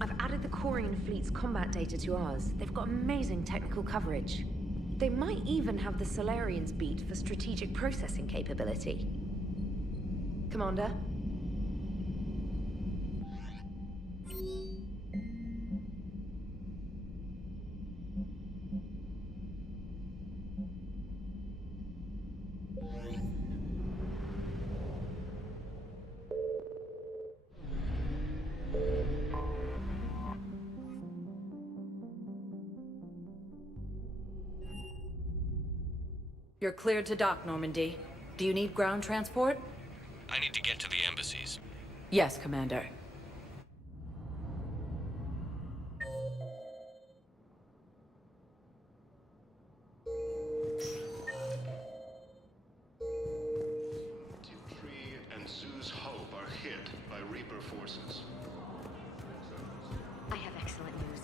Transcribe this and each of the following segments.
I've added the Korean fleet's combat data to ours. They've got amazing technical coverage. They might even have the Solarians beat for strategic processing capability. Commander? You're cleared to dock, Normandy. Do you need ground transport? I need to get to the embassies. Yes, Commander. And Sue's Hope are hit by Reaper forces. I have excellent news.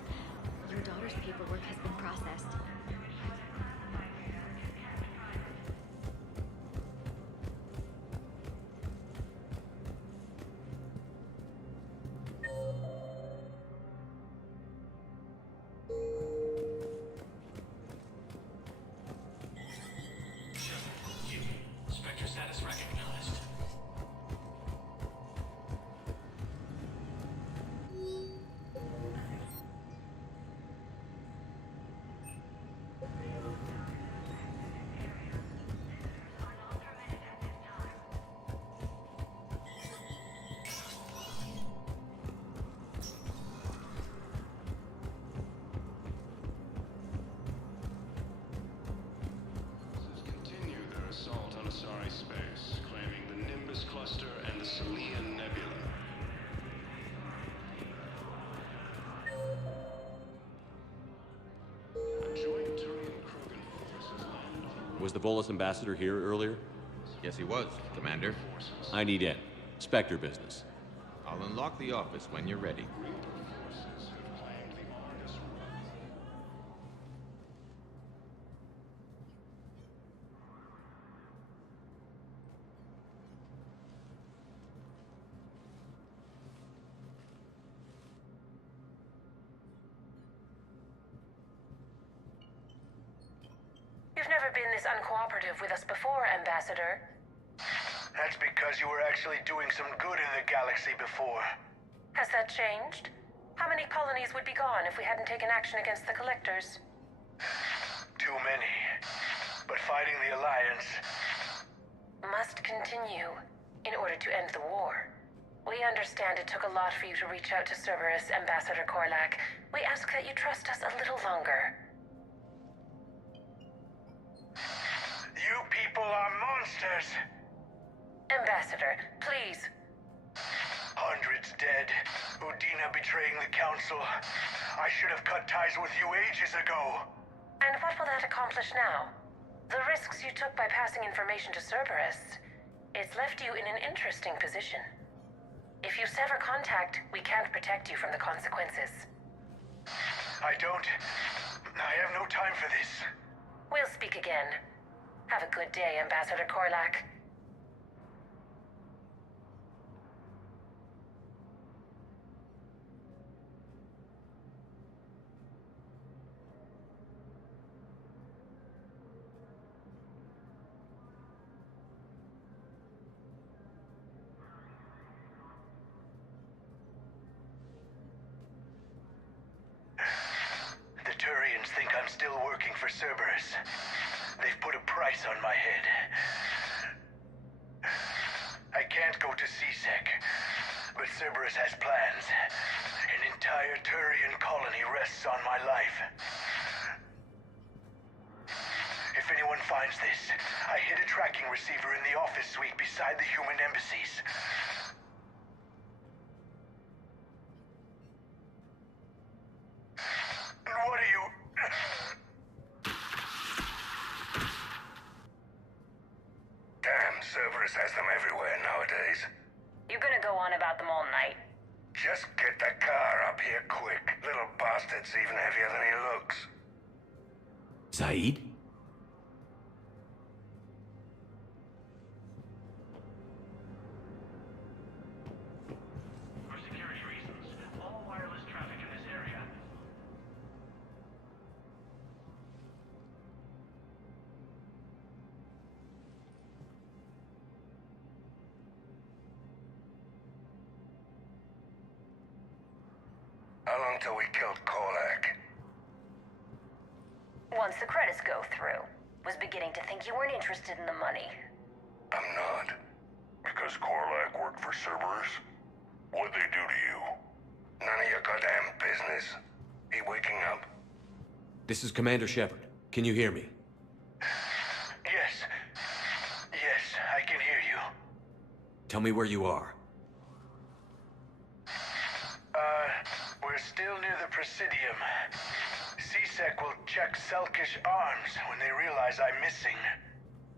Your daughter's paperwork has been processed. Spectre status recognized. Continue their assault on Asari space, claiming the Nimbus cluster and the Selian Nebula. A joint Turian Krogan forces land on Was the Volus ambassador here earlier? Yes, he was, Commander. I need in. Spectre business. I'll unlock the office when you're ready. forces have claimed the Argus Realm. You've never been this uncooperative with us before, Ambassador. That's because you were actually doing some good in the galaxy before. Has that changed? How many colonies would be gone if we hadn't taken action against the Collectors? Too many. But fighting the Alliance... Must continue in order to end the war. We understand it took a lot for you to reach out to Cerberus, Ambassador Korlak. We ask that you trust us a little longer. You people are monsters! Ambassador, please. Hundreds dead. Udina betraying the Council. I should have cut ties with you ages ago. And what will that accomplish now? The risks you took by passing information to Cerberus, it's left you in an interesting position. If you sever contact, we can't protect you from the consequences. I have no time for this. We'll speak again. Have a good day, Ambassador Korlak. The Turians think I'm still working for Cerberus. They've put a price on my head. I can't go to CSEC, but Cerberus has plans. An entire Turian colony rests on my life. If anyone finds this, I hid a tracking receiver in the office suite beside the human embassies. And what are you... Damn, Cerberus has them everywhere nowadays. You're gonna go on about them all night. Just get the car up here quick. Little bastard's even heavier than he looks. Saeed? For security reasons, all wireless traffic in this area. How long till we killed Korlak? Once the credits go through. Was beginning to think you weren't interested in the money. I'm not. Because Korlak worked for Cerberus? What'd they do to you? None of your goddamn business. He waking up? This is Commander Shepard. Can you hear me? Yes. Yes, I can hear you. Tell me where you are. We're still near the Presidium. CSEC will check Selkish arms when they realize I'm missing.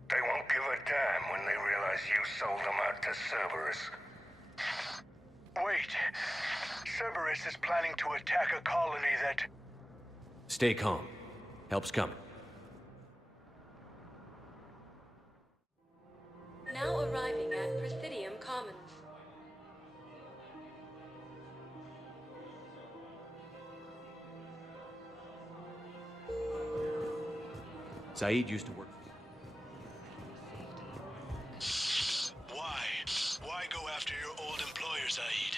They won't give a damn when they realize you sold them out to Cerberus. Wait. Cerberus is planning to attack a colony that... Stay calm. Help's coming. Now arriving at Presidium Commons. Saeed used to work. Why? Why go after your old employer, Saeed?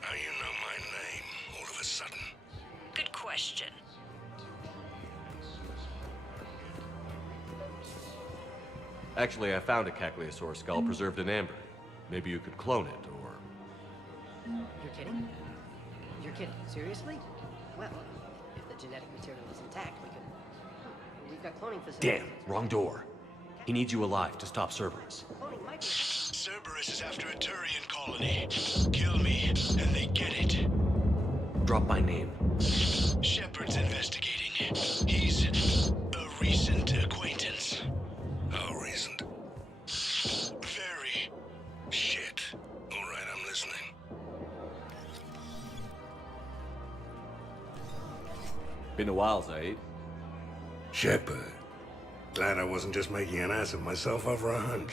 How you know my name all of a sudden? Good question. Actually, I found a Cackleosaur skull preserved in amber. Maybe you could clone it, or... You're kidding? You're kidding? Seriously? Well, if the genetic material is intact, we could... We've got cloning facilities. Damn, wrong door. He needs you alive to stop Cerberus. Cloning might be... Cerberus is after a Turian colony. Kill me, and they get it. Drop my name. Shepard's investigating. He's a recent acquaintance. How recent? Very. Shit. All right, I'm listening. Been a while, Saeed. Shepard. Glad I wasn't just making an ass of myself over a hunch.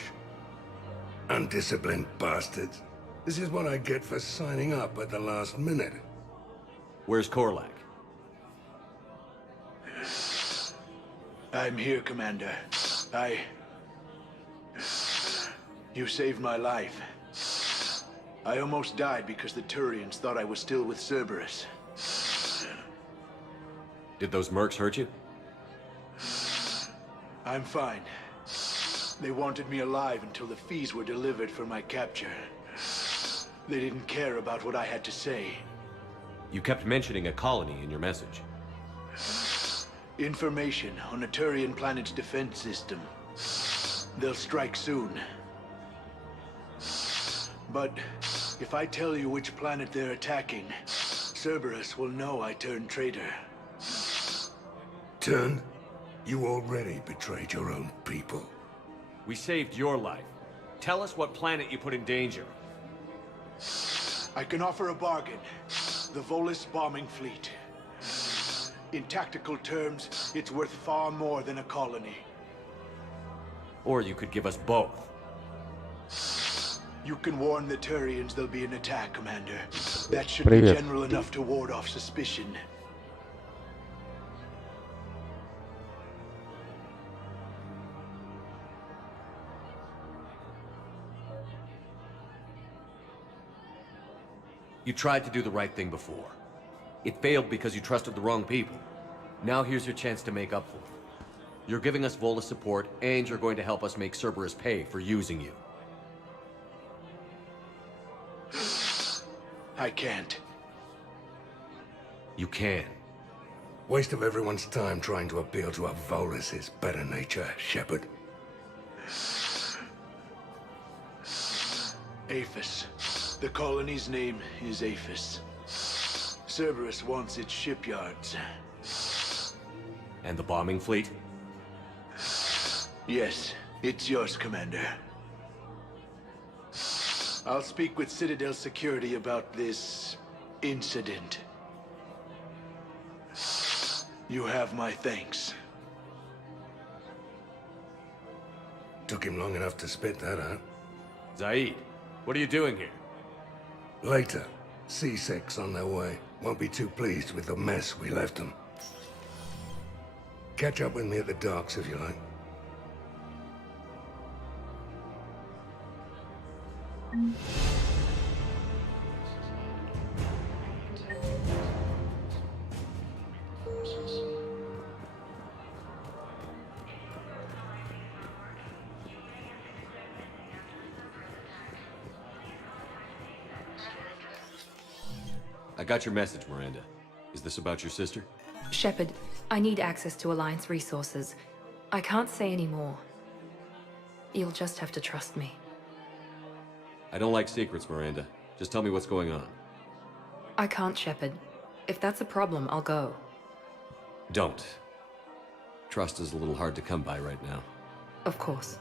Undisciplined bastards. This is what I get for signing up at the last minute. Where's Korlak? I'm here, Commander. You saved my life. I almost died because the Turians thought I was still with Cerberus. Did those mercs hurt you? I'm fine. They wanted me alive until the fees were delivered for my capture. They didn't care about what I had to say. You kept mentioning a colony in your message. Information on a Turian planet's defense system. They'll strike soon. But if I tell you which planet they're attacking, Cerberus will know I turned traitor. Turned? You already betrayed your own people. We saved your life. Tell us what planet you put in danger. I can offer a bargain. The Volus bombing fleet. In tactical terms, it's worth far more than a colony. Or you could give us both. You can warn the Turians there'll be an attack, Commander. That should be general enough to ward off suspicion. You tried to do the right thing before. It failed because you trusted the wrong people. Now here's your chance to make up for it. You're giving us Volus support, and you're going to help us make Cerberus pay for using you. I can't. You can. Waste of everyone's time trying to appeal to a Volus's better nature, Shepard. Aphis. The colony's name is Aphis. Cerberus wants its shipyards. And the bombing fleet? Yes, it's yours, Commander. I'll speak with Citadel Security about this incident. You have my thanks. Took him long enough to spit that out. Zaid, what are you doing here? Later. C-Sec's on their way. Won't be too pleased with the mess we left them. Catch up with me at the docks if you like. I got your message, Miranda. Is this about your sister? Shepard, I need access to Alliance resources. I can't say any more. You'll just have to trust me. I don't like secrets, Miranda. Just tell me what's going on. I can't, Shepard. If that's a problem, I'll go. Don't. Trust is a little hard to come by right now. Of course.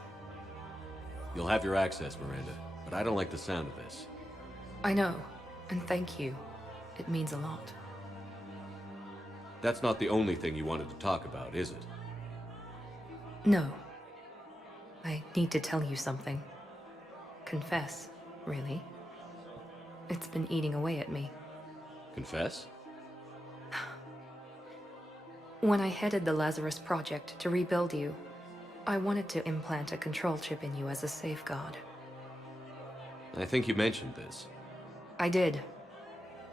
You'll have your access, Miranda, but I don't like the sound of this. I know, and thank you. It means a lot. That's not the only thing you wanted to talk about, is it? No. I need to tell you something. Confess, really. It's been eating away at me. Confess? When I headed the Lazarus Project to rebuild you, I wanted to implant a control chip in you as a safeguard. I think you mentioned this. I did.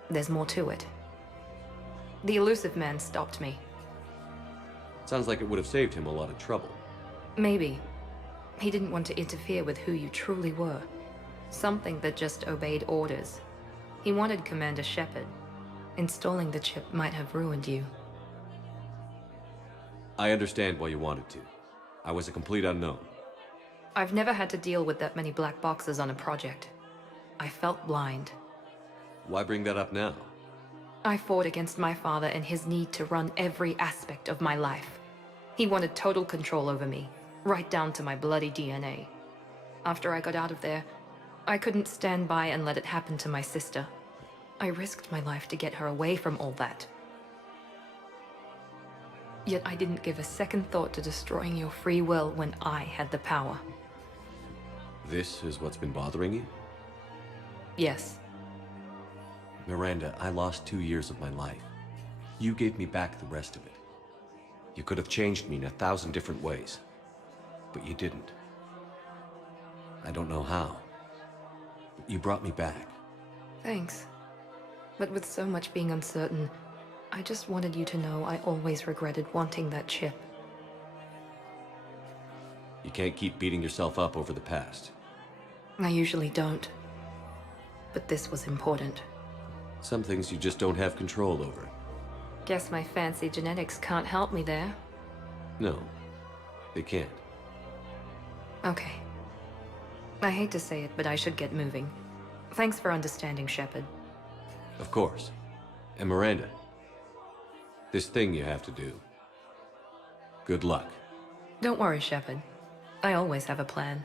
There's more to it. The elusive man stopped me. Sounds like it would have saved him a lot of trouble. Maybe. He didn't want to interfere with who you truly were. Something that just obeyed orders. He wanted Commander Shepard. Installing the chip might have ruined you. I understand why you wanted to. I was a complete unknown. I've never had to deal with that many black boxes on a project. I felt blind. Why bring that up now? I fought against my father and his need to run every aspect of my life. He wanted total control over me, right down to my bloody DNA. After I got out of there, I couldn't stand by and let it happen to my sister. I risked my life to get her away from all that. Yet I didn't give a second thought to destroying your free will when I had the power. This is what's been bothering you? Yes. Miranda, I lost 2 years of my life. You gave me back the rest of it. You could have changed me in 1,000 different ways, but you didn't. I don't know how, but you brought me back. Thanks. But with so much being uncertain, I just wanted you to know I always regretted wanting that chip. You can't keep beating yourself up over the past. I usually don't. But this was important. Some things you just don't have control over. Guess my fancy genetics can't help me there. No, they can't. Okay. I hate to say it, but I should get moving. Thanks for understanding, Shepard. Of course. And Miranda, this thing you have to do. Good luck. Don't worry, Shepard. I always have a plan.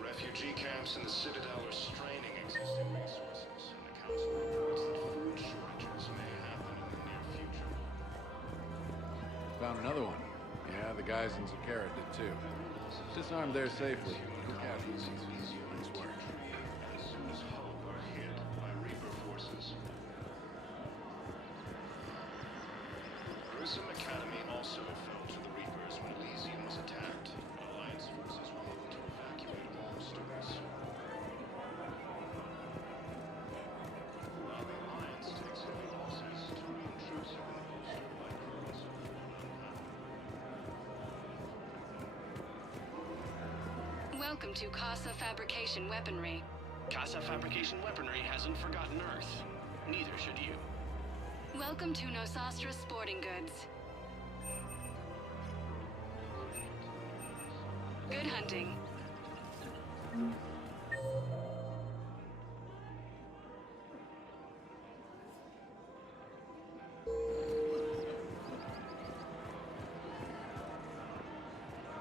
Refugee camps in the Citadel are straining existing resources, and the Council reports that food shortages may happen in the near future. Found another one. Yeah, the guys in Zakara did too. Disarmed there safely. No casualties. Nice work. As soon as Hope are hit by Reaper forces. Gruesome Academy also fell to the Reapers when Elysium was attacked. Alliance forces were able to evacuate all students. While the Alliance takes heavy losses to the intrusive and bolstered by crews of Welcome to Casa Fabrication Weaponry. Casa Fabrication Weaponry hasn't forgotten Earth. Neither should you. Welcome to Nosastra Sporting Goods. Good hunting.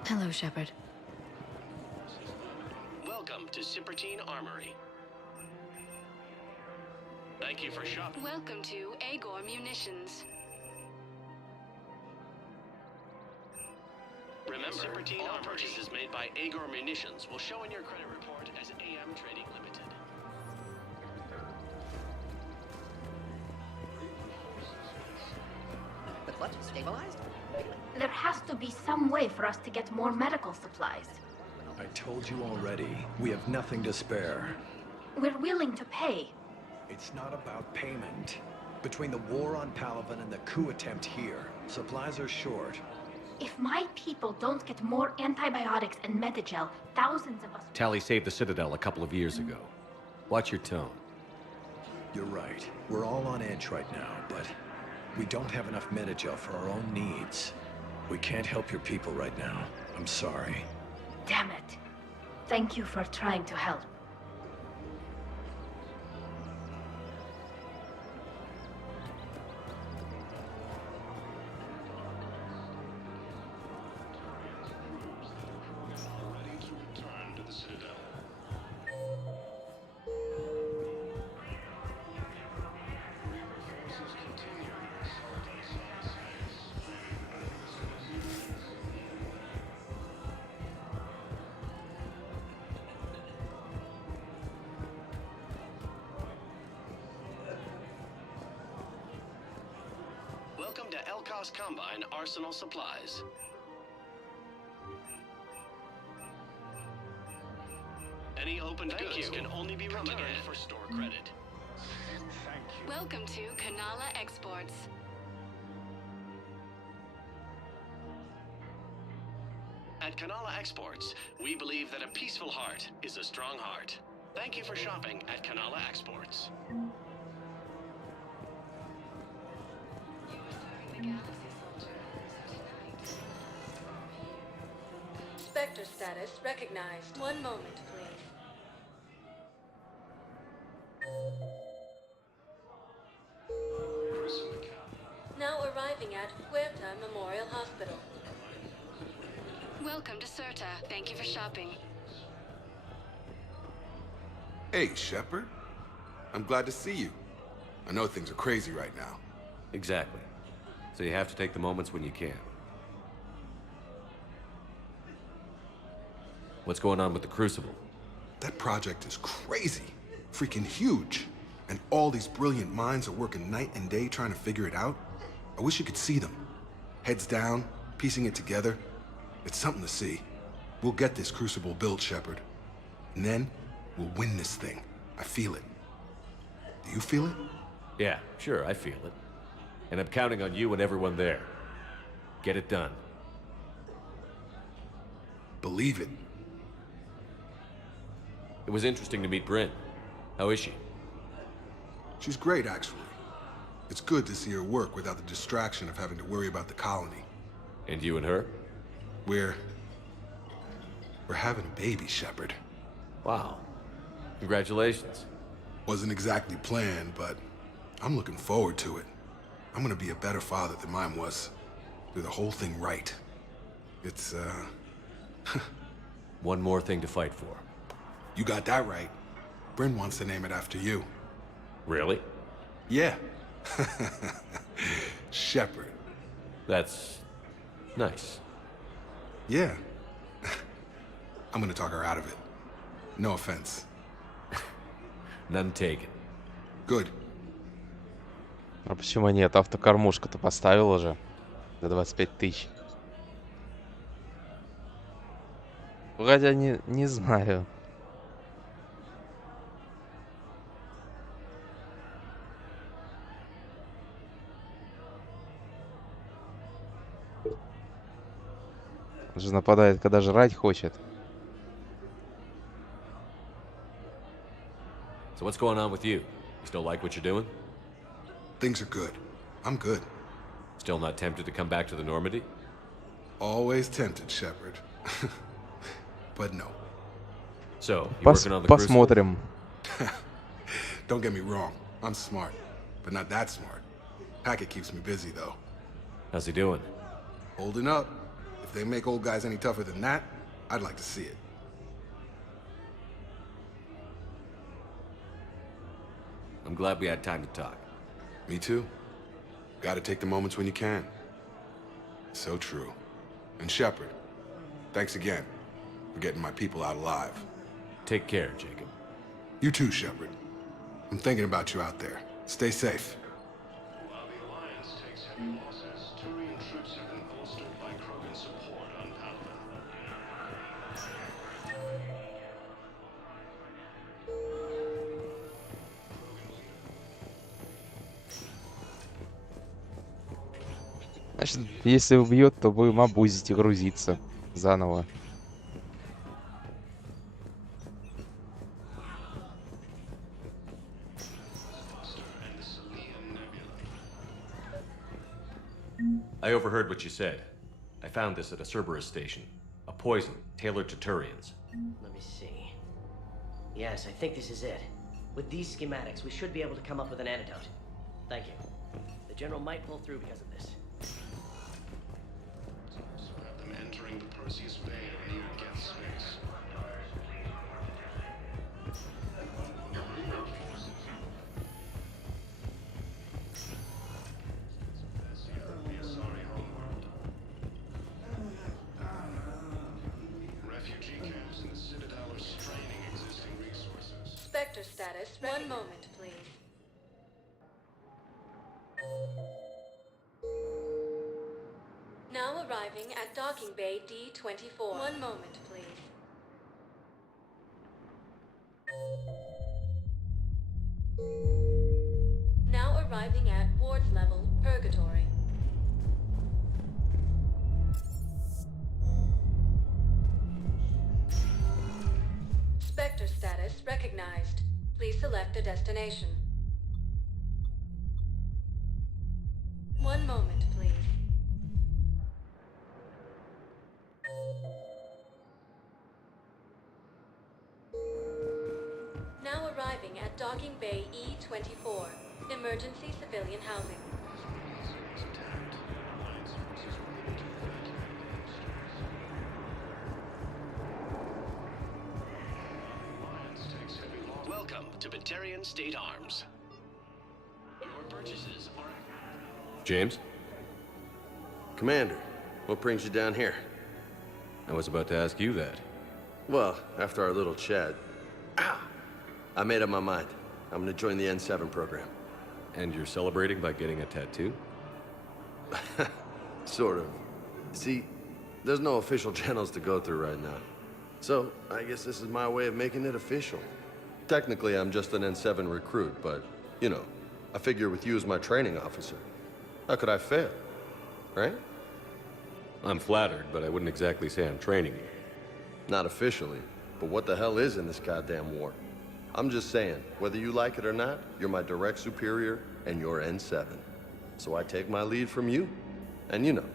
Hello, Shepard. Cybertine Armory. Thank you for shopping. Welcome to Agor Munitions. Remember, Cybertine all purchases made by Agor Munitions will show in your credit report as AM Trading Limited. The clutch is stabilized? There has to be some way for us to get more medical supplies. I told you already, we have nothing to spare. We're willing to pay. It's not about payment. Between the war on Palaven and the coup attempt here, supplies are short. If my people don't get more antibiotics and Medigel, thousands of us... Tally saved the Citadel a couple of years ago. Watch your tone. You're right. We're all on edge right now, but we don't have enough Medigel for our own needs. We can't help your people right now. I'm sorry. Damn it. Thank you for trying to help. Ready to return to the Citadel. Reaper forces continue their assault on Sun space. Welcome to Elkos Combine Arsenal Supplies. Any opened goods can only be returned for store credit. Welcome to Kanala Exports. At Kanala Exports, we believe that a peaceful heart is a strong heart. Thank you for shopping at Kanala Exports. Spectre status recognized. One moment, please. Now arriving at Huerta Memorial Hospital. Welcome to Serta. Thank you for shopping. Hey, Shepard. I'm glad to see you. I know things are crazy right now. Exactly. So you have to take the moments when you can. What's going on with the Crucible? That project is crazy. Freaking huge. And all these brilliant minds are working night and day trying to figure it out. I wish you could see them. Heads down, piecing it together. It's something to see. We'll get this Crucible built, Shepard. And then, we'll win this thing. I feel it. Do you feel it? Yeah, sure, I feel it. And I'm counting on you and everyone there. Get it done. Believe it. It was interesting to meet Bryn. How is she? She's great, actually. It's good to see her work without the distraction of having to worry about the colony. And you and her? We're having a baby, Shepard. Wow. Congratulations. Wasn't exactly planned, but I'm looking forward to it. I'm gonna be a better father than mine was. Do the whole thing right. It's, One more thing to fight for. You got that right. Bryn wants to name it after you. Really? Yeah. Shepard. That's nice. Yeah. I'm gonna talk her out of it. No offense. None taken. Good. А почему нет? Автокормушку-то поставил уже. За 25 тысяч. Хотя не знаю. Он же нападает, когда жрать хочет. So what's going on with you? You still like what you're doing? Things are good. I'm good. Still not tempted to come back to the Normandy? Always tempted, Shepard. But no. So, you working on the Посмотрим. Don't get me wrong. I'm smart, but not that smart. Hackett keeps me busy, though. How's he doing? Holding up. If they make old guys any tougher than that, I'd like to see it. I'm glad we had time to talk. Me too. Gotta take the moments when you can. So true. And Shepard, thanks again for getting my people out alive. Take care, Jacob. You too, Shepard. I'm thinking about you out there. Stay safe. While the Alliance takes heavy losses, Turian troops have been bolstered by Kraken support on Pavlin. Значит, если убьет, то будем обузить и грузиться заново. I overheard what you said. I found this at a Cerberus station. A poison tailored to Turians. Let me see. Yes, I think this is it. With these schematics, we should be able to come up with an antidote. Thank you. The General might pull through because of this. So have them entering the Perseus Bay and near Geth space. Refugee camps in the Citadel are straining existing resources. Spectre status. One moment, please. Now arriving at docking bay D24. One moment, please. Now arriving at wards level, Purgatory. Spectre status recognized. Please select a destination. One moment, please. Now arriving at docking bay E24. Emergency civilian housing. Welcome to Batarian State Arms. Your purchases are... James? Commander, what brings you down here? I was about to ask you that. Well, after our little chat, I made up my mind. I'm gonna join the N7 program. And you're celebrating by getting a tattoo? Sort of. See, there's no official channels to go through right now. So, I guess this is my way of making it official. Technically, I'm just an N7 recruit, but, you know, I figure with you as my training officer, how could I fail? Right? I'm flattered, but I wouldn't exactly say I'm training you. Not officially, but what the hell is in this goddamn war? I'm just saying, whether you like it or not, you're my direct superior, and you're N7. So I take my lead from you, and you know,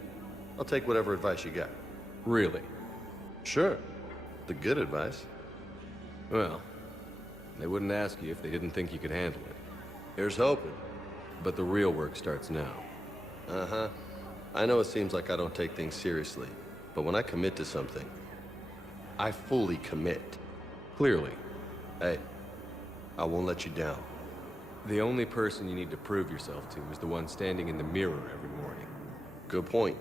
I'll take whatever advice you got. Really? Sure. The good advice. Well, they wouldn't ask you if they didn't think you could handle it. Here's hoping. But the real work starts now. Uh-huh. I know it seems like I don't take things seriously, but when I commit to something, I fully commit. Clearly. Hey, I won't let you down. The only person you need to prove yourself to is the one standing in the mirror every morning. Good point.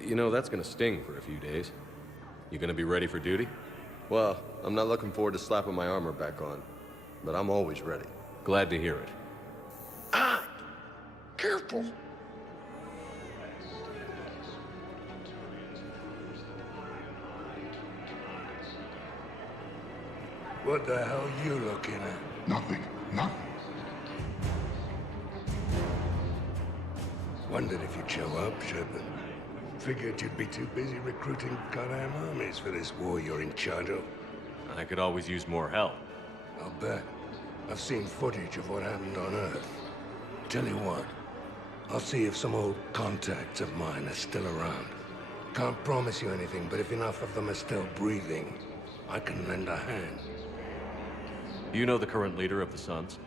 You know, that's gonna sting for a few days. You gonna be ready for duty? Well, I'm not looking forward to slapping my armor back on, but I'm always ready. Glad to hear it. Ah! Careful! What the hell are you looking at? Nothing. Nothing. Wondered if you'd show up, Shepard. Figured you'd be too busy recruiting goddamn armies for this war you're in charge of. I could always use more help. I'll bet. I've seen footage of what happened on Earth. Tell you what, I'll see if some old contacts of mine are still around. Can't promise you anything, but if enough of them are still breathing, I can lend a hand. You know the current leader of the Suns?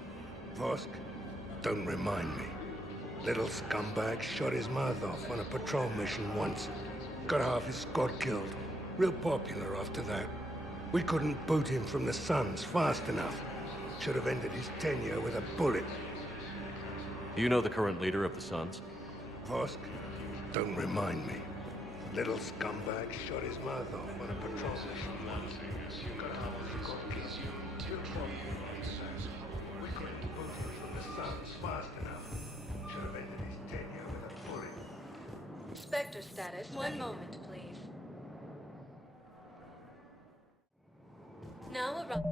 Vosk? Don't remind me. Little scumbag shot his mouth off on a patrol mission once. Got half his squad killed. Real popular after that. We couldn't boot him from the Suns fast enough. Should have ended his tenure with a bullet. Do you know the current leader of the Sons? Vosk? Don't remind me. Little scumbag shot his mouth off on a patrol mission. We couldn't move from the Sons fast enough. Should have ended his tenure with a bullet. Spectre status, 1 moment, please. Now arrive.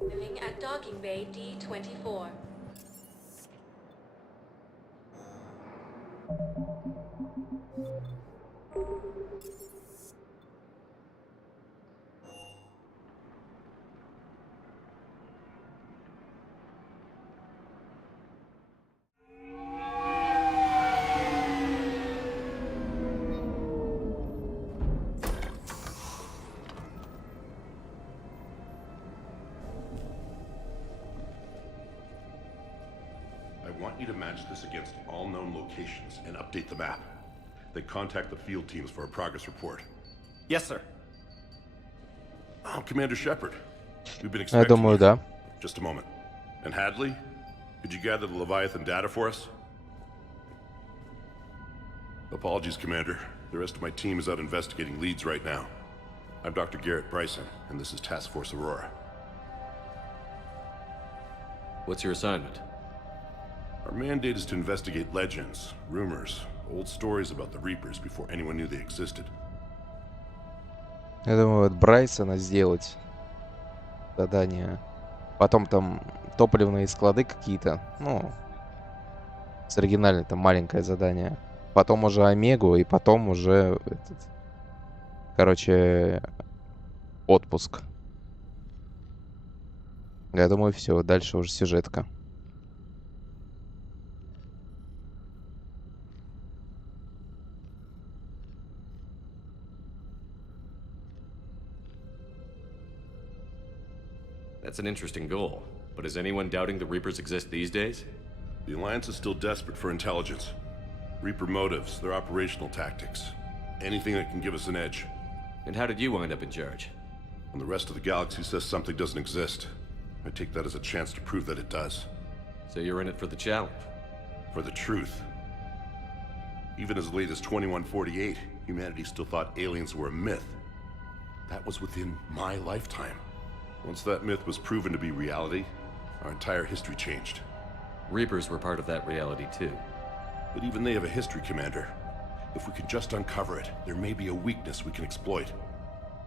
Living at Docking Bay D24. I want you to match this against all known locations and update the map. Then contact the field teams for a progress report. Yes, sir. Oh, Commander Shepard. We've been Я expecting думаю, you. да. Just a moment. And Hadley? Could you gather the Leviathan data for us? Apologies, Commander. The rest of my team is out investigating leads right now. I'm Dr. Garrett Bryson, and this is Task Force Aurora. What's your assignment? Our mandate is to investigate legends, rumors, old stories about the Reapers before anyone knew they existed. Я думаю, от Брайсона сделать задание. Потом там топливные склады какие-то. Ну, с оригинальной там маленькое задание. Потом уже Омегу, и потом уже этот... Короче, отпуск. Я думаю, все. Дальше уже сюжетка. That's an interesting goal. But is anyone doubting the Reapers exist these days? The Alliance is still desperate for intelligence. Reaper motives, their operational tactics. Anything that can give us an edge. And how did you wind up in charge? When the rest of the galaxy says something doesn't exist, I take that as a chance to prove that it does. So you're in it for the challenge? For the truth. Even as late as 2148, humanity still thought aliens were a myth. That was within my lifetime. Once that myth was proven to be reality, our entire history changed. Reapers were part of that reality too. But even they have a history, Commander. If we can just uncover it, there may be a weakness we can exploit.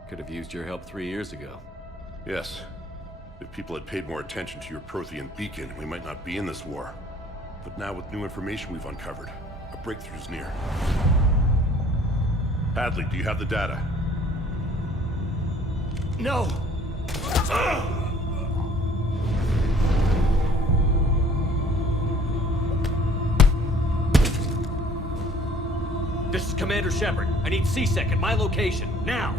Could have used your help 3 years ago. Yes. If people had paid more attention to your Prothean beacon, we might not be in this war. But now with new information we've uncovered, a breakthrough's near. Hadley, do you have the data? No! This is Commander Shepard. I need C-Sec at my location, now!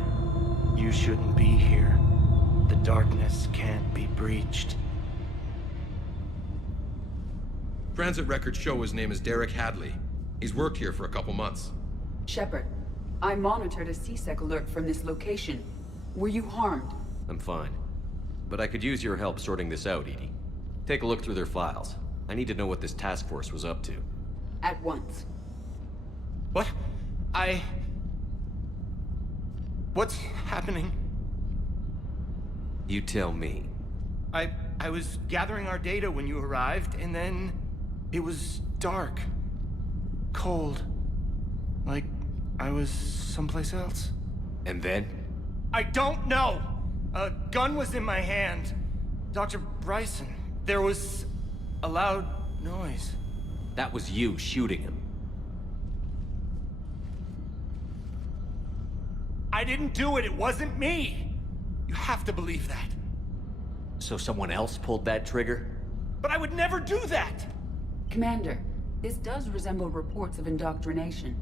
You shouldn't be here. The darkness can't be breached. Transit records show his name is Derek Hadley. He's worked here for a couple months. Shepard, I monitored a C-Sec alert from this location. Were you harmed? I'm fine. but I could use your help sorting this out, Edie. Take a look through their files. I need to know what this task force was up to. At once. What? What's happening? You tell me. I was gathering our data when you arrived, and then it was dark. Cold. Like I was someplace else. And then? I don't know! A gun was in my hand. Dr. Bryson, there was a loud noise. That was you shooting him. I didn't do it, it wasn't me! You have to believe that. So someone else pulled that trigger? But I would never do that! Commander, this does resemble reports of indoctrination.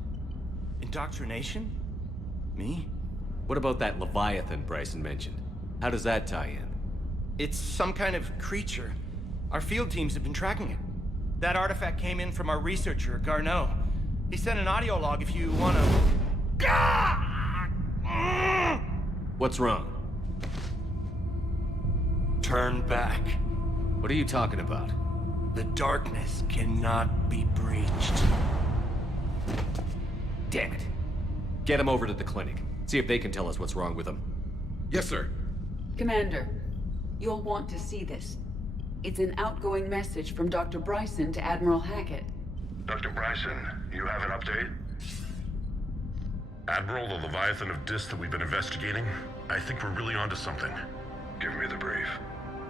Indoctrination? Me? What about that Leviathan Bryson mentioned? How does that tie in? It's some kind of creature. Our field teams have been tracking it. That artifact came in from our researcher, Garneau. He sent an audio log if you wanna... What's wrong? Turn back. What are you talking about? The darkness cannot be breached. Damn it. Get him over to the clinic. See if they can tell us what's wrong with him. Yes, sir. Commander, you'll want to see this. It's an outgoing message from Dr. Bryson to Admiral Hackett. Dr. Bryson, you have an update? Admiral, the Leviathan of Dis that we've been investigating, I think we're really onto something. Give me the brief.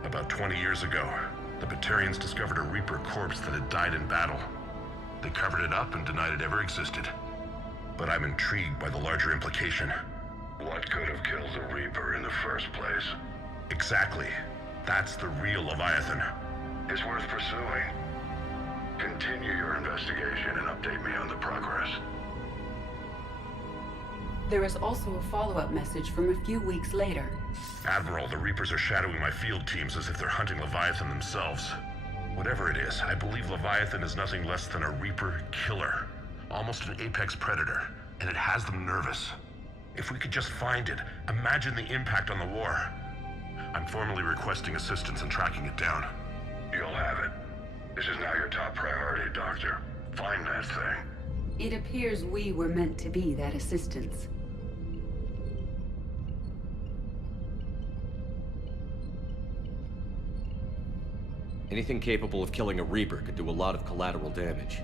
About 20 years ago, the Batarians discovered a Reaper corpse that had died in battle. They covered it up and denied it ever existed. But I'm intrigued by the larger implication. What could have killed the Reaper in the first place? Exactly. That's the real Leviathan. It's worth pursuing. Continue your investigation and update me on the progress. There is also a follow-up message from a few weeks later. Admiral, the Reapers are shadowing my field teams as if they're hunting Leviathan themselves. Whatever it is, I believe Leviathan is nothing less than a Reaper killer. Almost an apex predator, and it has them nervous. If we could just find it, imagine the impact on the war. I'm formally requesting assistance in tracking it down. You'll have it. This is now your top priority, Doctor. Find that thing. It appears we were meant to be that assistance. Anything capable of killing a Reaper could do a lot of collateral damage.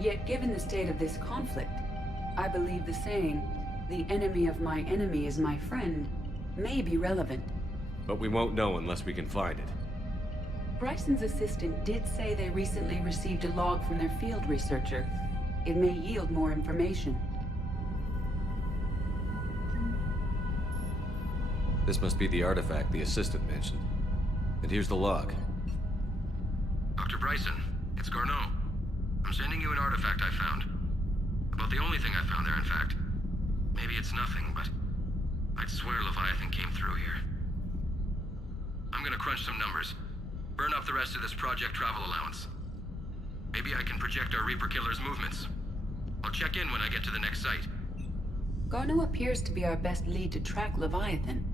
Yet given the state of this conflict, I believe the saying, "The enemy of my enemy is my friend," may be relevant. But we won't know unless we can find it. Bryson's assistant did say they recently received a log from their field researcher. It may yield more information. This must be the artifact the assistant mentioned. And here's the log. Dr. Bryson, it's Garneau. I'm sending you an artifact I found. About the only thing I found there, in fact. Maybe it's nothing, but I'd swear Leviathan came through here. I'm gonna crunch some numbers. Burn up the rest of this project travel allowance. Maybe I can project our Reaper killer's movements. I'll check in when I get to the next site. Garneau appears to be our best lead to track Leviathan,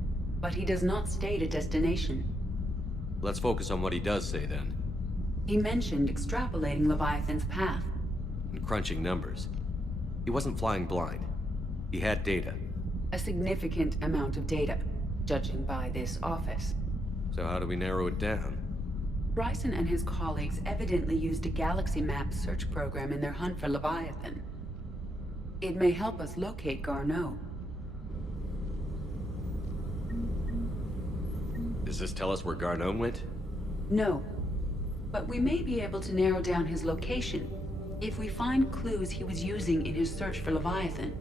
but he does not state a destination. Let's focus on what he does say then. He mentioned extrapolating Leviathan's path. And crunching numbers. He wasn't flying blind. He had data. A significant amount of data, judging by this office. So how do we narrow it down? Bryson and his colleagues evidently used a galaxy map search program in their hunt for Leviathan. It may help us locate Garneau. Does this tell us where Garneau went? No. But we may be able to narrow down his location if we find clues he was using in his search for Leviathan.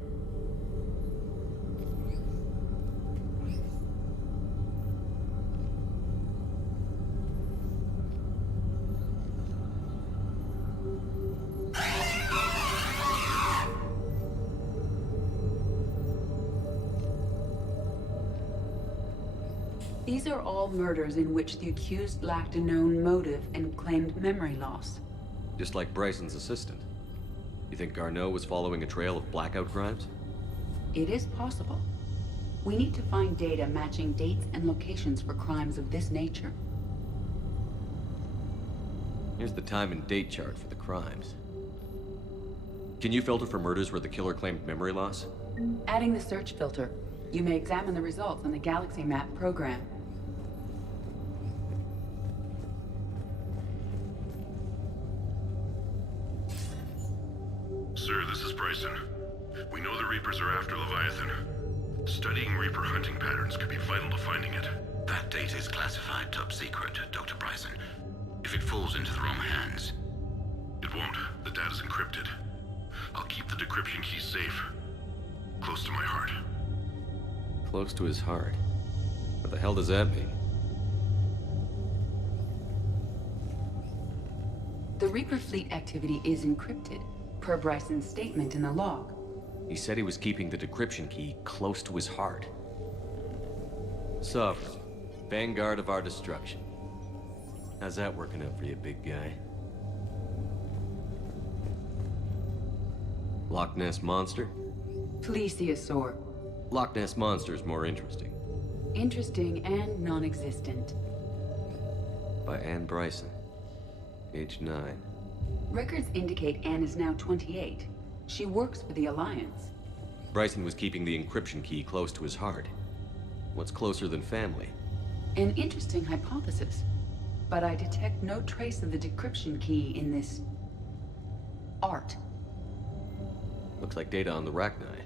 These are all murders in which the accused lacked a known motive and claimed memory loss. Just like Bryson's assistant. You think Garneau was following a trail of blackout crimes? It is possible. We need to find data matching dates and locations for crimes of this nature. Here's the time and date chart for the crimes. Can you filter for murders where the killer claimed memory loss? Adding the search filter, you may examine the results on the Galaxy Map program. Sir, this is Bryson. We know the Reapers are after Leviathan. Studying Reaper hunting patterns could be vital to finding it. That data is classified top secret, Dr. Bryson. If it falls into the wrong hands... It won't. The data's encrypted. I'll keep the decryption key safe. Close to my heart. Close to his heart? What the hell does that mean? The Reaper fleet activity is encrypted, per Bryson's statement in the log. He said he was keeping the decryption key close to his heart. Sovereign, vanguard of our destruction. How's that working out for you, big guy? Loch Ness Monster? Plesiosaur. Loch Ness Monster's more interesting. Interesting and non-existent. By Anne Bryson. Age 9. Records indicate Anne is now 28. She works for the Alliance. Bryson was keeping the encryption key close to his heart. What's closer than family? An interesting hypothesis. But I detect no trace of the decryption key in this... art. Looks like data on the Rachni.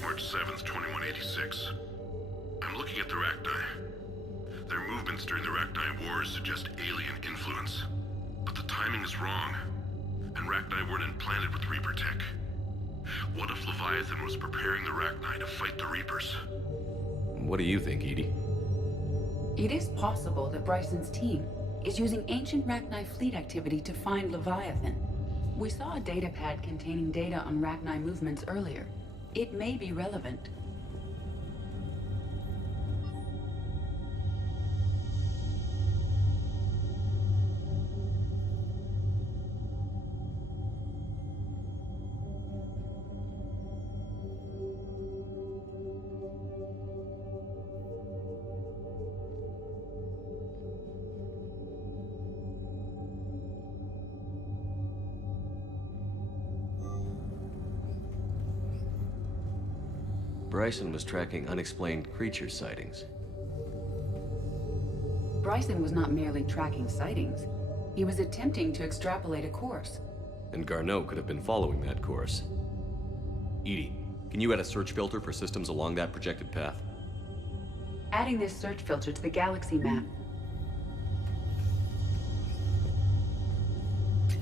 March 7th, 2186. I'm looking at the Rachni. Their movements during the Rachni Wars suggest alien influence. But the timing is wrong. And Rachni weren't implanted with Reaper tech. What if Leviathan was preparing the Rachni to fight the Reapers? What do you think, Edie? It is possible that Bryson's team is using ancient Rachni fleet activity to find Leviathan. We saw a datapad containing data on Rachni movements earlier. It may be relevant. Bryson was tracking unexplained creature sightings. Bryson was not merely tracking sightings. He was attempting to extrapolate a course. And Garneau could have been following that course. Edie, can you add a search filter for systems along that projected path? Adding this search filter to the Galaxy Map.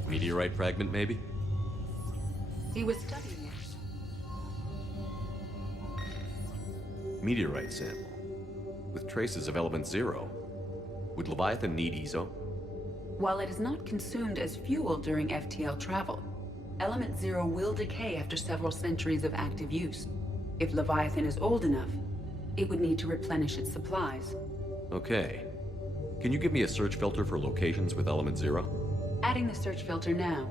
Meteorite fragment, maybe? He was studying it. Meteorite sample. With traces of element 0. Would Leviathan need ESO? While it is not consumed as fuel during FTL travel, element 0 will decay after several centuries of active use. If Leviathan is old enough, it would need to replenish its supplies. Okay. Can you give me a search filter for locations with element 0? Adding the search filter now.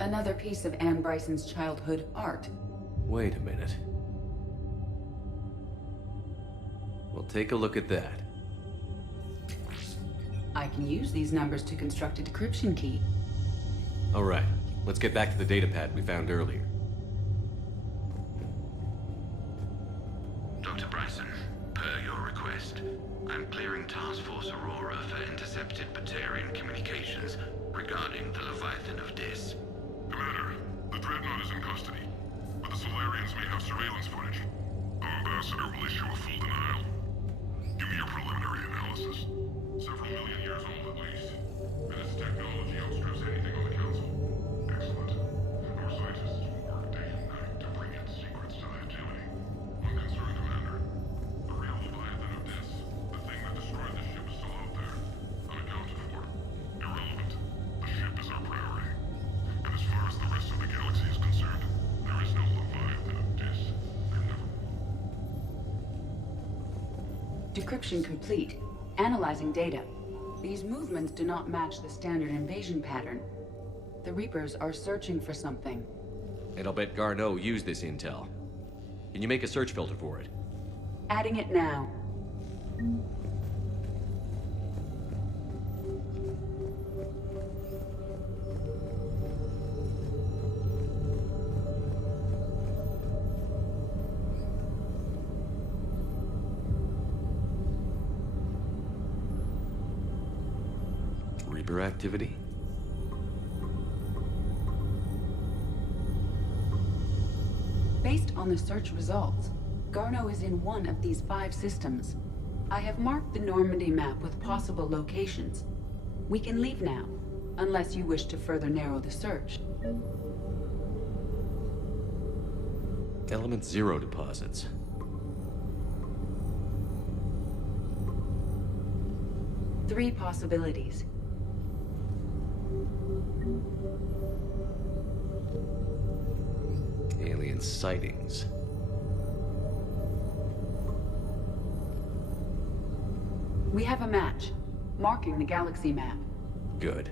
Another piece of Anne Bryson's childhood art. Wait a minute. We'll take a look at that. I can use these numbers to construct a decryption key. All right, let's get back to the datapad we found earlier. Dr. Bryson, per your request, I'm clearing Task Force Aurora for intercepted Batarian communications regarding the Leviathan of Dis. Commander, the Dreadnought is in custody, but surveillance footage. Our ambassador will issue a full denial. Give me your preliminary analysis. Several million years old at least. And its technology outstrips anything on the Council. Excellent. Our scientists will work day and night to bring its secrets to the Agility. One concern, Commander. The real Leviathan of this, the thing that destroyed the ship, is still out there. Unaccounted for. Irrelevant. The ship is our priority. And as far as the rest of the galaxy is concerned, there is no Leviathan of this. There never. Decryption complete. Analyzing data. These movements do not match the standard invasion pattern. The Reapers are searching for something. And I'll bet Garneau used this intel. Can you make a search filter for it? Adding it now. Reaper activity? Based on the search results, Garneau is in one of these 5 systems. I have marked the Normandy map with possible locations. We can leave now, unless you wish to further narrow the search. Element 0 deposits. Three possibilities. Alien sightings. We have a match, marking the galaxy map. Good.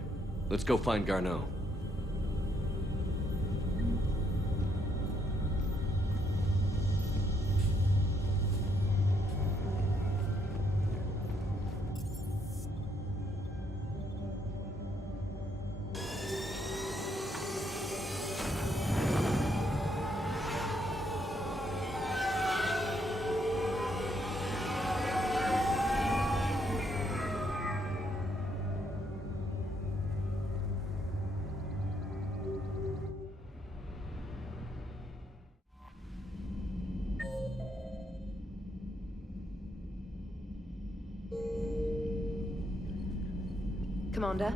Let's go find Garneau. Commander?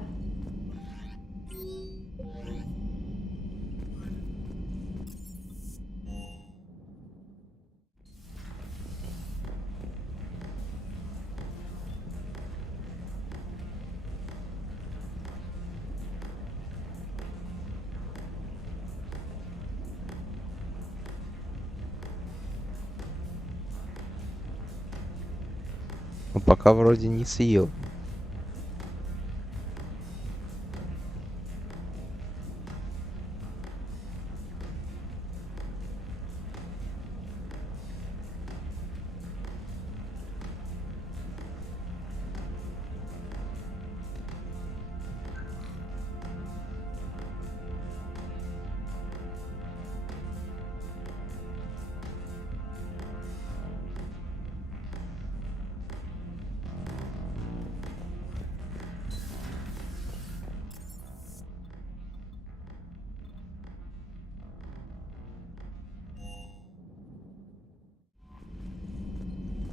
Ну, пока вроде не съел.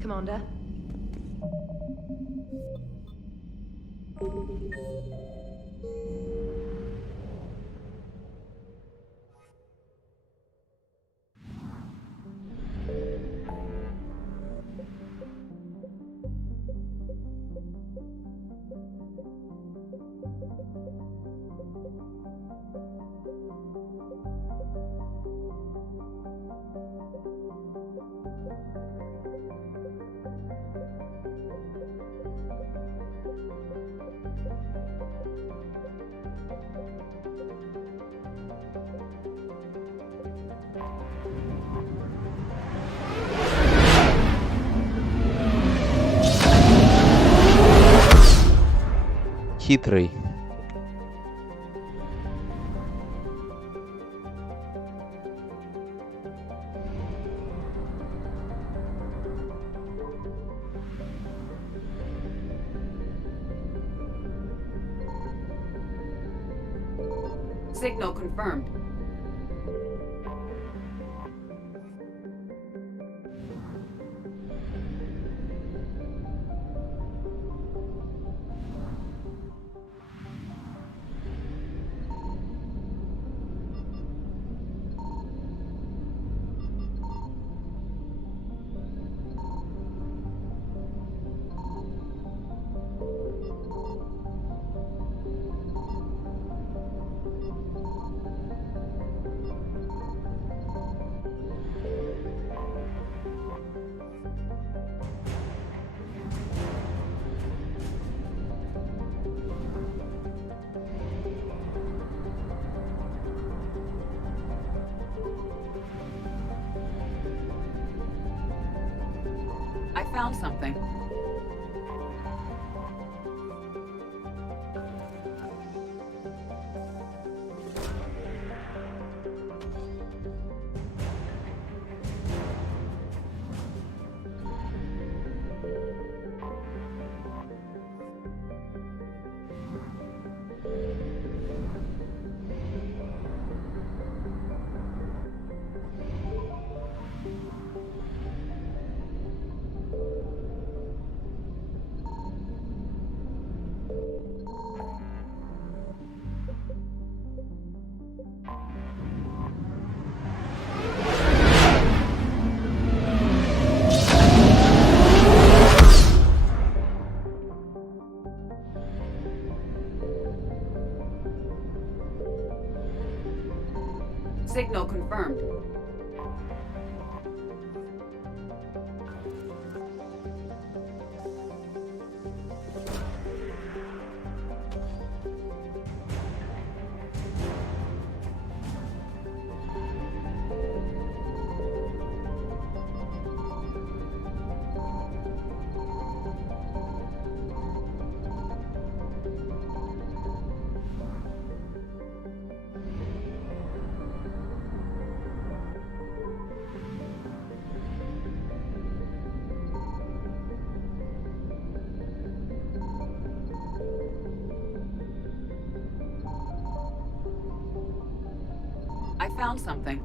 Commander? Хитрый. Signal confirmed. found something. Signal confirmed. I found something.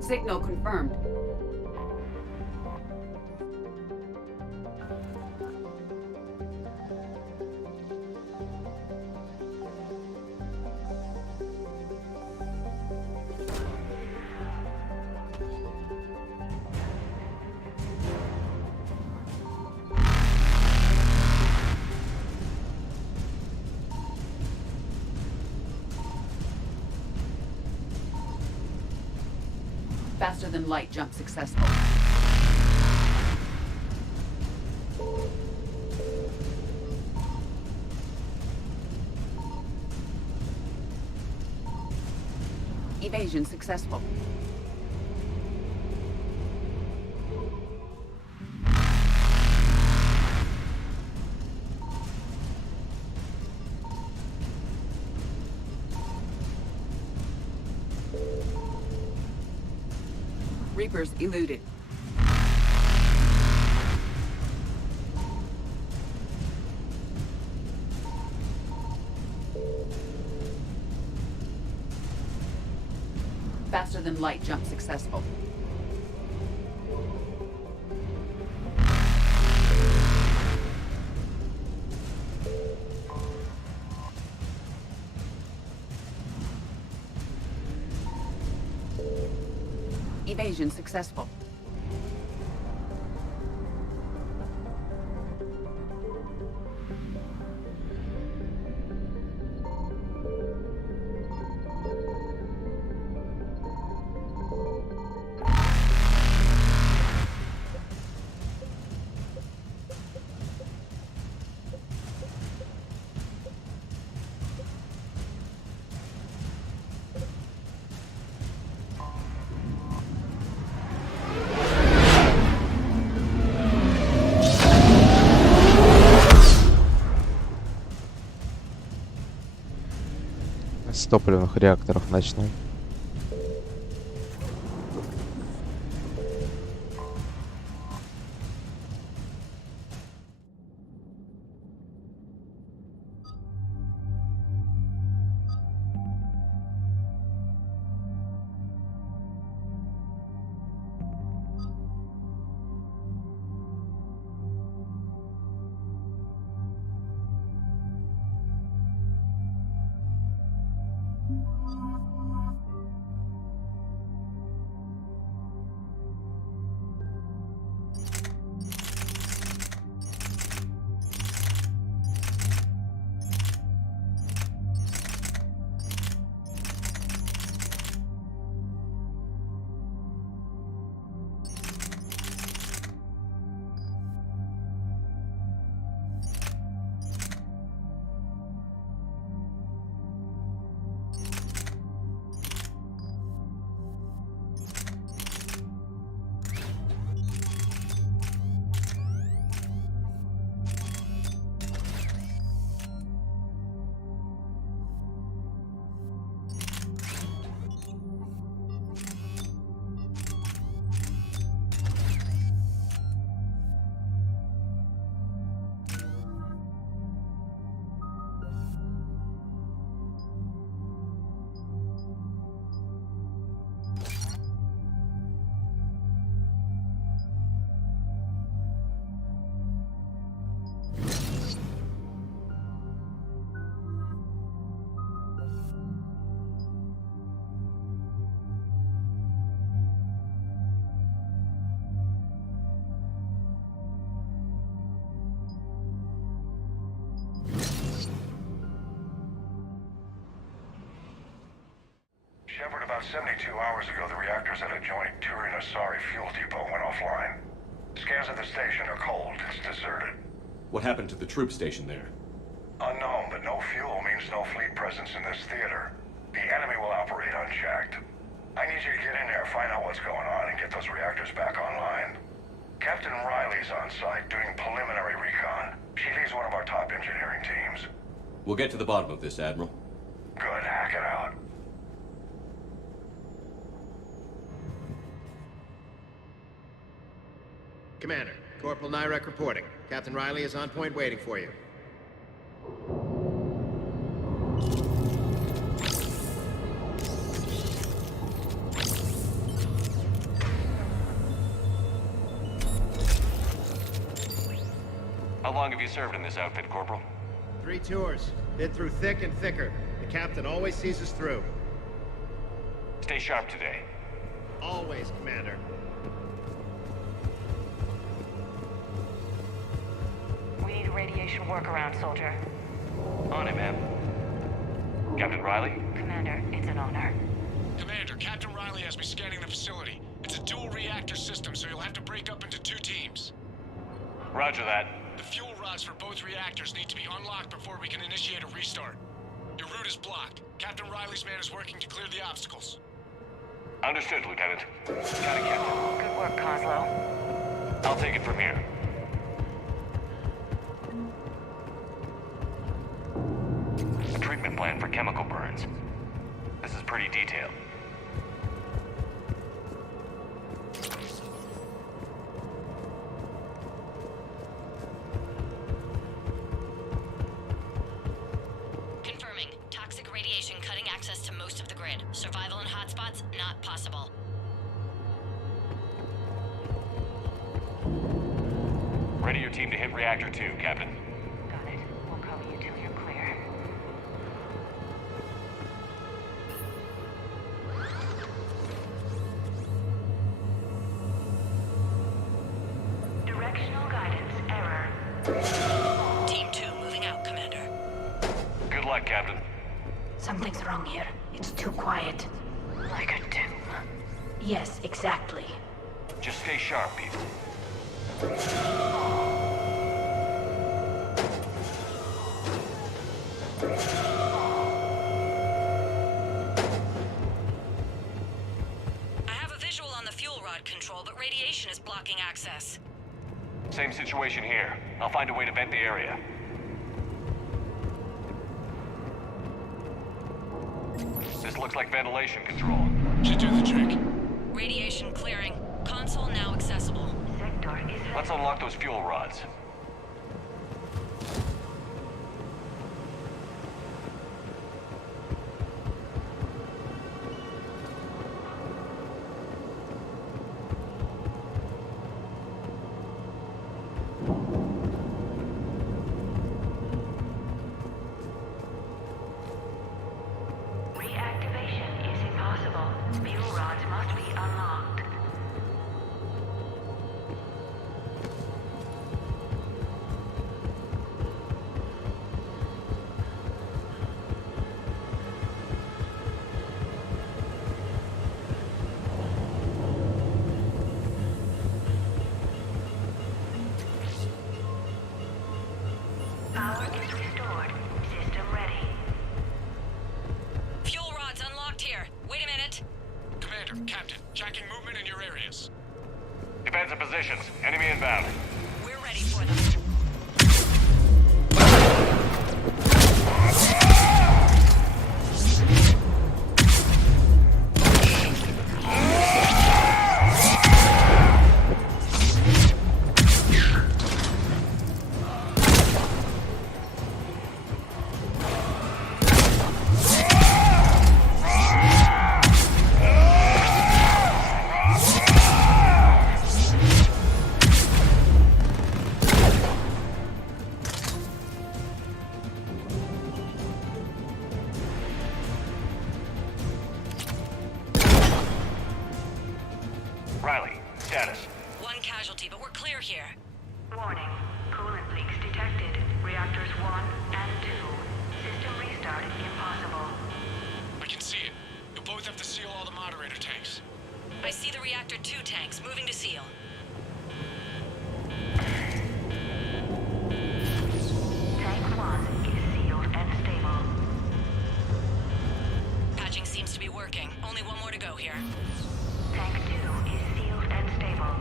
Signal confirmed. Faster than light jump successful. Evasion successful. Reapers eluded. Faster than light jump successful. Evasion successful. С топливных реакторов начну. Shepard, about 72 hours ago, the reactors at a joint Turin-Asari fuel depot went offline. Scans of the station are cold. It's deserted. What happened to the troop station there? Unknown, but no fuel means no fleet presence in this theater. The enemy will operate unchecked. I need you to get in there, find out what's going on, and get those reactors back online. Captain Riley's on site doing preliminary recon. She leads one of our top engineering teams. We'll get to the bottom of this, Admiral. Good, hack it out. Commander, Corporal Nyrek reporting. Captain Riley is on point waiting for you. How long have you served in this outfit, Corporal? 3 tours. Been through thick and thicker. The captain always sees us through. Stay sharp today. Always, Commander. We need a radiation workaround, soldier. On it, ma'am. Captain Riley? Commander, it's an honor. Commander, Captain Riley has me scanning the facility. It's a dual reactor system, so you'll have to break up into 2 teams. Roger that. The fuel rods for both reactors need to be unlocked before we can initiate a restart. Your route is blocked. Captain Riley's man is working to clear the obstacles. Understood, Lieutenant. Got it, Captain. Good work, Coslow. I'll take it from here. A treatment plan for chemical burns. This is pretty detailed. Confirming. Toxic radiation cutting access to most of the grid. Survival in hotspots, not possible. Ready your team to hit Reactor 2, Captain. Got it. We'll cover you till you're clear. Directional guidance error. Team 2 moving out, Commander. Good luck, Captain. Something's wrong here. It's too quiet. Like a tomb. Yes, exactly. Just stay sharp, people. I have a visual on the fuel rod control, but radiation is blocking access. Same situation here. I'll find a way to vent the area. This looks like ventilation control. Should do the trick. Radiation clearing. Console now accessible. Let's unlock those fuel rods. Reactivation is impossible. Fuel rods must be unlocked. Power is restored. System ready. Fuel rods unlocked here. Wait a minute. Commander, Captain, tracking movement in your areas. Defensive positions. Enemy inbound. We're ready for them. Riley, status. One casualty, but we're clear here. Warning. Coolant leaks detected. Reactors 1 and 2. System restart impossible. I can see it. You'll both have to seal all the moderator tanks. I see the reactor 2 tanks moving to seal. Tank 1 is sealed and stable. Patching seems to be working. Only one more to go here. Tank 2 is sealed and stable.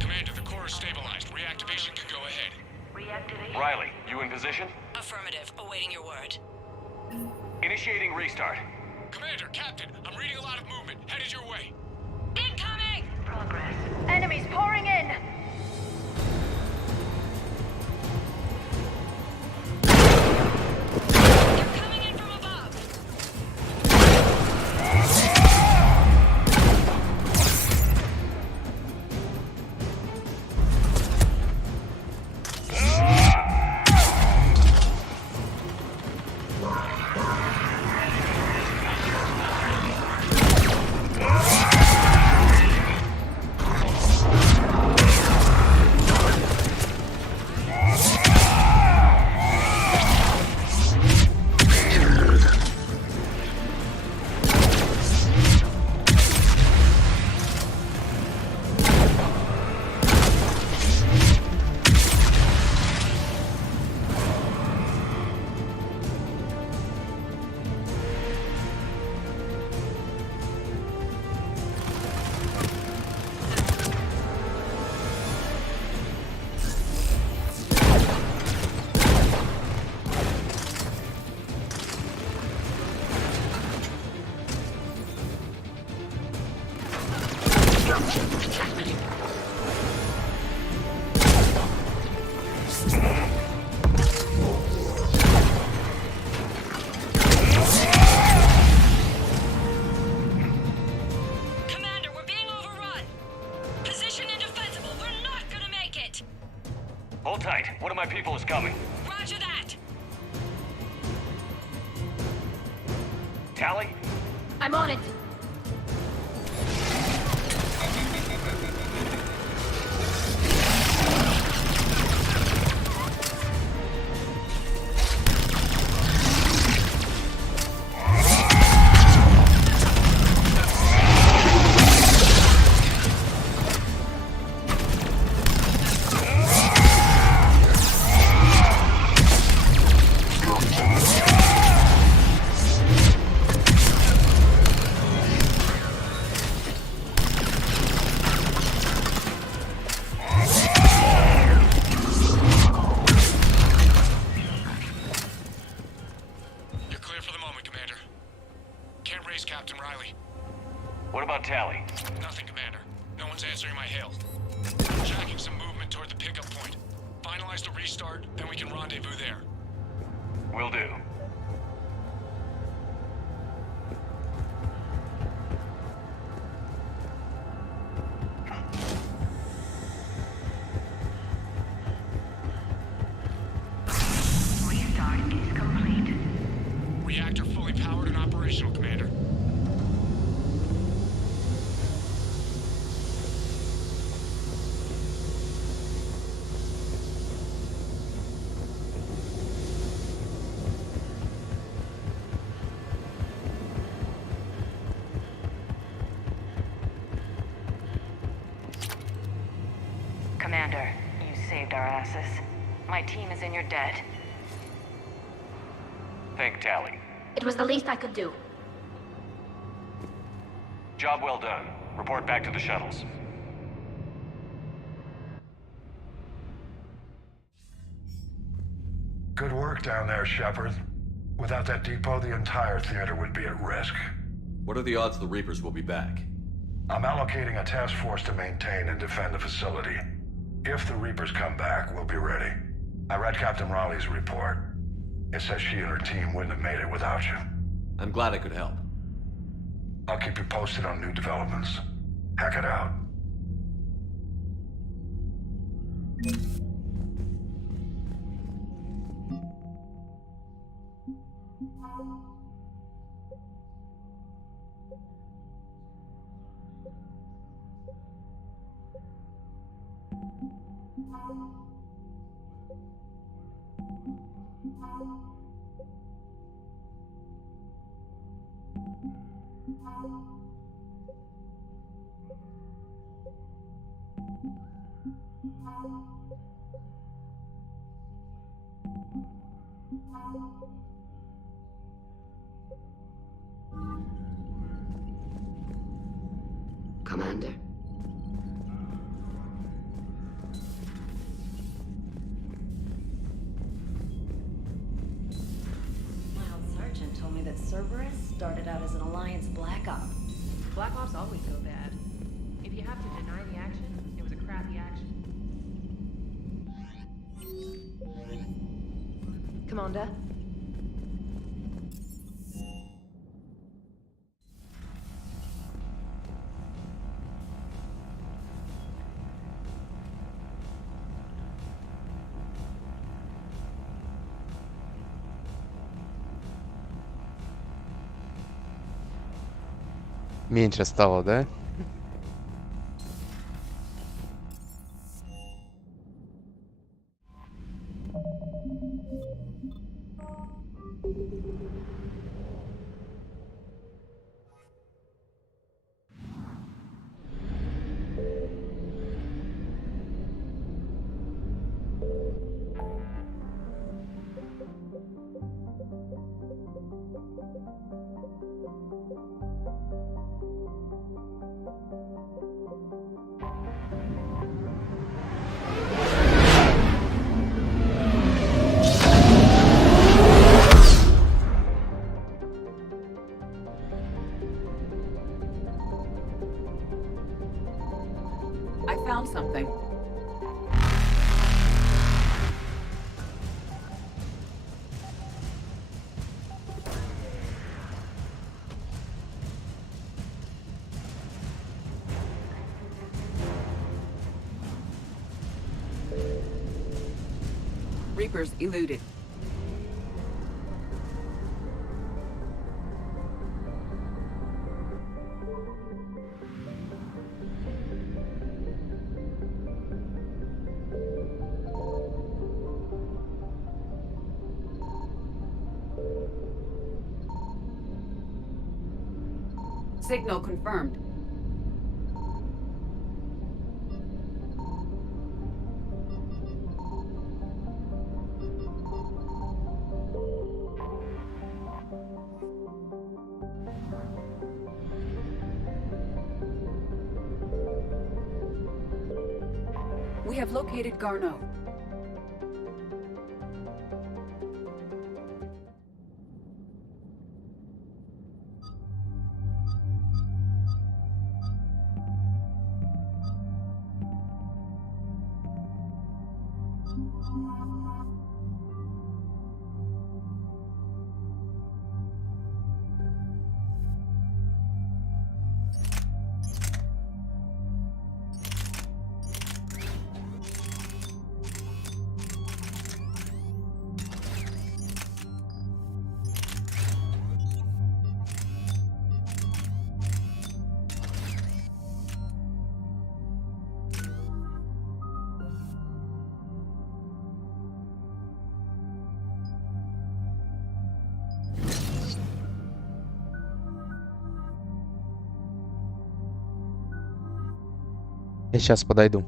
Commander, the core is stabilized. Reactivation can go ahead. Reactivation. Riley, you in position? Affirmative. Awaiting your word. Initiating restart. Commander, Captain, I'm reading a lot of movement. Headed your way. Incoming! Progress. Enemies pouring in! They're coming in from above. Commander, we're being overrun. Position indefensible. We're not gonna make it. Hold tight. One of my people is coming. Roger that. Tally? I'm on it. base, Captain Riley. What about Tally? Nothing, Commander. No one's answering my hail. Tracking some movement toward the pickup point. Finalize the restart, then we can rendezvous there. Will do. Restart is complete. Reactor fully powered and operational, Commander. Commander, you saved our asses. My team is in your debt. Thank Tally. It was the least I could do. Job well done. Report back to the shuttles. Good work down there, Shepard. Without that depot, the entire theater would be at risk. What are the odds the Reapers will be back? I'm allocating a task force to maintain and defend the facility. If the Reapers come back, we'll be ready. I read Captain Raleigh's report. It says she and her team wouldn't have made it without you. I'm glad I could help. I'll keep you posted on new developments. Hack it out. Commander. My old sergeant told me that Cerberus started out as an Alliance Black Op. Black Ops always go bad. If you have to deny the action, it was a crappy action. Commander? Меньше стало, да? I found something. Reapers eluded. Signal confirmed. We have located Garneau. Я сейчас подойду.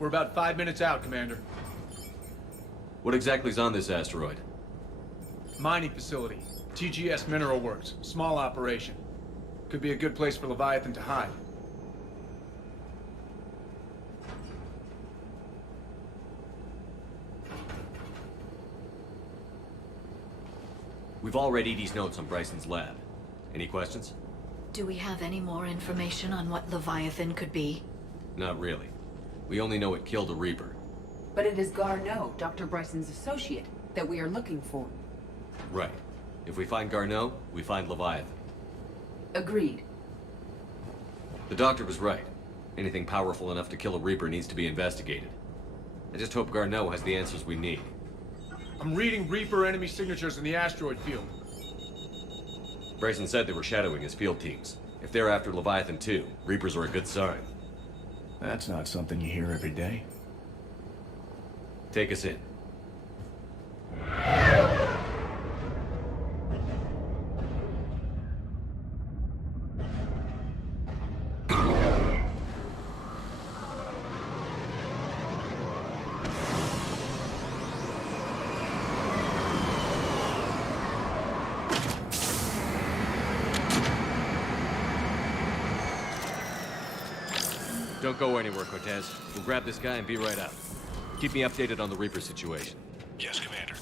We're about 5 minutes out, Commander. What exactly is on this asteroid? Mining facility. TGS Mineral Works. Small operation. Could be a good place for Leviathan to hide. We've all read Edie's notes on Bryson's lab. Any questions? Do we have any more information on what Leviathan could be? Not really. We only know it killed a Reaper. But it is Garneau, Dr. Bryson's associate, that we are looking for. Right. If we find Garneau, we find Leviathan. Agreed. The doctor was right. Anything powerful enough to kill a Reaper needs to be investigated. I just hope Garneau has the answers we need. I'm reading Reaper enemy signatures in the asteroid field. Bryson said they were shadowing his field teams. If they're after Leviathan too, Reapers are a good sign. That's not something you hear every day. Take us in. Don't go anywhere, Cortez. We'll grab this guy and be right out. Keep me updated on the Reaper situation. Yes, Commander.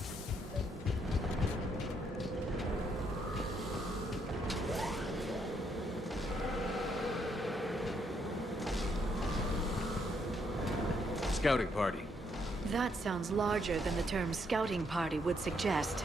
Scouting party. That sounds larger than the term scouting party would suggest.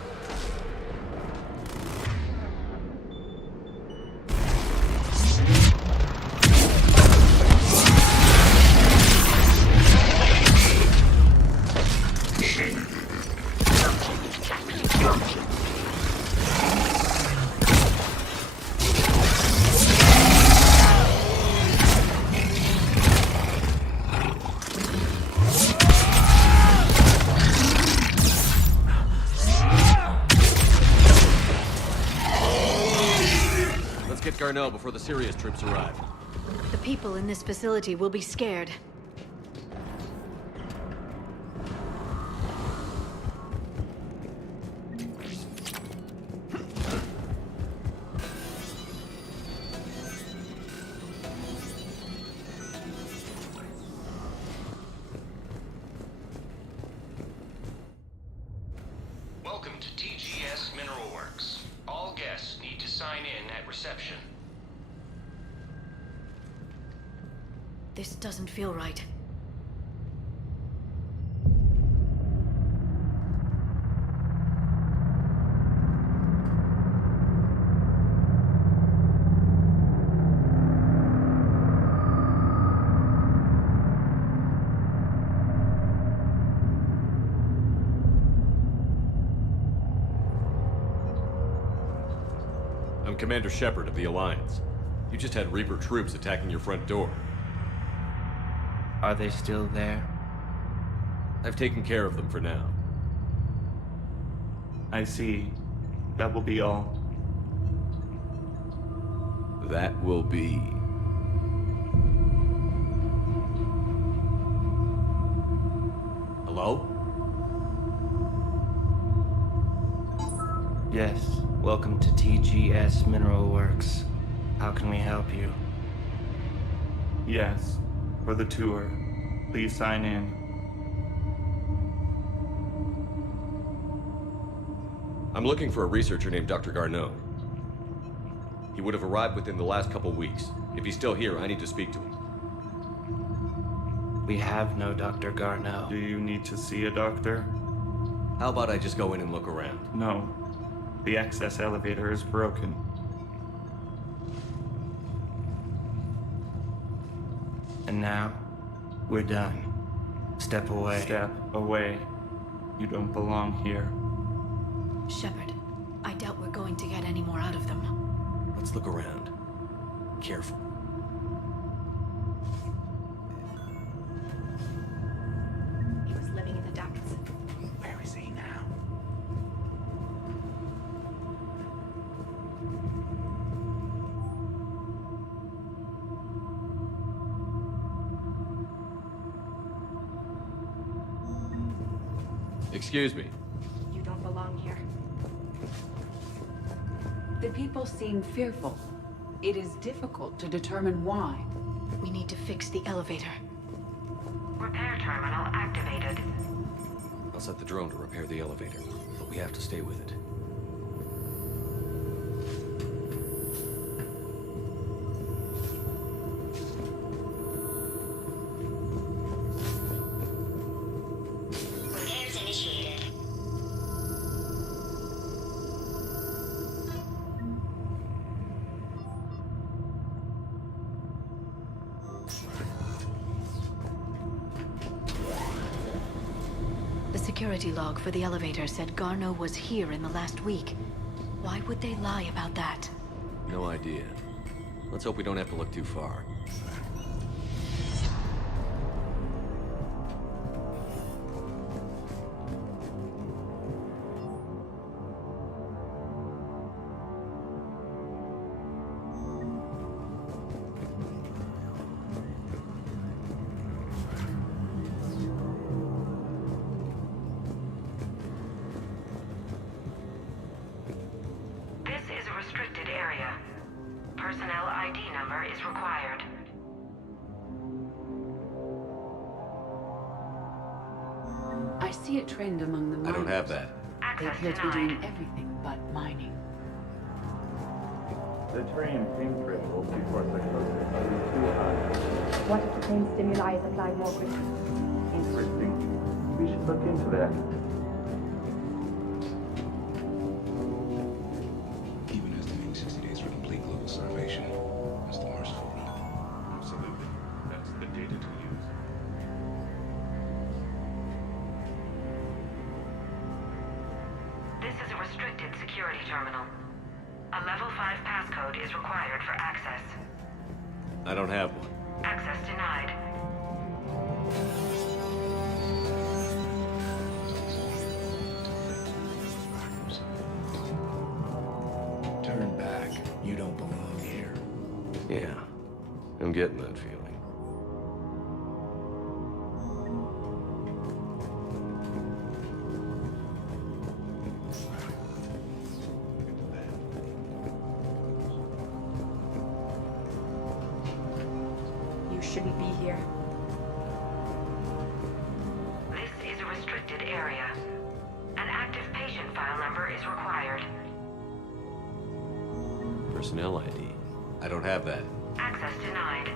Garneau before the serious troops arrive. The people in this facility will be scared. Welcome to TGS Mineral Works. All guests need to sign in at reception. This doesn't feel right. I'm Commander Shepard of the Alliance. You just had Reaper troops attacking your front door. Are they still there? I've taken care of them for now. I see. That will be all. That will be... Hello? Yes, welcome to TGS Mineral Works. How can we help you? Yes, for the tour. Please sign in. I'm looking for a researcher named Dr. Garneau. He would have arrived within the last couple weeks. If he's still here, I need to speak to him. We have no Dr. Garneau. Do you need to see a doctor? How about I just go in and look around? No. The access elevator is broken. And now, we're done. Step away. Step away. You don't belong here. Shepard, I doubt we're going to get any more out of them. Let's look around. Careful. He was living in the ducts. Where is he now? Excuse me. You don't belong here. The people seem fearful. It is difficult to determine why. We need to fix the elevator. Repair terminal activated. I'll set the drone to repair the elevator, but we have to stay with it. Repairs initiated. The security log for the elevator said Garneau was here in the last week. Why would they lie about that? No idea. Let's hope we don't have to look too far. This is a restricted area. Personnel ID number is required. I see a trend among the I miners. don't have that. They appear to be doing everything but mining. The terrain pain threshold before psychosis is too high. What if the pain stimuli is applied more quickly? Interesting. We should look into that. Even estimating 60 days for complete global starvation. That's the merciful one. Absolutely. That's the data to use. This is a restricted security terminal. A level 5 passcode is required for access. I don't have one. Access denied. Turn back. You don't belong here. Yeah, I'm getting that feeling. You shouldn't be here. This is a restricted area. An active patient file number is required. Personnel ID. I don't have that. Access denied.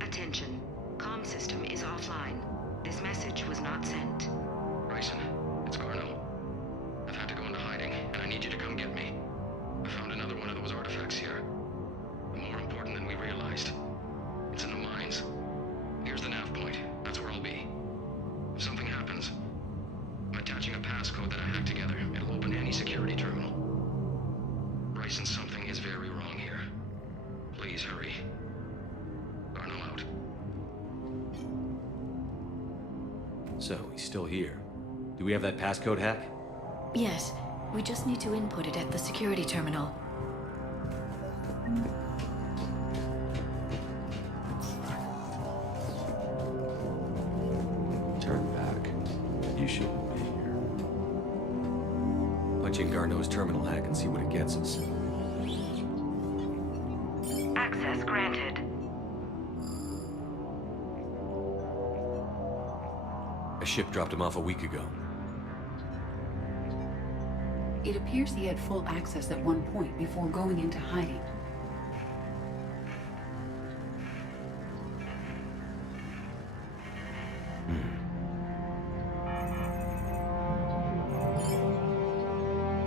Attention. Comm system is offline. This message was not sent. Ryzen, it's Garneau. I've had to go into hiding, and I need you to come get me. passcode that I hacked together. It'll open any security terminal. Bryson, something is very wrong here. Please hurry. Garno out. So, he's still here. Do we have that passcode hack? Yes, we just need to input it at the security terminal. Turn back. You shouldn't be here. Punch in Garneau's terminal hack and see what it gets us. Access granted. A ship dropped him off a week ago. It appears he had full access at one point before going into hiding.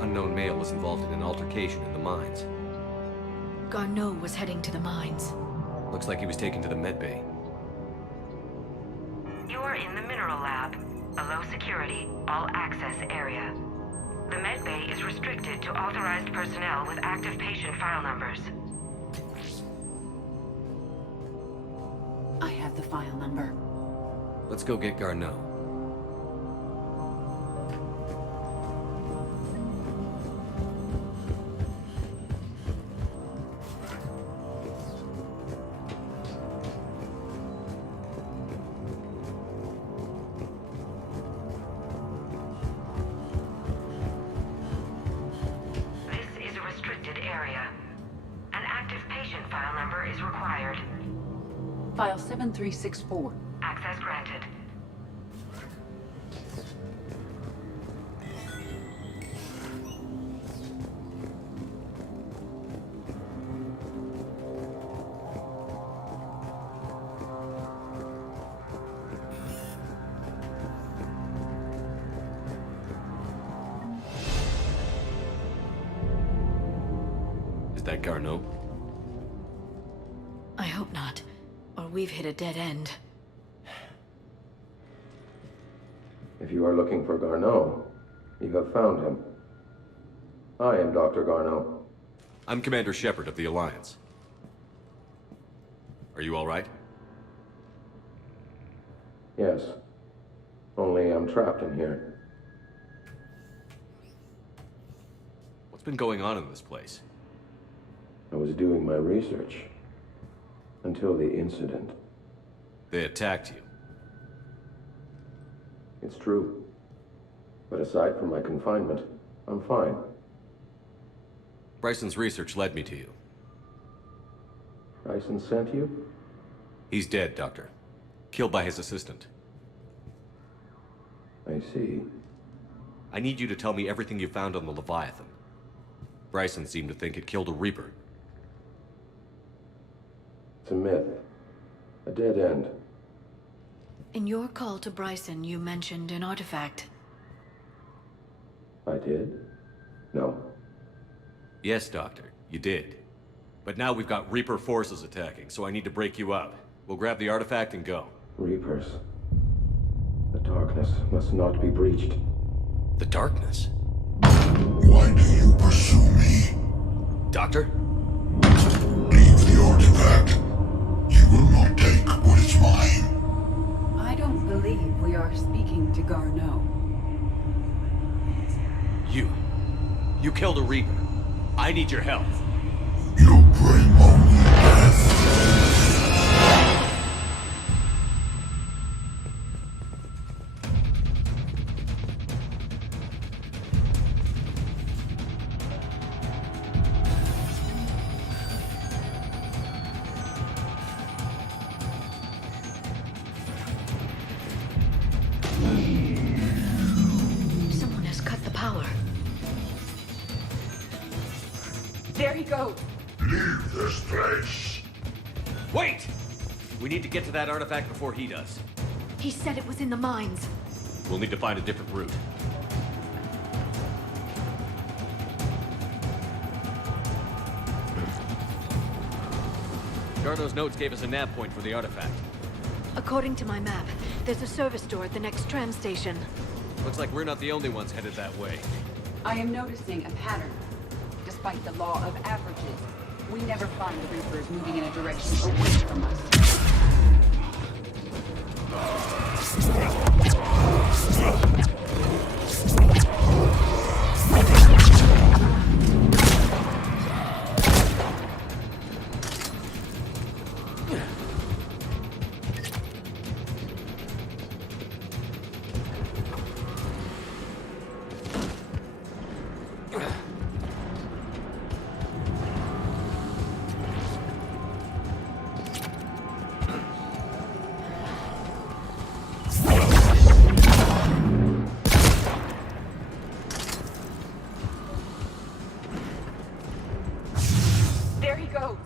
Unknown male was involved in an altercation in the mines. Garneau was heading to the mines. Looks like he was taken to the medbay. You are in the mineral lab, a low security, all access area. The medbay is restricted to authorized personnel with active patient file numbers. I have the file number. Let's go get Garneau. File 7364. Access granted. Is that Garneau? I hope not. Or we've hit a dead end. If you are looking for Garneau, you have found him. I am Dr. Garneau. I'm Commander Shepard of the Alliance. Are you all right? Yes. Only I'm trapped in here. What's been going on in this place? I was doing my research. Until the incident. They attacked you. It's true. But aside from my confinement, I'm fine. Bryson's research led me to you. Bryson sent you? He's dead, Doctor. Killed by his assistant. I see. I need you to tell me everything you found on the Leviathan. Bryson seemed to think it killed a Reaper. It's a myth. A dead end. In your call to Bryson, you mentioned an artifact. I did? No. Yes, Doctor, you did. But now we've got Reaper forces attacking, so I need to break you up. We'll grab the artifact and go. Reapers. The darkness must not be breached. The darkness? Why do you pursue me? Doctor? Leave the artifact. You will not take what is mine. I don't believe we are speaking to Garneau. You killed a Reaper. I need your help. You bring only death. Someone has cut the power. There he goes. Leave this place. Wait! We need to get to that artifact before he does. He said it was in the mines. We'll need to find a different route. Garneau's notes gave us a nav point for the artifact. According to my map, there's a service door at the next tram station. Looks like we're not the only ones headed that way. I am noticing a pattern. Despite the law of averages, we never find the Reapers moving in a direction away from us. There he goes.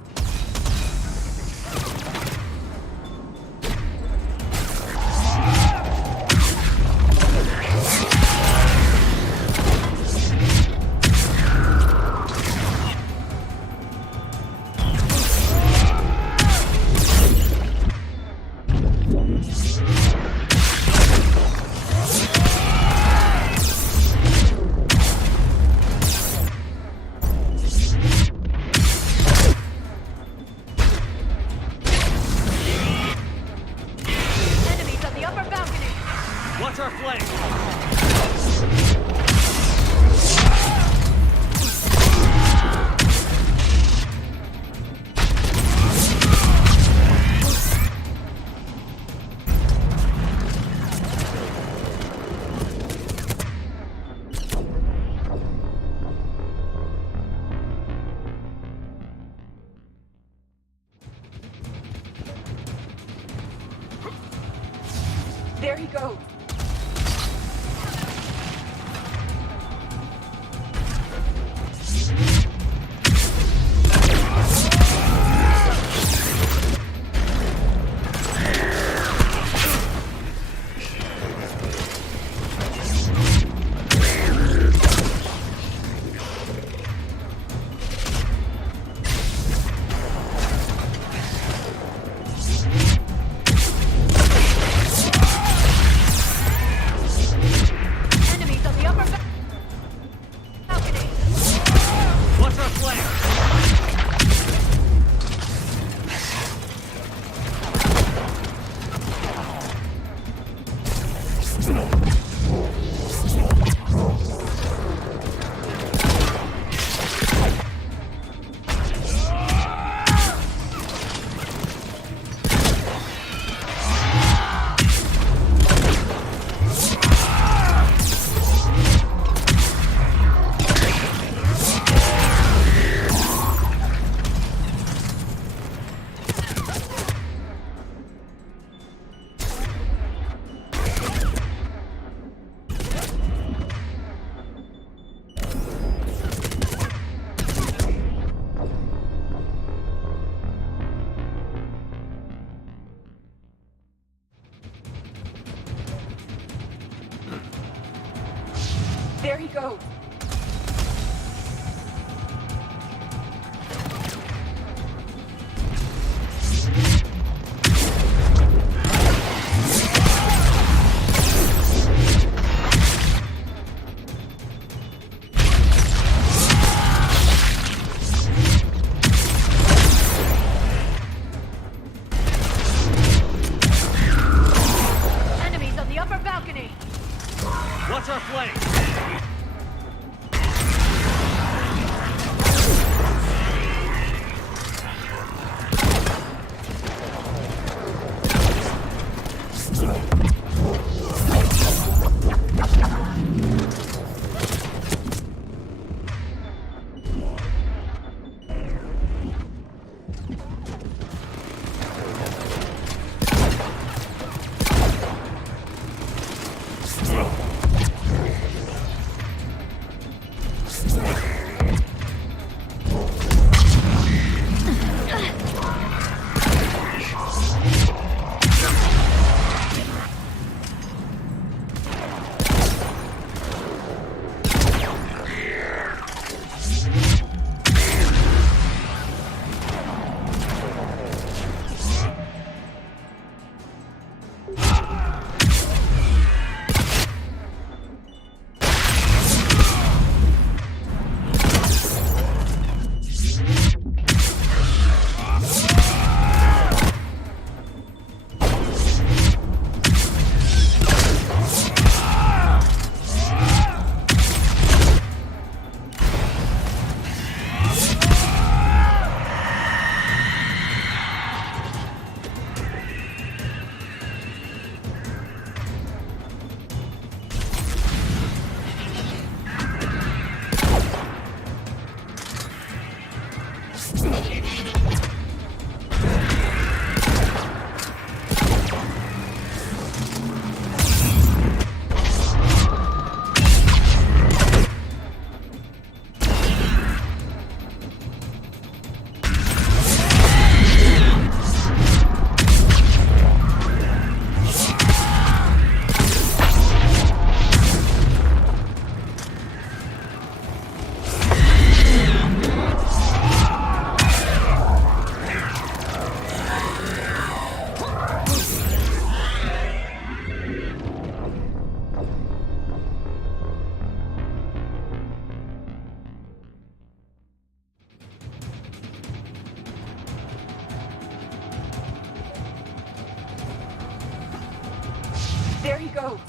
There he goes. Enemies on the upper balcony. What's our flank? go.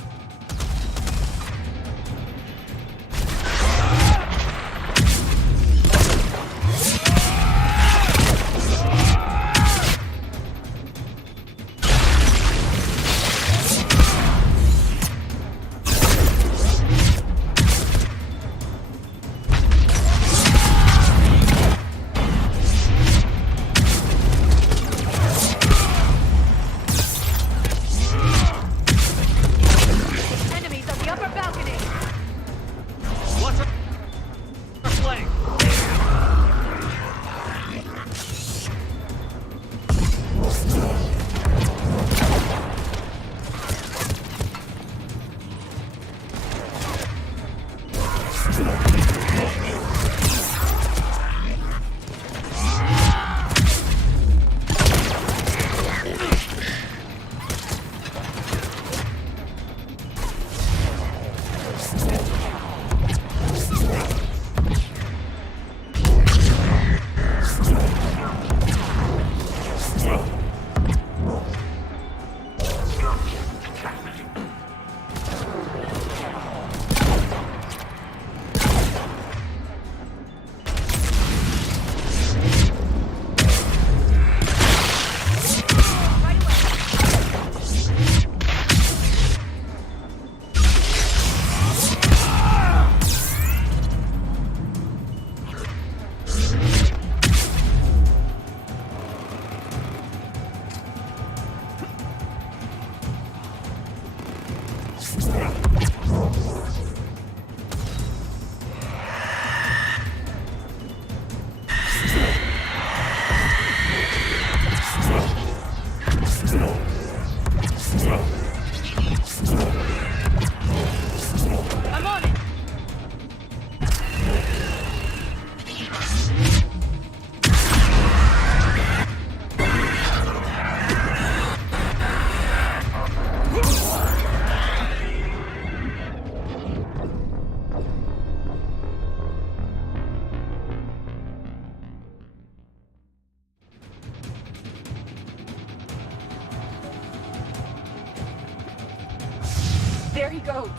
There he goes.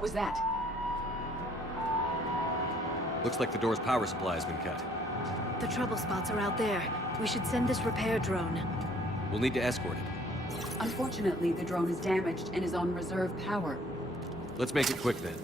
What was that? Looks like the door's power supply has been cut. The trouble spots are out there. We should send this repair drone. We'll need to escort it. Unfortunately, the drone is damaged and is on reserve power. Let's make it quick then.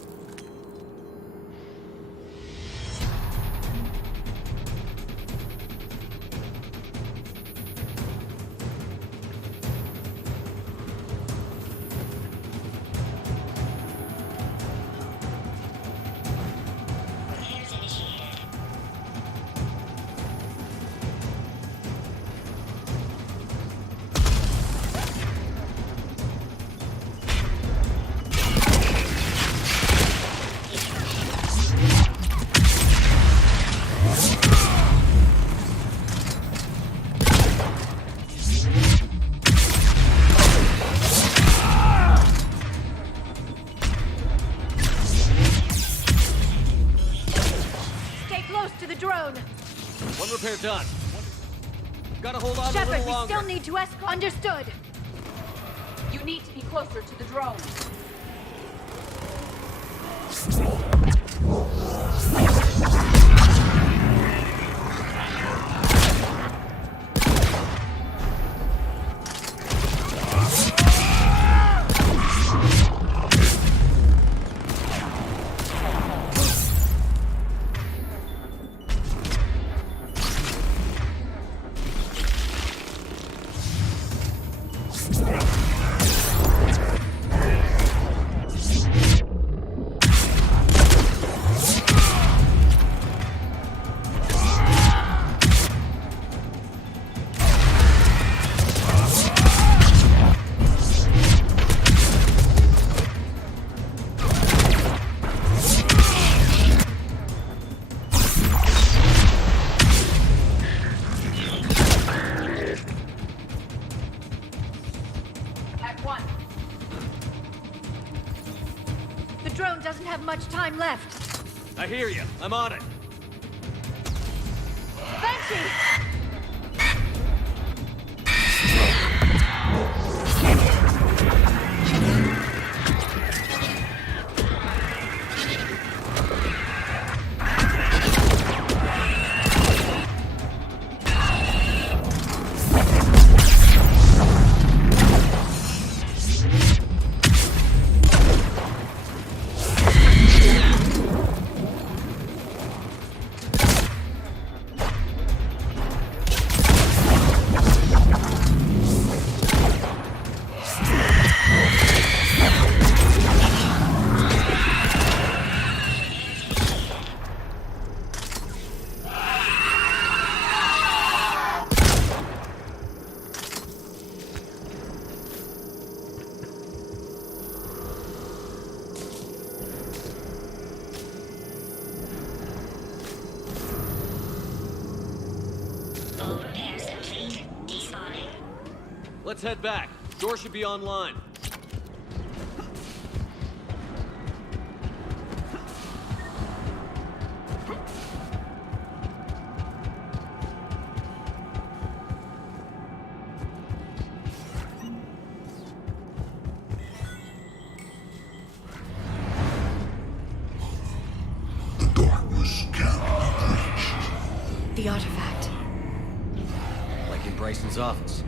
Done. Gotta hold on Shepard, a little longer. we still need to escort. Understood. You need to be closer to the drone. Much time left. I hear you. I'm on it. Banshee! Let's head back. Door should be online. The darkness can't be reached. The artifact. Like in Bryson's office.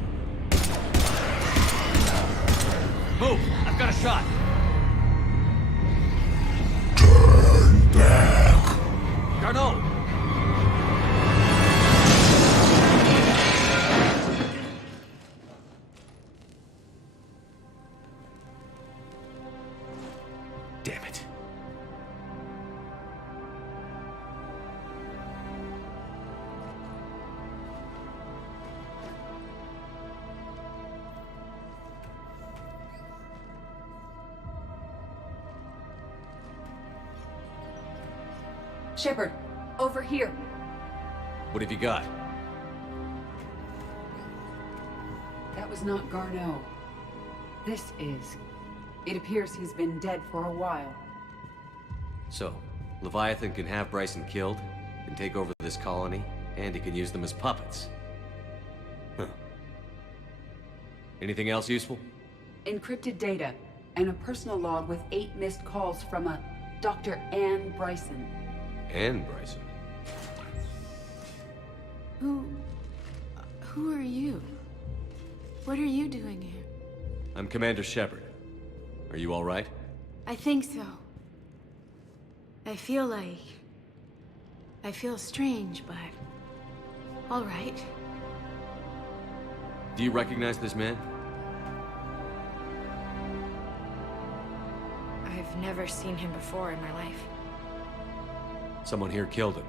Move! I've got a shot! Turn back! Garneau! Damn it. Shepard, over here. What have you got? That was not Garneau. This is. It appears he's been dead for a while. So, Leviathan can have Bryson killed, can take over this colony, and he can use them as puppets. Huh. Anything else useful? Encrypted data and a personal log with 8 missed calls from a Dr. Ann Bryson. Ann Bryson? Who are you? What are you doing here? I'm Commander Shepard. Are you all right? I think so. I feel strange, but all right. Do you recognize this man? I've never seen him before in my life. Someone here killed him.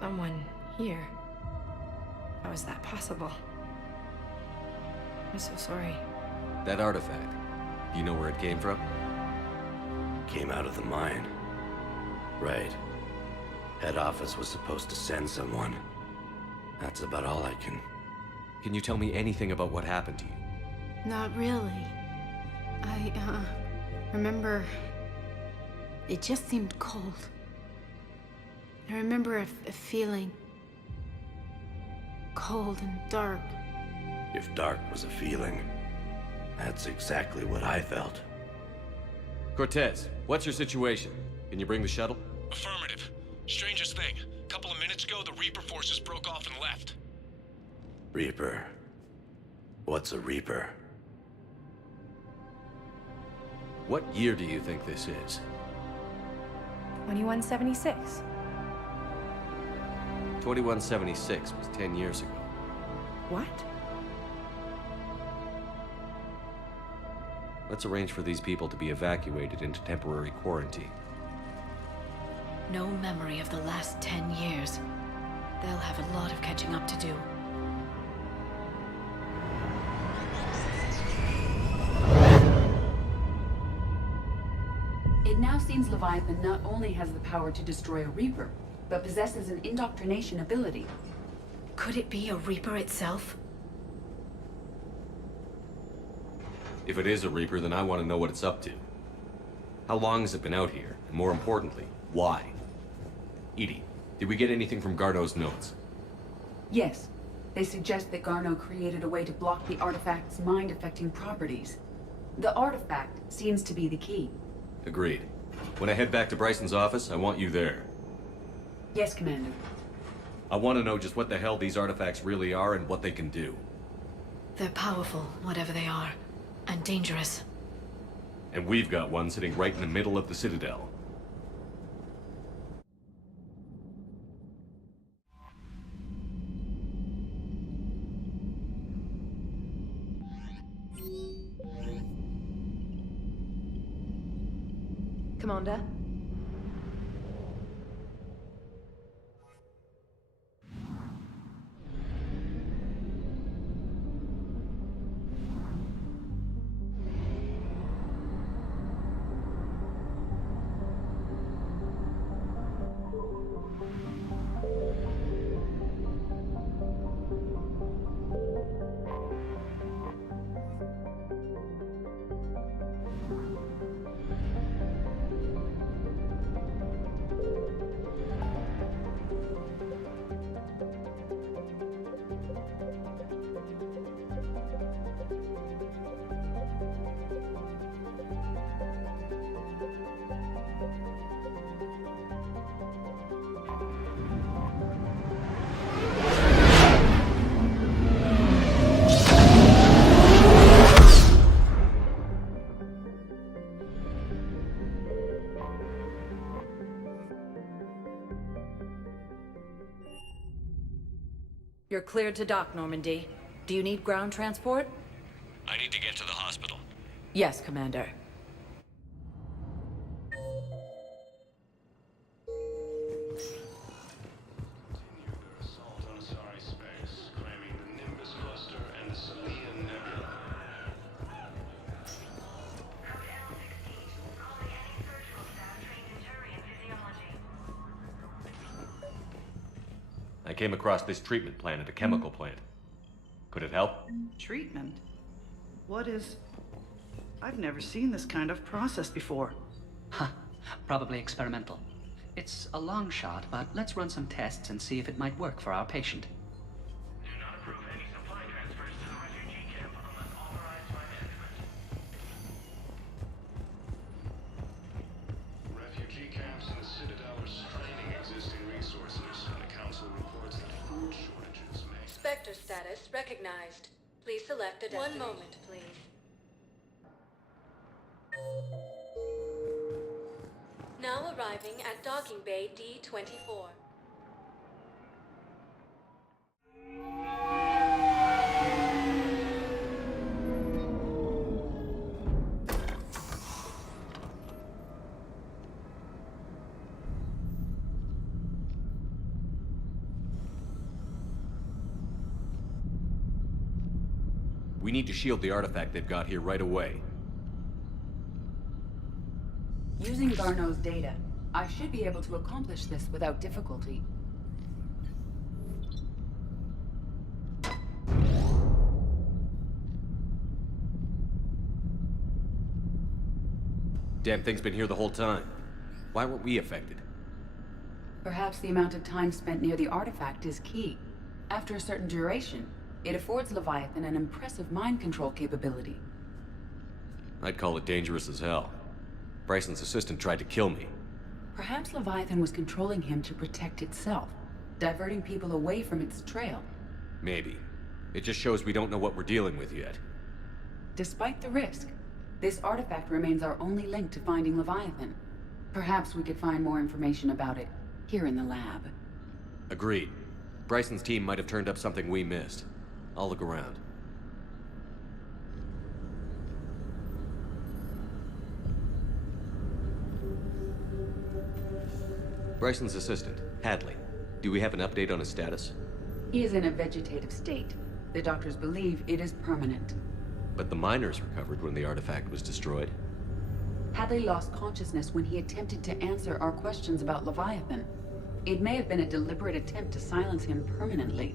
Someone here? How is that possible? I'm so sorry. That artifact, do you know where it came from? Came out of the mine. Right. Head office was supposed to send someone. That's about all I can... Can you tell me anything about what happened to you? Not really. I remember it just seemed cold. I remember a feeling cold and dark. If dark was a feeling, that's exactly what I felt. Cortez, what's your situation? Can you bring the shuttle? Affirmative. Strangest thing. A couple of minutes ago, the Reaper forces broke off and left. Reaper. What's a Reaper? What year do you think this is? 2176. 2176 was 10 years ago. What? Let's arrange for these people to be evacuated into temporary quarantine. No memory of the last 10 years. They'll have a lot of catching up to do. It now seems Leviathan not only has the power to destroy a Reaper, but possesses an indoctrination ability. Could it be a Reaper itself? If it is a Reaper, then I want to know what it's up to. How long has it been out here? And more importantly, why? Edie, did we get anything from Garneau's notes? Yes. They suggest that Garneau created a way to block the artifact's mind-affecting properties. The artifact seems to be the key. Agreed. When I head back to Bryson's office, I want you there. Yes, Commander. I want to know just what the hell these artifacts really are and what they can do. They're powerful, whatever they are, and dangerous. And we've got one sitting right in the middle of the Citadel. Commander? You're cleared to dock, Normandy. Do you need ground transport? I need to get to the hospital. Yes, Commander. I came across this treatment plant at a chemical plant. Could it help? Treatment? What is... I've never seen this kind of process before. Huh. Probably experimental. It's a long shot, but let's run some tests and see if it might work for our patient. Do not approve any supply transfers to the refugee camp unless authorized by management. status recognized. Please select a destiny. 1 moment, please. Now arriving at docking bay D24. We need to shield the artifact they've got here right away. Using Garneau's data, I should be able to accomplish this without difficulty. Damn thing's been here the whole time. Why weren't we affected? Perhaps the amount of time spent near the artifact is key. After a certain duration, it affords Leviathan an impressive mind control capability. I'd call it dangerous as hell. Bryson's assistant tried to kill me. Perhaps Leviathan was controlling him to protect itself, diverting people away from its trail. Maybe. It just shows we don't know what we're dealing with yet. Despite the risk, this artifact remains our only link to finding Leviathan. Perhaps we could find more information about it here in the lab. Agreed. Bryson's team might have turned up something we missed. I'll look around. Bryson's assistant, Hadley. Do we have an update on his status? He is in a vegetative state. The doctors believe it is permanent. But the miners recovered when the artifact was destroyed. Hadley lost consciousness when he attempted to answer our questions about Leviathan. It may have been a deliberate attempt to silence him permanently.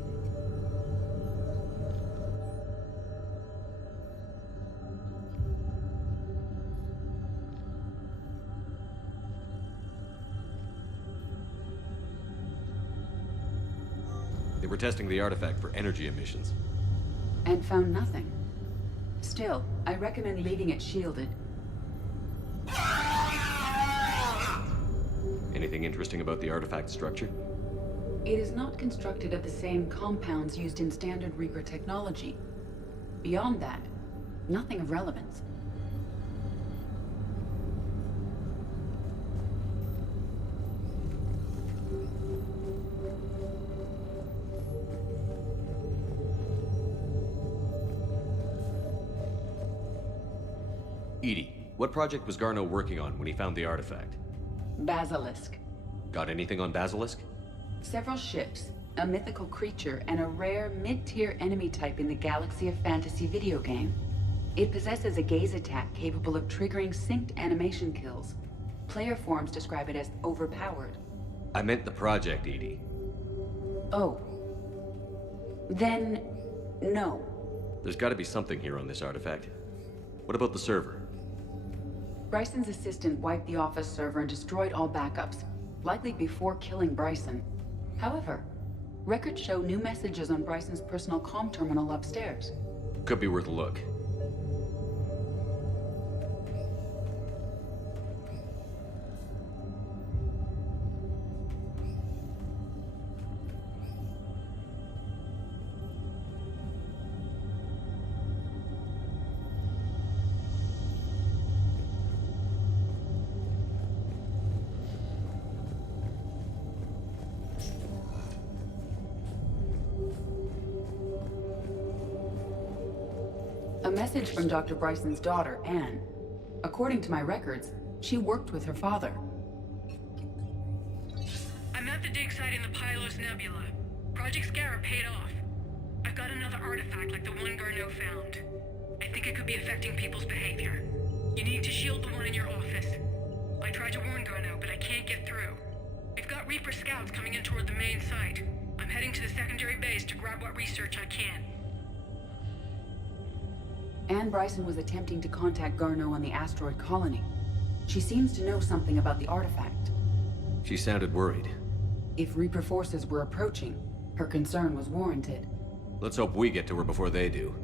They were testing the artifact for energy emissions. And found nothing. Still, I recommend leaving it shielded. Anything interesting about the artifact structure? It is not constructed of the same compounds used in standard Reaper technology. Beyond that, nothing of relevance. Edie, what project was Garneau working on when he found the artifact? Basilisk. Got anything on Basilisk? Several ships, a mythical creature, and a rare mid-tier enemy type in the Galaxy of Fantasy video game. It possesses a gaze attack capable of triggering synced animation kills. Player forums describe it as overpowered. I meant the project, Edie. Oh. Then, no. There's gotta be something here on this artifact. What about the server? Bryson's assistant wiped the office server and destroyed all backups, likely before killing Bryson. However, records show new messages on Bryson's personal comm terminal upstairs. Could be worth a look. A message from Dr. Bryson's daughter, Anne. According to my records, she worked with her father. I'm at the dig site in the Pylos Nebula. Project Scarab paid off. I've got another artifact like the one Garneau found. I think it could be affecting people's behavior. You need to shield the one in your office. I tried to warn Garneau, but I can't get through. We've got Reaper scouts coming in toward the main site. I'm heading to the secondary base to grab what research I can. Anne Bryson was attempting to contact Garneau on the asteroid colony. She seems to know something about the artifact. She sounded worried. If Reaper forces were approaching, her concern was warranted. Let's hope we get to her before they do.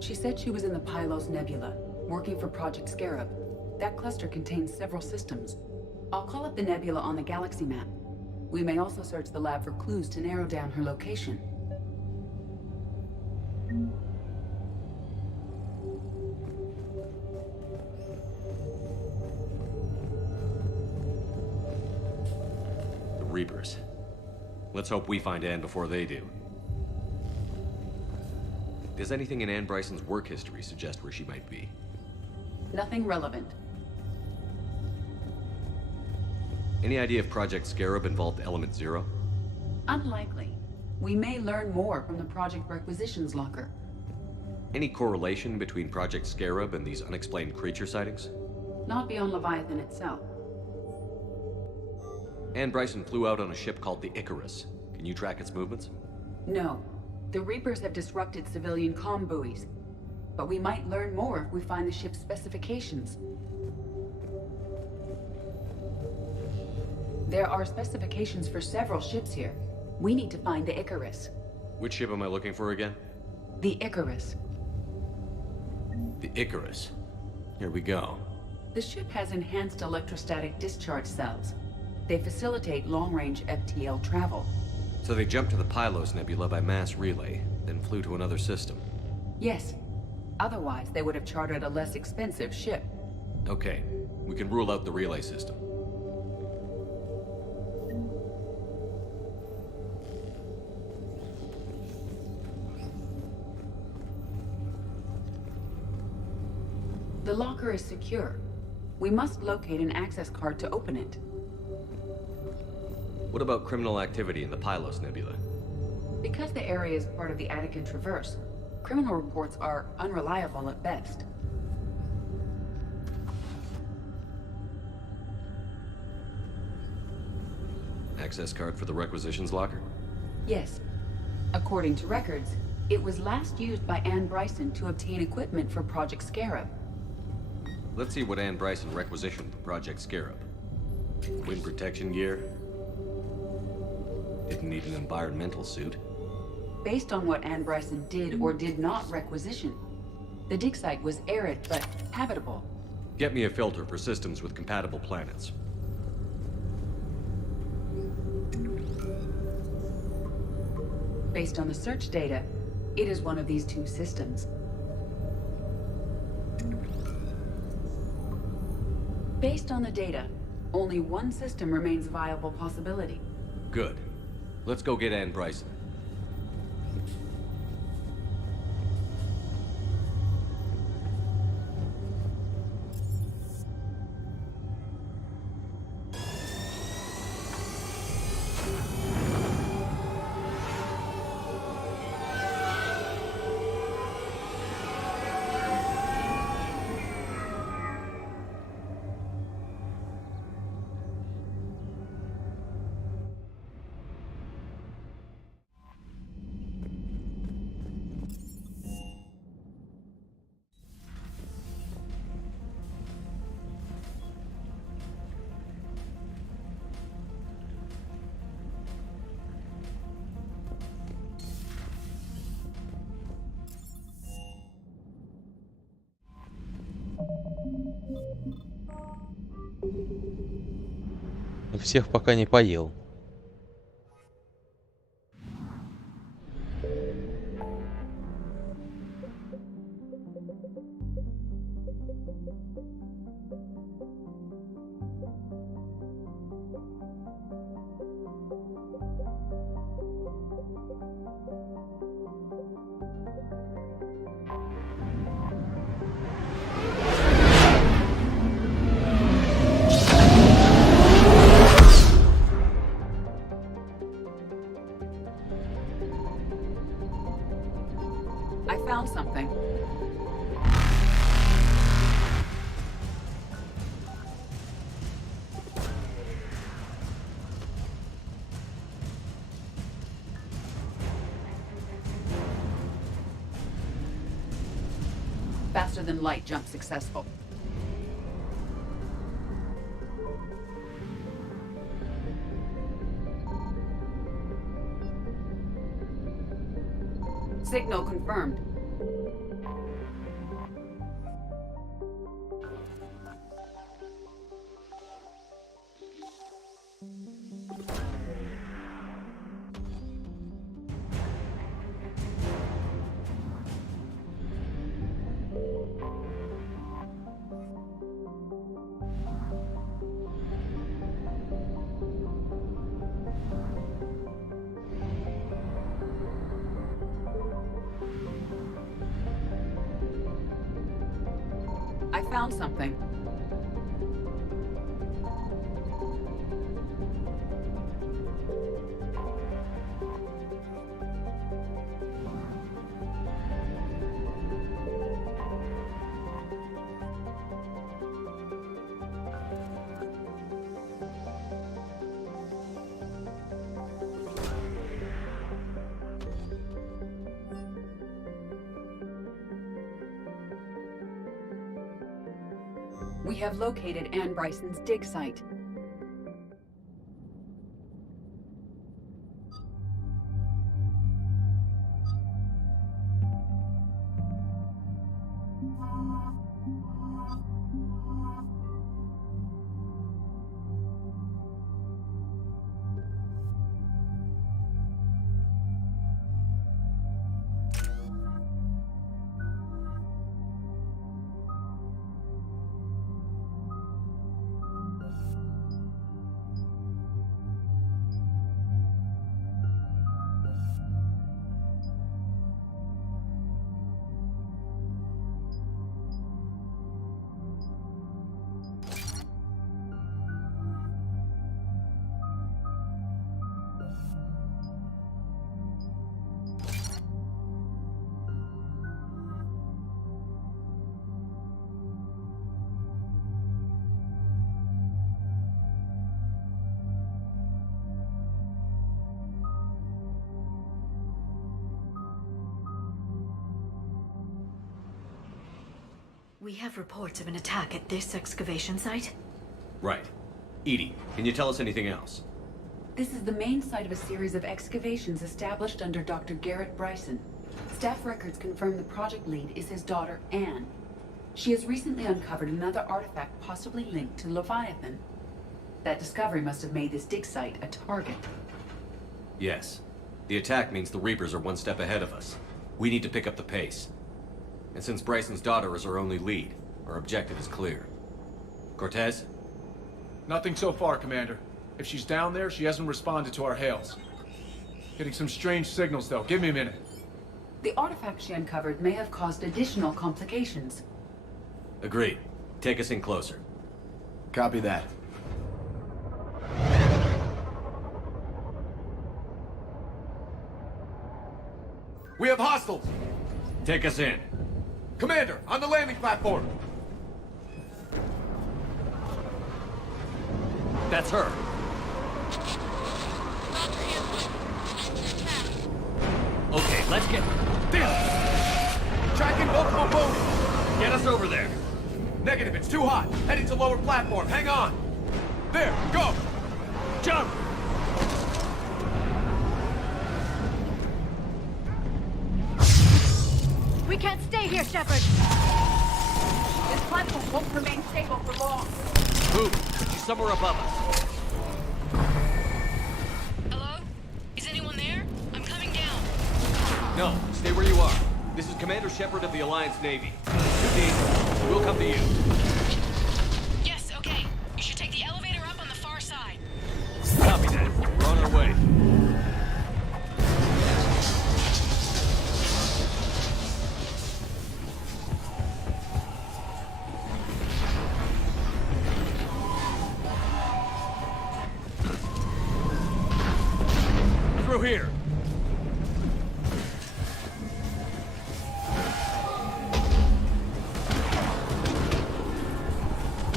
She said she was in the Pylos Nebula, working for Project Scarab. That cluster contains several systems. I'll call up the nebula on the galaxy map. We may also search the lab for clues to narrow down her location. Reapers. Let's hope we find Anne before they do. Does anything in Anne Bryson's work history suggest where she might be? Nothing relevant. Any idea if Project Scarab involved Element Zero? Unlikely. We may learn more from the Project Requisitions Locker. Any correlation between Project Scarab and these unexplained creature sightings? Not beyond Leviathan itself. Anne Bryson flew out on a ship called the Icarus. Can you track its movements? No. The Reapers have disrupted civilian comm buoys. But we might learn more if we find the ship's specifications. There are specifications for several ships here. We need to find the Icarus. Which ship am I looking for again? The Icarus. The Icarus. Here we go. The ship has enhanced electrostatic discharge cells. They facilitate long-range FTL travel. So they jumped to the Pylos Nebula by mass relay, then flew to another system. Yes. Otherwise, they would have chartered a less expensive ship. Okay. We can rule out the relay system. The locker is secure. We must locate an access card to open it. What about criminal activity in the Pylos Nebula? Because the area is part of the Attican Traverse, criminal reports are unreliable at best. Access card for the requisitions locker? Yes. According to records, it was last used by Anne Bryson to obtain equipment for Project Scarab. Let's see what Anne Bryson requisitioned for Project Scarab. Wind protection gear. Didn't need an environmental suit. Based on what Anne Bryson did or did not requisition, the dig site was arid but habitable. Get me a filter for systems with compatible planets. Based on the search data, it is one of these two systems. Based on the data, only one system remains a viable possibility. Good. Let's go get Anne Bryson. Всех пока не поел. Something. Faster than light jump successful. Signal confirmed. I found something. We have located Anne Bryson's dig site. We have reports of an attack at this excavation site. Right. Edie, can you tell us anything else? This is the main site of a series of excavations established under Dr. Garrett Bryson. Staff records confirm the project lead is his daughter, Anne. She has recently uncovered another artifact possibly linked to Leviathan. That discovery must have made this dig site a target. Yes. The attack means the Reapers are one step ahead of us. We need to pick up the pace. And since Bryson's daughter is our only lead, our objective is clear. Cortez? Nothing so far, Commander. If she's down there, she hasn't responded to our hails. Getting some strange signals, though. Give me a minute. The artifact she uncovered may have caused additional complications. Agreed. Take us in closer. Copy that. We have hostiles! Take us in. Commander, on the landing platform! That's her. Okay, let's get... Damn! Tracking multiple boats! Get us over there. Negative, it's too hot. Heading to lower platform. Hang on. There, go! Jump! We can't stay here, Shepard! This platform won't remain stable for long. Move! She's somewhere above us. Hello? Is anyone there? I'm coming down. No, stay where you are. This is Commander Shepard of the Alliance Navy. 2D, we'll come to you. Yes, okay. You should take the elevator up on the far side. Copy that. We're on our way. Through here.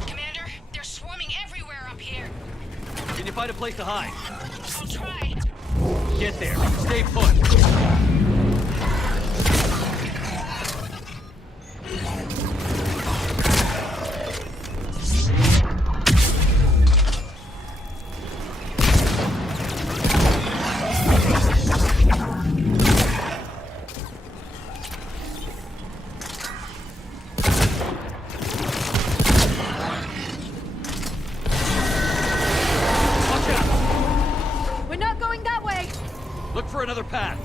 Commander, they're swarming everywhere up here. Can you find a place to hide? I'll try. Get there. Stay put. Look for another path.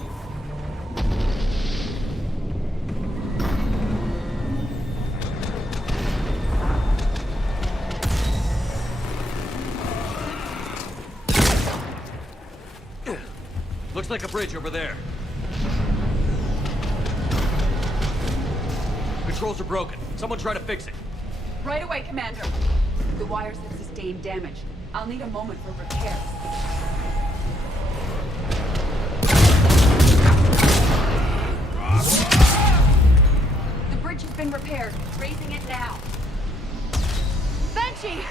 Looks like a bridge over there. Controls are broken. Someone try to fix it. Right away, Commander. The wires have sustained damage. I'll need a moment for repair. The bridge has been repaired. Raising it now. Banshee!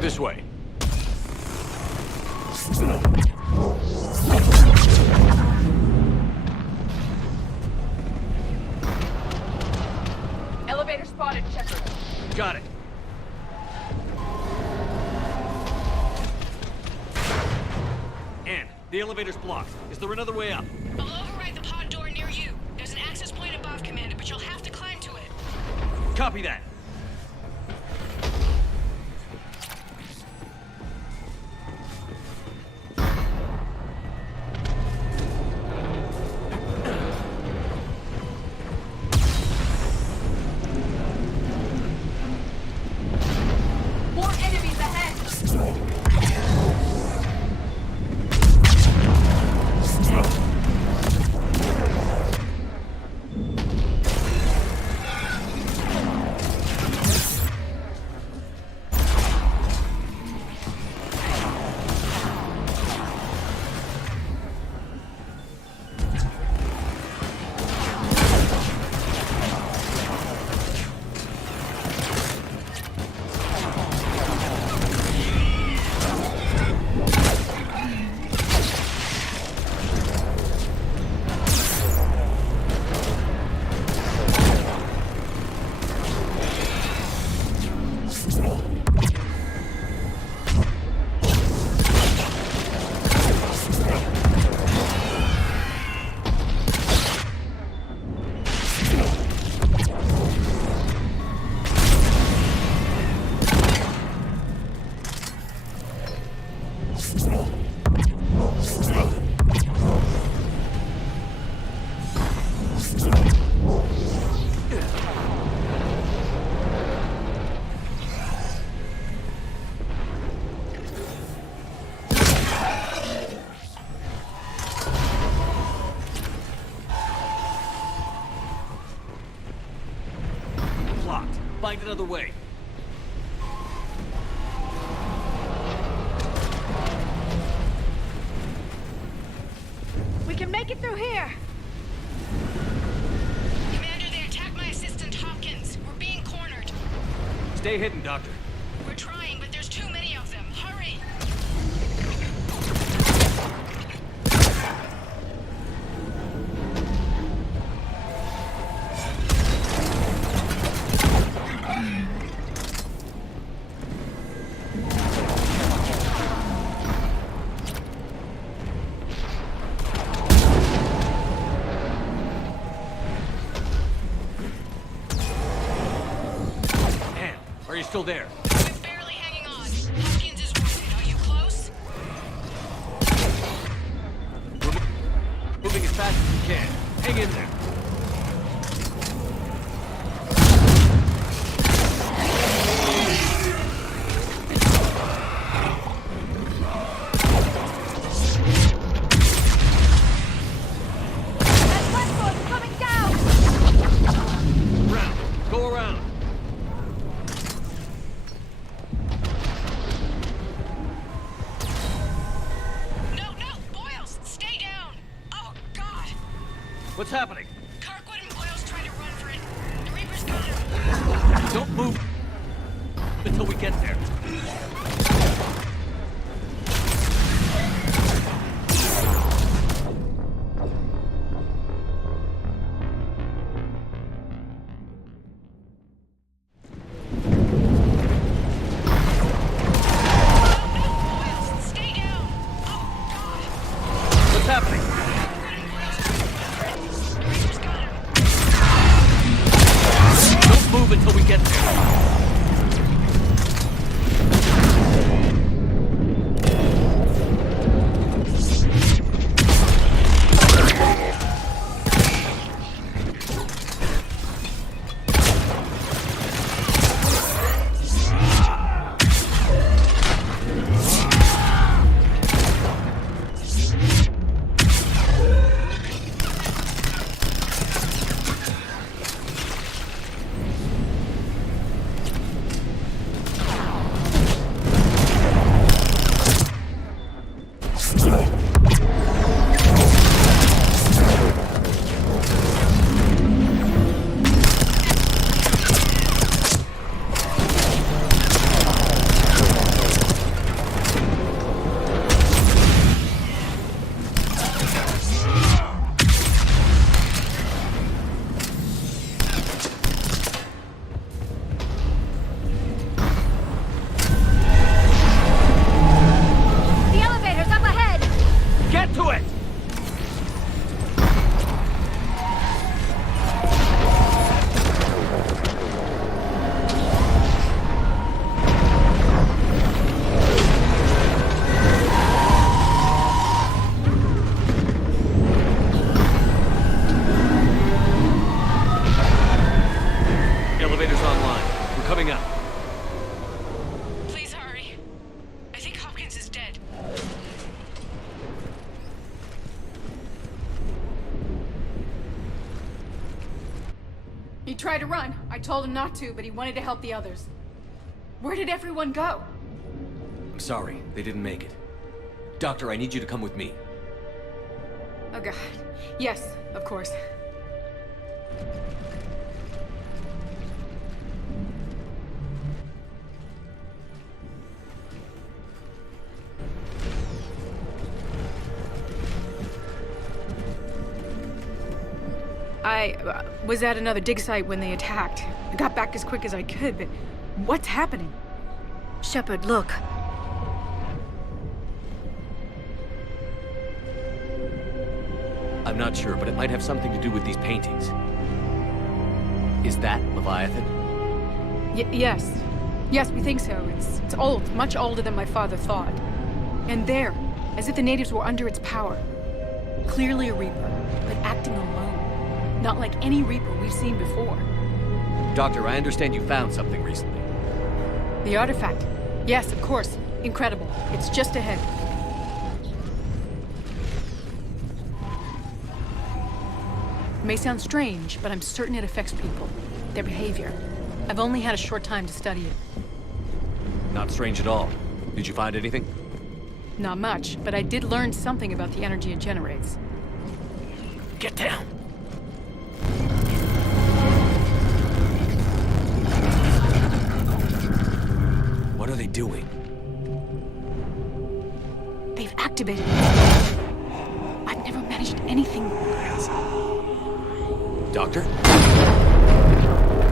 This way. Elevator spotted, Shepard. Got it. Ann, the elevator's blocked. Is there another way up? I'll override the pod door near you. There's an access point above, Commander, but you'll have to climb to it. Copy that. Find another way. We can make it through here. Commander, they attacked my assistant, Hopkins. We're being cornered. Stay hidden, Doctor. We're trying, but there's too many of them. Hurry! Are you still there? I'm barely hanging on. Hopkins is wounded. Are you close? We're moving as fast as we can. Hang in there. That platform's coming down! Round. Go around. What's happening? Kirkwood and Boyle's trying to run for it. The Reaper's got him. Don't move until we get there. move until we get there. He tried to run. I told him not to, but he wanted to help the others. Where did everyone go? I'm sorry, they didn't make it. Doctor, I need you to come with me. Oh god. Yes, of course. I was at another dig site when they attacked. I got back as quick as I could, but what's happening? Shepard, look. I'm not sure, but it might have something to do with these paintings. Is that Leviathan? Yes. Yes, we think so. It's old, much older than my father thought. And there, as if the natives were under its power. Clearly a Reaper, but acting alone. Not like any Reaper we've seen before. Doctor, I understand you found something recently. The artifact. Yes, of course. Incredible. It's just ahead. It may sound strange, but I'm certain it affects people. Their behavior. I've only had a short time to study it. Not strange at all. Did you find anything? Not much, but I did learn something about the energy it generates. Get down! What are they doing? They've activated it. I've never managed anything. Doctor?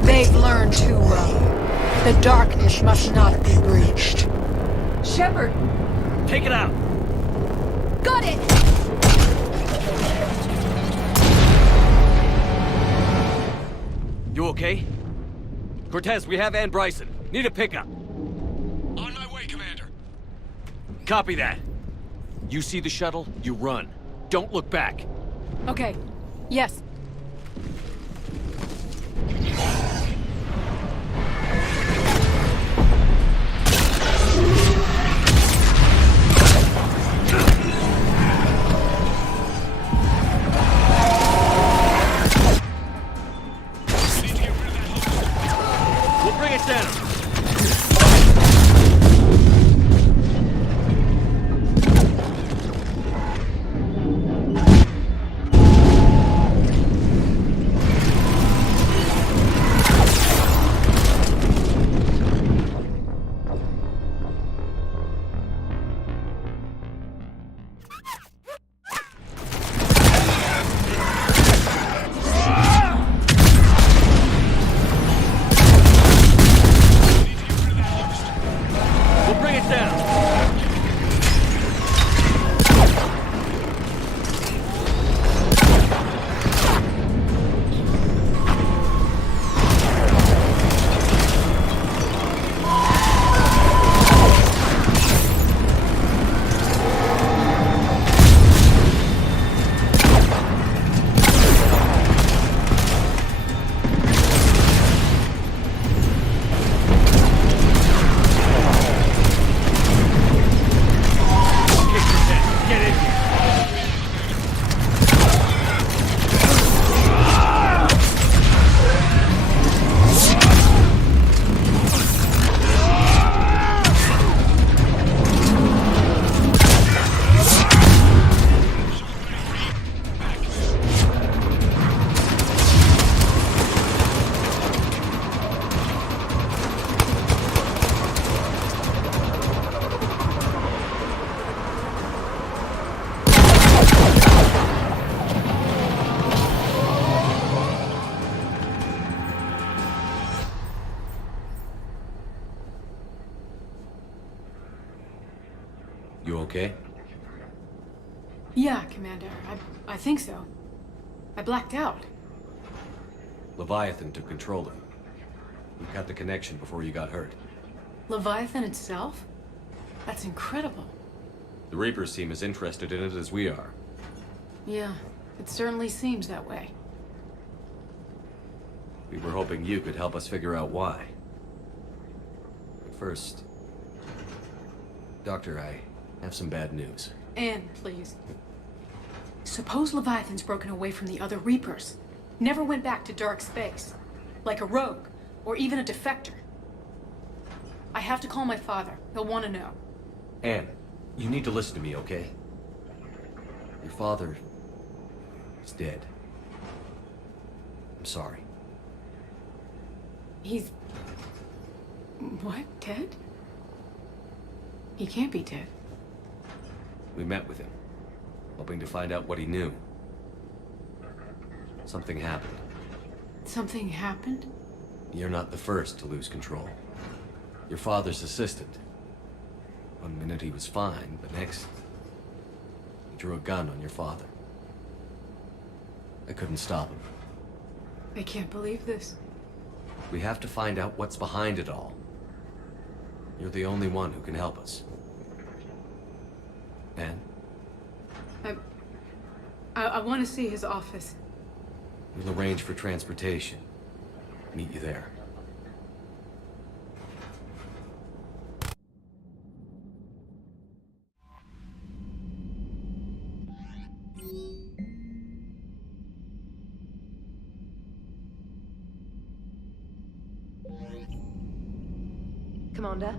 They've learned too well. The darkness must not be breached. Shepard! Take it out! Got it! You okay? Cortez, we have Ann Bryson. Need a pickup. On my way, Commander. Copy that. You see the shuttle, you run. Don't look back. Okay. Yes. okay? Yeah, Commander. I think so. I blacked out. Leviathan took control of you. You cut the connection before you got hurt. Leviathan itself? That's incredible. The Reapers seem as interested in it as we are. Yeah, it certainly seems that way. We were hoping you could help us figure out why. But first... Doctor, I have some bad news. Anne, please. Suppose Leviathan's broken away from the other Reapers. Never went back to dark space. Like a rogue, or even a defector. I have to call my father. He'll want to know. Anne, you need to listen to me, okay? Your father... is dead. I'm sorry. He's... what? Dead? He can't be dead. We met with him, hoping to find out what he knew. Something happened. Something happened? You're not the first to lose control. Your father's assistant. One minute he was fine, the next... he drew a gun on your father. I couldn't stop him. I can't believe this. We have to find out what's behind it all. You're the only one who can help us. Anne? I want to see his office. We'll arrange for transportation. Meet you there. Commander?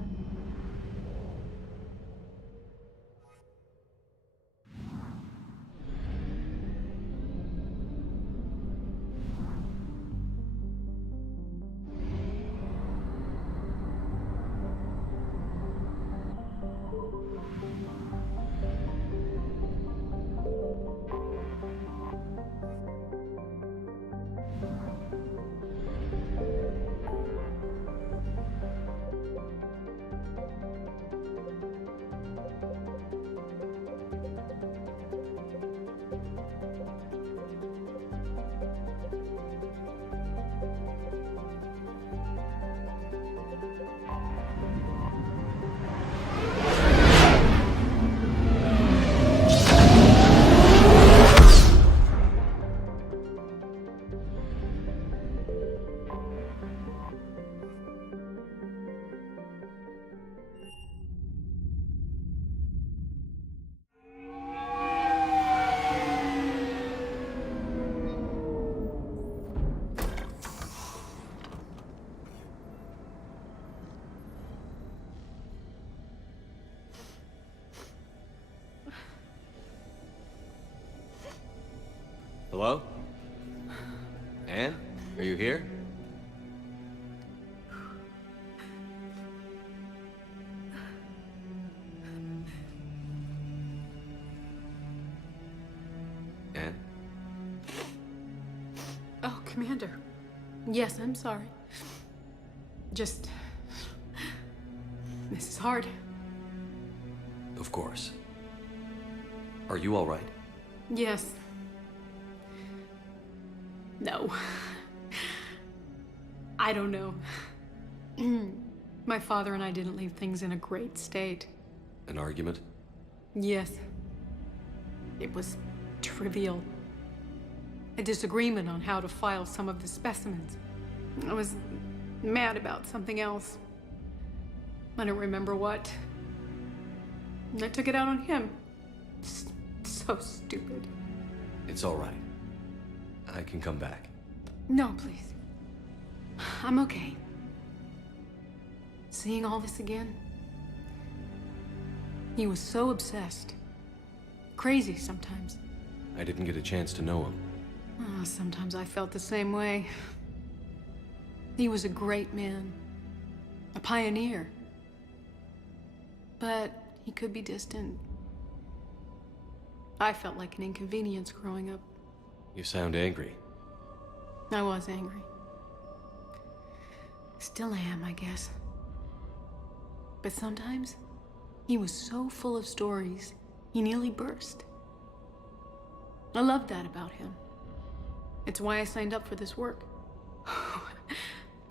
Hello? Anne? Are you here? Anne? Oh, Commander. Yes, I'm sorry. Just... this is hard. Of course. Are you all right? Yes. No. I don't know. My father and I didn't leave things in a great state. An argument? Yes. It was trivial. A disagreement on how to file some of the specimens. I was mad about something else. I don't remember what. And I took it out on him. So stupid. It's all right. I can come back. No, please. I'm okay. Seeing all this again? He was so obsessed. Crazy sometimes. I didn't get a chance to know him. Oh, sometimes I felt the same way. He was a great man. A pioneer. But he could be distant. I felt like an inconvenience growing up. You sound angry. I was angry. Still am, I guess. But sometimes, He was so full of stories, he nearly burst. I loved that about him. It's why I signed up for this work.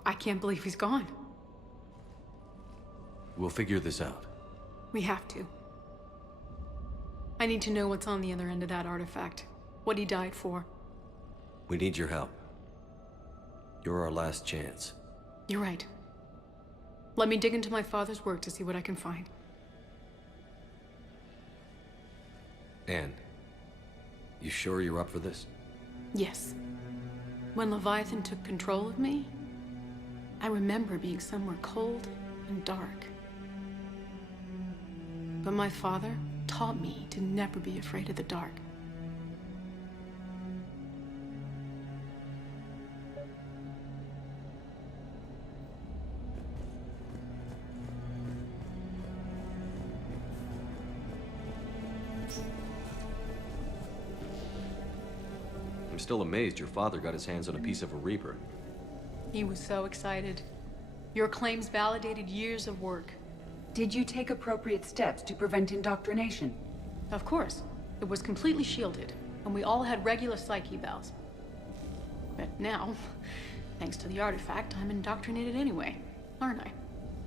I can't believe he's gone. We'll figure this out. We have to. I need to know what's on the other end of that artifact. What he died for. We need your help. You're our last chance. You're right. Let me dig into my father's work to see what I can find. Anne, you sure you're up for this? Yes. When Leviathan took control of me, I remember being somewhere cold and dark. But my father taught me to never be afraid of the dark. I'm still amazed your father got his hands on a piece of a Reaper. He was so excited. Your claims validated years of work. Did you take appropriate steps to prevent indoctrination? Of course. It was completely shielded, and we all had regular psych evals. But now, thanks to the artifact, I'm indoctrinated anyway, aren't I?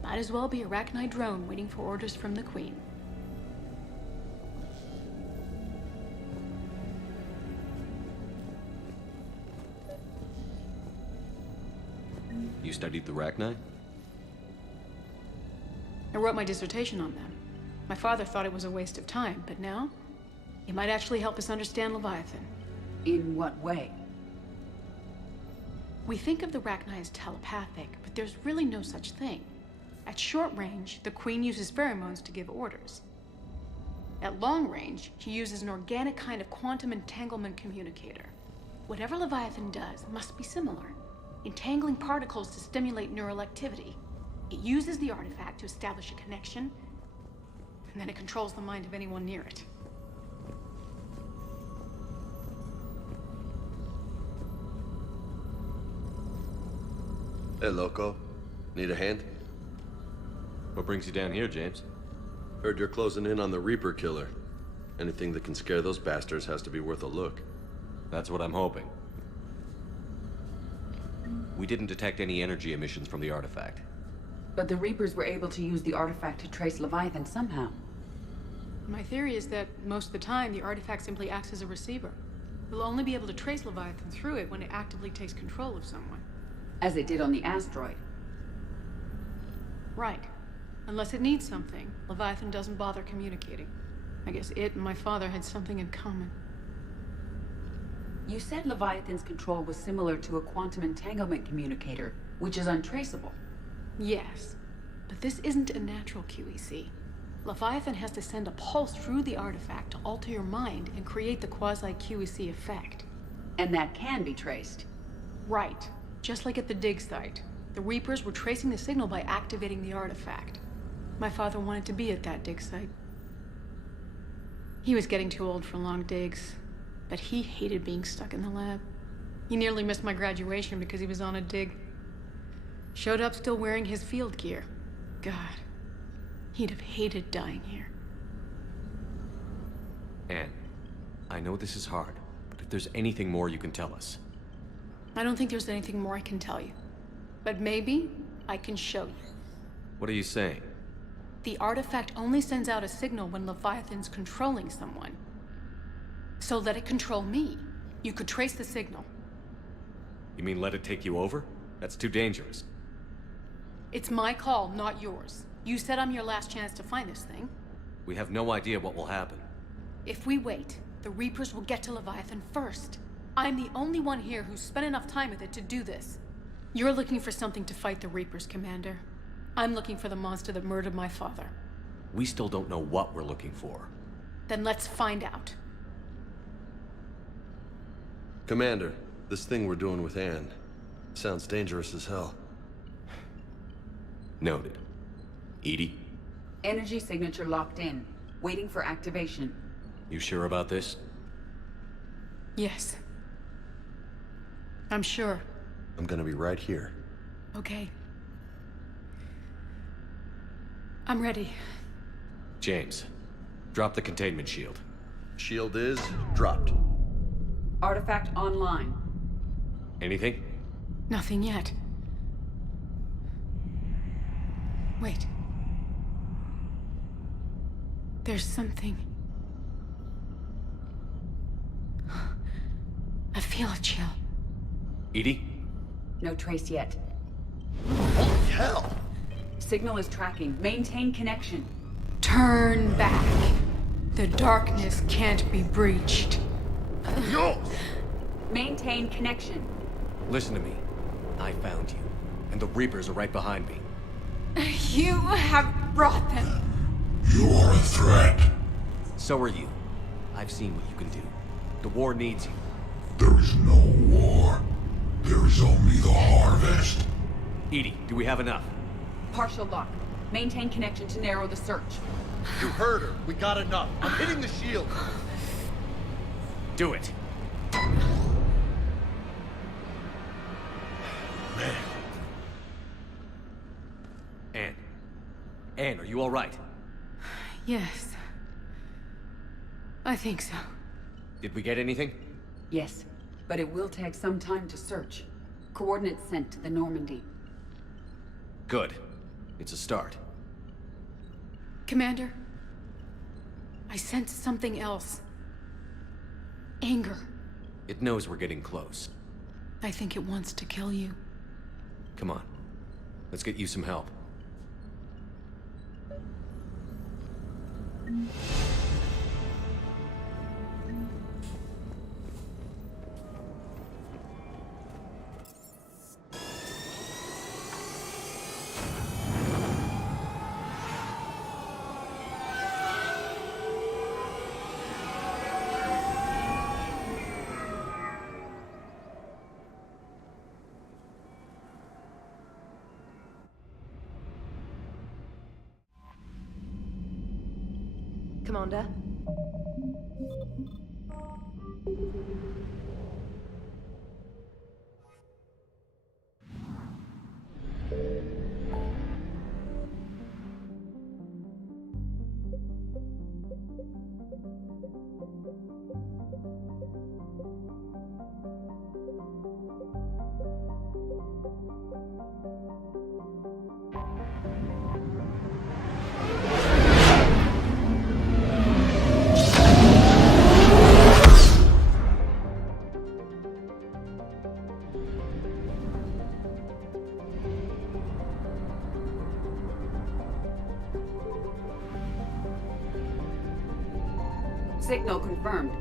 Might as well be a Arachnite drone waiting for orders from the Queen. You studied the Arachnite? I wrote my dissertation on them. My father thought it was a waste of time, but now, it might actually help us understand Leviathan. In what way? We think of the Arachnite as telepathic, but there's really no such thing. At short range, the Queen uses pheromones to give orders. At long range, she uses an organic kind of quantum entanglement communicator. Whatever Leviathan does must be similar, entangling particles to stimulate neural activity. It uses the artifact to establish a connection, and then it controls the mind of anyone near it. Hey, Loco. Need a hand? What brings you down here, James? Heard you're closing in on the Reaper killer. Anything that can scare those bastards has to be worth a look. That's what I'm hoping. We didn't detect any energy emissions from the artifact. But the Reapers were able to use the artifact to trace Leviathan somehow. My theory is that most of the time, the artifact simply acts as a receiver. We'll only be able to trace Leviathan through it when it actively takes control of someone. As it did on the asteroid. Right. Unless it needs something, Leviathan doesn't bother communicating. I guess it and my father had something in common. You said Leviathan's control was similar to a quantum entanglement communicator, which is untraceable. Yes, but this isn't a natural QEC. Leviathan has to send a pulse through the artifact to alter your mind and create the quasi-QEC effect. And that can be traced. Right. Just like at the dig site. The Reapers were tracing the signal by activating the artifact. My father wanted to be at that dig site. He was getting too old for long digs, but he hated being stuck in the lab. He nearly missed my graduation because he was on a dig. Showed up still wearing his field gear. God, he'd have hated dying here. Anne, I know this is hard, but if there's anything more you can tell us. I don't think there's anything more I can tell you. But maybe I can show you. What are you saying? The artifact only sends out a signal when Leviathan's controlling someone. So let it control me. You could trace the signal. You mean let it take you over? That's too dangerous. It's my call, not yours. You said I'm your last chance to find this thing. We have no idea what will happen. If we wait, the Reapers will get to Leviathan first. I'm the only one here who's spent enough time with it to do this. You're looking for something to fight the Reapers, Commander. I'm looking for the monster that murdered my father. We still don't know what we're looking for. Then let's find out. Commander, this thing we're doing with Anne sounds dangerous as hell. Noted. Edie? Energy signature locked in, waiting for activation. You sure about this? Yes. I'm sure. I'm gonna be right here. Okay. I'm ready. James, drop the containment shield. Shield is dropped. Artifact online. Anything? Nothing yet. Wait. There's something. I feel a chill. Edie? No trace yet. Holy hell! Signal is tracking. Maintain connection. Turn back. The darkness can't be breached. Yo! Maintain connection. Listen to me. I found you, and the Reapers are right behind me. You have brought them. You are a threat. So are you. I've seen what you can do. The war needs you. There is no war. There is only the harvest. Edie, do we have enough? Partial lock. Maintain connection to narrow the search. You heard her. We got enough. I'm hitting the shield. Do it. Man. Anne, are you all right? Yes. I think so. Did we get anything? Yes, but it will take some time to search. Coordinates sent to the Normandy. Good. It's a start. Commander, I sense something else. Anger. It knows we're getting close. I think it wants to kill you. Come on. Let's get you some help. Commander? Signal confirmed.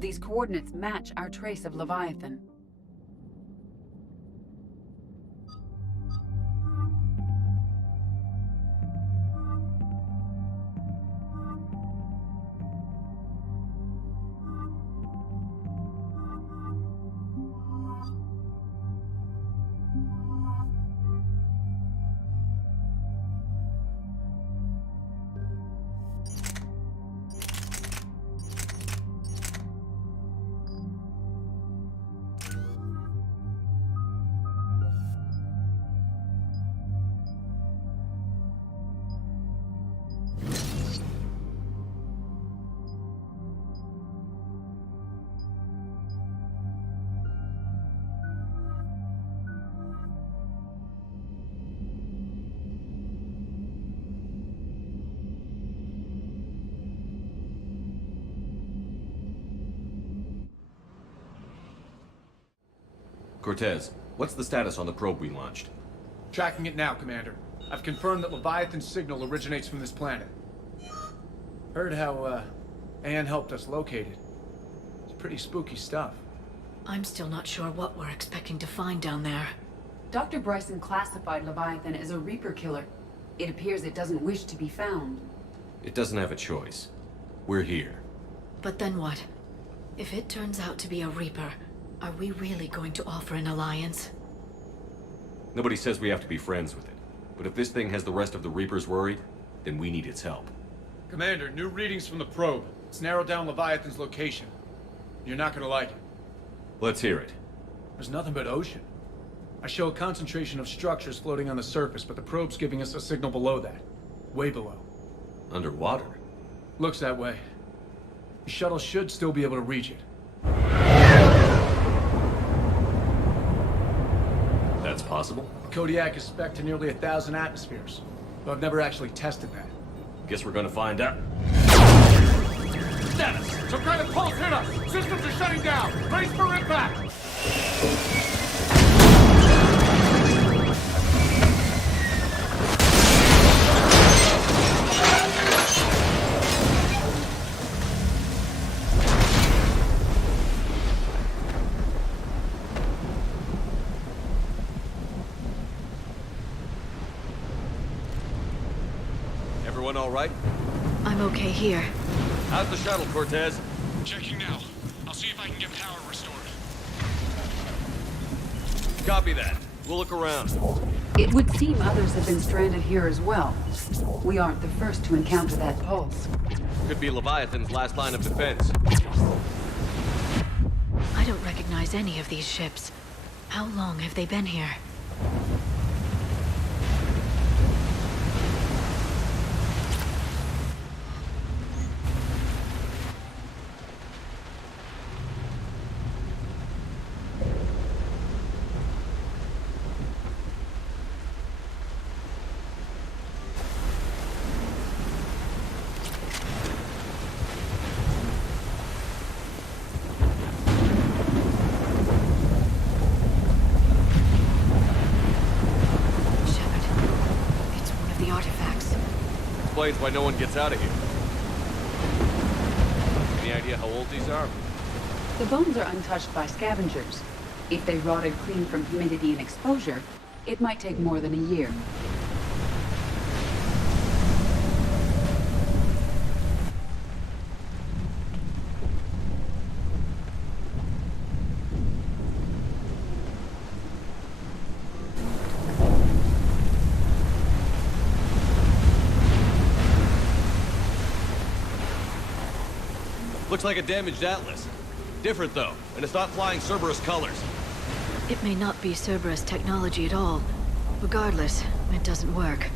These coordinates match our trace of Leviathan. Cortez, what's the status on the probe we launched? Tracking it now, Commander. I've confirmed that Leviathan's signal originates from this planet. Heard how, Anne helped us locate it. It's pretty spooky stuff. I'm still not sure what we're expecting to find down there. Dr. Bryson classified Leviathan as a Reaper killer. It appears it doesn't wish to be found. It doesn't have a choice. We're here. But then what? If it turns out to be a Reaper, are we really going to offer an alliance? Nobody says we have to be friends with it. But if this thing has the rest of the Reapers worried, then we need its help. Commander, new readings from the probe. It's narrowed down Leviathan's location. You're not gonna like it. Let's hear it. There's nothing but ocean. I show a concentration of structures floating on the surface, but the probe's giving us a signal below that. Way below. Underwater? Looks that way. The shuttle should still be able to reach it. That's possible? Kodiak is spec'd to nearly 1,000 atmospheres, but I've never actually tested that. Guess we're gonna find out. Status! Some kind of pulse hit us! Systems are shutting down! Brace for impact! Everyone all right? I'm okay here. How's the shuttle, Cortez? Checking now. I'll see if I can get power restored. Copy that. We'll look around. It would seem others have been stranded here as well. We aren't the first to encounter that pulse. Could be Leviathan's last line of defense. I don't recognize any of these ships. How long have they been here? Explains why no one gets out of here. Any idea how old these are? The bones are untouched by scavengers. If they rotted clean from humidity and exposure, it might take more than a year. Looks like a damaged Atlas. Different though, and it's not flying Cerberus colors. It may not be Cerberus technology at all. Regardless, it doesn't work.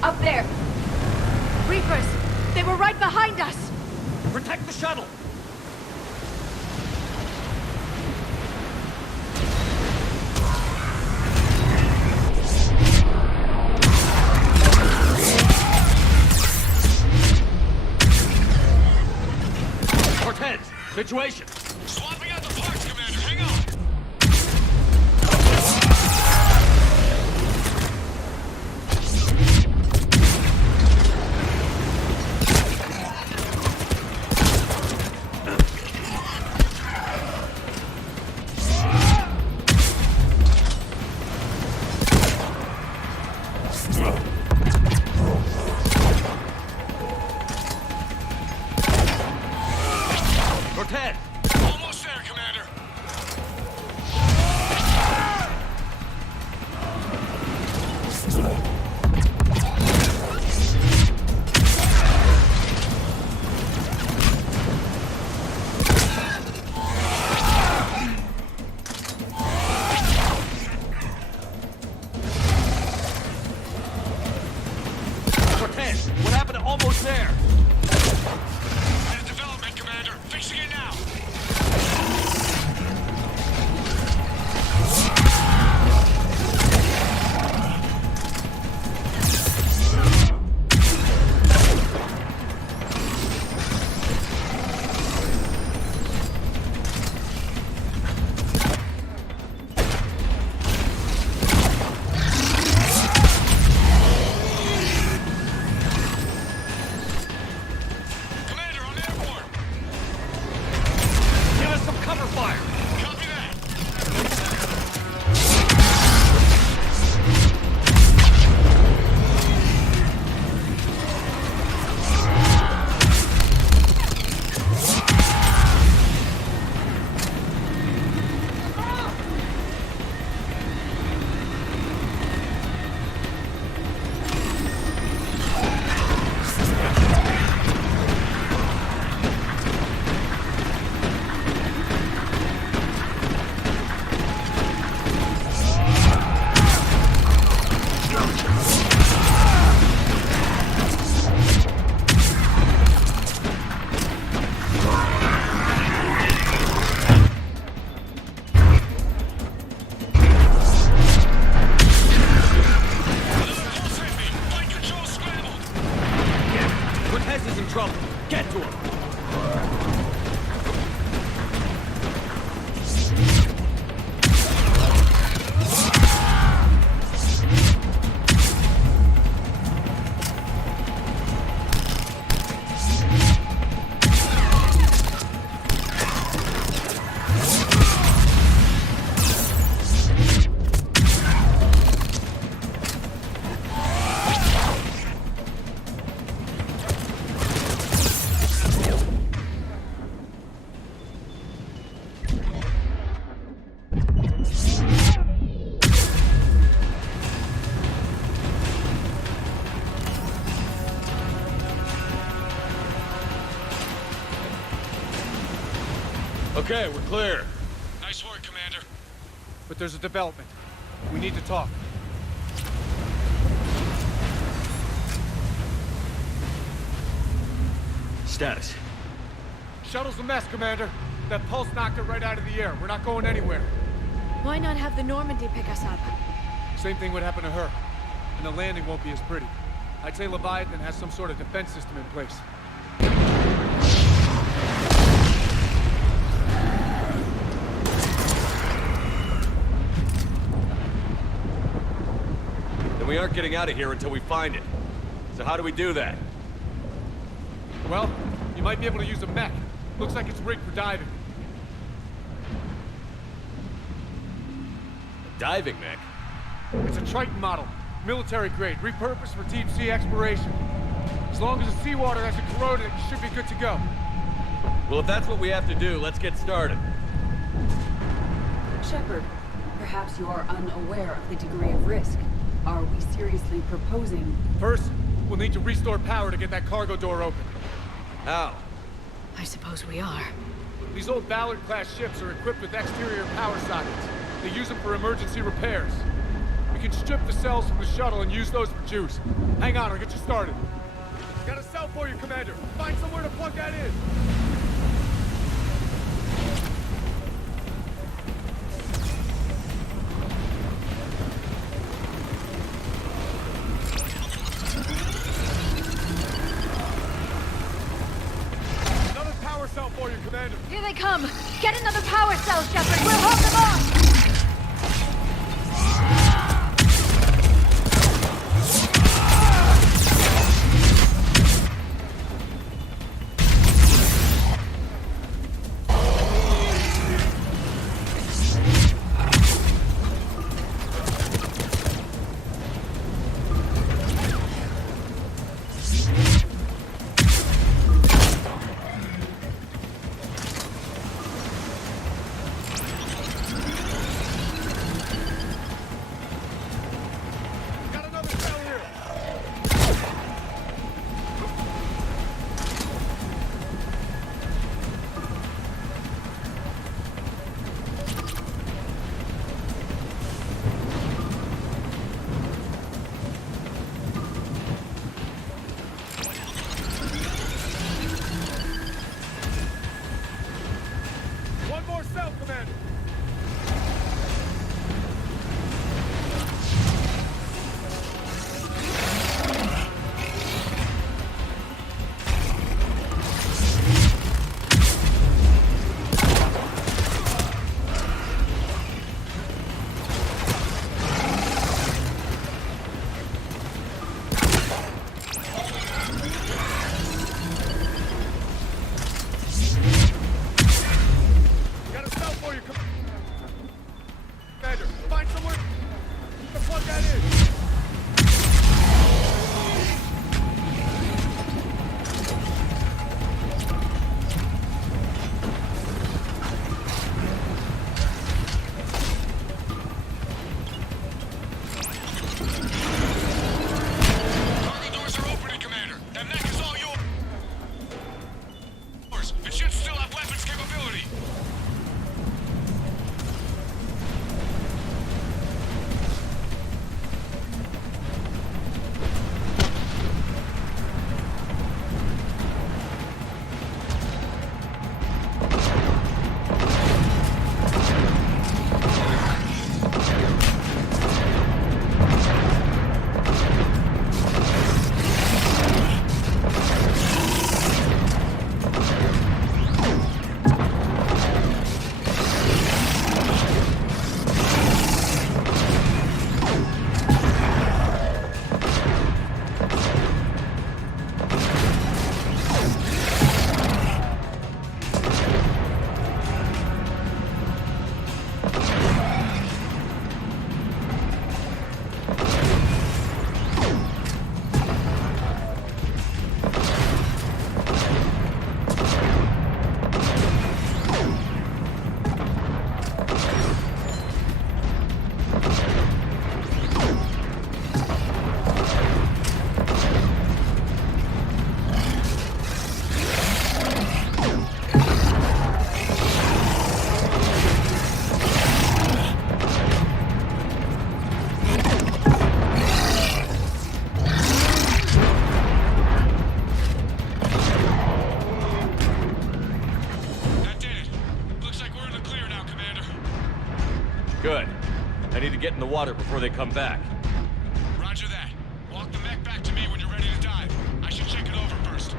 Up there! Reapers! They were right behind us! Protect the shuttle! Cortez, situation! Swapping out the parts, Commander. Hang on! fire. Copy that. Okay, we're clear. Nice work, Commander. But there's a development. We need to talk. Status. Shuttle's a mess, Commander. That pulse knocked it right out of the air. We're not going anywhere. Why not have the Normandy pick us up? Same thing would happen to her. And the landing won't be as pretty. I'd say Leviathan has some sort of defense system in place. We aren't getting out of here until we find it. So how do we do that? Well, you might be able to use a mech. Looks like it's rigged for diving. A diving mech? It's a Triton model. Military grade, repurposed for deep sea exploration. As long as the seawater hasn't corroded it, you should be good to go. Well, if that's what we have to do, let's get started. Shepard, perhaps you are unaware of the degree of risk. Are we seriously proposing? First, we'll need to restore power to get that cargo door open. How? I suppose we are. These old Ballard-class ships are equipped with exterior power sockets. They use them for emergency repairs. We can strip the cells from the shuttle and use those for juice. Hang on, I'll get you started. Got a cell for you, Commander. Find somewhere to plug that in. For you, Commander. Here they come! Get another power cell, Shepard! We'll hold them off! Good. I need to get in the water before they come back. Roger that. Walk the mech back to me when you're ready to dive. I should check it over first.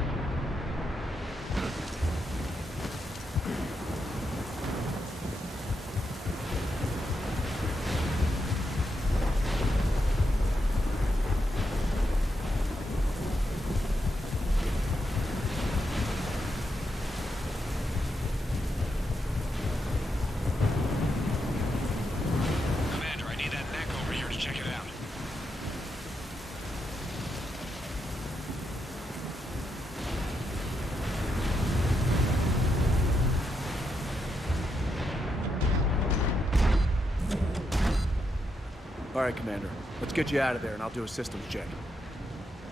All right, Commander. Let's get you out of there, and I'll do a systems check.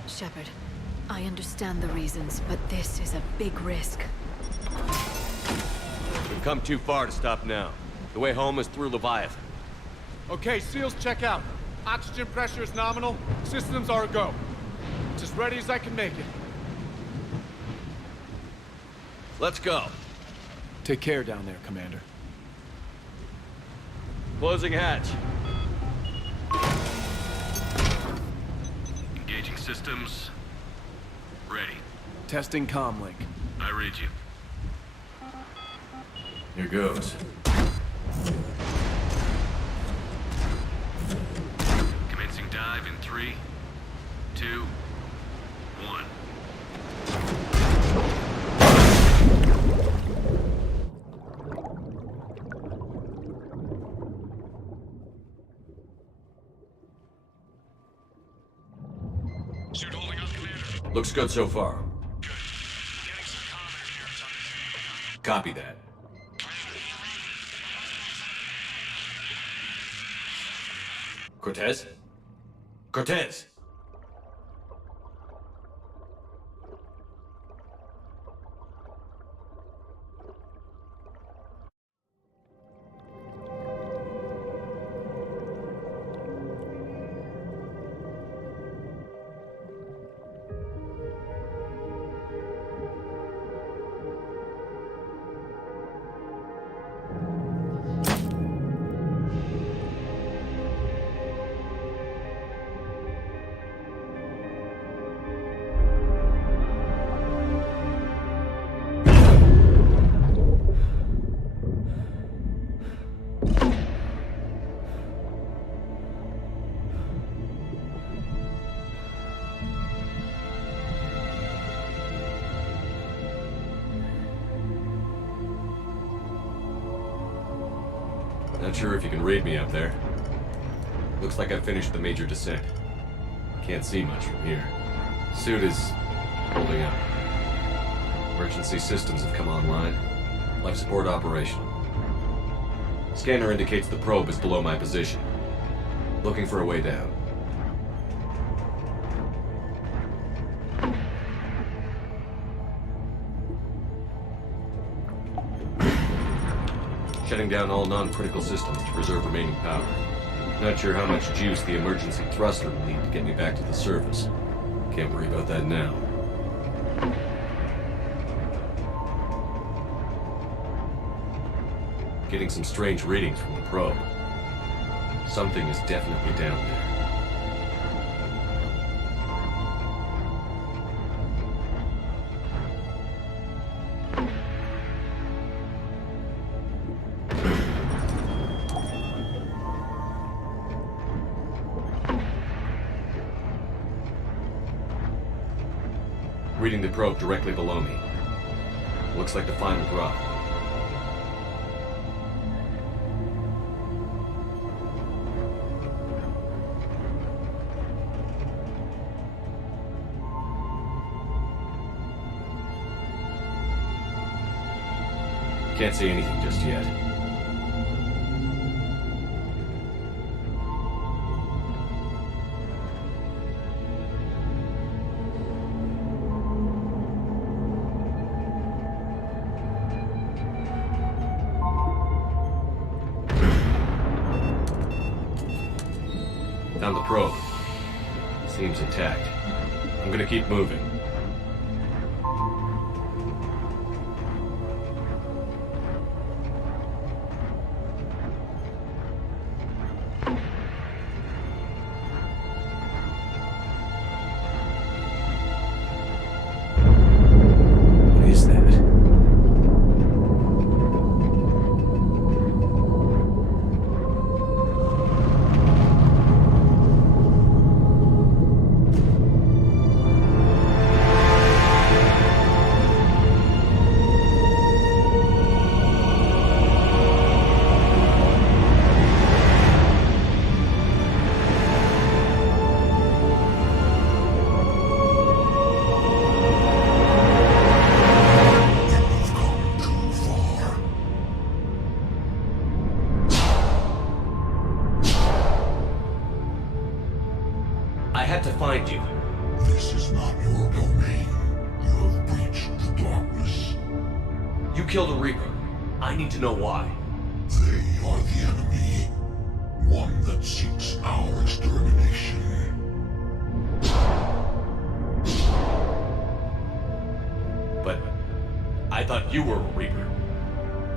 Shepard, I understand the reasons, but this is a big risk. We've come too far to stop now. The way home is through Leviathan. Okay, SEALs check out. Oxygen pressure is nominal. Systems are a go. It's as ready as I can make it. Let's go. Take care down there, Commander. Closing hatch. Engaging systems. Ready. Testing comlink. I read you. Here goes. Commencing dive in 3, 2, 1. Suit holding up, Commander. Looks good so far. Good. Getting some comm interference on the Copy that. Cortez? Cortez! Not sure if you can read me up there. Looks like I've finished the major descent. Can't see much from here. Suit is holding up. Emergency systems have come online. Life support operational. Scanner indicates the probe is below my position. Looking for a way down. Shutting down all non-critical systems to preserve remaining power. Not sure how much juice the emergency thruster will need to get me back to the surface. Can't worry about that now. Getting some strange readings from the probe. Something is definitely down there. Reading the probe directly below me. Looks like the final drop. Can't see anything just yet. Found the probe. Seems intact. I'm gonna keep moving. had to find you. This is not your domain. You have breached the darkness. You killed a Reaper. I need to know why. They are the enemy. One that seeks our extermination. But I thought you were a Reaper.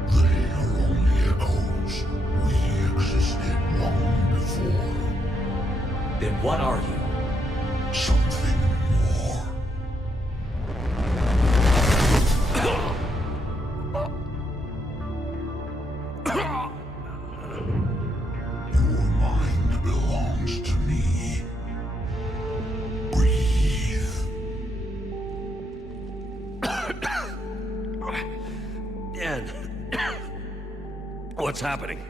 They are only echoes. We existed long before. Then what are you? Something more. Your mind belongs to me. Breathe. Dan, what's happening?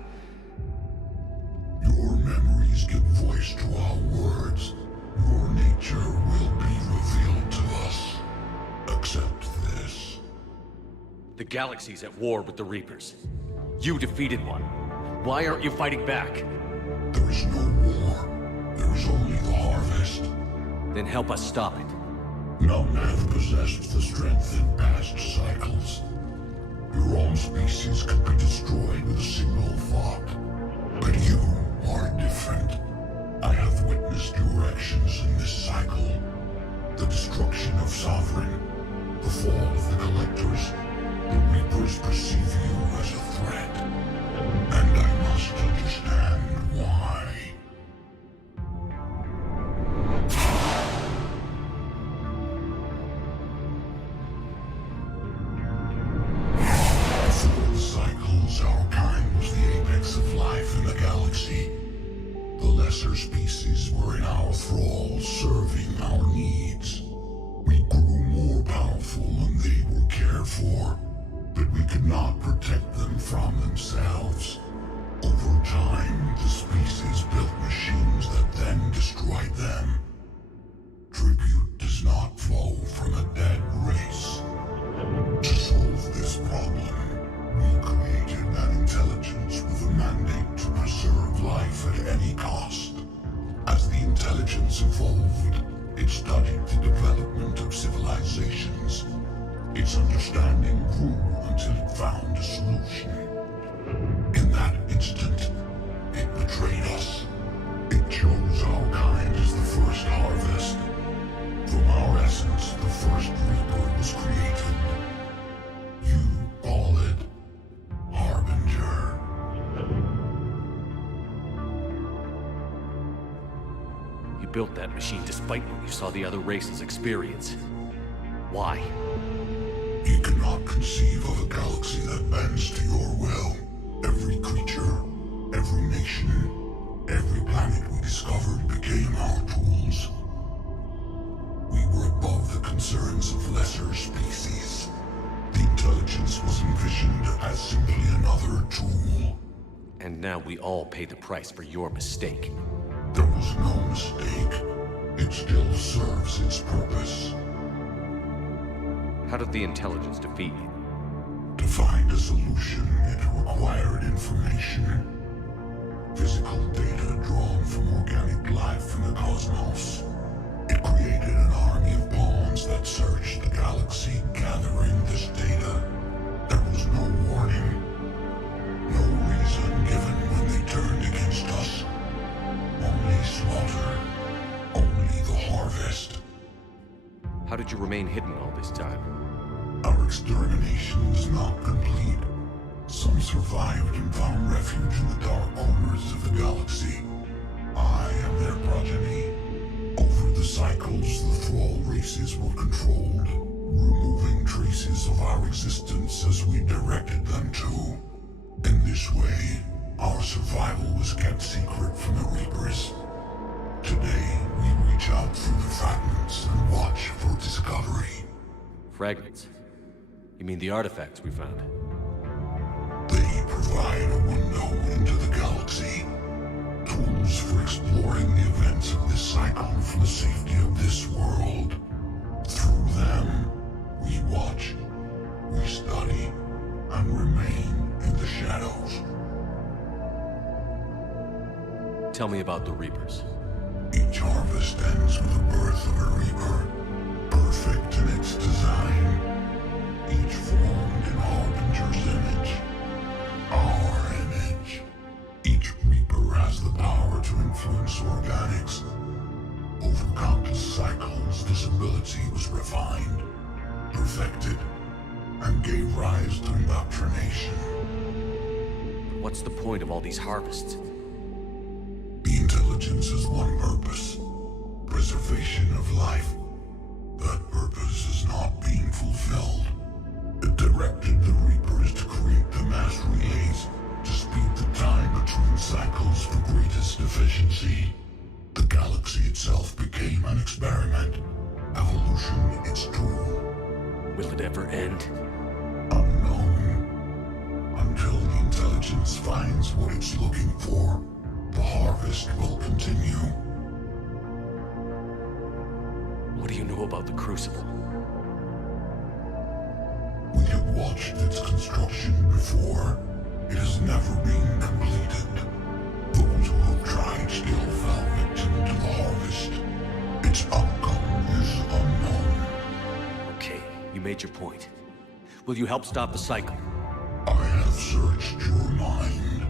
Your memories give voice to our words. Your nature will be revealed to us. Accept this. The galaxy's at war with the Reapers. You defeated one. Why aren't you fighting back? There is no war. There is only the harvest. Then help us stop it. None have possessed the strength in past cycles. Your own species could be destroyed with a single thought. But you are different. I have witnessed your actions in this cycle. The destruction of Sovereign, the fall of the Collectors. The Reapers perceive you as a threat. And I must understand why. Before the cycles, our kind was the apex of life in the galaxy. The lesser species were in our thrall, serving our needs. We grew more powerful and they were cared for, but we could not protect them from themselves. Over time, the species built machines that then destroyed them. Tribute does not flow from a dead race. To solve this problem, we created an intelligence with a mandate to preserve life at any cost. As the intelligence evolved, it studied the development of civilizations. Its understanding grew until it found a solution. In that instant, it betrayed us. It chose our kind as the first harvest. From our essence, the first Reaper was created. You call it Harbinger. You built that machine despite what you saw the other races experience. Why? You cannot conceive of a galaxy that bends to your will. Every creature, every nation, every planet we discovered became our tools. We were above the concerns of lesser species. The intelligence was envisioned as simply another tool. And now we all pay the price for your mistake. There was no mistake. It still serves its purpose. How did the intelligence defeat you? To find a solution, it required information. Physical data drawn from organic life in the cosmos. It created an army of pawns that searched the galaxy, gathering this data. There was no warning. No reason given when they turned against us. Only slaughter. Only the harvest. How did you remain hidden all this time? Our extermination is not complete. Some survived and found refuge in the dark corners of the galaxy. I am their progeny. Over the cycles, the thrall races were controlled, removing traces of our existence as we directed them to. In this way, our survival was kept secret from the Reapers. Today, we reach out through the fragments and watch for discovery. Fragments? You mean the artifacts we found? They provide a window into the galaxy. Tools for exploring the events of this cycle from the safety of this world. Through them, we watch, we study, and remain in the shadows. Tell me about the Reapers. Each harvest ends with the birth of a reaper, perfect in its design, each formed in Harbinger's image, our image. Each reaper has the power to influence organics. Over countless cycles, this ability was refined, perfected, and gave rise to indoctrination. What's the point of all these harvests? The intelligence has one purpose: preservation of life. That purpose is not being fulfilled. It directed the Reapers to create the mass relays to speed the time between cycles for greatest efficiency. The galaxy itself became an experiment. Evolution its tool. Will it ever end? Unknown. Until the intelligence finds what it's looking for, the harvest will continue. What do you know about the Crucible? We have watched its construction before. It has never been completed. Those who have tried still fell victim to the harvest. Its outcome is unknown. Okay, you made your point. Will you help stop the cycle? I have searched your mind.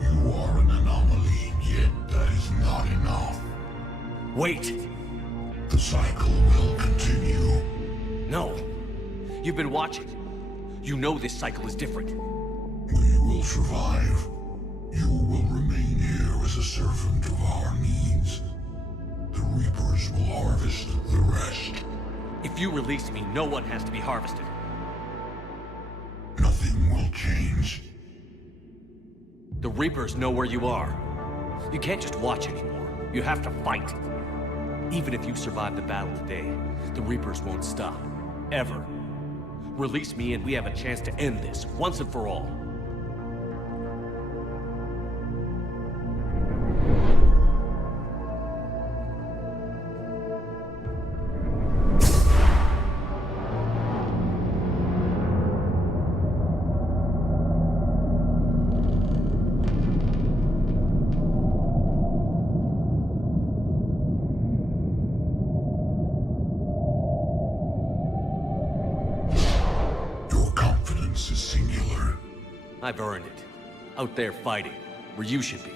You are an anomaly, yet that is not enough. Wait! The cycle will continue. No. You've been watching. You know this cycle is different. We will survive. You will remain here as a servant of our needs. The Reapers will harvest the rest. If you release me, no one has to be harvested. Nothing will change. The Reapers know where you are. You can't just watch anymore. You have to fight. Even if you survive the battle today, the Reapers won't stop. Ever. Release me and we have a chance to end this, once and for all. I've earned it. Out there fighting, where you should be.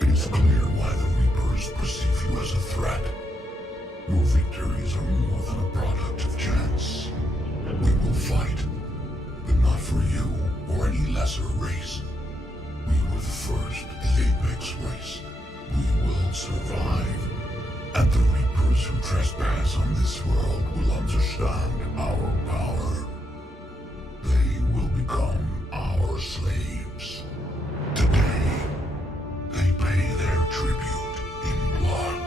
It is clear why the Reapers perceive you as a threat. Your victories are more than a product of chance. We will fight, but not for you or any lesser race. We were the first, the Apex race. We will survive. And the Reapers who trespass on this world will understand our power. They will become our slaves. Today, they pay their tribute in blood.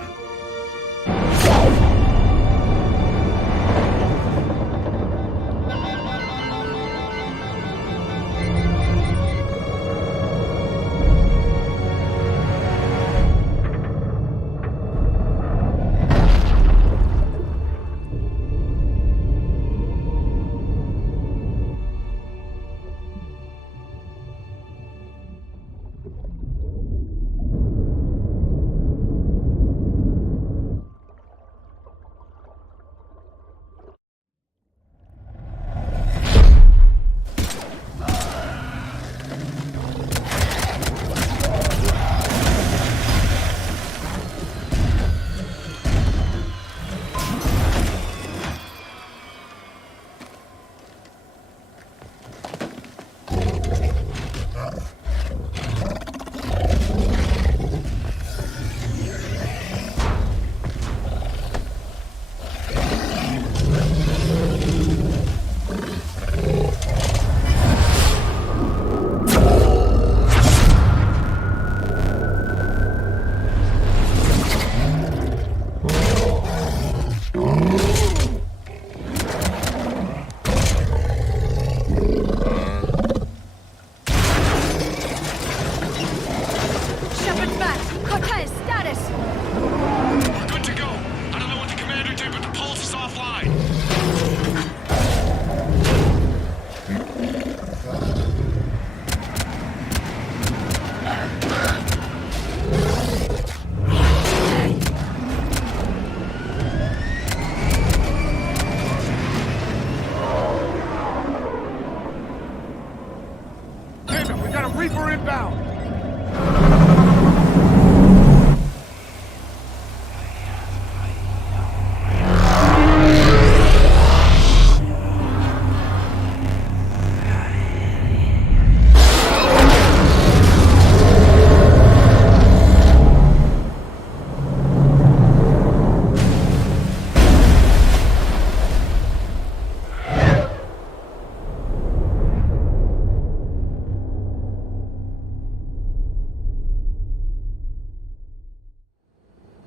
got a Reaper inbound!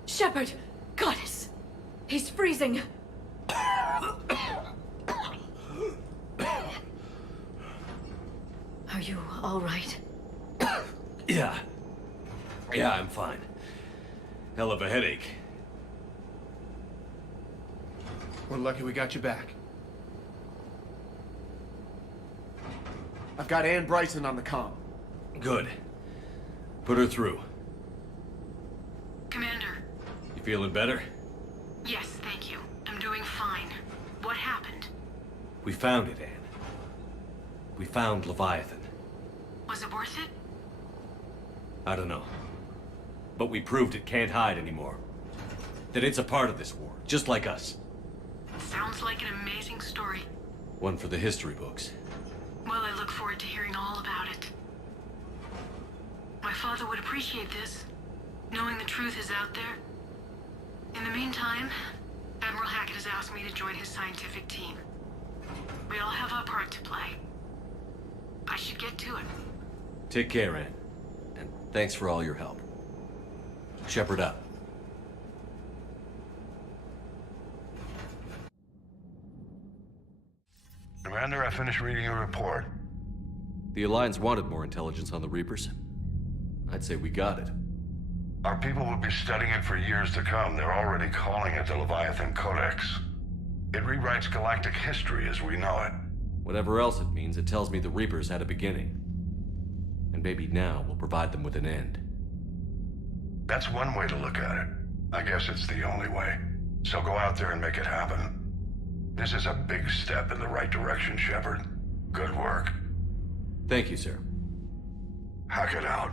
Shepard! Goddess! He's freezing! Are you all right? Yeah, I'm fine. Hell of a headache. We're lucky we got you back. I've got Ann Bryson on the comm. Good. Put her through. Commander. You feeling better? Yes, thank you. I'm doing fine. What happened? We found it, Ann. We found Leviathan. Was it worth it? I don't know. But we proved it can't hide anymore. That it's a part of this war, just like us. Sounds like an amazing story. One for the history books. Well, I look forward to hearing all about it. My father would appreciate this, knowing the truth is out there. In the meantime, Admiral Hackett has asked me to join his scientific team. We all have our part to play. I should get to it. Take care, Ann. And thanks for all your help. Shepard up. Commander, I finished reading your report. The Alliance wanted more intelligence on the Reapers. I'd say we got it. Our people will be studying it for years to come. They're already calling it the Leviathan Codex. It rewrites galactic history as we know it. Whatever else it means, it tells me the Reapers had a beginning. And maybe now we'll provide them with an end. That's one way to look at it. I guess it's the only way. So go out there and make it happen. This is a big step in the right direction, Shepard. Good work. Thank you, sir. Hackett out.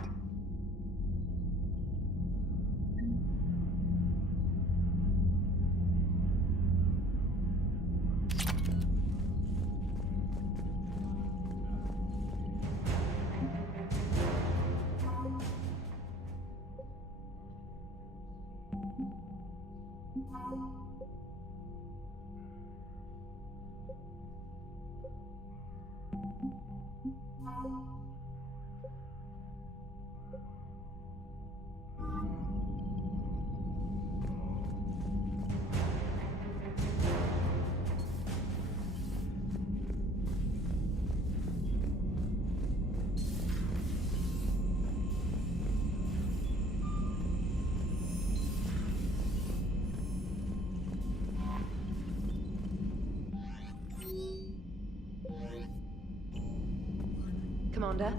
Commander?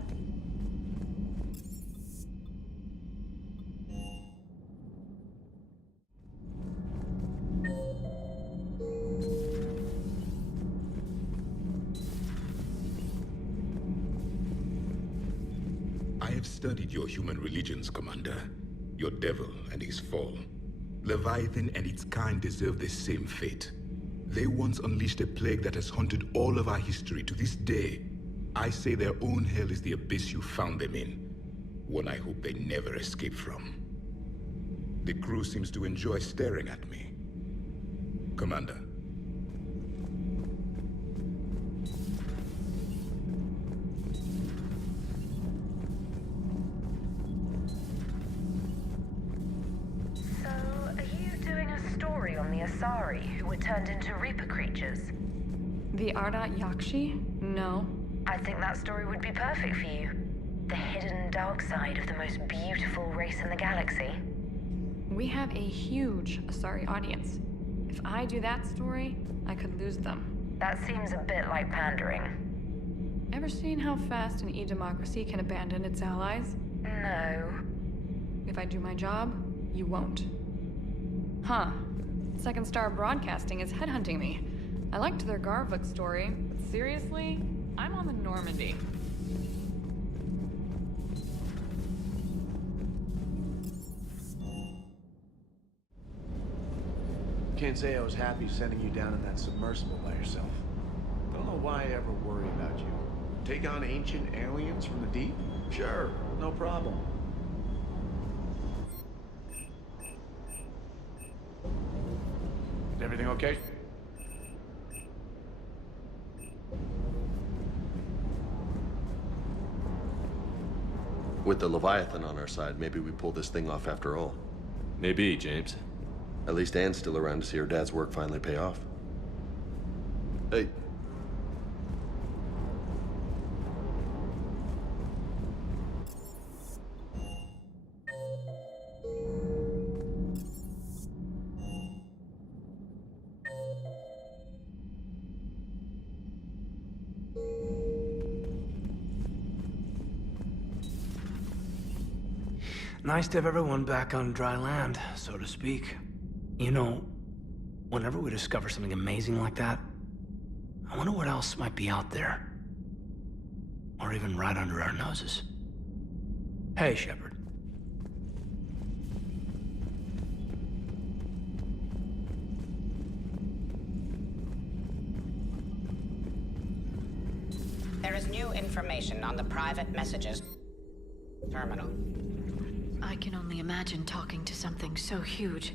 I have studied your human religions, Commander. Your devil and his fall. Leviathan and its kind deserve the same fate. They once unleashed a plague that has haunted all of our history to this day. I say their own hell is the abyss you found them in. One I hope they never escape from. The crew seems to enjoy staring at me. Commander. So, are you doing a story on the Asari who were turned into Reaper creatures? The Ardat Yakshi? No. I think that story would be perfect for you. The hidden dark side of the most beautiful race in the galaxy. We have a huge Asari audience. If I do that story, I could lose them. That seems a bit like pandering. Ever seen how fast an e-democracy can abandon its allies? No. If I do my job, you won't. Huh. Second Star Broadcasting is headhunting me. I liked their Garvik story, but seriously? I'm on the Normandy. Can't say I was happy sending you down in that submersible by yourself. Don't know why I ever worry about you. Take on ancient aliens from the deep? Sure, no problem. Is everything okay? With the Leviathan on our side, maybe we pull this thing off after all. Maybe, James. At least Anne's still around to see her dad's work finally pay off. Hey. Nice to have everyone back on dry land, so to speak. You know, whenever we discover something amazing like that, I wonder what else might be out there. Or even right under our noses. Hey, Shepard. There is new information on the private messages terminal. I can only imagine talking to something so huge,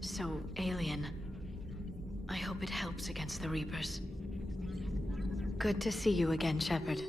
so alien. I hope it helps against the Reapers. Good to see you again, Shepard.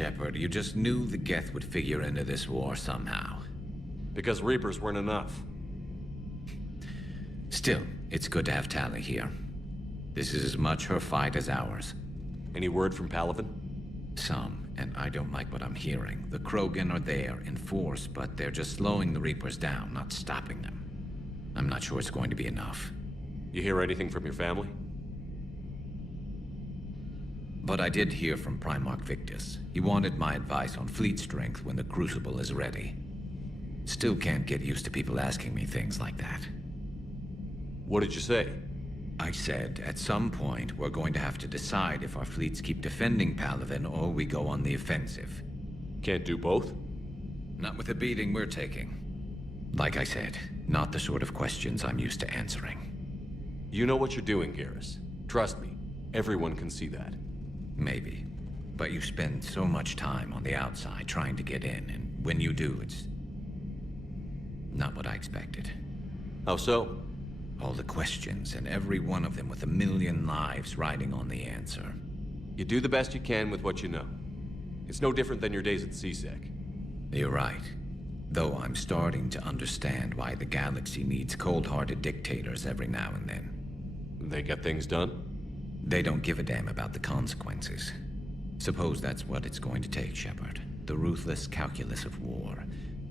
Shepard, you just knew the Geth would figure into this war somehow. Because Reapers weren't enough. Still, it's good to have Tali here. This is as much her fight as ours. Any word from Palaven? Some, and I don't like what I'm hearing. The Krogan are there in force, but they're just slowing the Reapers down, not stopping them. I'm not sure it's going to be enough. You hear anything from your family? But I did hear from Primarch Victus. He wanted my advice on fleet strength when the Crucible is ready. Still can't get used to people asking me things like that. What did you say? I said, at some point, we're going to have to decide if our fleets keep defending Palaven or we go on the offensive. Can't do both? Not with the beating we're taking. Like I said, not the sort of questions I'm used to answering. You know what you're doing, Garrus. Trust me, everyone can see that. Maybe. But you spend so much time on the outside trying to get in, and when you do, it's not what I expected. How so? All the questions, and every one of them with a million lives riding on the answer. You do the best you can with what you know. It's no different than your days at CSEC. You're right. Though I'm starting to understand why the galaxy needs cold-hearted dictators every now and then. They get things done? They don't give a damn about the consequences. Suppose that's what it's going to take, Shepard. The ruthless calculus of war.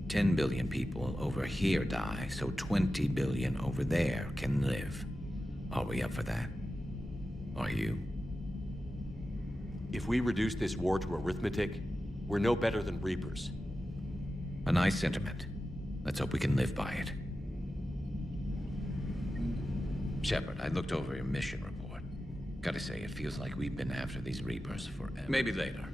10 billion people over here die, so 20 billion over there can live. Are we up for that? Are you? If we reduce this war to arithmetic, we're no better than Reapers. A nice sentiment. Let's hope we can live by it. Shepard, I looked over your mission report. Gotta say, it feels like we've been after these Reapers forever. Maybe later.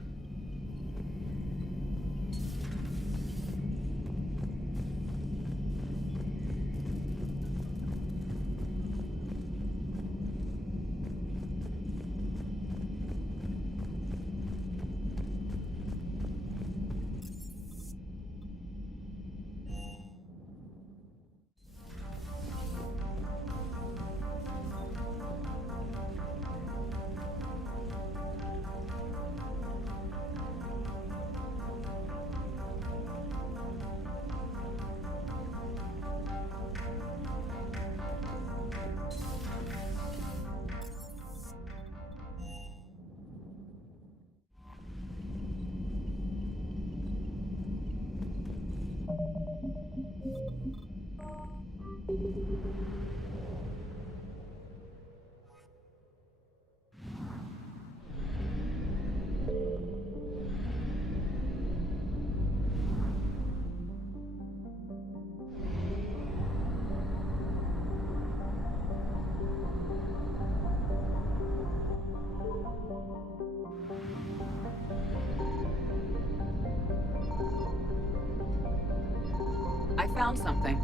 I found something.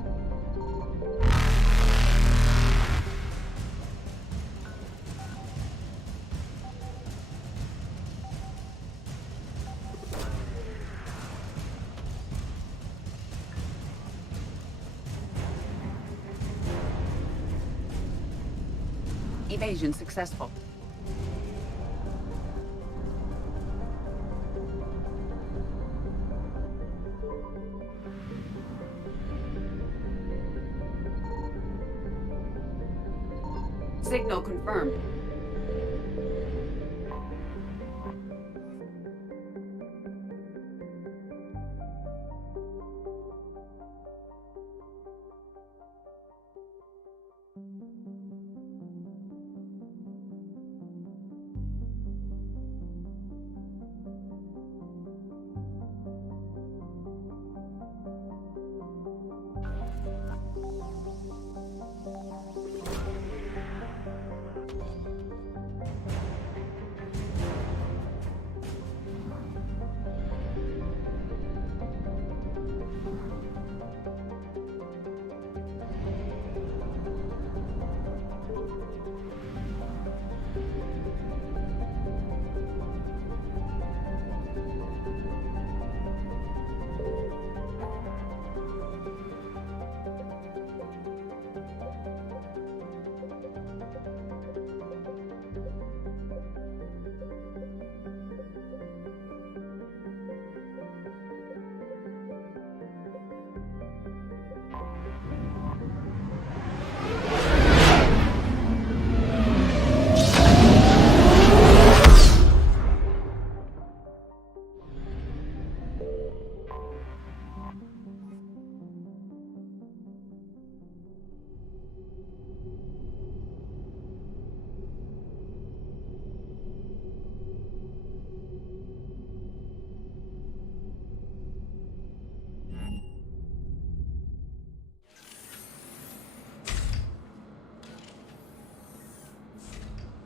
Evasion successful. Signal confirmed.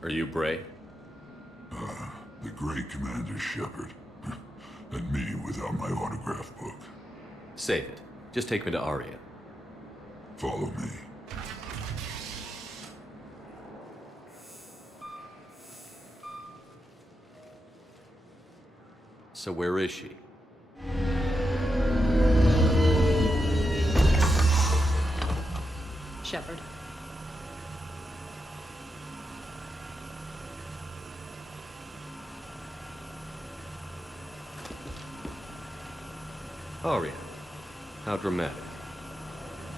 Are you Bray? The great Commander Shepard. And me without my autograph book. Save it. Just take me to Aria. Follow me. So where is she? Shepard. Aria. How dramatic.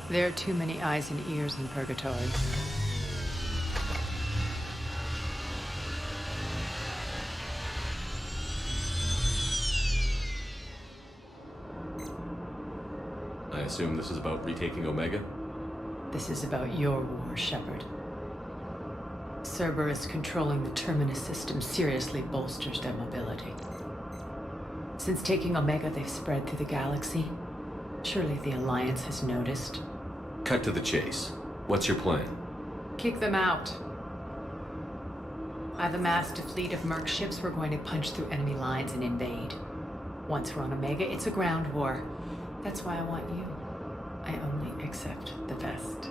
There are too many eyes and ears in Purgatory. I assume this is about retaking Omega? This is about your war, Shepard. Cerberus controlling the Terminus system seriously bolsters their mobility. Since taking Omega, they've spread through the galaxy. Surely the Alliance has noticed. Cut to the chase. What's your plan? Kick them out. I've amassed a fleet of merc ships. We're going to punch through enemy lines and invade. Once we're on Omega, it's a ground war. That's why I want you. I only accept the best.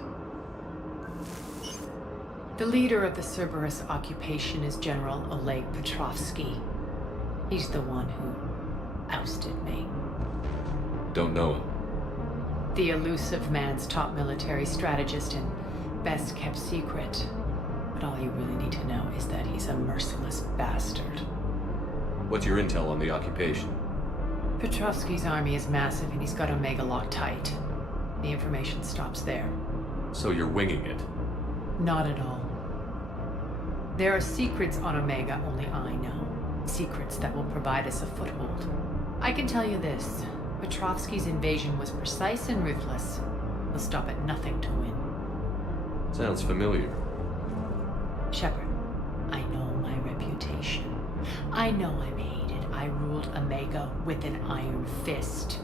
The leader of the Cerberus occupation is General Oleg Petrovsky. He's the one who ousted me. Don't know him. The elusive man's top military strategist and best kept secret. But all you really need to know is that he's a merciless bastard. What's your intel on the occupation? Petrovsky's army is massive and he's got Omega locked tight. The information stops there. So you're winging it? Not at all. There are secrets on Omega only I know. Secrets that will provide us a foothold. I can tell you this. Petrovsky's invasion was precise and ruthless. He'll stop at nothing to win. Sounds familiar. Shepard, I know my reputation. I know I'm hated. I ruled Omega with an iron fist.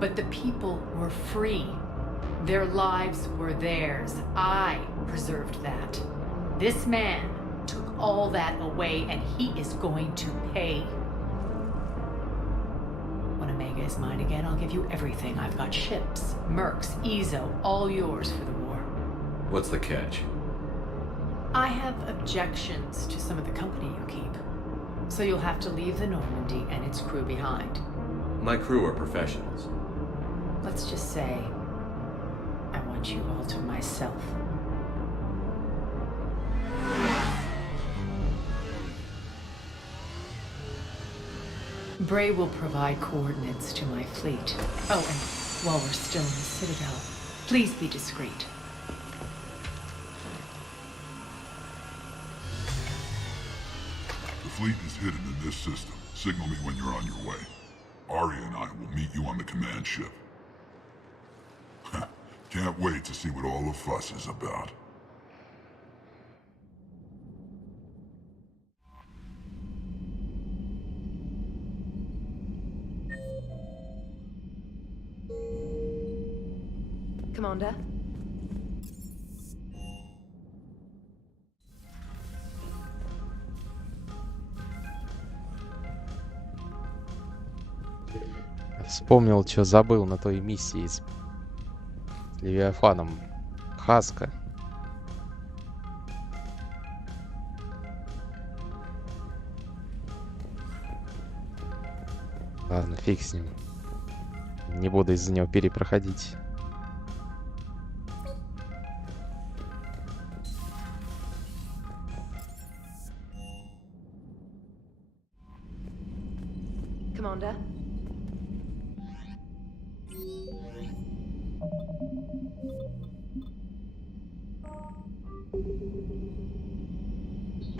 But the people were free. Their lives were theirs. I preserved that. This man took all that away, and he is going to pay. When Omega is mine again, I'll give you everything. I've got ships, mercs, Ezo, all yours for the war. What's the catch? I have objections to some of the company you keep. So you'll have to leave the Normandy and its crew behind. My crew are professionals. Let's just say, I want you all to myself. Bray will provide coordinates to my fleet. Oh, and while we're still in the Citadel, please be discreet. The fleet is hidden in this system. Signal me when you're on your way. Arya and I will meet you on the command ship. Can't wait to see what all the fuss is about. Commander? Вспомнил, что забыл на той миссии с Левиафаном. Хаска. Ладно, фиг с ним. Не буду из-за него перепроходить. Commander?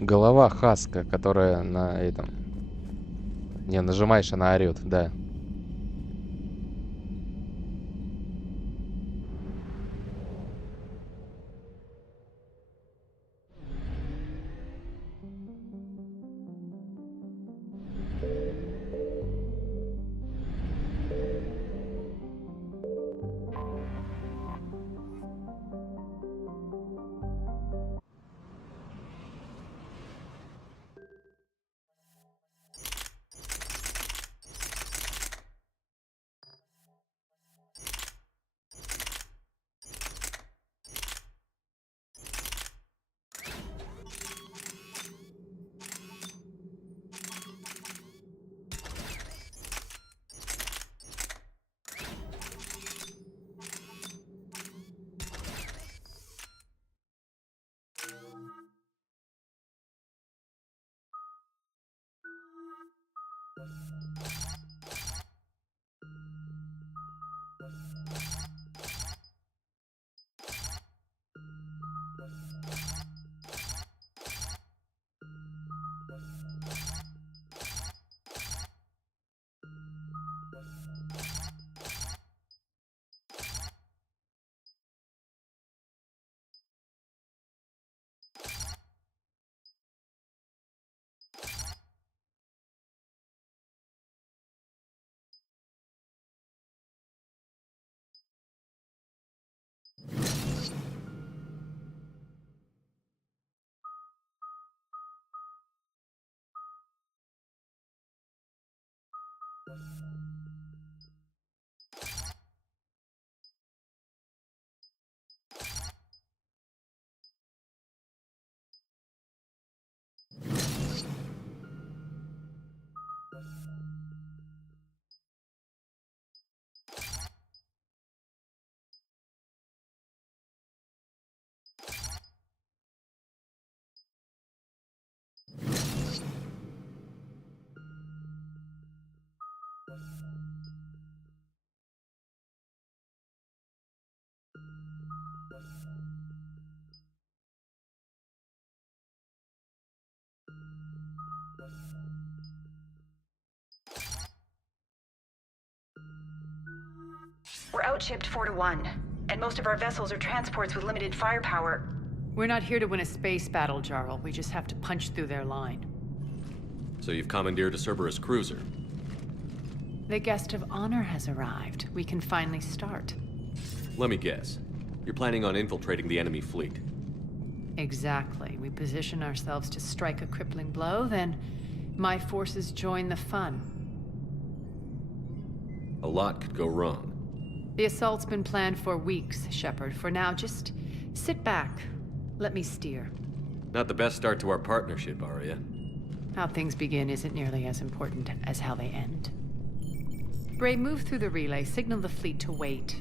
Голова Хаска, которая на этом... Не, нажимаешь, она орёт, да. outchipped 4-1, and most of our vessels are transports with limited firepower. We're not here to win a space battle, Jarl. We just have to punch through their line. So you've commandeered a Cerberus cruiser. The guest of honor has arrived. We can finally start. Let me guess. You're planning on infiltrating the enemy fleet. Exactly. We position ourselves to strike a crippling blow, then my forces join the fun. A lot could go wrong. The assault's been planned for weeks, Shepard. For now, just sit back. Let me steer. Not the best start to our partnership, Aria. How things begin isn't nearly as important as how they end. Bray, move through the relay. Signal the fleet to wait.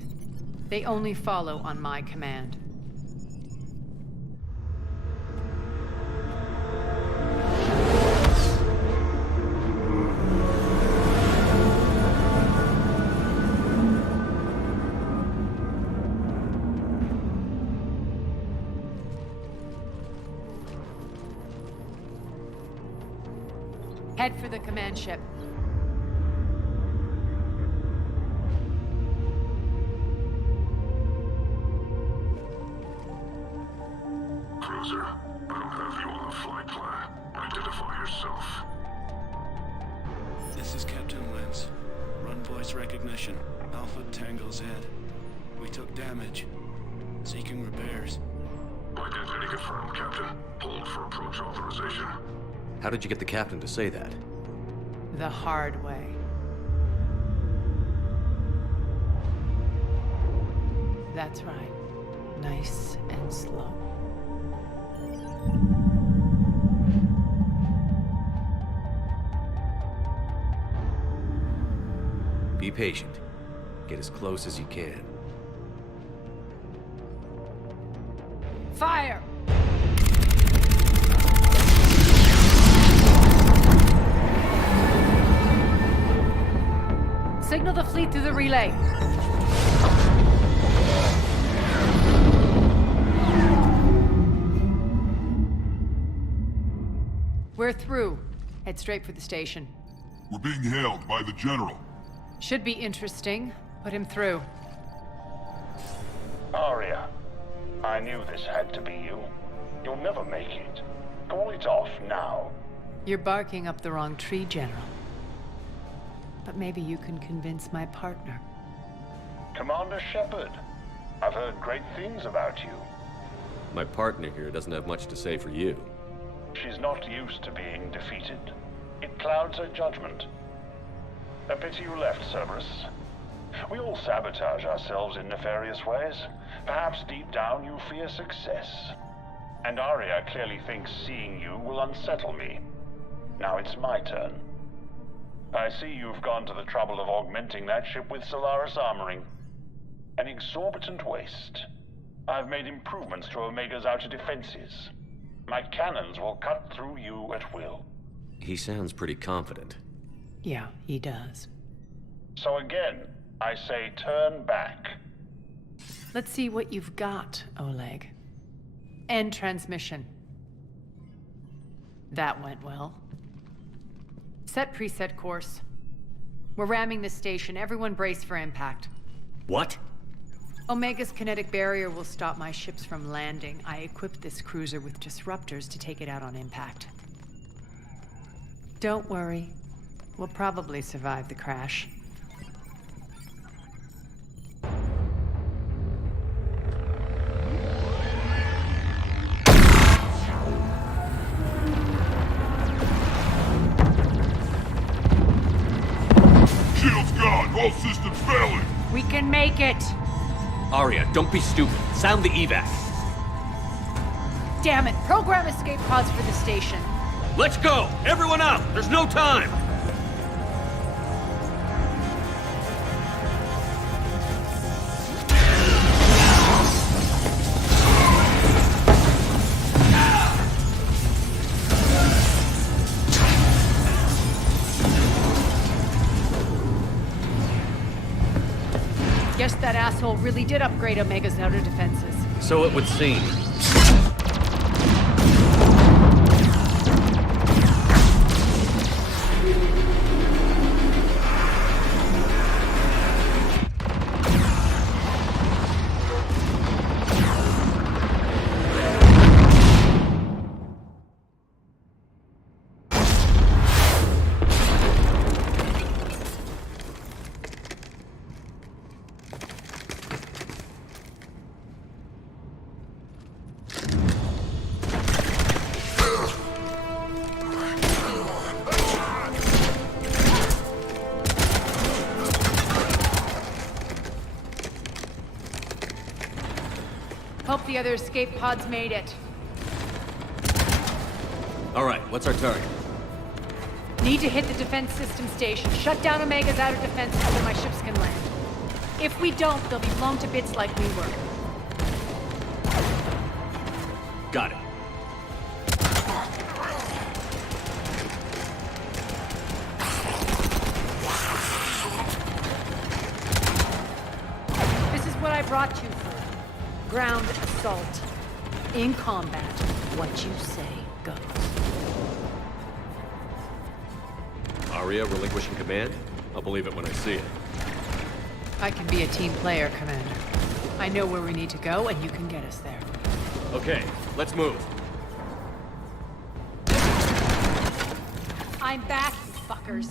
They only follow on my command. Head for the command ship. Cruiser, I don't have you on the flight plan. Identify yourself. This is Captain Lentz. Run voice recognition. Alpha Tango Z. We took damage. Seeking repairs. Identity confirmed, Captain. Hold for approach authorization. How did you get the captain to say that? The hard way. That's right. Nice and slow. Be patient. Get as close as you can. Fire! Signal the fleet through the relay. We're through. Head straight for the station. We're being hailed by the General. Should be interesting. Put him through. Aria, I knew this had to be you. You'll never make it. Call it off now. You're barking up the wrong tree, General. But maybe you can convince my partner. Commander Shepard, I've heard great things about you. My partner here doesn't have much to say for you. She's not used to being defeated. It clouds her judgment. A pity you left, Cerberus. We all sabotage ourselves in nefarious ways. Perhaps deep down you fear success. And Aria clearly thinks seeing you will unsettle me. Now it's my turn. I see you've gone to the trouble of augmenting that ship with Solaris armoring. An exorbitant waste. I've made improvements to Omega's outer defenses. My cannons will cut through you at will. He sounds pretty confident. Yeah, he does. So again, I say turn back. Let's see what you've got, Oleg. End transmission. That went well. Set preset course. We're ramming the station. Everyone brace for impact. What? Omega's kinetic barrier will stop my ships from landing. I equipped this cruiser with disruptors to take it out on impact. Don't worry. We'll probably survive the crash. Shield's gone. All systems failing. We can make it! Aria, don't be stupid. Sound the evac. Damn it! Program escape pods for the station. Let's go! Everyone out! There's no time! Guess that asshole really did upgrade Omega's outer defenses. So it would seem. the other escape pods made it. All right, what's our target? Need to hit the defense system station. Shut down Omega's outer defense so my ships can land. If we don't, they'll be blown to bits like we were. Got it. This is what I brought you for. Ground assault. In combat, what you say goes. Aria relinquishing command? I'll believe it when I see it. I can be a team player, Commander. I know where we need to go, and you can get us there. Okay, let's move. I'm back, you fuckers.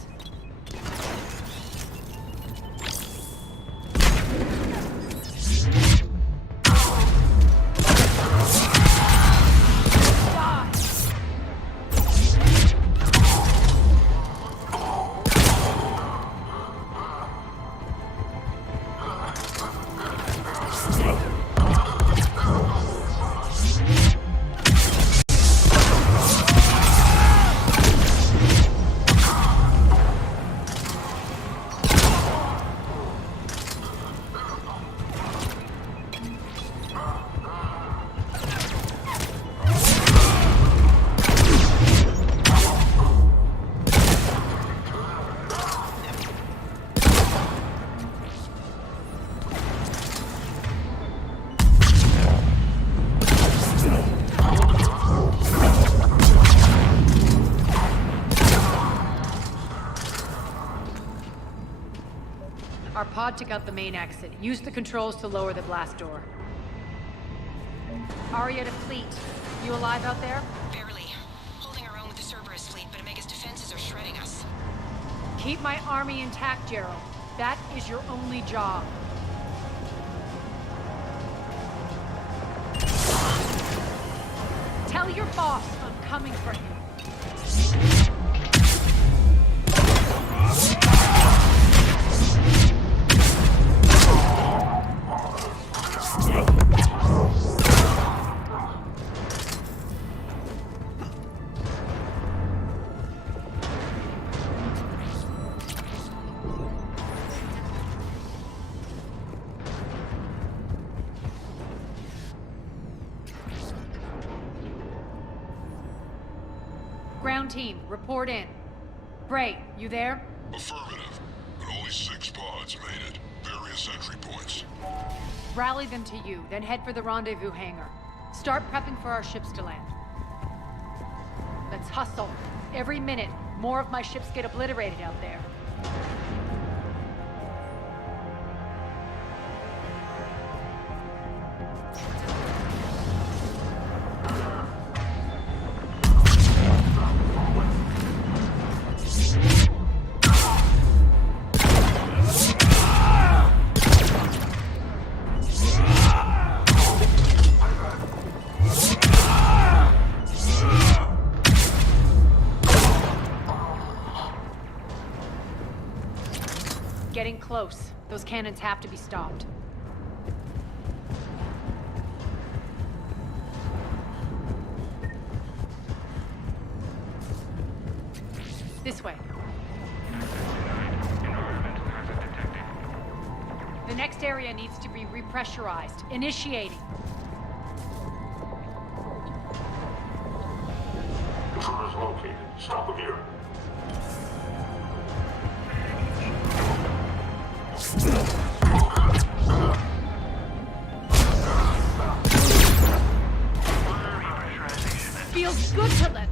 Our pod took out the main exit. Use the controls to lower the blast door. Aria to fleet. You alive out there? Barely. Holding our own with the Cerberus fleet, but Omega's defenses are shredding us. Keep my army intact, Gerald. That is your only job. Tell your boss I'm coming for him. Ground team, report in. Bray, you there? Affirmative, but only 6 pods made it. Various entry points. Rally them to you, then head for the rendezvous hangar. Start prepping for our ships to land. Let's hustle. Every minute, more of my ships get obliterated out there. Getting close. Those cannons have to be stopped. This way. The next area needs to be repressurized. Initiating. Intruders located. Stop them here. Feels good to let.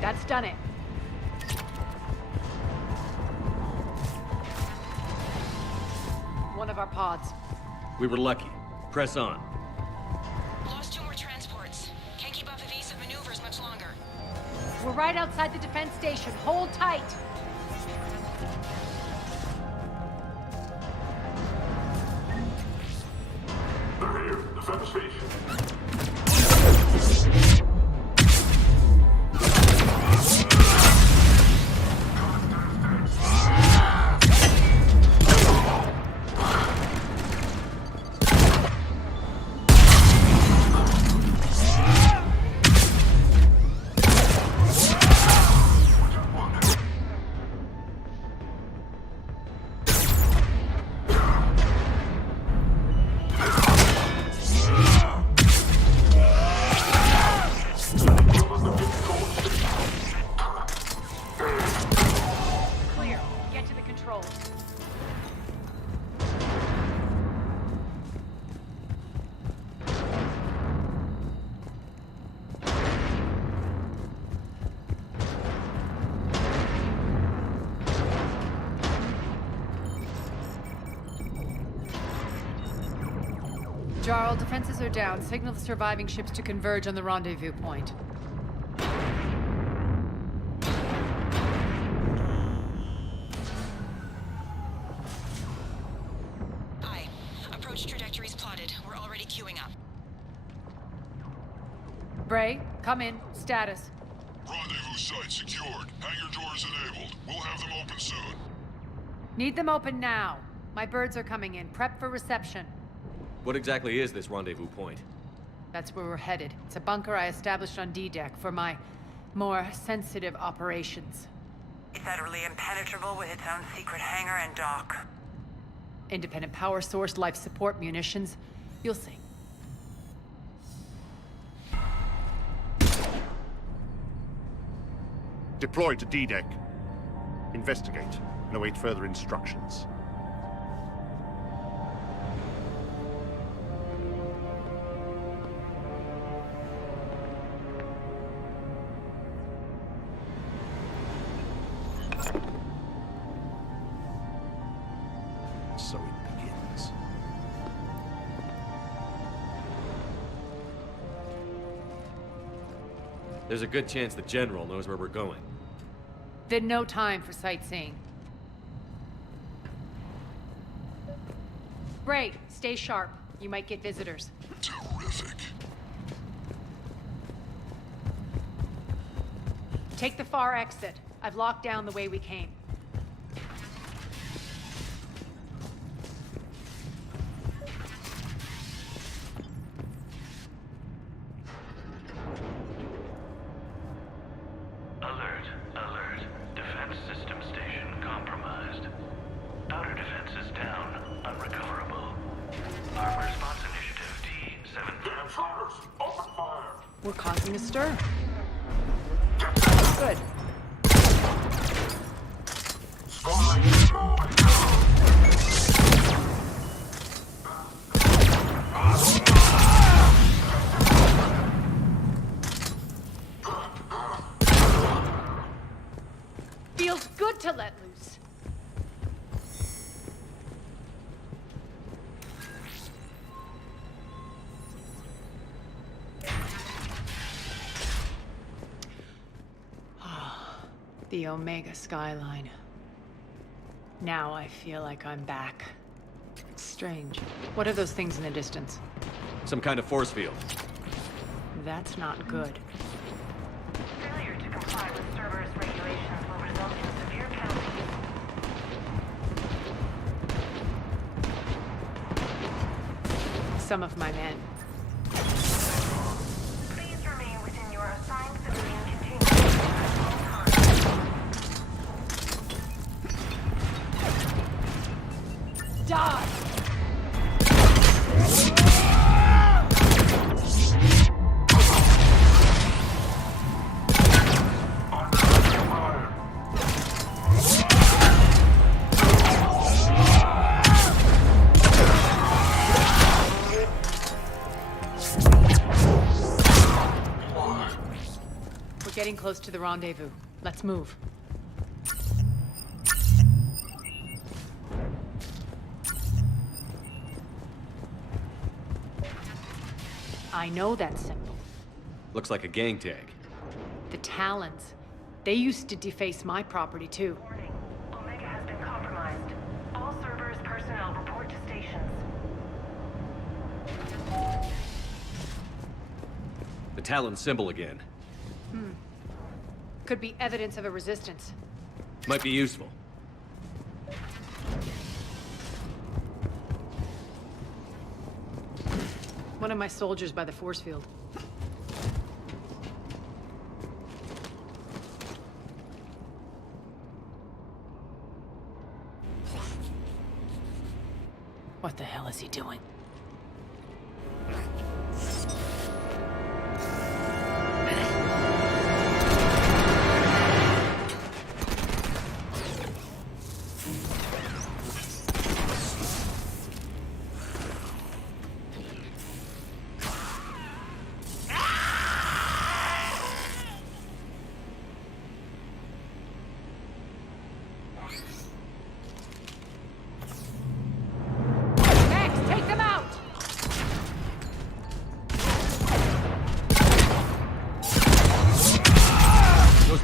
That's done it. One of our pods. We were lucky. Press on. Lost 2 more transports. We're right outside the defense station. Hold tight. They're here. Defense station. Jarl, defenses are down. Signal the surviving ships to converge on the rendezvous point. Aye. Approach trajectories plotted. We're already queuing up. Bray, come in. Status. Rendezvous site secured. Hangar doors enabled. We'll have them open soon. Need them open now. My birds are coming in. Prep for reception. What exactly is this rendezvous point? That's where we're headed. It's a bunker I established on D-Deck for my more sensitive operations. Is that really impenetrable with its own secret hangar and dock? Independent power source, life support, munitions. You'll see. Deploy to D-Deck. Investigate and await further instructions. So it begins. There's a good chance the General knows where we're going. Then no time for sightseeing. Bray, stay sharp. You might get visitors. Terrific. Take the far exit. I've locked down the way we came. We're causing a stir. Good. Feels good to let loose. The Omega skyline. Now I feel like I'm back. It's strange. What are those things in the distance? Some kind of force field. That's not good. Failure to comply with Cerberus regulations will result in severe penalties. Some of my men. Please remain within your assigned civilian containment at all times. Die! We're getting close to the rendezvous. Let's move. I know that symbol. Looks like a gang tag. The Talons. They used to deface my property, too. Warning. Omega has been compromised. All Cerberus personnel report to stations. The Talon symbol again. Could be evidence of a resistance. Might be useful. One of my soldiers by the force field. What the hell is he doing?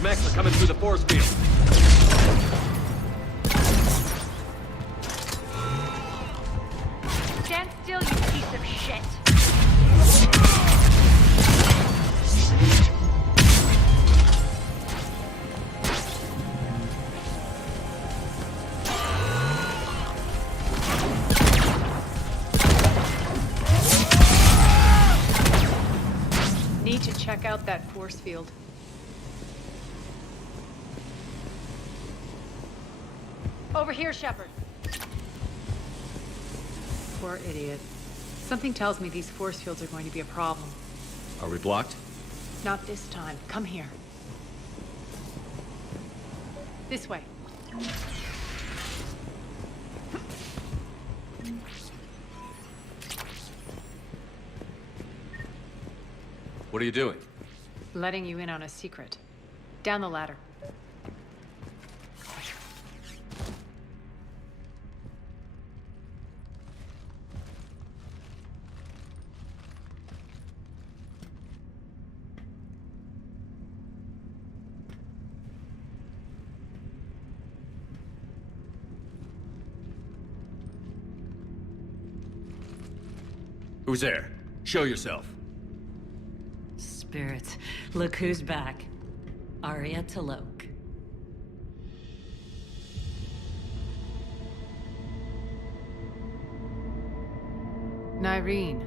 Mechs are coming through the force field. Stand still, you piece of shit! Need to check out that force field. Over here, Shepard. Poor idiot. Something tells me these force fields are going to be a problem. Are we blocked? Not this time. Come here. This way. What are you doing? Letting you in on a secret. Down the ladder. Who's there? Show yourself. Spirits, look who's back. Aria Talok. Nyreen,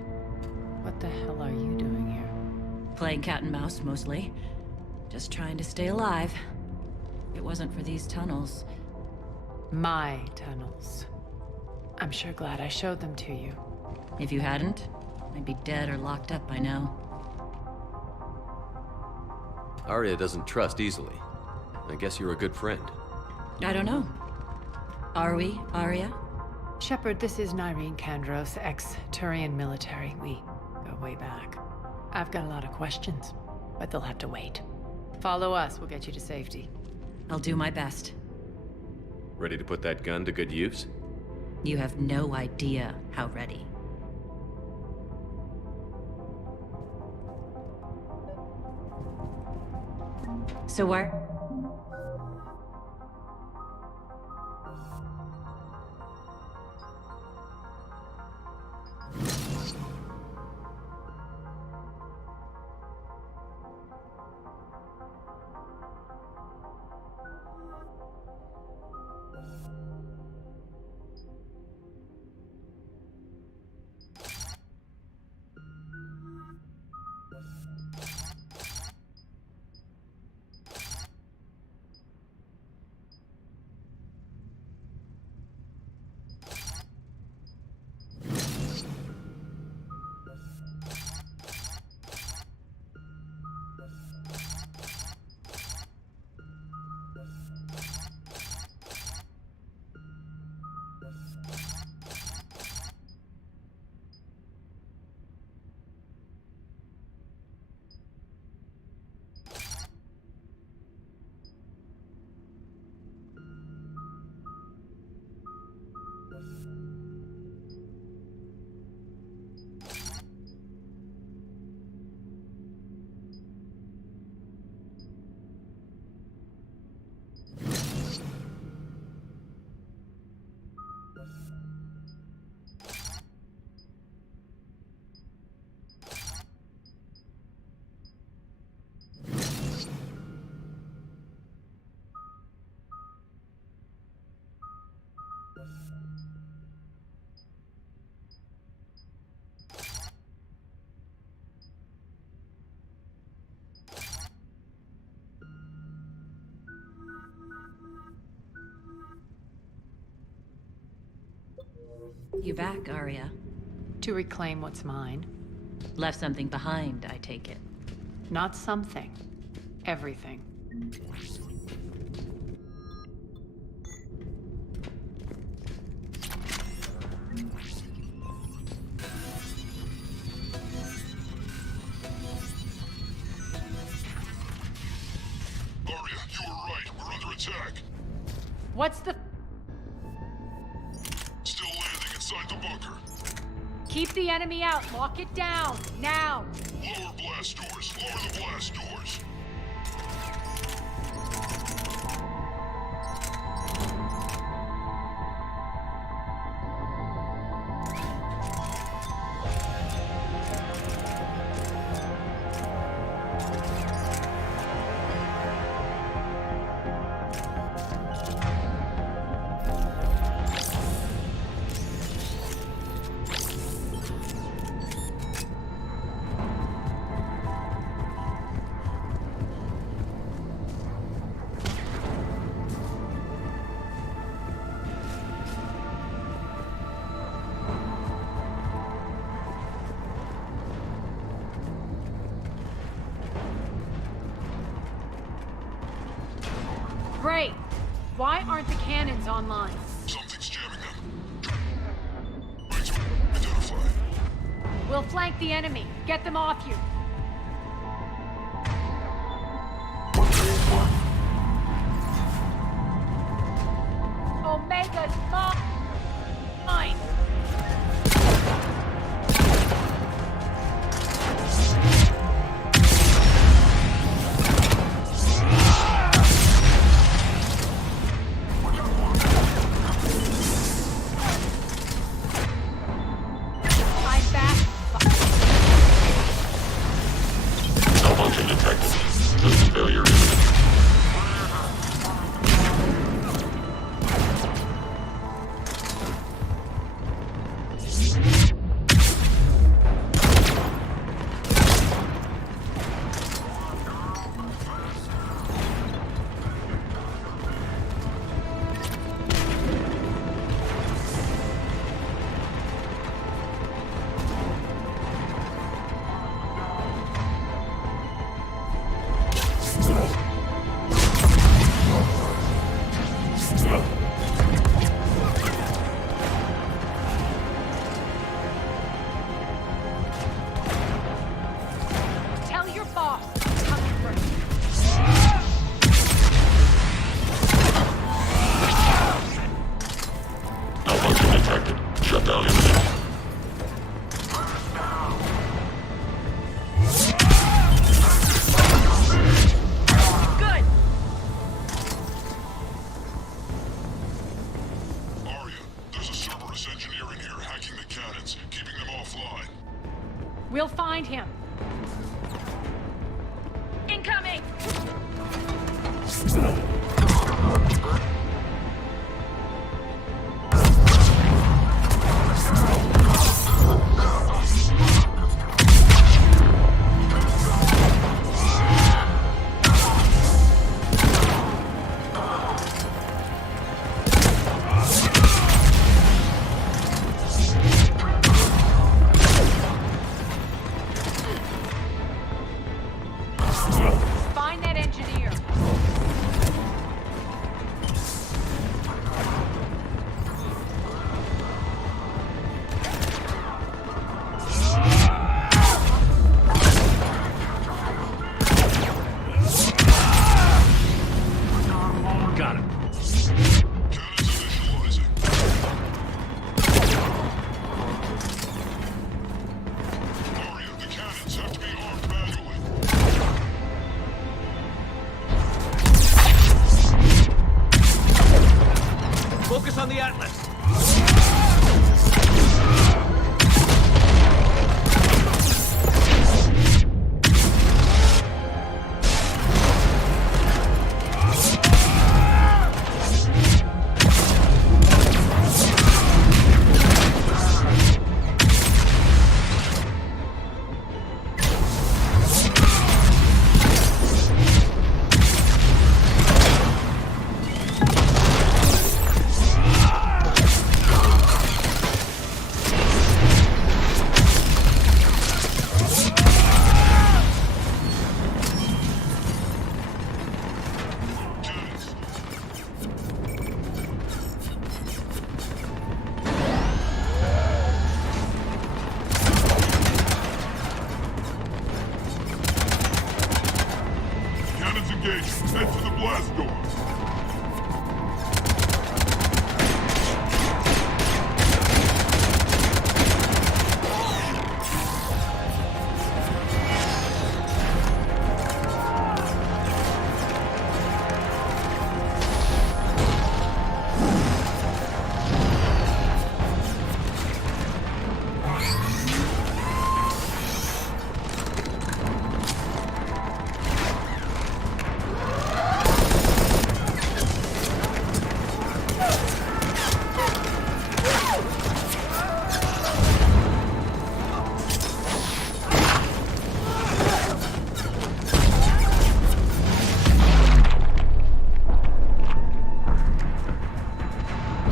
what the hell are you doing here? Playing cat and mouse, mostly. Just trying to stay alive. If it wasn't for these tunnels. My tunnels. I'm sure glad I showed them to you. If you hadn't, I'd be dead or locked up by now. Aria doesn't trust easily. I guess you're a good friend. I don't know. Are we, Aria? Shepard, this is Nyreen Kandros, ex-Turian military. We go way back. I've got a lot of questions, but they'll have to wait. Follow us, we'll get you to safety. I'll do my best. Ready to put that gun to good use? You have no idea how ready. So where? You back, Arya? To reclaim what's mine. Left something behind, I take it. Not something. Everything. Arya, you were right. We're under attack. What's the... Still landing inside the bunker. Keep the enemy out. Lock it down. Now. Lower blast doors. Lower the blast doors. Great. Why aren't the cannons online? Something's jamming them. Right to identify. We'll flank the enemy. Get them off you. Omega's mine. We'll find him. Incoming! Focus on the Atlas.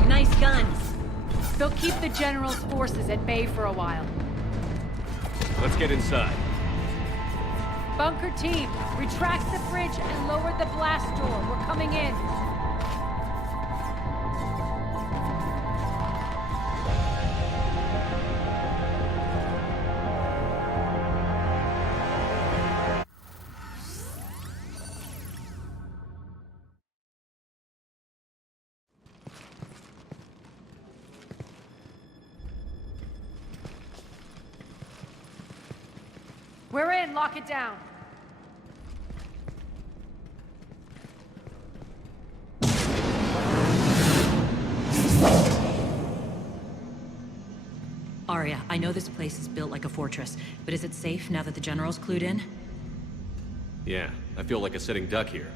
Nice guns. They'll keep the General's forces at bay for a while. Let's get inside. Bunker team, retract the bridge and lower the blast door. We're coming in. We're in. Lock it down. Arya, I know this place is built like a fortress, but is it safe now that the General's clued in? Yeah, I feel like a sitting duck here.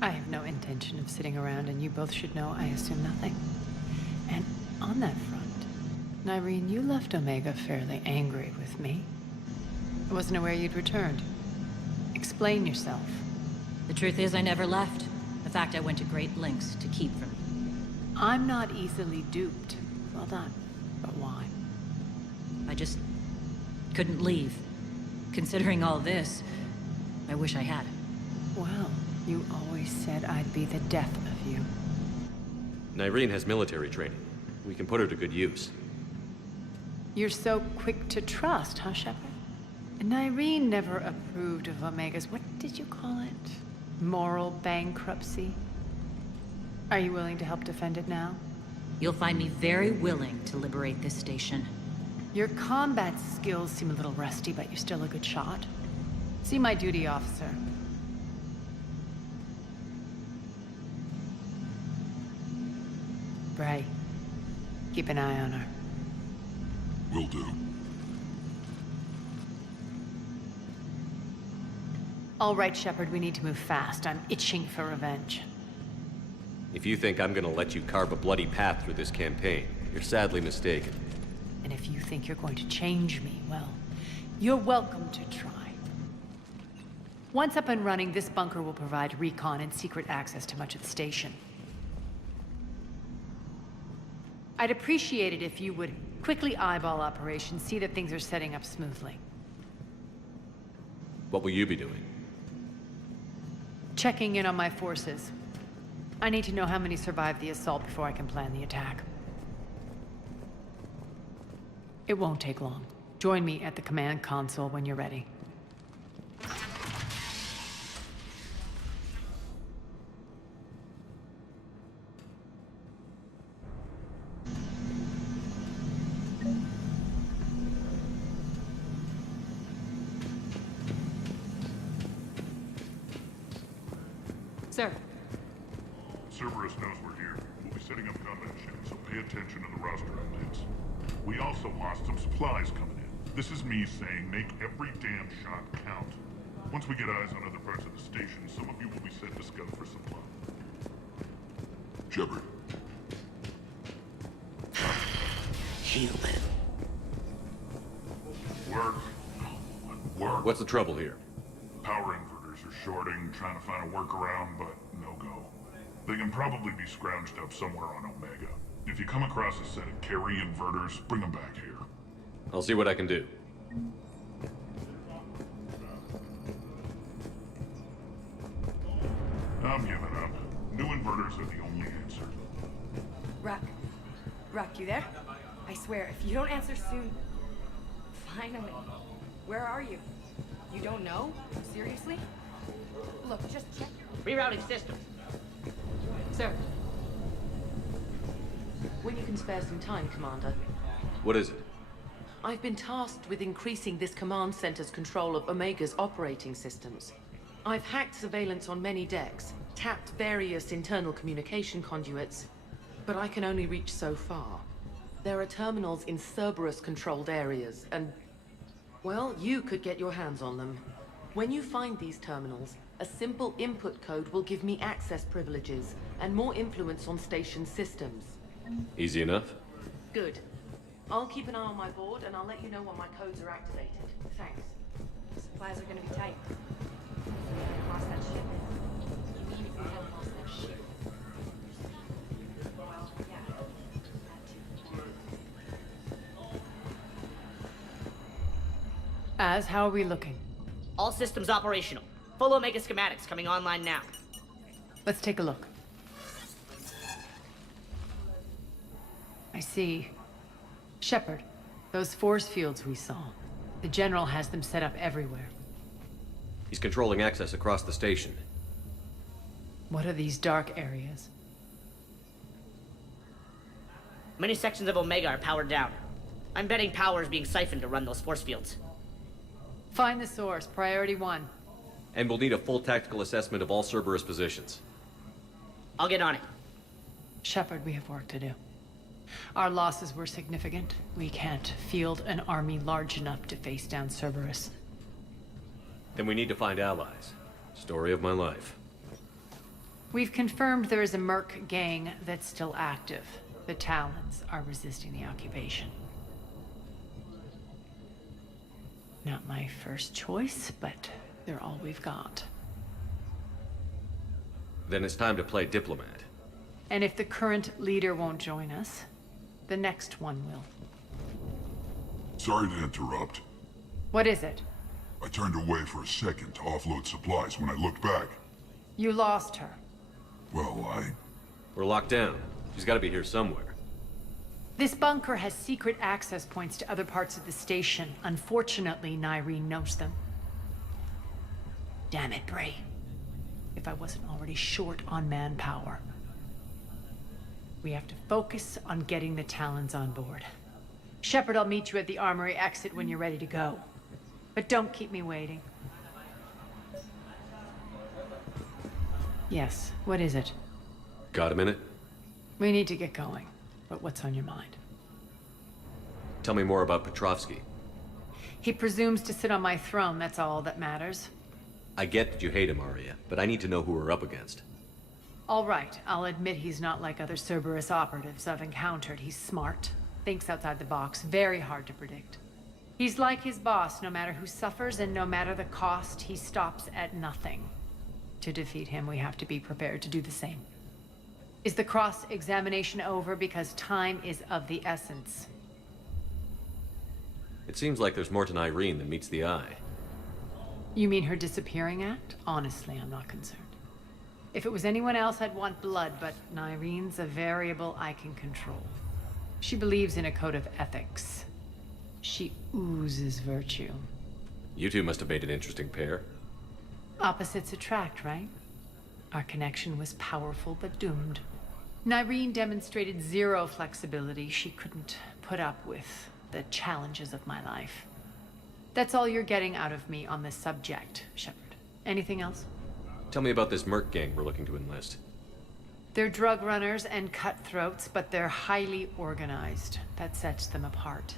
I have no intention of sitting around, and you both should know I assume nothing. And on that front, Nyreen, you left Omega fairly angry with me. I wasn't aware you'd returned. Explain yourself. The truth is, I never left. The fact I went to great lengths to keep from you. I'm not easily duped. Well done. But why? I just couldn't leave. Considering all this, I wish I had. Well, you always said I'd be the death of you. Nyreen has military training. We can put her to good use. You're so quick to trust, huh, Shepard? Nyreen never approved of Omega's, what did you call it? Moral bankruptcy? Are you willing to help defend it now? You'll find me very willing to liberate this station. Your combat skills seem a little rusty, but you're still a good shot. See my duty officer. Bray, keep an eye on her. Will do. All right, Shepard, we need to move fast. I'm itching for revenge. If you think I'm gonna let you carve a bloody path through this campaign, you're sadly mistaken. And if you think you're going to change me, well, you're welcome to try. Once up and running, this bunker will provide recon and secret access to much of the station. I'd appreciate it if you would quickly eyeball operations, see that things are setting up smoothly. What will you be doing? Checking in on my forces. I need to know how many survived the assault before I can plan the attack. It won't take long. Join me at the command console when you're ready. Sir. Cerberus knows we're here. We'll be setting up combat ships, so pay attention to the roster updates. We also lost some supplies coming in. This is me saying make every damn shot count. Once we get eyes on other parts of the station, some of you will be sent to scout for supply. Shepard. Human. Work. Work. What's the trouble here? Power inverters are shorting, trying to find a workaround, but no go. They can probably be scrounged up somewhere on Omega. If you come across a set of carry inverters, bring them back here. I'll see what I can do. I'm giving up. New inverters are the only answer. Rock, you there? I swear, if you don't answer soon... Finally. Where are you? You don't know? Seriously? Look, just check... Rerouting system. Sir. When you can spare some time, Commander. What is it? I've been tasked with increasing this command center's control of Omega's operating systems. I've hacked surveillance on many decks, tapped various internal communication conduits, but I can only reach so far. There are terminals in Cerberus-controlled areas, and... well, you could get your hands on them. When you find these terminals, a simple input code will give me access privileges and more influence on station systems. Easy enough? Good. I'll keep an eye on my board, and I'll let you know when my codes are activated. Thanks. Supplies are gonna be tight. Lost that ship? You mean if we hadn't lost that ship? Well, How are we looking? All systems operational. Full Omega schematics coming online now. Let's take a look. I see. Shepard, those force fields we saw. The General has them set up everywhere. He's controlling access across the station. What are these dark areas? Many sections of Omega are powered down. I'm betting power is being siphoned to run those force fields. Find the source, priority 1. And we'll need a full tactical assessment of all Cerberus positions. I'll get on it. Shepard, we have work to do. Our losses were significant. We can't field an army large enough to face down Cerberus. Then we need to find allies. Story of my life. We've confirmed there is a merc gang that's still active. The Talons are resisting the occupation. Not my first choice, but they're all we've got. Then it's time to play diplomat. And if the current leader won't join us, the next one will. Sorry to interrupt. What is it? I turned away for a second to offload supplies. When I looked back... You lost her. Well, We're locked down. She's gotta be here somewhere. This bunker has secret access points to other parts of the station. Unfortunately, Nyreen knows them. Damn it, Bray. If I wasn't already short on manpower. We have to focus on getting the Talons on board. Shepard, I'll meet you at the armory exit when you're ready to go. But don't keep me waiting. Yes, what is it? Got a minute? We need to get going. But what's on your mind? Tell me more about Petrovsky. He presumes to sit on my throne, that's all that matters. I get that you hate him, Arya, but I need to know who we're up against. All right, I'll admit he's not like other Cerberus operatives I've encountered. He's smart, thinks outside the box, very hard to predict. He's like his boss, no matter who suffers and no matter the cost, he stops at nothing. To defeat him, we have to be prepared to do the same. Is the cross-examination over? Because time is of the essence. It seems like there's more to Nyreen than meets the eye. You mean her disappearing act? Honestly, I'm not concerned. If it was anyone else, I'd want blood, but Nyreen's a variable I can control. She believes in a code of ethics. She oozes virtue. You two must have made an interesting pair. Opposites attract, right? Our connection was powerful but doomed. Nyreen demonstrated zero flexibility. She couldn't put up with the challenges of my life. That's all you're getting out of me on this subject, Shepard. Anything else? Tell me about this merc gang we're looking to enlist. They're drug runners and cutthroats, but they're highly organized. That sets them apart.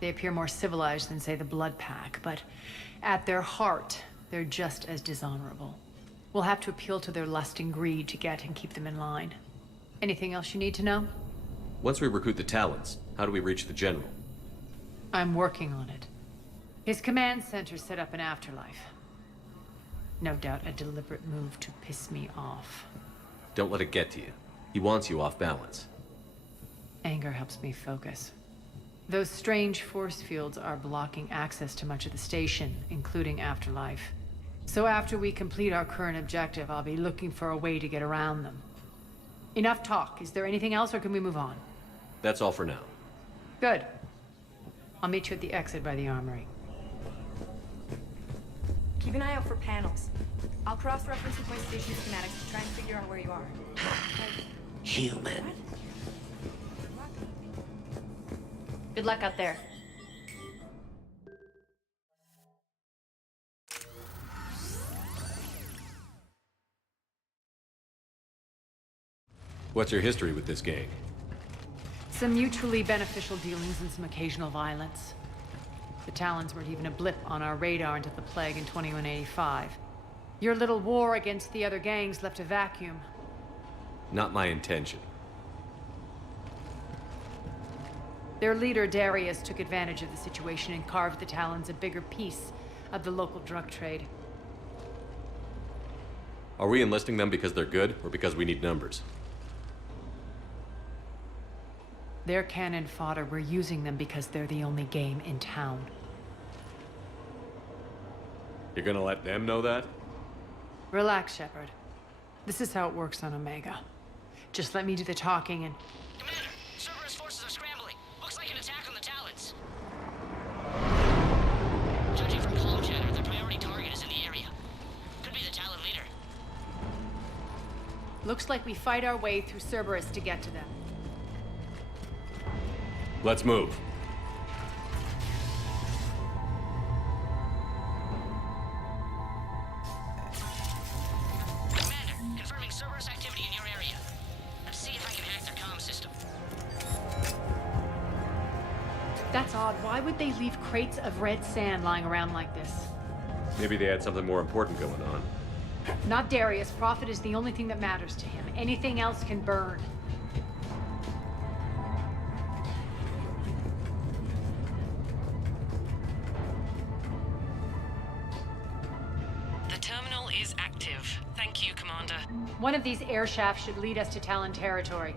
They appear more civilized than, say, the Blood Pack, but at their heart, they're just as dishonorable. We'll have to appeal to their lust and greed to get and keep them in line. Anything else you need to know? Once we recruit the Talons, how do we reach the General? I'm working on it. His command center set up an afterlife. No doubt a deliberate move to piss me off. Don't let it get to you. He wants you off balance. Anger helps me focus. Those strange force fields are blocking access to much of the station, including afterlife. So after we complete our current objective, I'll be looking for a way to get around them. Enough talk. Is there anything else, or can we move on? That's all for now. Good. I'll meet you at the exit by the armory. Keep an eye out for panels. I'll cross-reference with my station schematics to try and figure out where you are. Human. Good luck out there. What's your history with this gang? Some mutually beneficial dealings and some occasional violence. The Talons weren't even a blip on our radar until the plague in 2185. Your little war against the other gangs left a vacuum. Not my intention. Their leader, Darius, took advantage of the situation and carved the Talons a bigger piece of the local drug trade. Are we enlisting them because they're good, or because we need numbers? They're cannon fodder. We're using them because they're the only game in town. You're gonna let them know that? Relax, Shepard. This is how it works on Omega. Just let me do the talking and... Commander, Cerberus forces are scrambling. Looks like an attack on the Talons. Judging from comm chatter, their priority target is in the area. Could be the Talon leader. Looks like we fight our way through Cerberus to get to them. Let's move. Commander, confirming Cerberus activity in your area. Let's see if I can hack their comm system. That's odd. Why would they leave crates of red sand lying around like this? Maybe they had something more important going on. Not Darius. Profit is the only thing that matters to him. Anything else can burn. The terminal is active. Thank you, Commander. One of these air shafts should lead us to Talon territory.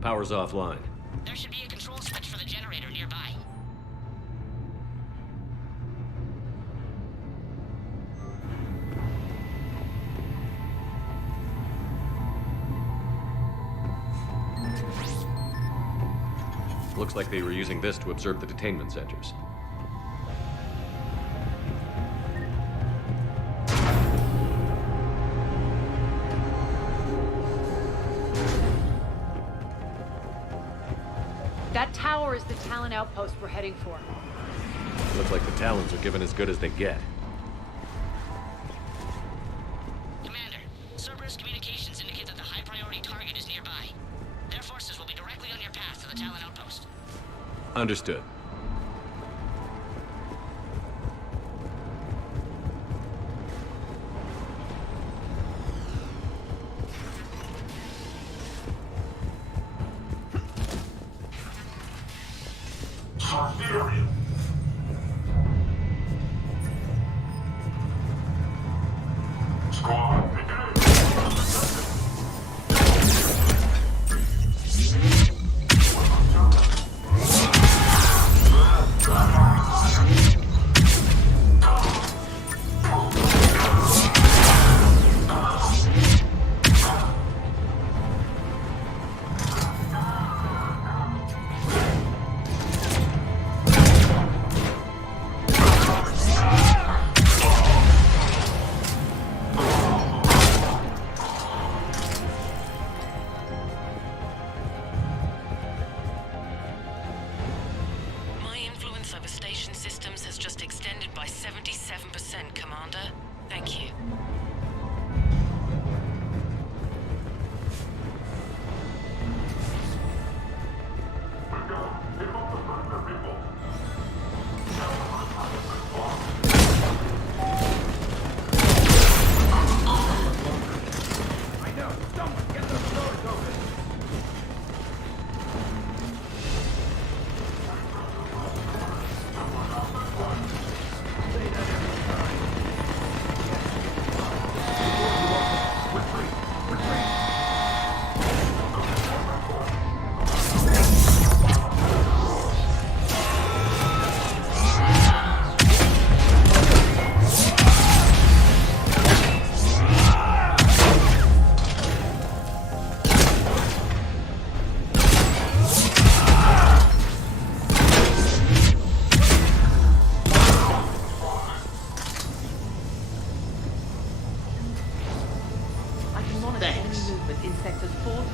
Power's offline. There should be a control switch for the generator nearby. Looks like they were using this to observe the detainment centers. That tower is the Talon outpost we're heading for. Looks like the Talons are given as good as they get. Commander, Cerberus communications indicate that the high-priority target is nearby. Their forces will be directly on your path to the Talon outpost. Understood.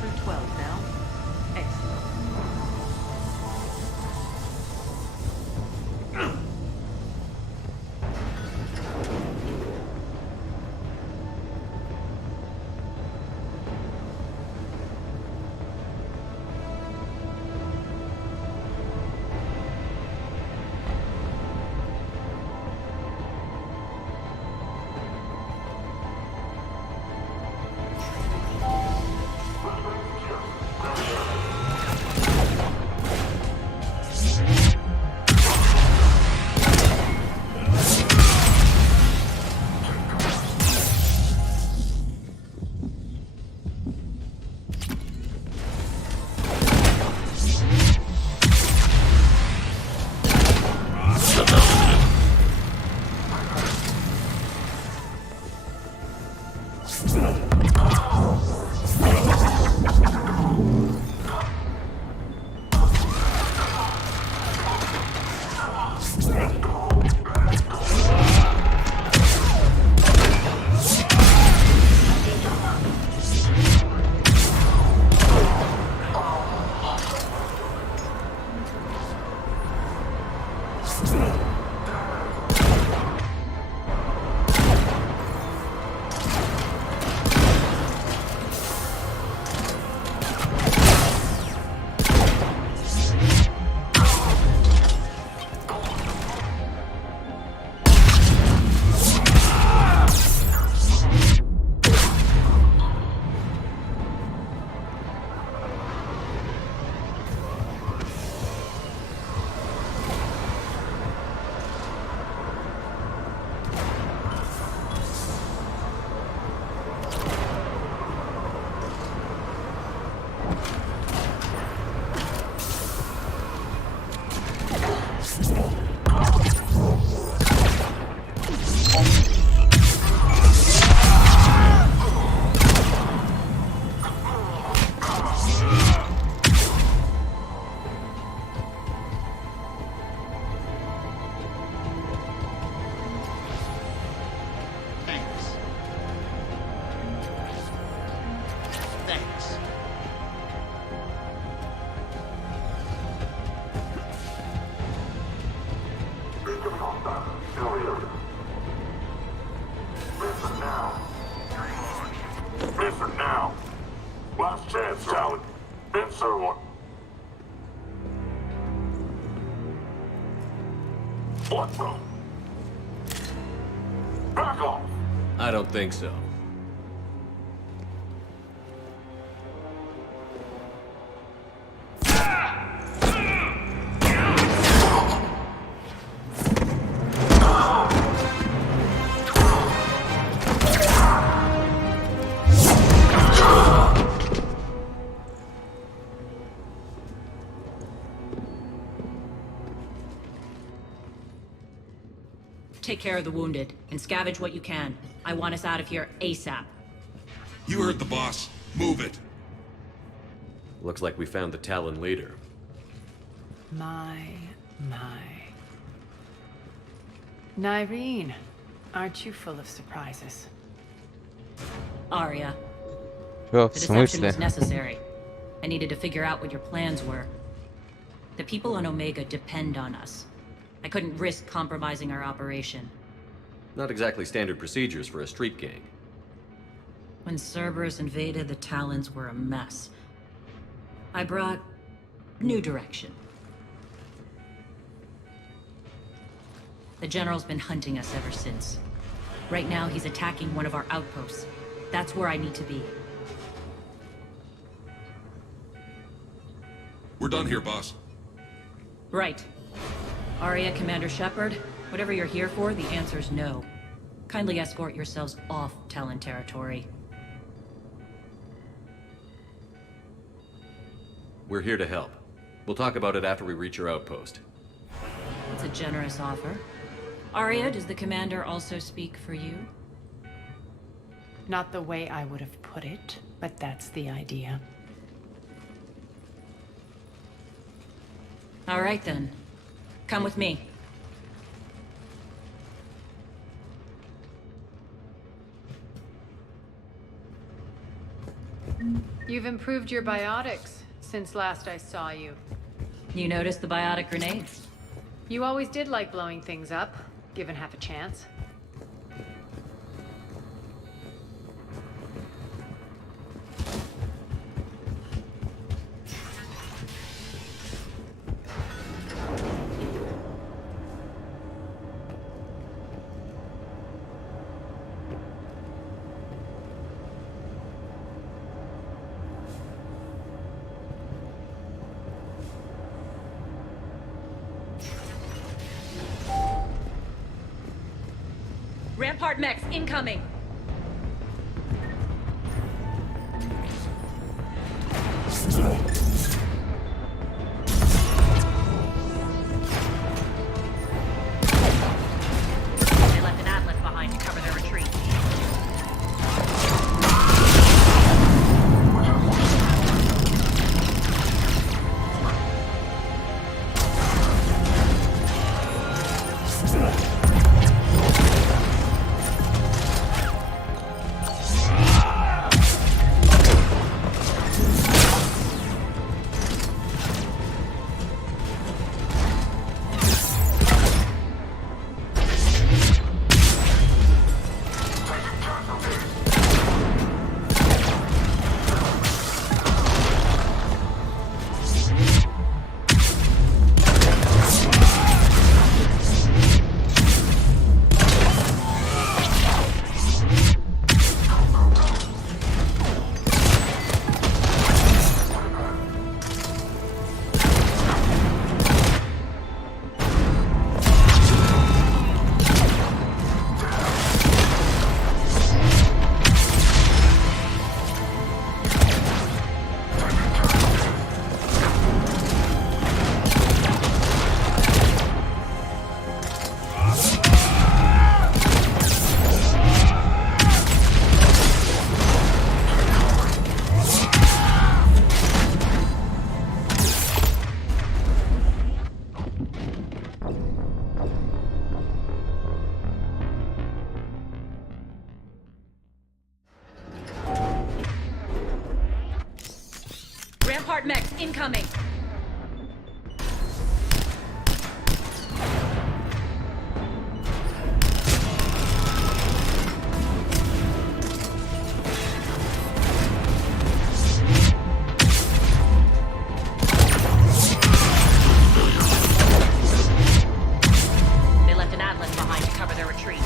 through 12 now. Excellent. I don't think so. Take care of the wounded, and scavenge what you can. I want us out of here ASAP. You heard the boss. Move it. Looks like we found the Talon leader. My. Nyreen, aren't you full of surprises? Arya. Чё, The в deception смысле? was necessary. I needed to figure out what your plans were. The people on Omega depend on us. I couldn't risk compromising our operation. Not exactly standard procedures for a street gang. When Cerberus invaded, the Talons were a mess. I brought new direction. The General's been hunting us ever since. Right now, he's attacking one of our outposts. That's where I need to be. We're done here, boss. Right. Arya, Commander Shepard, whatever you're here for, the answer's no. Kindly escort yourselves off Talon territory. We're here to help. We'll talk about it after we reach your outpost. It's a generous offer. Arya, does the Commander also speak for you? Not the way I would have put it, but that's the idea. All right then. Come with me. You've improved your biotics since last I saw you. You noticed the biotic grenades? You always did like blowing things up, given half a chance. Rampart mechs incoming! They left an atlas behind to cover their retreat. Rampart mechs incoming! They left an atlas behind to cover their retreat.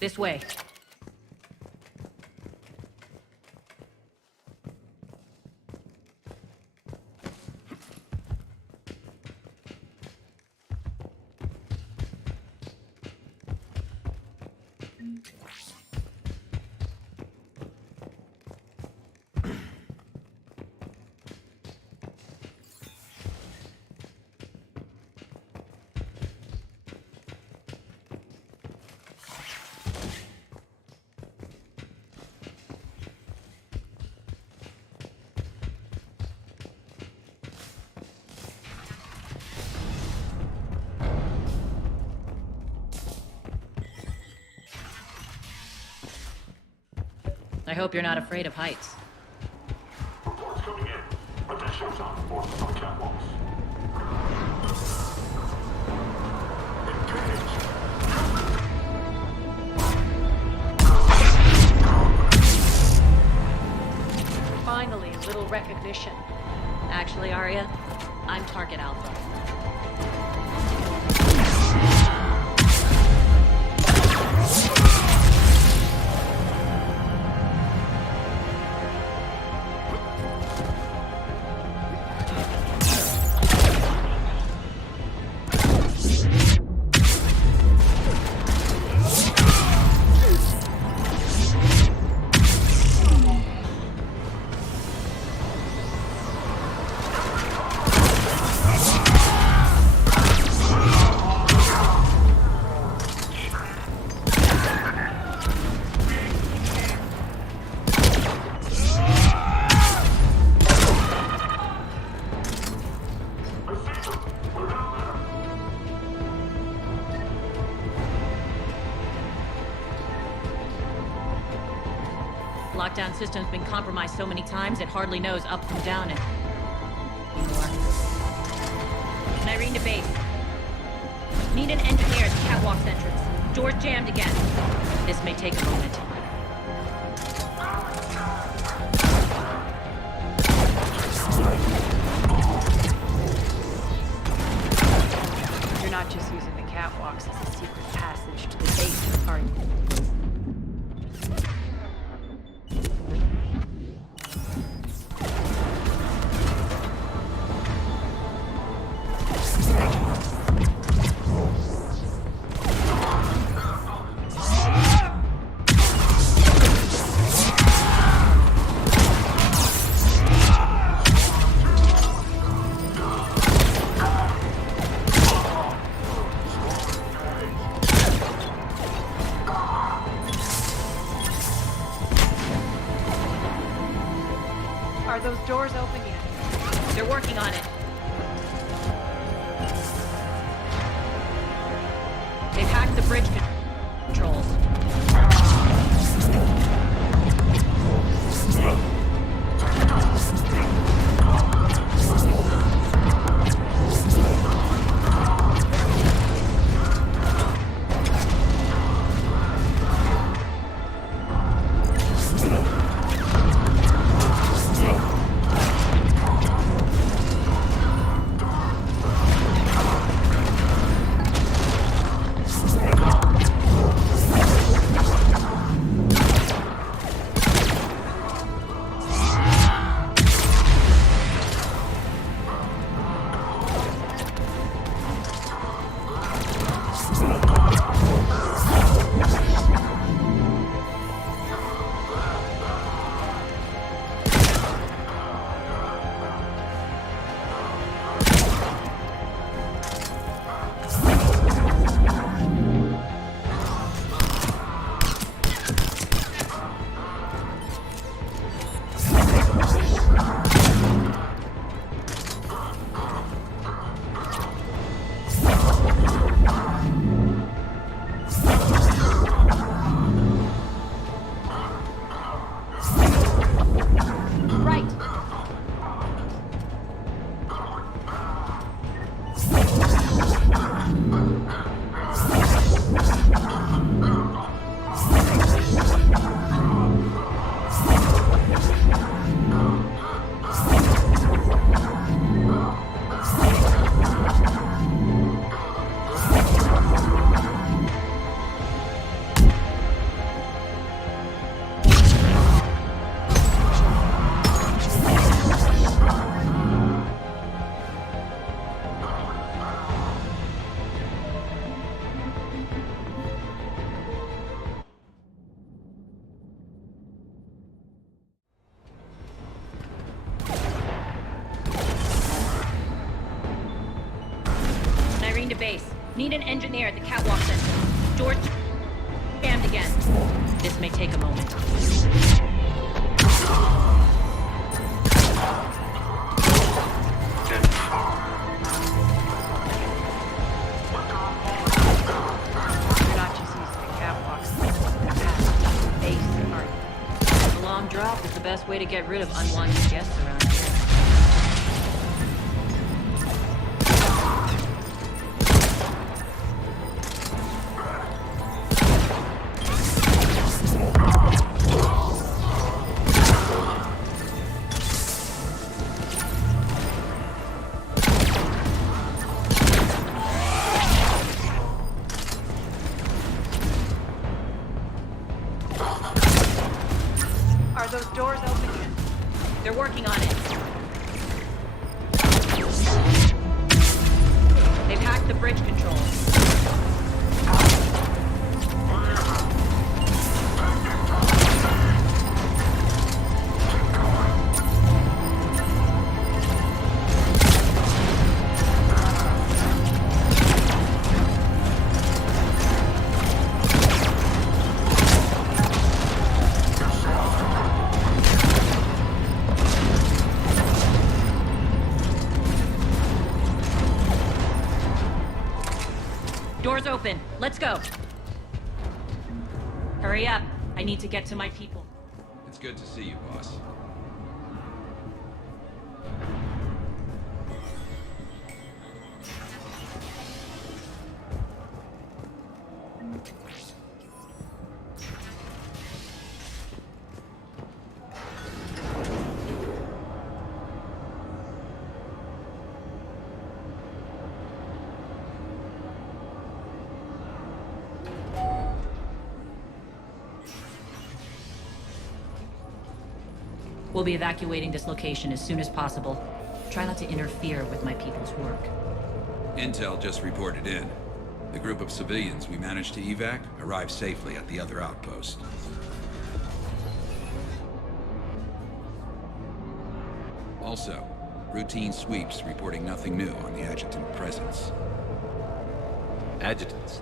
This way. hope you're not afraid of heights. Reports coming in. Attention sound reports on catwalks. Finally, a little recognition. Actually, Arya, I'm Target Alpha. Lockdown system's been compromised so many times it hardly knows up from down anymore. Irene to base. Need an engineer at the catwalk's entrance. Doors jammed again. This may take a moment. You're not just using the catwalks as a secret passage to the base, are you? Are those doors open yet? They're working on it. They've hacked the bridge controls. To base. Need an engineer at the catwalk center. Doors jammed again. This may take a moment. You're not just using the catwalks as a passage to the base, are you? Best way to get rid of unwanted guests around here. Doors open. Let's go. Hurry up. I need to get to my people. It's good to see you, boss. We'll be evacuating this location as soon as possible. Try not to interfere with my people's work. Intel just reported in. The group of civilians we managed to evac arrived safely at the other outpost. Also, routine sweeps reporting nothing new on the adjutant presence. Adjutants?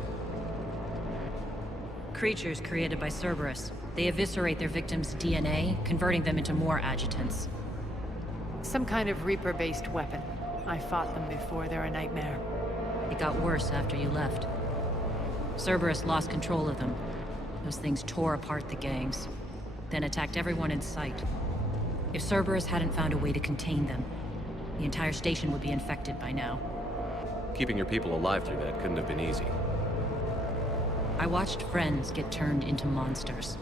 Creatures created by Cerberus. They eviscerate their victims' DNA, converting them into more adjutants. Some kind of Reaper-based weapon. I fought them before, they're a nightmare. It got worse after you left. Cerberus lost control of them. Those things tore apart the gangs, then attacked everyone in sight. If Cerberus hadn't found a way to contain them, the entire station would be infected by now. Keeping your people alive through that couldn't have been easy. I watched friends get turned into monsters,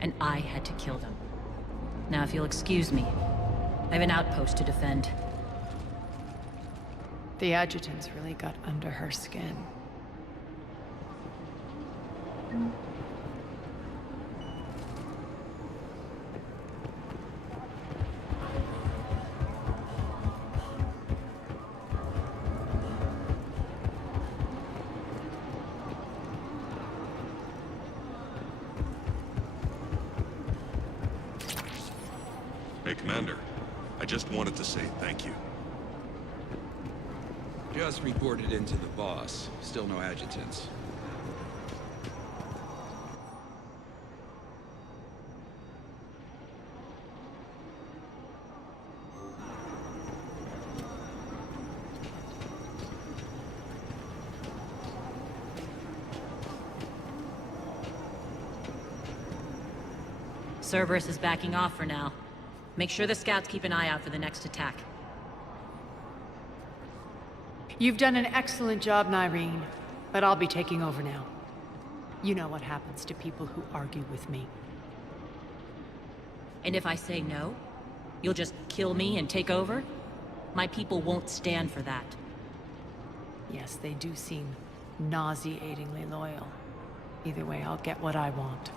and I had to kill them. Now, if you'll excuse me, I have an outpost to defend. The adjutants really got under her skin. Hey, Commander. I just wanted to say thank you. Just reported into the boss. Still no adjutants. Cerberus is backing off for now. Make sure the scouts keep an eye out for the next attack. You've done an excellent job, Nyreen, but I'll be taking over now. You know what happens to people who argue with me. And if I say no, you'll just kill me and take over? My people won't stand for that. Yes, they do seem nauseatingly loyal. Either way, I'll get what I want.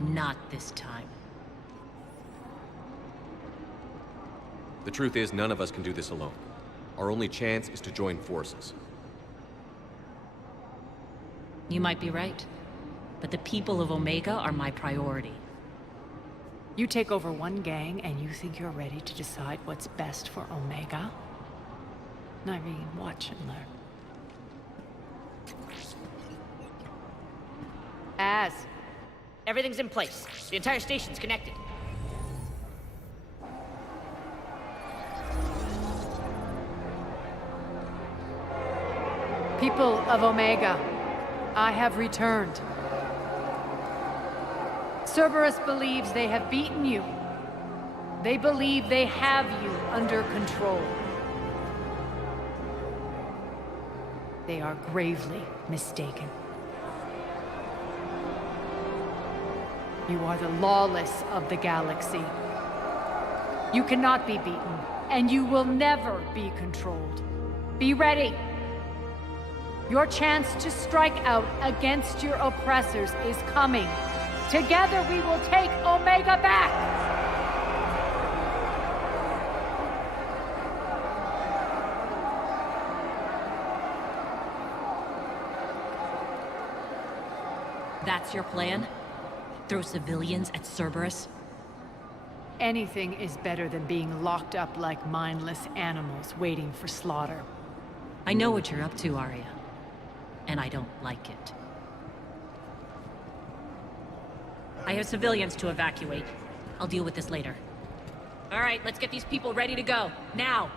Not this time. The truth is, none of us can do this alone. Our only chance is to join forces. You might be right, but the people of Omega are my priority. You take over one gang and you think you're ready to decide what's best for Omega? Nyreen, watch and learn. Everything's in place. The entire station's connected. People of Omega, I have returned. Cerberus believes they have beaten you, They believe they have you under control. They are gravely mistaken. You are the lawless of the galaxy. You cannot be beaten, and you will never be controlled. Be ready. Your chance to strike out against your oppressors is coming. Together we will take Omega back! That's your plan? Throw civilians at Cerberus? Anything is better than being locked up like mindless animals waiting for slaughter. I know what you're up to, Arya. And I don't like it. I have civilians to evacuate. I'll deal with this later. All right, let's get these people ready to go. Now!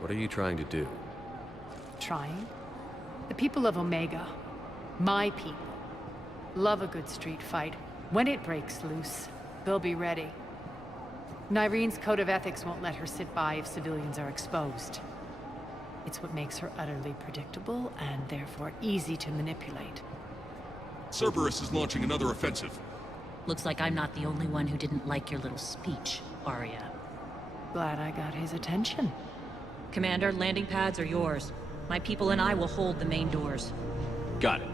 What are you trying to do? Trying? The people of Omega, my people, love a good street fight. When it breaks loose, they'll be ready. Nyrene's code of ethics won't let her sit by if civilians are exposed. It's what makes her utterly predictable and therefore easy to manipulate. Cerberus is launching another offensive. Looks like I'm not the only one who didn't like your little speech, Arya. Glad I got his attention. Commander, landing pads are yours. My people and I will hold the main doors. Got it.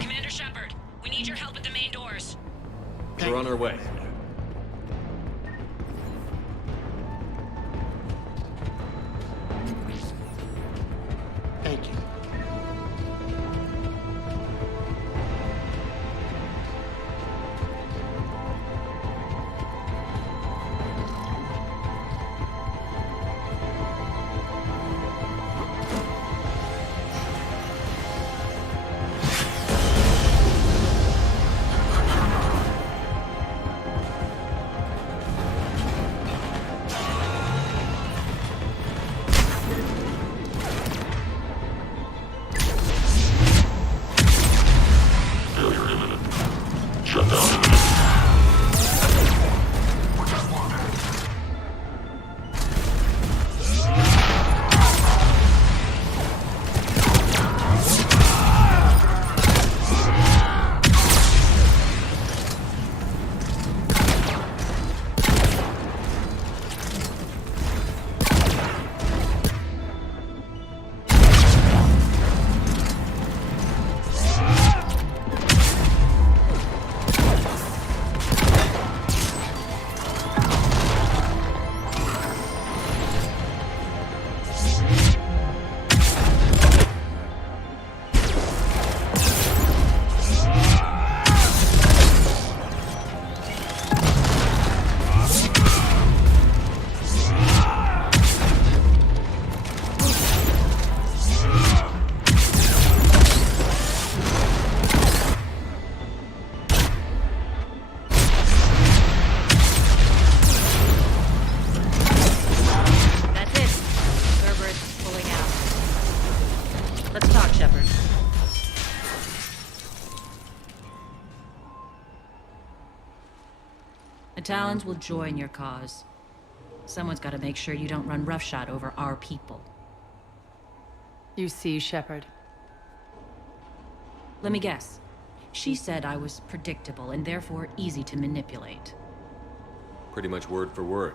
Commander Shepard, we need your help at the main doors. We're on our way. Thank you. Talons will join your cause. Someone's got to make sure you don't run roughshod over our people. You see, Shepard. Let me guess. She said I was predictable and therefore easy to manipulate. Pretty much word for word.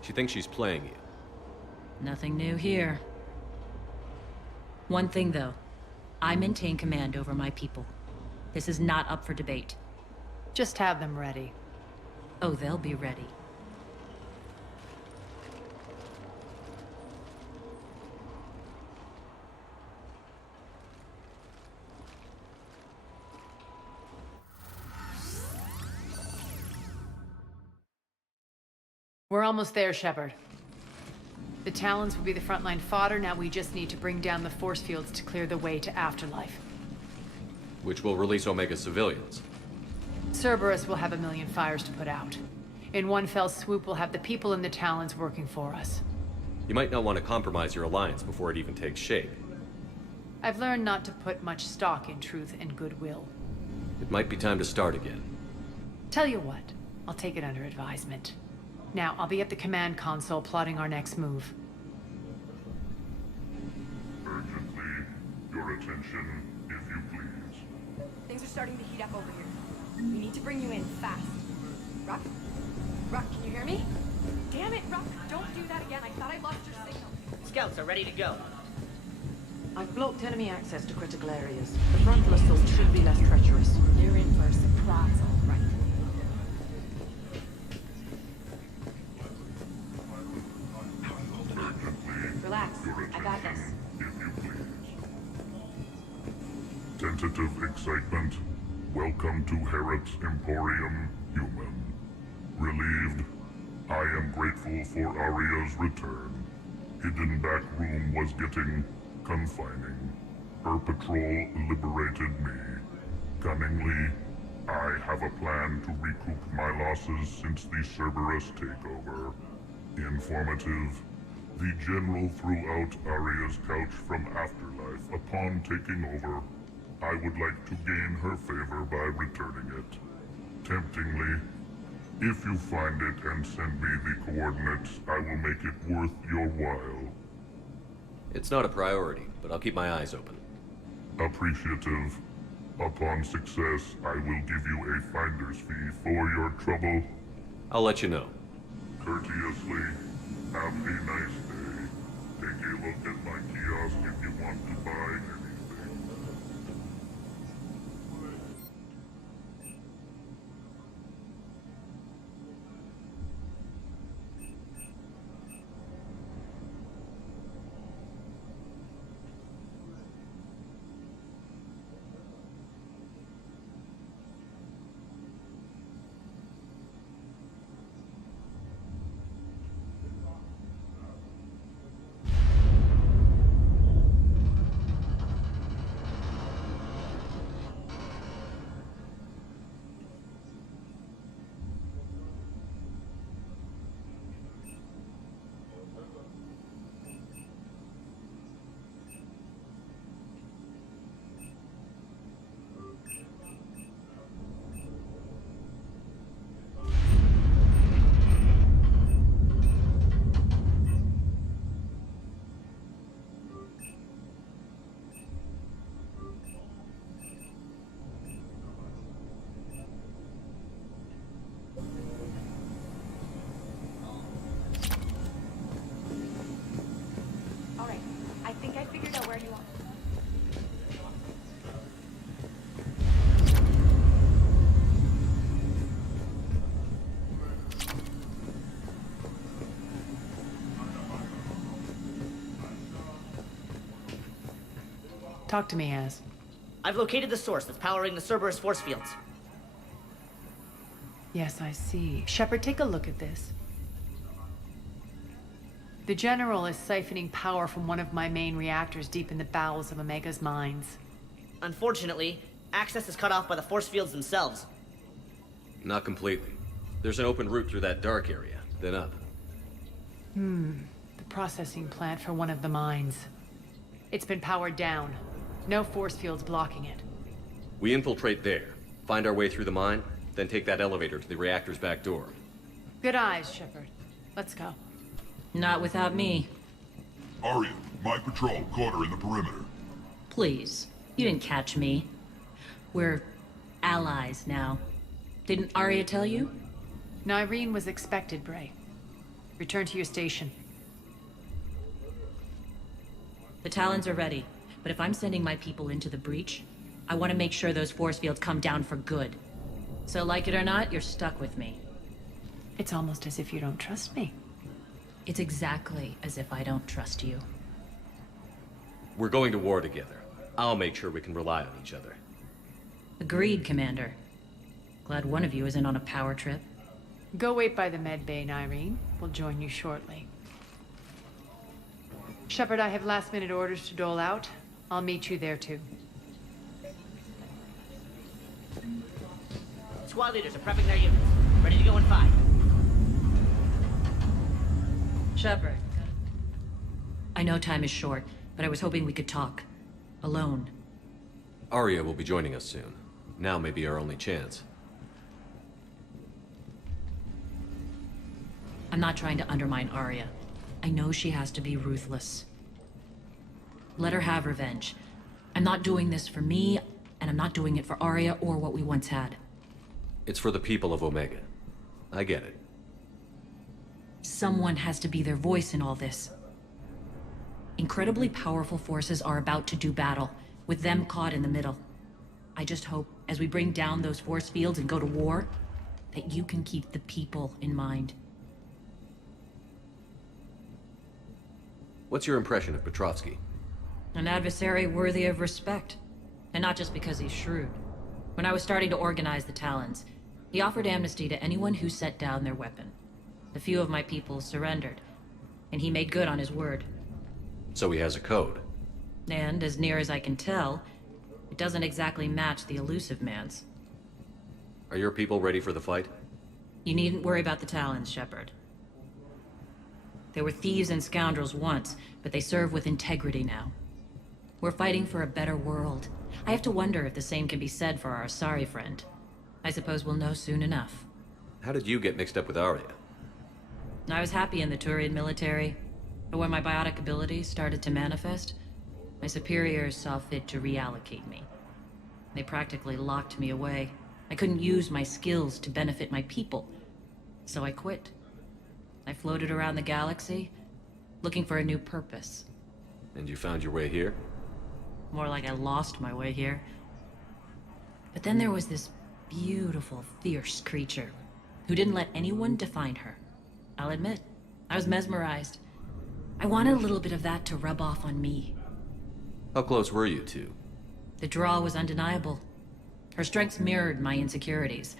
She thinks she's playing you. Nothing new here. One thing, though. I maintain command over my people. This is not up for debate. Just have them ready. Oh, they'll be ready. We're almost there, Shepard. The Talons will be the frontline fodder, now we just need to bring down the force fields to clear the way to Afterlife. Which will release Omega civilians. Cerberus will have a million fires to put out. In one fell swoop, we'll have the people in the Talons working for us. You might not want to compromise your alliance before it even takes shape. I've learned not to put much stock in truth and goodwill. It might be time to start again. Tell you what, I'll take it under advisement. Now, I'll be at the command console plotting our next move. Urgently, your attention, if you please. Things are starting to heat up over here. We need to bring you in fast. Rock? Rock, can you hear me? Damn it, Rock, don't do that again. I thought I lost your signal. Scouts are ready to go. I've blocked enemy access to critical areas. The frontal assault should be less treacherous. You're in for a surprise, all right. Relax, I got this. If you please. Tentative excitement. Welcome to Herod's Emporium, human. Relieved. I am grateful for Aria's return. Hidden back room was getting confining. Her patrol liberated me. Cunningly, I have a plan to recoup my losses since the Cerberus takeover. Informative. The General threw out Aria's couch from Afterlife upon taking over. I would like to gain her favor by returning it. Temptingly, if you find it and send me the coordinates, I will make it worth your while. It's not a priority, but I'll keep my eyes open. Appreciative. Upon success, I will give you a finder's fee for your trouble. I'll let you know. Courteously, have a nice day. Take a look at my kiosk if you want to buy anything. Talk to me, Az. I've located the source that's powering the Cerberus force fields. Yes, I see. Shepard, take a look at this. The General is siphoning power from one of my main reactors deep in the bowels of Omega's mines. Unfortunately, access is cut off by the force fields themselves. Not completely. There's an open route through that dark area, then up. The processing plant for one of the mines. It's been powered down. No force fields blocking it. We infiltrate there, find our way through the mine, then take that elevator to the reactor's back door. Good eyes, Shepard. Let's go. Not without me. Arya, my patrol caught her in the perimeter. Please. You didn't catch me. We're allies now. Didn't Arya tell you? Nyreen was expected, Bray. Return to your station. The Talons are ready, but if I'm sending my people into the breach, I want to make sure those force fields come down for good. So like it or not, you're stuck with me. It's almost as if you don't trust me. It's exactly as if I don't trust you. We're going to war together. I'll make sure we can rely on each other. Agreed, Commander. Glad one of you isn't on a power trip. Go wait by the med bay, Nyreen. We'll join you shortly. Shepard, I have last-minute orders to dole out. I'll meet you there, too. Squad leaders are prepping their units. Ready to go in 5. Shepard. I know time is short, but I was hoping we could talk. Alone. Arya will be joining us soon. Now may be our only chance. I'm not trying to undermine Arya. I know she has to be ruthless. Let her have revenge. I'm not doing this for me, and I'm not doing it for Arya or what we once had. It's for the people of Omega. I get it. Someone has to be their voice in all this. Incredibly powerful forces are about to do battle, with them caught in the middle. I just hope, as we bring down those force fields and go to war, that you can keep the people in mind. What's your impression of Petrovsky? An adversary worthy of respect. And not just because he's shrewd. When I was starting to organize the Talons, he offered amnesty to anyone who set down their weapon. A few of my people surrendered, and he made good on his word. So he has a code. And, as near as I can tell, it doesn't exactly match the elusive man's. Are your people ready for the fight? You needn't worry about the Talons, Shepard. They were thieves and scoundrels once, but they serve with integrity now. We're fighting for a better world. I have to wonder if the same can be said for our Asari friend. I suppose we'll know soon enough. How did you get mixed up with Arya? I was happy in the Turian military, but when my biotic abilities started to manifest, my superiors saw fit to reallocate me. They practically locked me away. I couldn't use my skills to benefit my people, so I quit. I floated around the galaxy, looking for a new purpose. And you found your way here? More like I lost my way here. But then there was this beautiful, fierce creature who didn't let anyone define her. I'll admit, I was mesmerized. I wanted a little bit of that to rub off on me. How close were you two? The draw was undeniable. Her strengths mirrored my insecurities.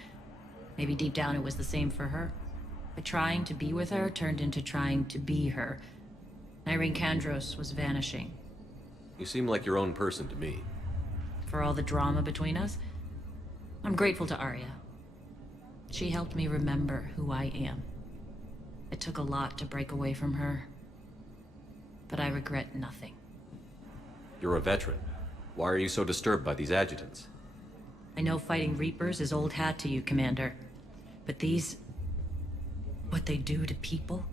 Maybe deep down it was the same for her. But trying to be with her turned into trying to be her. Irene Kandros was vanishing. You seem like your own person to me. For all the drama between us, I'm grateful to Arya. She helped me remember who I am. It took a lot to break away from her, but I regret nothing. You're a veteran. Why are you so disturbed by these adjutants? I know fighting Reapers is old hat to you, Commander, but these... what they do to people?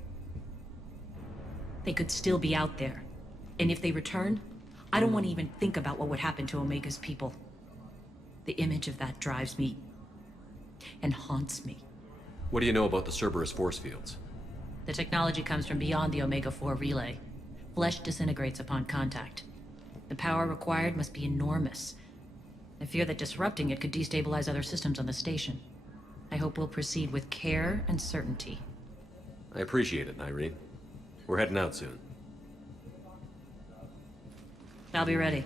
They could still be out there, and if they return, I don't want to even think about what would happen to Omega's people. The image of that drives me and haunts me. What do you know about the Cerberus force fields? The technology comes from beyond the Omega-4 relay. Flesh disintegrates upon contact. The power required must be enormous. I fear that disrupting it could destabilize other systems on the station. I hope we'll proceed with care and certainty. I appreciate it, Irene. We're heading out soon. I'll be ready.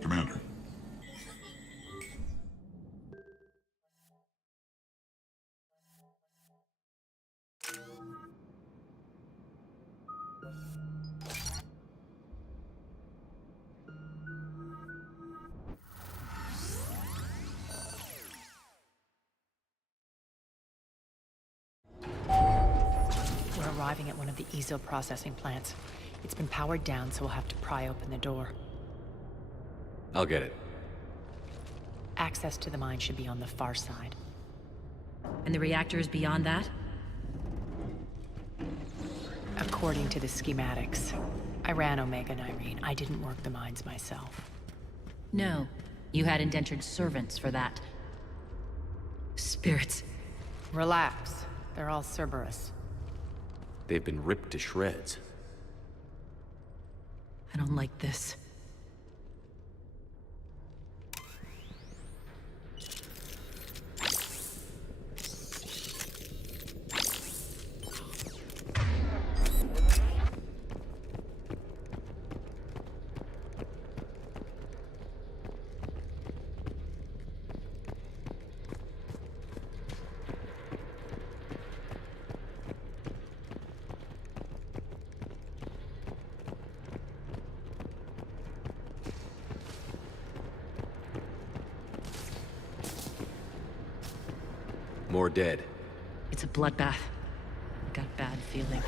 Commander. of the ESO processing plants. It's been powered down, so we'll have to pry open the door. I'll get it. Access to the mine should be on the far side. And the reactor is beyond that? According to the schematics. I ran Omega and Irene. I didn't work the mines myself. No. You had indentured servants for that. Spirits. Relax. They're all Cerberus. They've been ripped to shreds. I don't like this. More dead. It's a bloodbath. Got a bad feeling.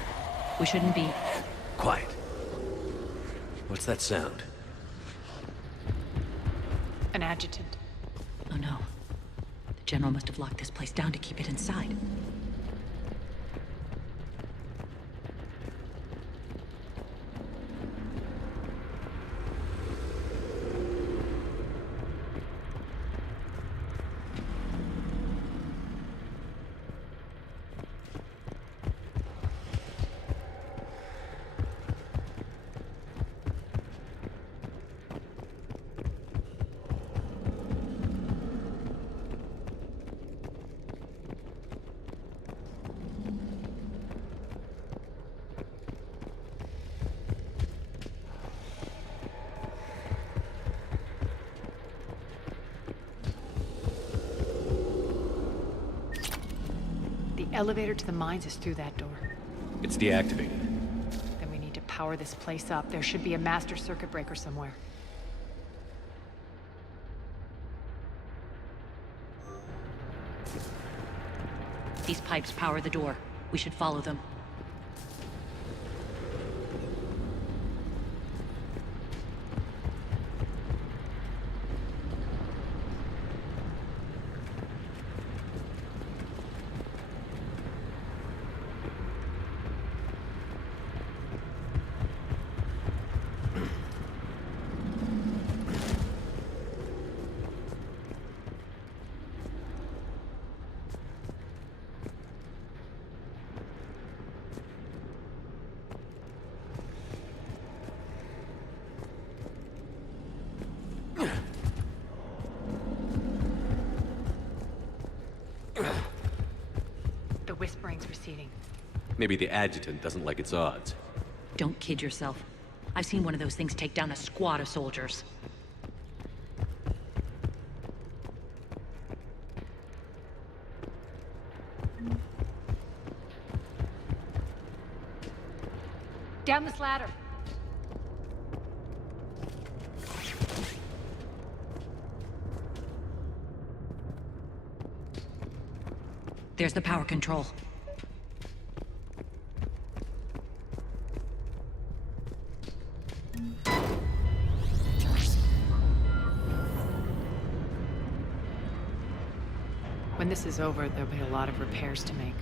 We shouldn't be... Quiet. What's that sound? An adjutant. Oh no. The General must have locked this place down to keep it inside. The elevator to the mines is through that door. It's deactivated. Then we need to power this place up. There should be a master circuit breaker somewhere. These pipes power the door. We should follow them. The whispering's receding. Maybe the adjutant doesn't like its odds. Don't kid yourself. I've seen one of those things take down a squad of soldiers. Down this ladder. There's the power control. When this is over, there'll be a lot of repairs to make.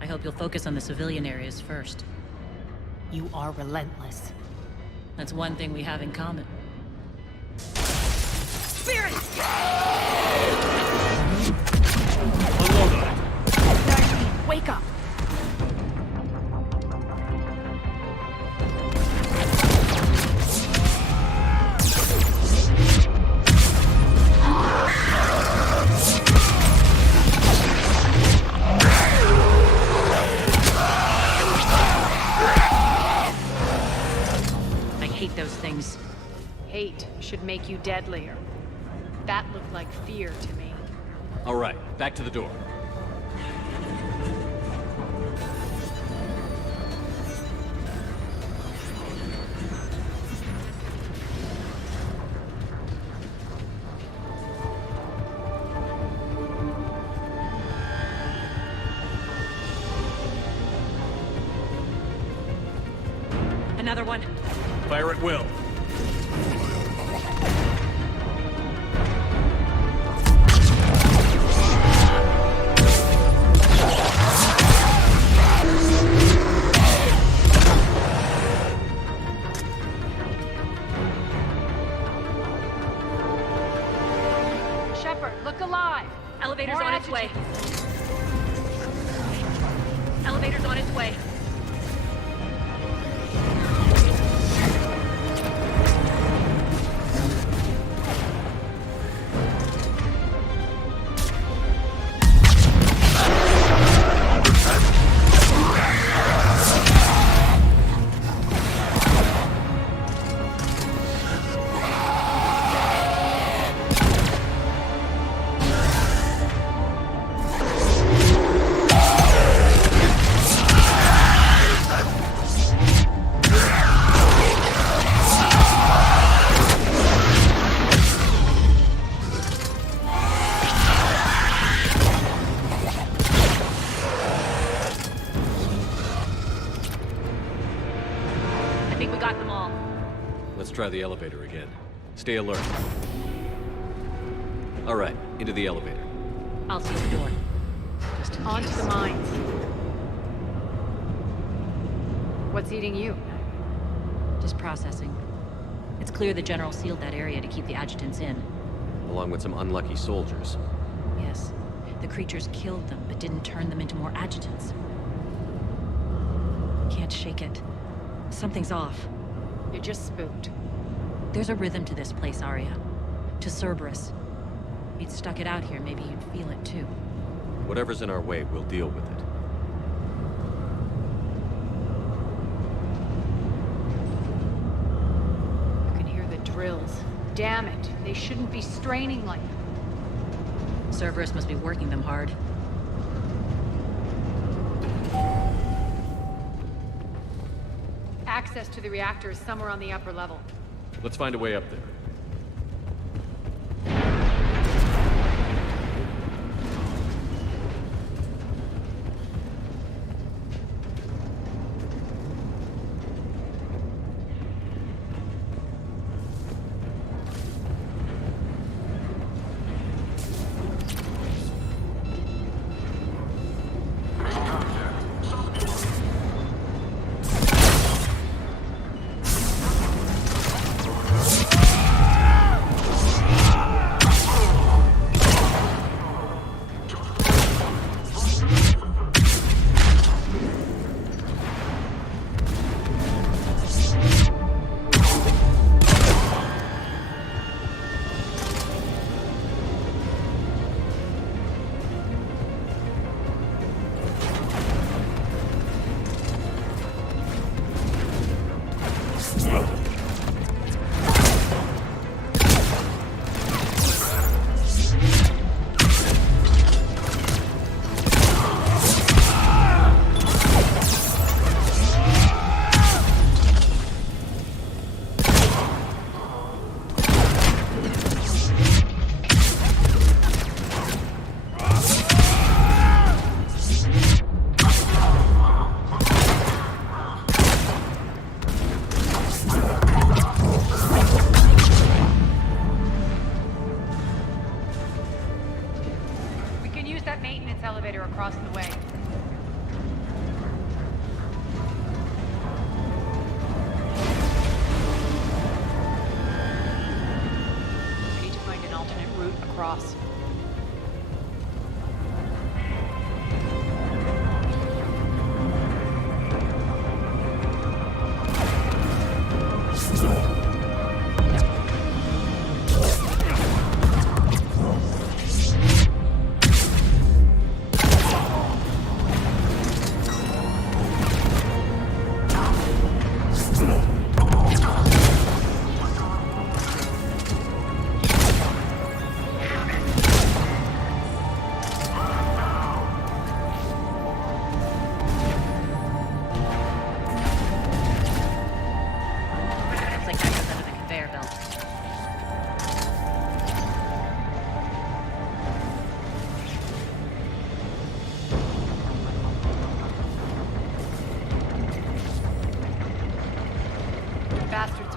I hope you'll focus on the civilian areas first. You are relentless. That's one thing we have in common. Spirit! Unload on it. Darlene, wake up! I hate those things. Hate should make you deadlier. That looked like fear to me. All right, back to the door. another one? Fire at will. Shepard, look alive! Elevator's on its way. Elevator's on its way. Try the elevator again. Stay alert. All right, into the elevator. I'll seal the door. Just on to the mines. What's eating you? Just processing. It's clear the General sealed that area to keep the adjutants in. Along with some unlucky soldiers. Yes. The creatures killed them, but didn't turn them into more adjutants. Can't shake it. Something's off. You're just spooked. There's a rhythm to this place, Arya. To Cerberus. If you'd stuck it out here, maybe you'd feel it too. Whatever's in our way, we'll deal with it. You can hear the drills. Damn it, they shouldn't be straining like that. Cerberus must be working them hard. Access to the reactor is somewhere on the upper level. Let's find a way up there.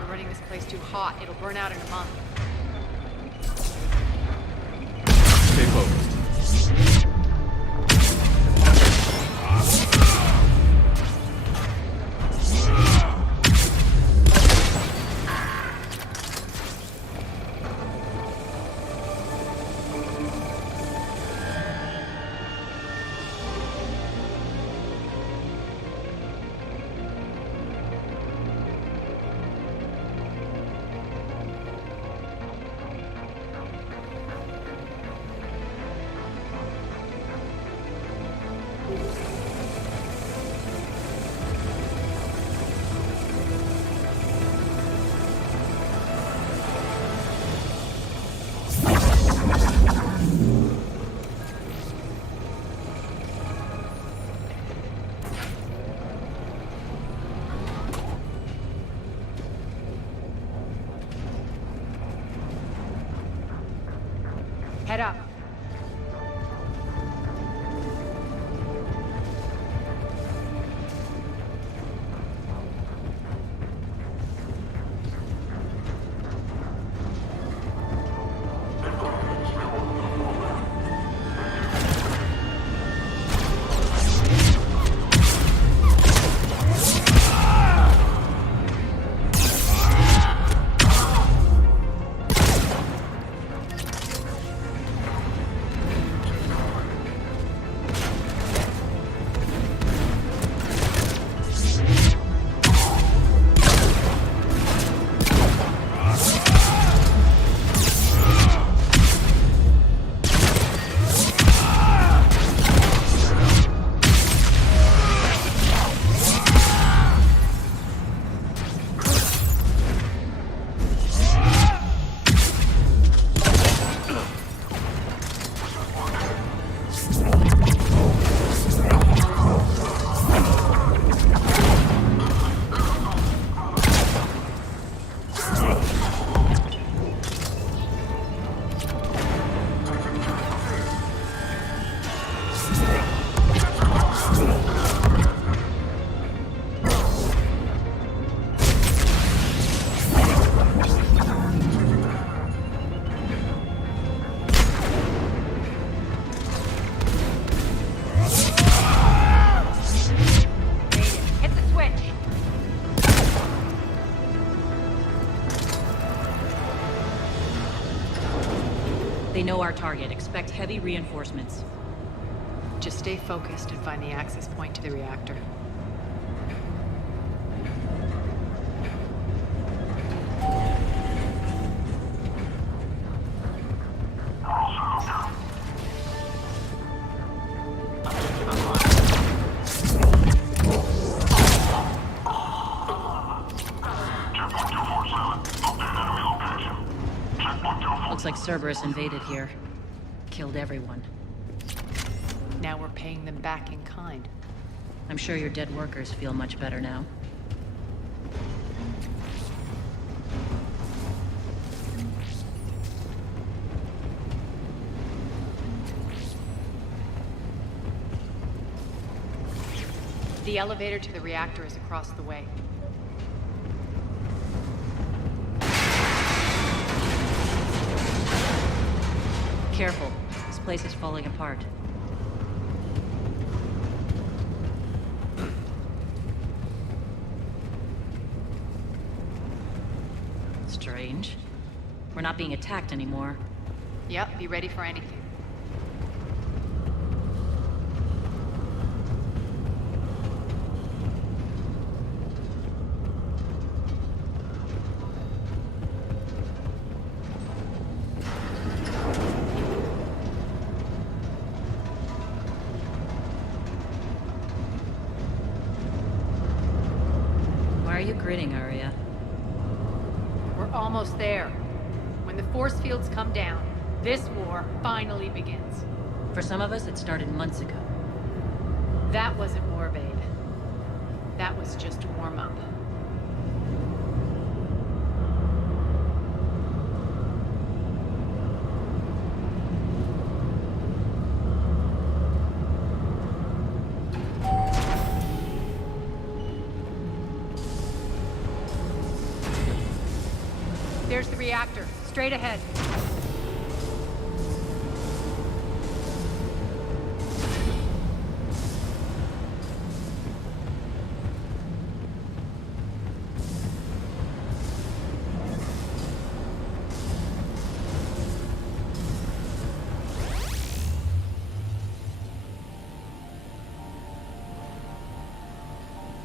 running this place too hot. It'll burn out in a month. Stay focused. Head up. They know our target. Expect heavy reinforcements. Just stay focused and find the access point to the reactor. Looks like Cerberus invaded here. Killed everyone. Now we're paying them back in kind. I'm sure your dead workers feel much better now. The elevator to the reactor is across the way. Careful. This place is falling apart. Strange. We're not being attacked anymore. Yep, be ready for anything. Why are you grinning, Aria? We're almost there. When the force fields come down, this war finally begins. For some of us, it started months ago. That wasn't war, babe. That was just warm-up. There's the reactor. Straight ahead.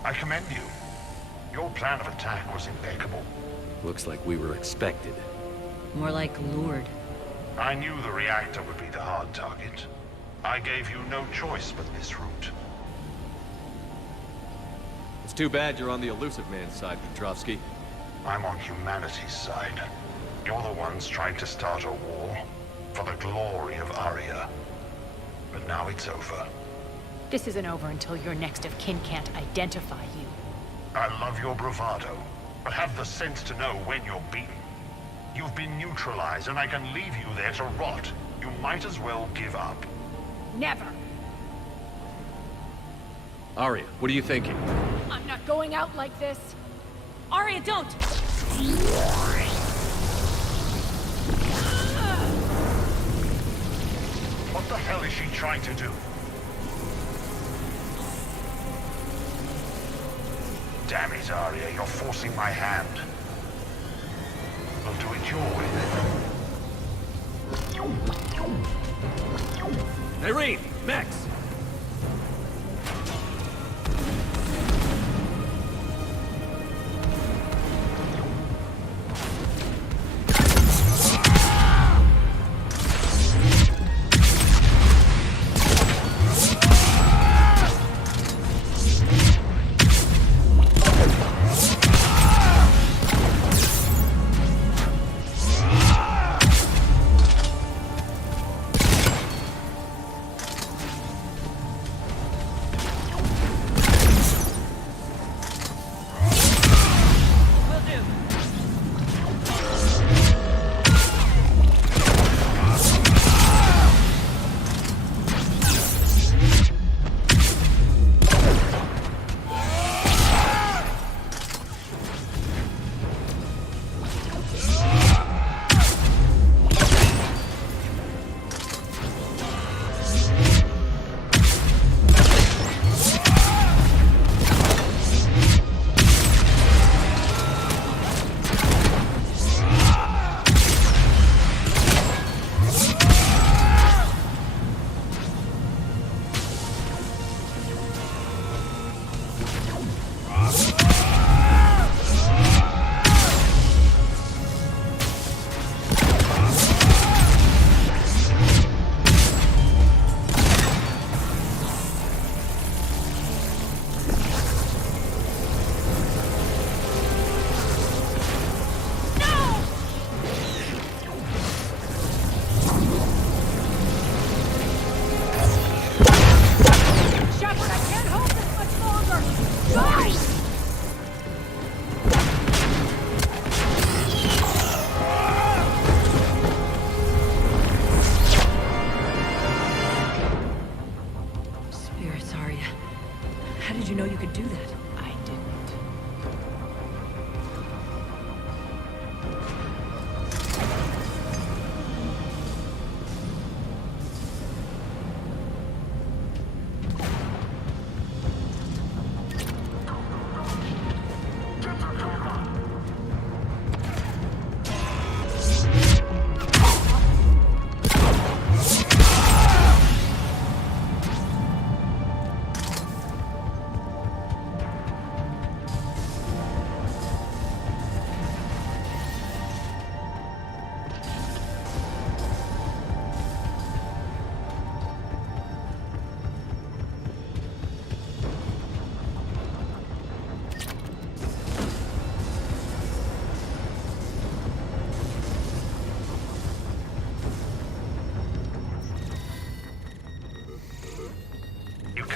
I commend you. Your plan of attack was impeccable. Looks like we were expected. More like lured. I knew the reactor would be the hard target. I gave you no choice but this route. It's too bad you're on the elusive man's side, Petrovsky. I'm on humanity's side. You're the ones trying to start a war for the glory of Aria. But now it's over. This isn't over until your next of kin can't identify you. I love your bravado, but have the sense to know when you're beaten. You've been neutralized, and I can leave you there to rot. You might as well give up. Never! Aria, what are you thinking? I'm not going out like this! Aria, don't! What the hell is she trying to do? Damn it, Aria, you're forcing my hand. We'll do it your way then. Irene! Max!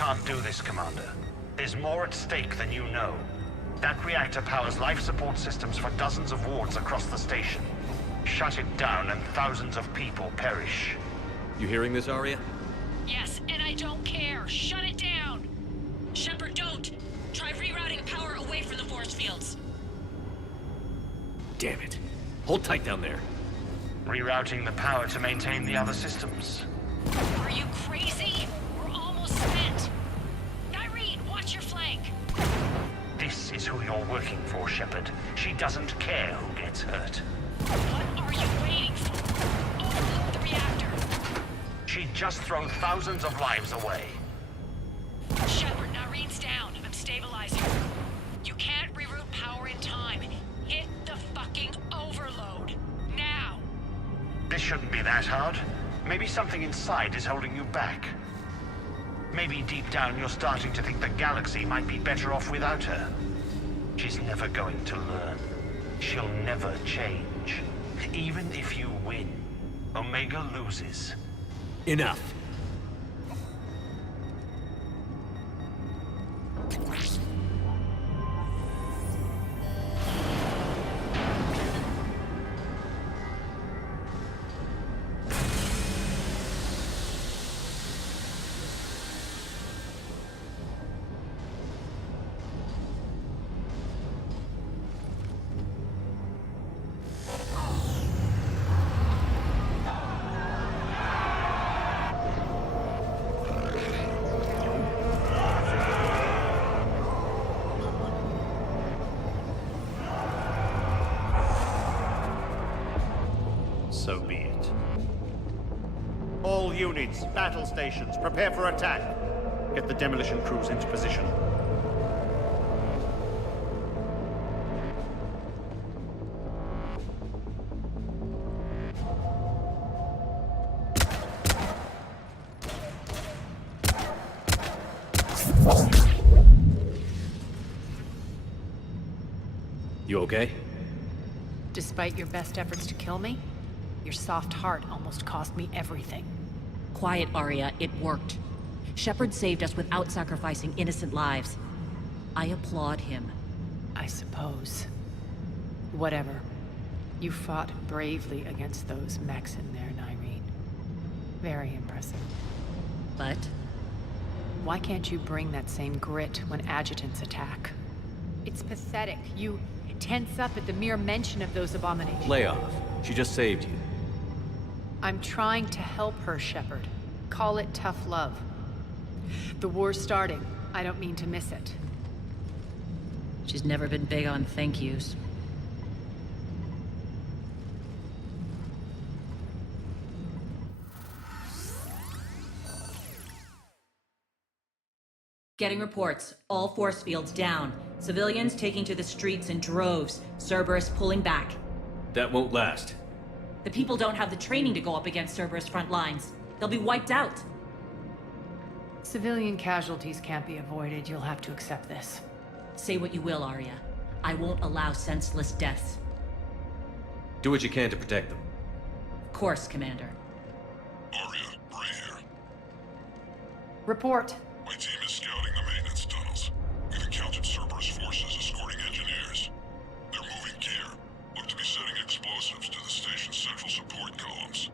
Can't do this, Commander. There's more at stake than you know. That reactor powers life support systems for dozens of wards across the station. Shut it down and thousands of people perish. You hearing this, Aria? Yes, and I don't care. Shut it down! Shepard, don't! Try rerouting power away from the force fields. Damn it. Hold tight down there. Rerouting the power to maintain the other systems. Are you crazy? We're almost spent. Nyreen, watch your flank. This is who you're working for, Shepard. She doesn't care who gets hurt. What are you waiting for? Overload the reactor. She'd just throw thousands of lives away. Shepard, Nyreen's down. I'm stabilizing her. You can't reroute power in time. Hit the fucking overload. Now! This shouldn't be that hard. Maybe something inside is holding you back. Maybe deep down you're starting to think the galaxy might be better off without her. She's never going to learn. She'll never change. Even if you win, Omega loses. Enough. So be it. All units, battle stations, prepare for attack. Get the demolition crews into position. You okay? Despite your best efforts to kill me, your soft heart almost cost me everything. Quiet, Arya. It worked. Shepard saved us without sacrificing innocent lives. I applaud him. I suppose. Whatever. You fought bravely against those mechs in there, Nyreen. Very impressive. But? Why can't you bring that same grit when adjutants attack? It's pathetic. You tense up at the mere mention of those abominations. Lay off. She just saved you. I'm trying to help her, Shepard. Call it tough love. The war's starting. I don't mean to miss it. She's never been big on thank yous. Getting reports. All force fields down. Civilians taking to the streets in droves. Cerberus pulling back. That won't last. The people don't have the training to go up against Cerberus front lines. They'll be wiped out. Civilian casualties can't be avoided. You'll have to accept this. Say what you will, Arya. I won't allow senseless deaths. Do what you can to protect them. Of course, Commander. Arya, Bray here. Report. My team is scouting the maintenance tunnels. We've encountered Cerberus forces escorting engineers. They're moving gear. Look to be setting explosives to the station's central support columns.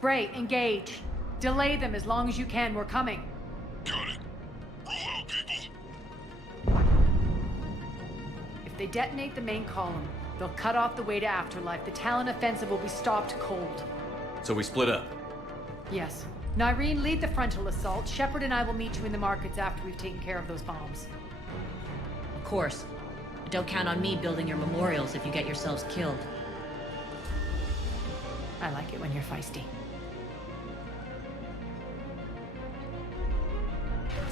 Bray, engage. Delay them as long as you can. We're coming. Got it. Roll out, people. If they detonate the main column, they'll cut off the way to Afterlife. The Talon offensive will be stopped cold. So we split up. Yes. Nyreen, lead the frontal assault. Shepard and I will meet you in the markets after we've taken care of those bombs. Of course. But don't count on me building your memorials if you get yourselves killed. I like it when you're feisty.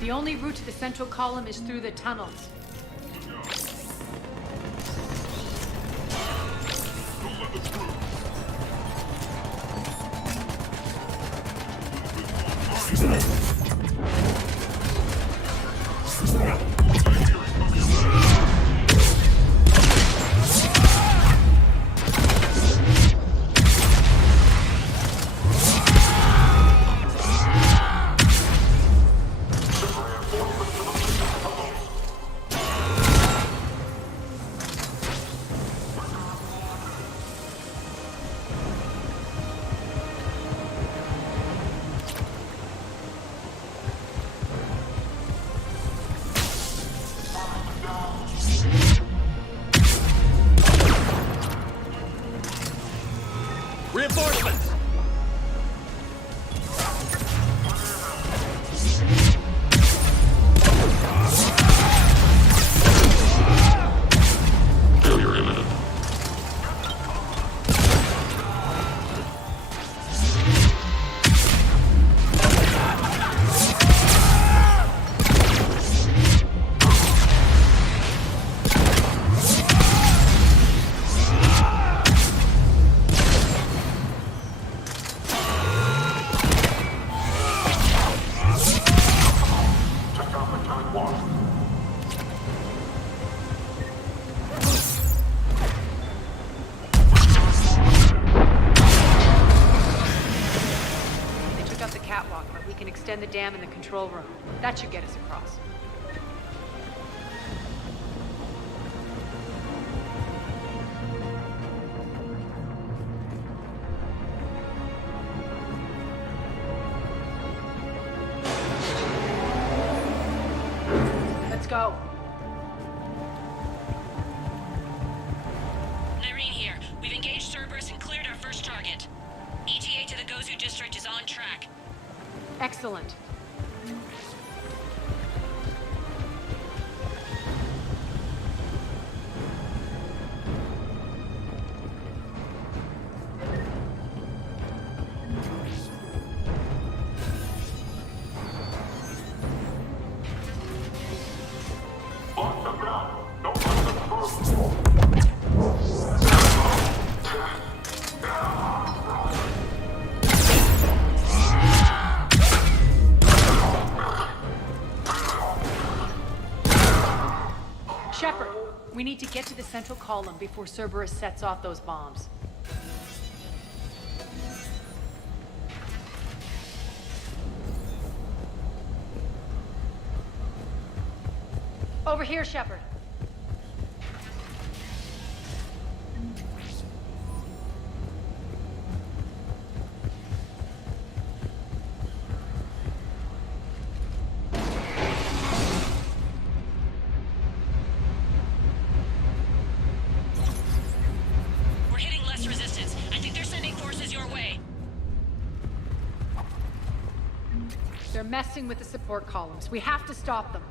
The only route to the central column is through the tunnels. Don't let them through. Reinforcements! Failure imminent. The dam in the control room. That should get us across. Let's go. Irene here. We've engaged Cerberus and cleared our first target. ETA to the Gozu district is on track. Excellent. We need to get to the central column before Cerberus sets off those bombs. Over here, Shepard. They're messing with the support columns. We have to stop them.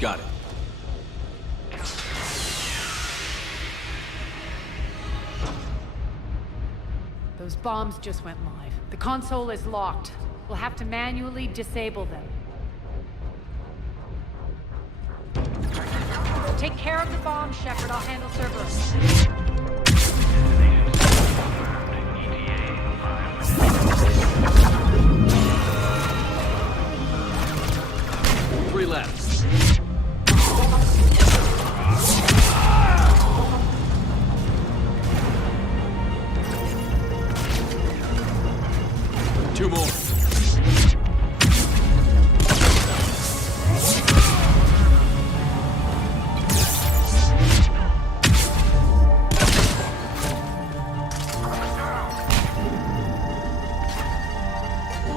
Got it. Those bombs just went live. The console is locked. We'll have to manually disable them. Take care of the bombs, Shepard. I'll handle Cerberus. 3 left. Two more.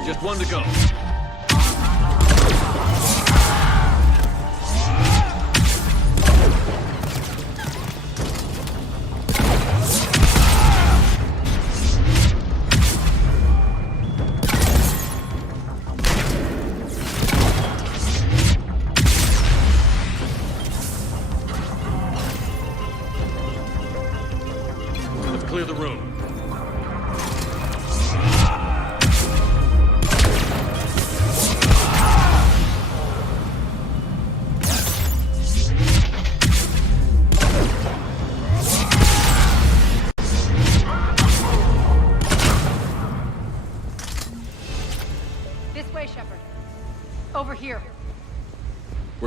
Just one to go. Clear the room.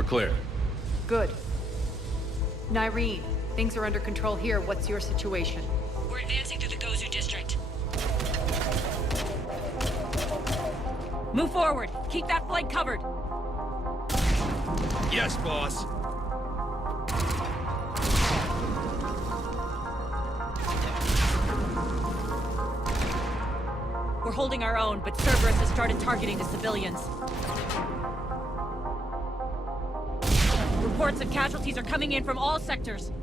Clear. Good. Nyreen, things are under control here. What's your situation? We're advancing through the Gozu district. Move forward. Keep that flank covered. Yes, boss. We're holding our own, but Cerberus has started targeting the civilians. Reports of casualties are coming in from all sectors.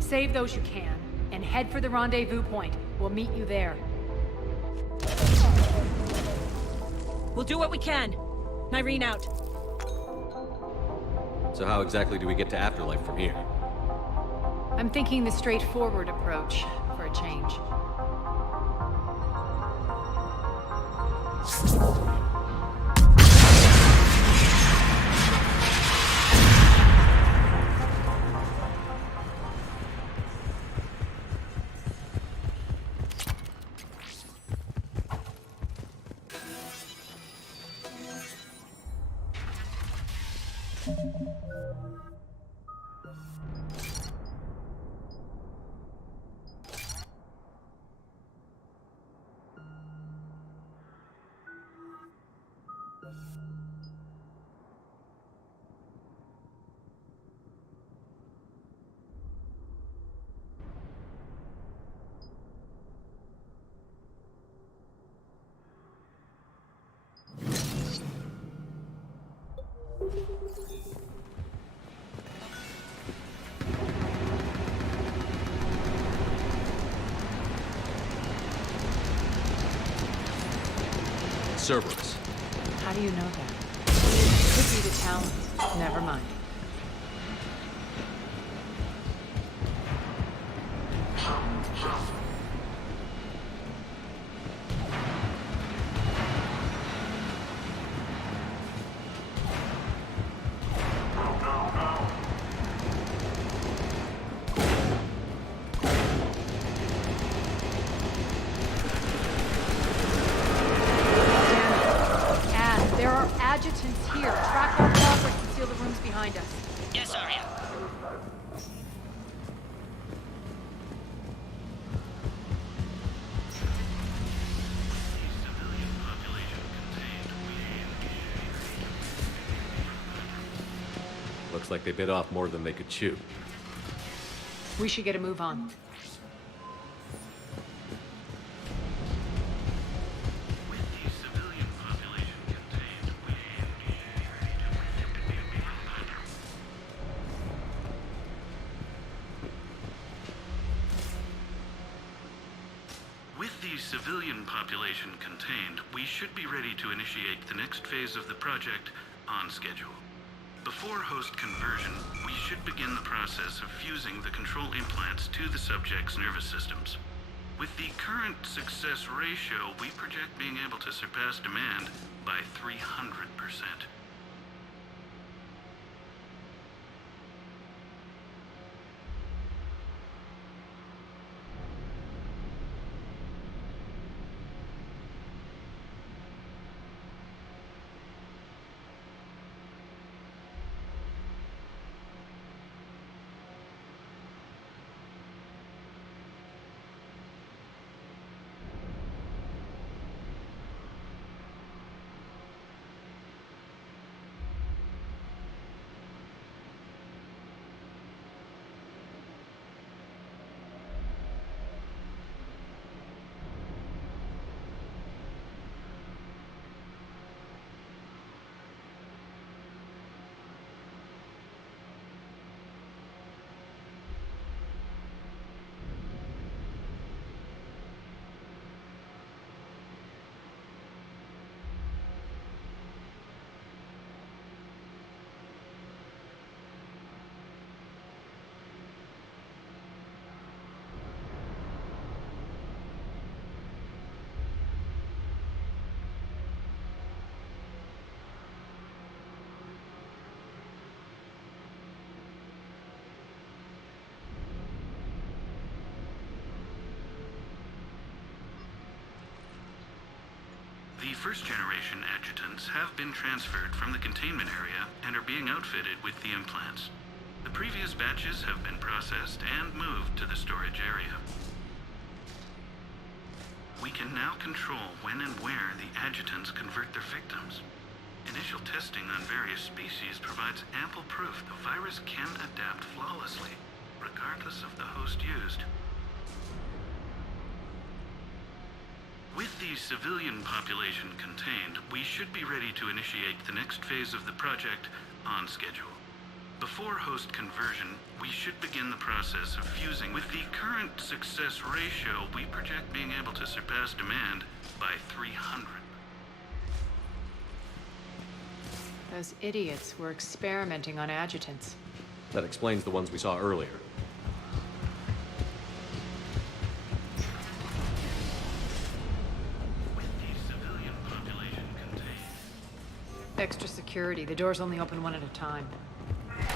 Save those you can, and head for the rendezvous point. We'll meet you there. We'll do what we can. Nyreen out. So how exactly do we get to Afterlife from here? I'm thinking the straightforward approach, for a change. Cerberus. How do you know that? Could be the talent. Never mind. Adjutants here. Track our progress and seal the rooms behind us. Yes, Arya. Looks like they bit off more than they could chew. We should get a move on. Civilian population contained, we should be ready to initiate the next phase of the project on schedule. Before host conversion, we should begin the process of fusing the control implants to the subject's nervous systems. With the current success ratio, we project being able to surpass demand by 300%. first-generation adjutants have been transferred from the containment area and are being outfitted with the implants. The previous batches have been processed and moved to the storage area. We can now control when and where the adjutants convert their victims. Initial testing on various species provides ample proof the virus can adapt flawlessly, regardless of the host used. With the civilian population contained, we should be ready to initiate the next phase of the project on schedule. Before host conversion, we should begin the process of fusing. With the current success ratio, we project being able to surpass demand by 300. Those idiots were experimenting on adjutants. That explains the ones we saw earlier. Extra security. The doors only open one at a time.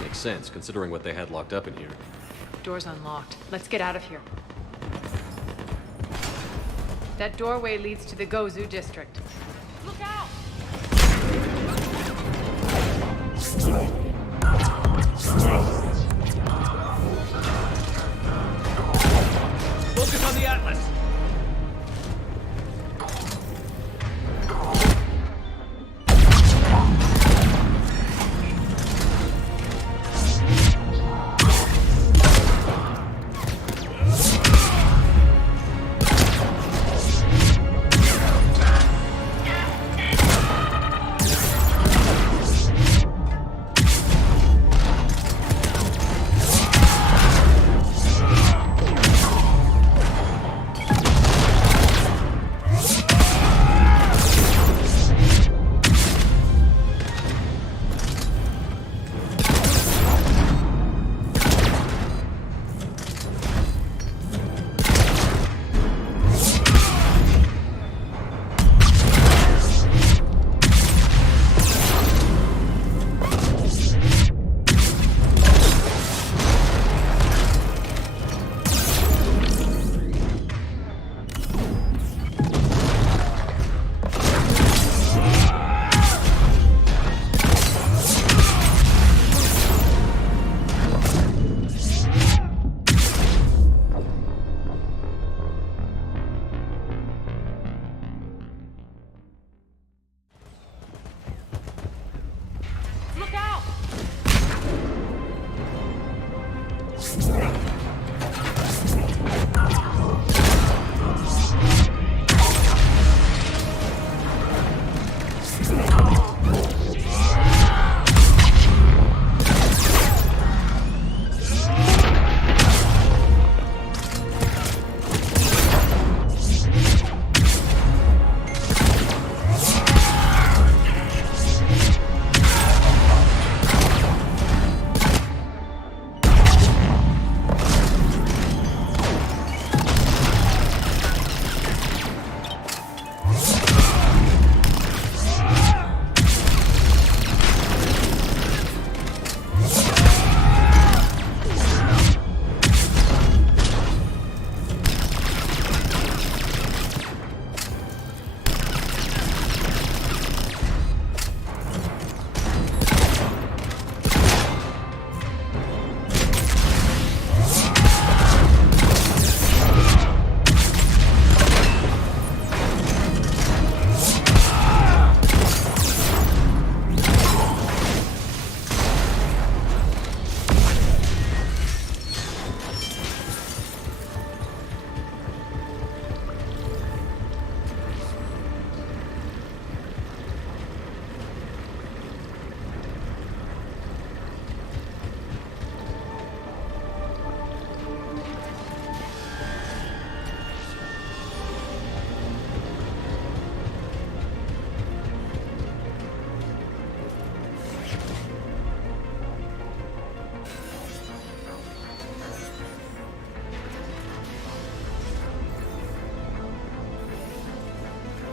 Makes sense, considering what they had locked up in here. Door's unlocked. Let's get out of here. That doorway leads to the Gozu district. Look out! Focus on the Atlas!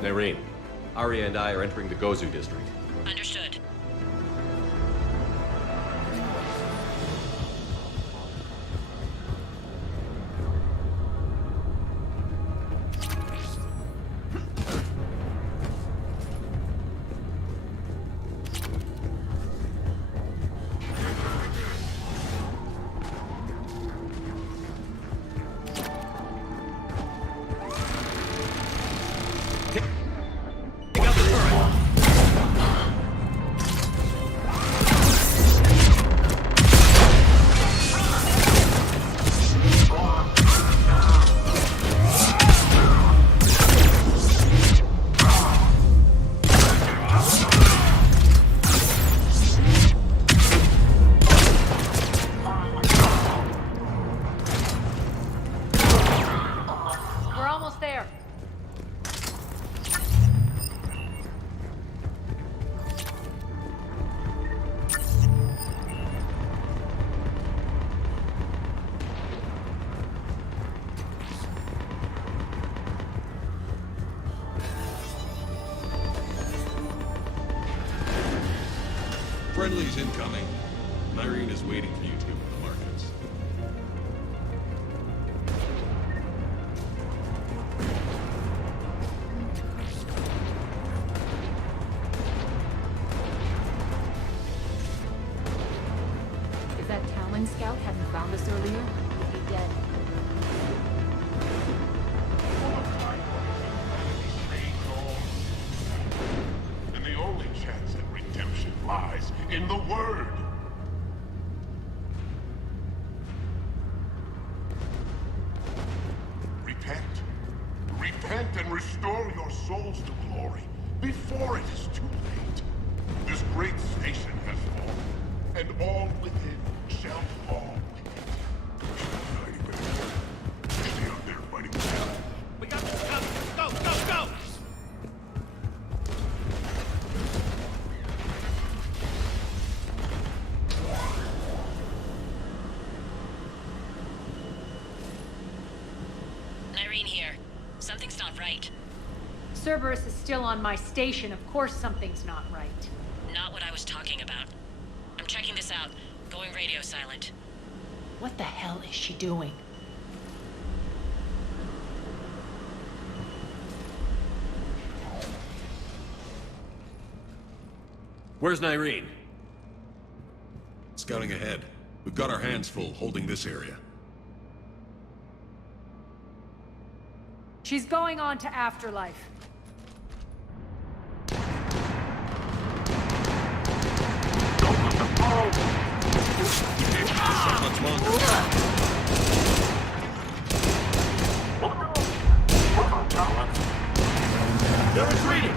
Irene, Arya and I are entering the Gozu district. Understood. Almost there. Friendly's incoming. Irene is waiting for you two in the markets. If that Talon scout hadn't found us earlier, we'd be dead. And the only chance at redemption lies in the Word. Repent. Repent and restore your souls to glory before it is too late. This great station has fallen, and all within shall fall with it. Stay out there fighting the hell. We got this covered. Go, go, go! Irene here. Something's not right. Cerberus is still on my station. Of course something's not right. Not what I was talking about. I'm checking this out. Going radio silent. What the hell is she doing? Where's Irene? Scouting ahead. We've got our hands full holding this area. She's going on to Afterlife. Much longer. They're retreating!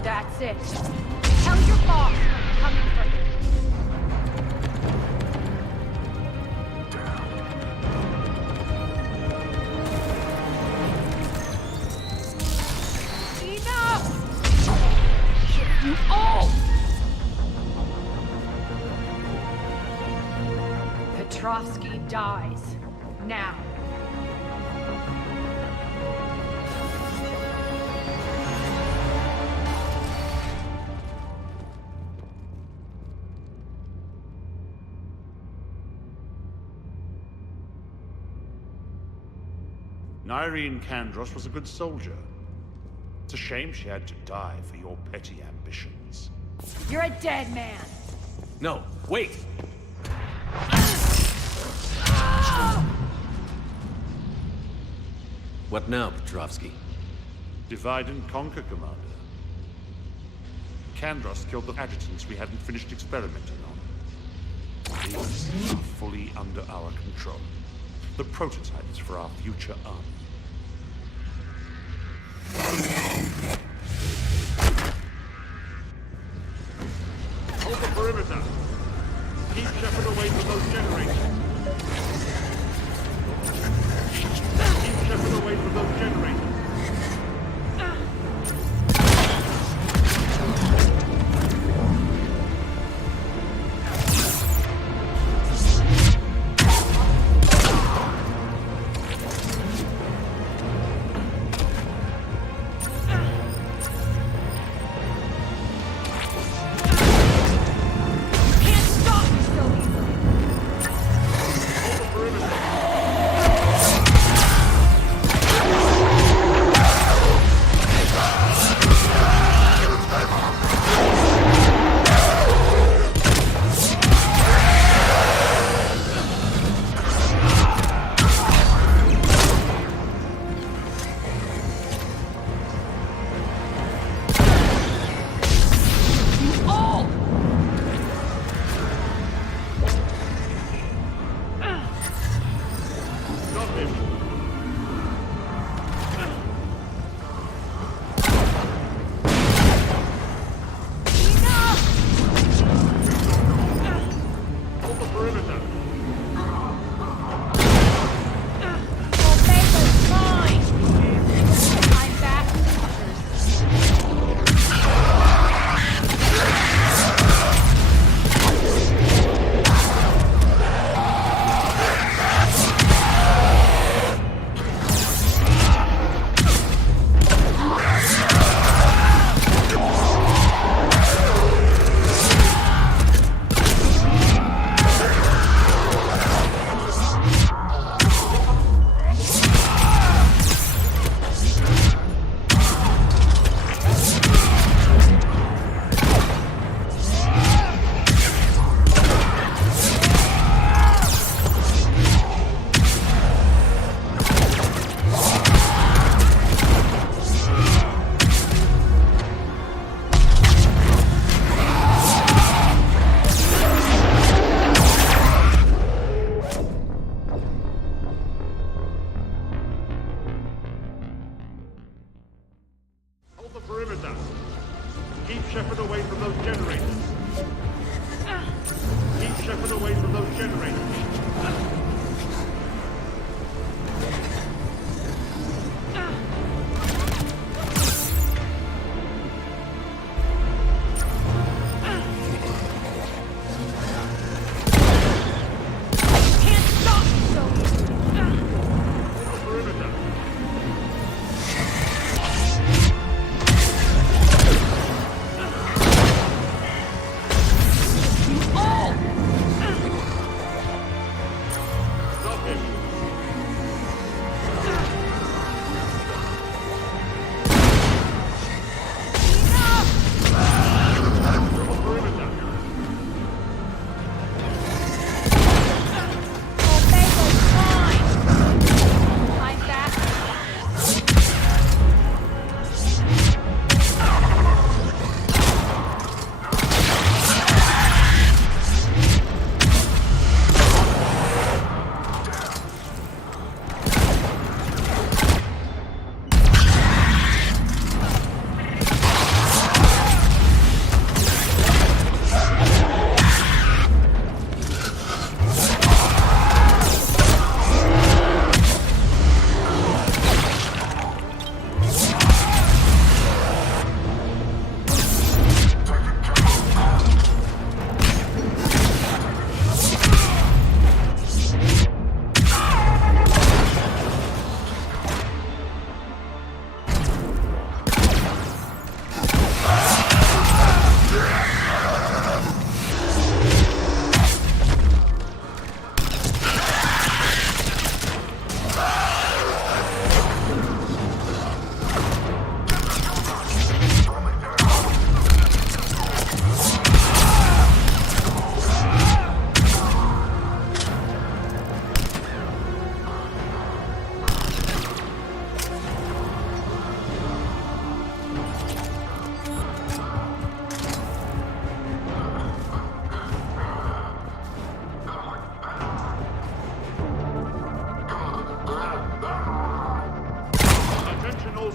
That's it. Tell your boss I'm coming for him. Enough! You all! Petrovsky dies. Now. Irene Kandros was a good soldier. It's a shame she had to die for your petty ambitions. You're a dead man. No, wait! What now, Petrovsky? Divide and conquer, Commander. Kandros killed the adjutants we hadn't finished experimenting on. These are fully under our control. The prototypes for our future army. Hold the perimeter. Keep Shepard away from those generators. Keep Shepard away from those Stop him! Hold the perimeter!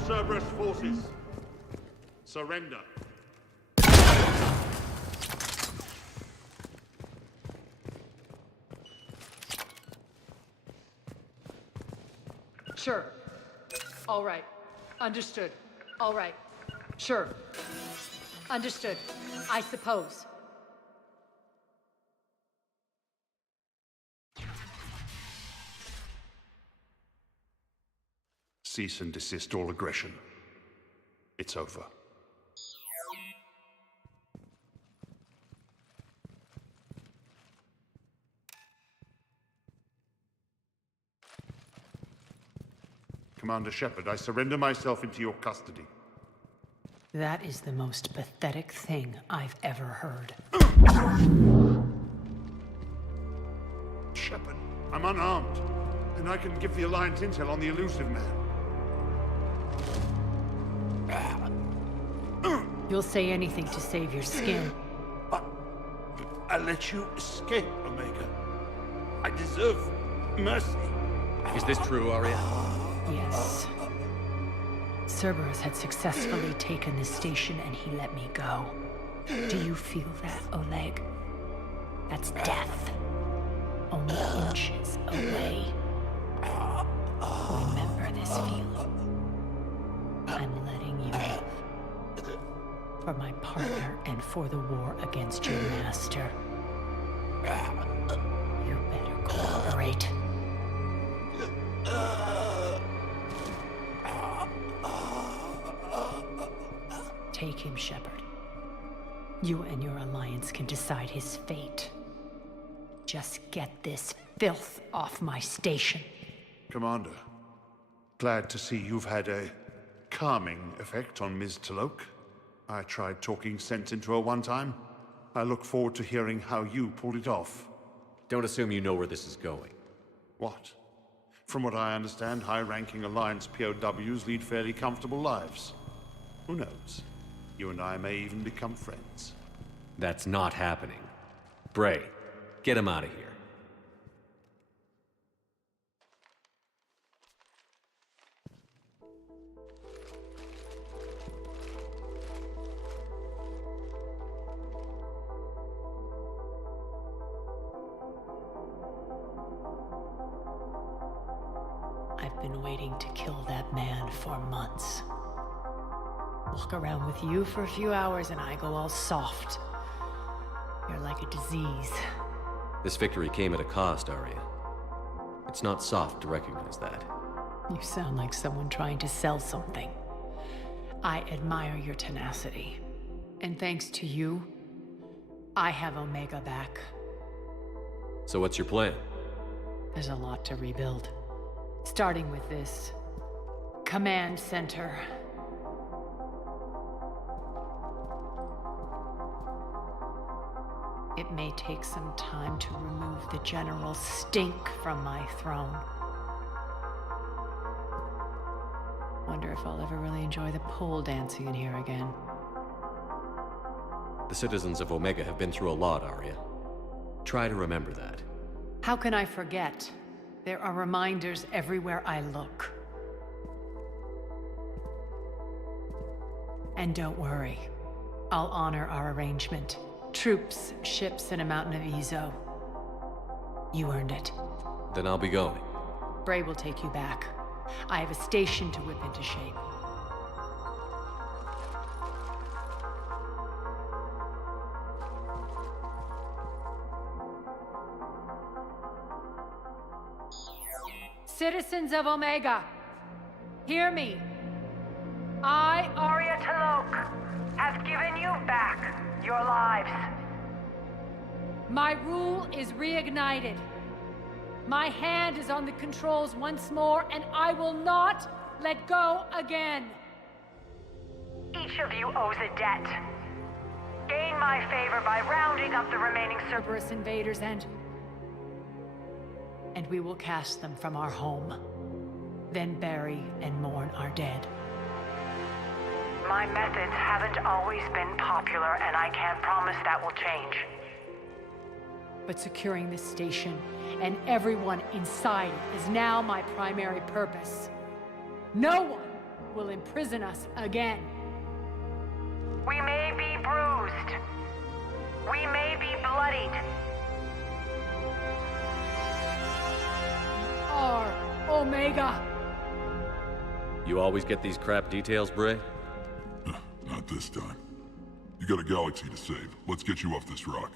Cerberus forces. Surrender. Sure. All right. Understood. All right. Sure. Understood. I suppose. Cease and desist all aggression. It's over. Commander Shepard, I surrender myself into your custody. That is the most pathetic thing I've ever heard. Shepard, I'm unarmed, and I can give the Alliance intel on the elusive man. You'll say anything to save your skin. But I let you escape, Omega. I deserve mercy. Is this true, Aria? Yes. Cerberus had successfully taken this station and he let me go. Do you feel that, Oleg? That's death. Only inches away. Remember this feeling. I'm letting you live. For my partner and for the war against your master. You better cooperate. Take him, Shepard. You and your alliance can decide his fate. Just get this filth off my station. Commander, glad to see you've had a calming effect on Ms. Talok. I tried talking sense into her one time. I look forward to hearing how you pulled it off. Don't assume you know where this is going. What? From what I understand, high-ranking Alliance POWs lead fairly comfortable lives. Who knows? You and I may even become friends. That's not happening. Bray, get him out of here. I've been waiting to kill that man for months. Walk around with you for a few hours and I go all soft. You're like a disease. This victory came at a cost, Aria. It's not soft to recognize that. You sound like someone trying to sell something. I admire your tenacity. And thanks to you, I have Omega back. So what's your plan? There's a lot to rebuild. Starting with this command center. It may take some time to remove the general stink from my throne. Wonder if I'll ever really enjoy the pole dancing in here again. The citizens of Omega have been through a lot, Aria. Try to remember that. How can I forget? There are reminders everywhere I look. And don't worry, I'll honor our arrangement. Troops, ships, and a mountain of Ezo. You earned it. Then I'll be going. Bray will take you back. I have a station to whip into shape. Citizens of Omega, hear me. I, Aria Talok, have given you back your lives. My rule is reignited. My hand is on the controls once more, and I will not let go again. Each of you owes a debt. Gain my favor by rounding up the remaining Cerberus invaders and we will cast them from our home. Then bury and mourn our dead. My methods haven't always been popular, and I can't promise that will change. But securing this station and everyone inside it is now my primary purpose. No one will imprison us again. We may be bruised. We may be bloodied. Our Omega. You always get these crap details, Bray? Not this time. You got a galaxy to save. Let's get you off this rock.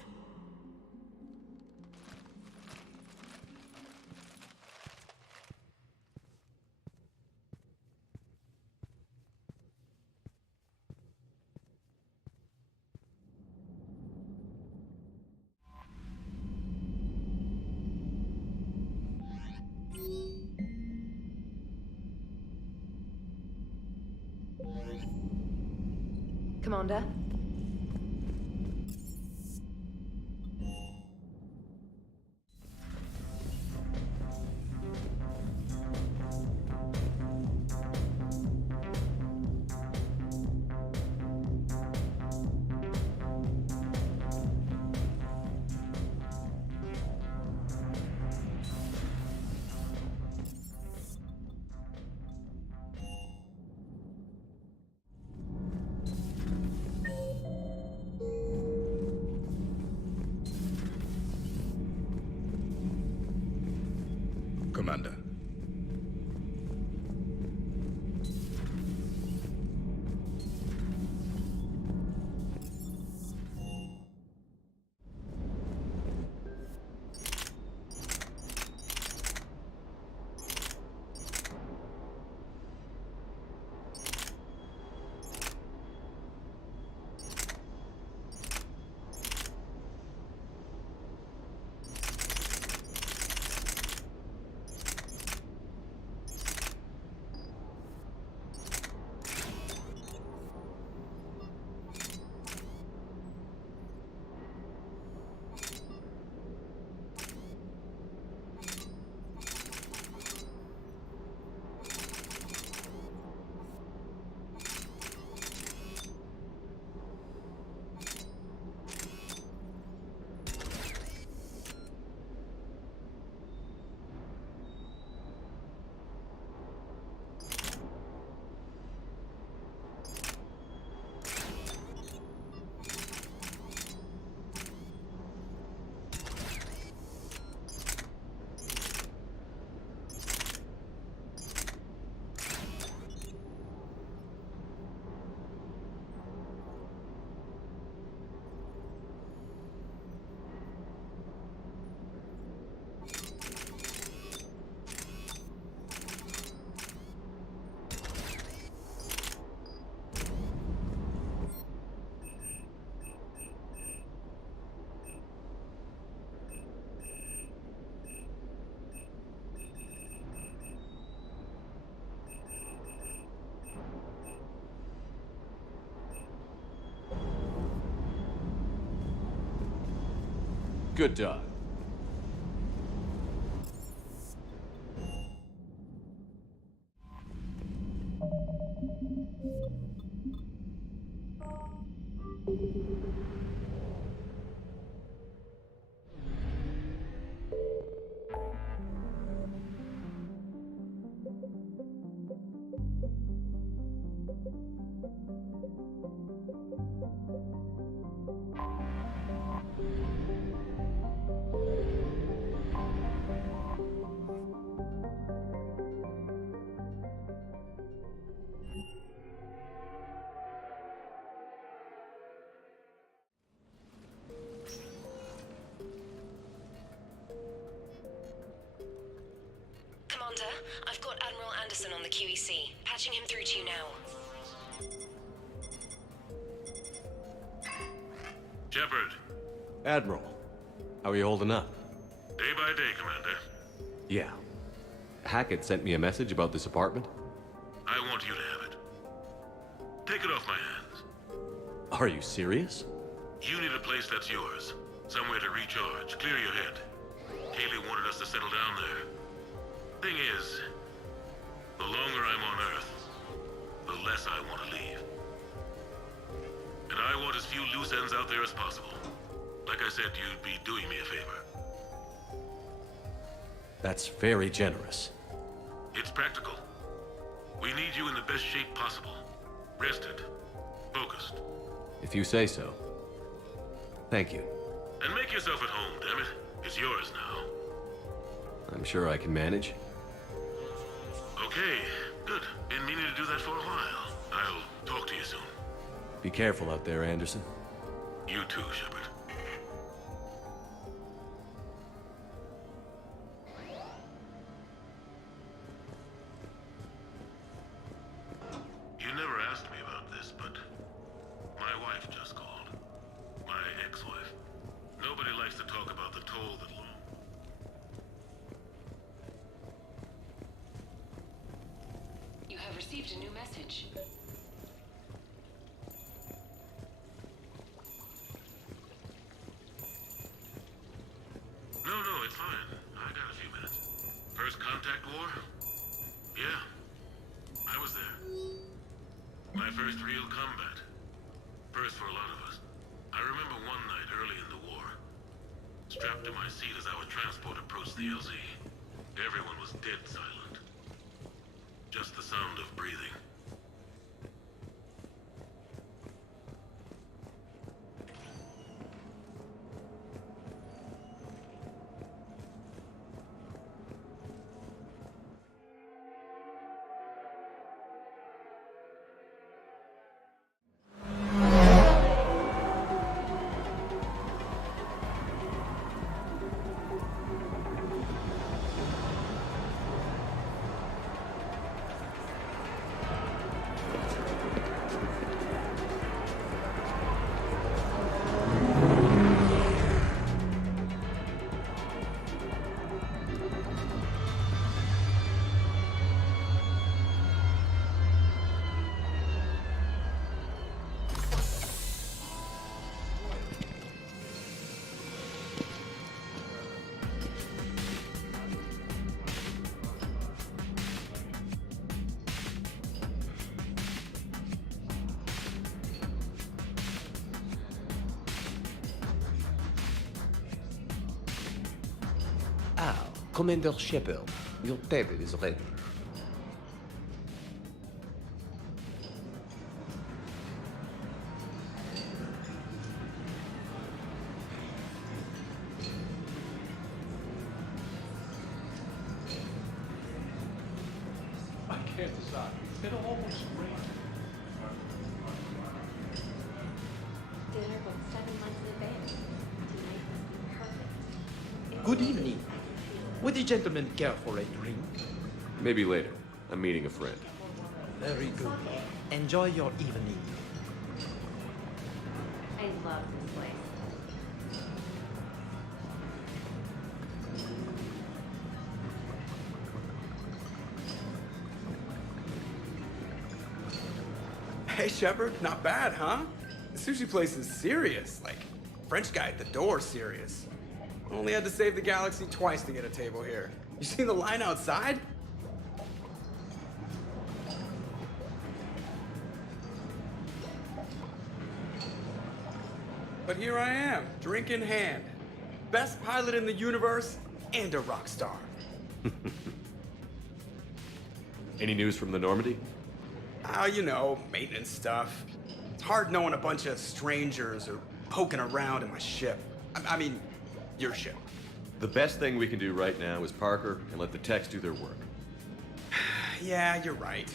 Commander? Good dog. I've got Admiral Anderson on the QEC. Patching him through to you now. Shepard. Admiral, how are you holding up? Day by day, Commander. Yeah. Hackett sent me a message about this apartment. I want you to have it. Take it off my hands. Are you serious? You need a place that's yours. Somewhere to recharge, clear your head. Haley wanted us to settle down there. Thing is, the longer I'm on Earth, the less I want to leave. And I want as few loose ends out there as possible. Like I said, you'd be doing me a favor. That's very generous. It's practical. We need you in the best shape possible. Rested. Focused. If you say so. Thank you. And make yourself at home, damn it. It's yours now. I'm sure I can manage. Okay, good. Been meaning to do that for a while. I'll talk to you soon. Be careful out there, Anderson. You too, Shepard. You never asked me about this, but my wife just called. My ex-wife. Nobody likes to talk about the toll that You have received a new message. No, it's fine. I got a few minutes. First contact war? Yeah. I was there. My first real combat. First for a lot of us. I remember one night early in the war. Strapped to my seat as our transport approached the LZ. Everyone was dead silent. Just the sound of breathing. Commander Shepard, your table is ready. I can't decide. It'll almost rain. Dinner booked 7 months in advance. Tonight must be perfect. Good evening. Would the gentleman care for a drink? Maybe later. I'm meeting a friend. Very good. Enjoy your evening. I love this place. Hey, Shepard, not bad, huh? The sushi place is serious. Like, French guy at the door serious. Only had to save the galaxy twice to get a table here. You seen the line outside? But here I am, drink in hand. Best pilot in the universe and a rock star. Any news from the Normandy? Oh, you know, maintenance stuff. It's hard knowing a bunch of strangers or poking around in my ship. I mean, your ship. The best thing we can do right now is park her and let the techs do their work. Yeah, you're right.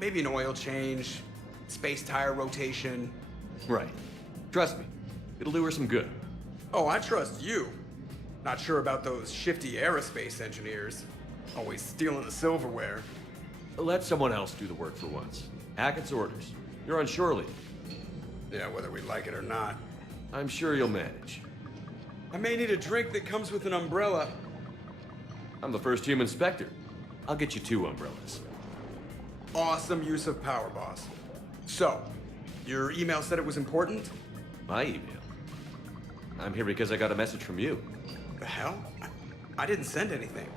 Maybe an oil change, space tire rotation. Right. Trust me, it'll do her some good. Oh, I trust you. Not sure about those shifty aerospace engineers. Always stealing the silverware. Let someone else do the work for once. Hackett's orders. You're on shore leave. Yeah, whether we like it or not. I'm sure you'll manage. I may need a drink that comes with an umbrella. I'm the first human Spectre. I'll get you 2 umbrellas. Awesome use of power, boss. So, your email said it was important? My email? I'm here because I got a message from you. The hell? I didn't send anything.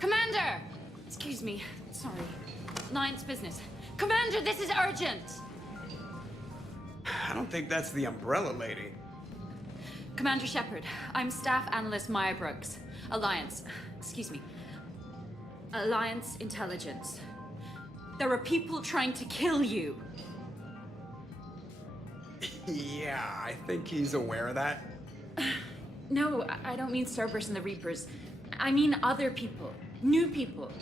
Commander! Excuse me. Sorry. Ninth business. Commander, this is urgent! I don't think that's the umbrella lady. Commander Shepard, I'm Staff Analyst Maya Brooks. Alliance Intelligence. There are people trying to kill you. Yeah, I think he's aware of that. No, I don't mean Cerberus and the Reapers. I mean other people. New people.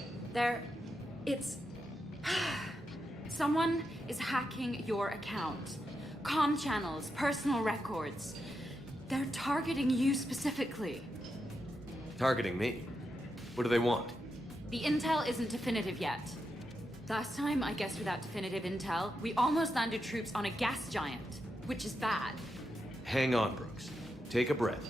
Someone is hacking your account. Comm channels, personal records. They're targeting you specifically. Targeting me? What do they want? The intel isn't definitive yet. Last time, I guess without definitive intel, we almost landed troops on a gas giant, which is bad. Hang on, Brooks. Take a breath.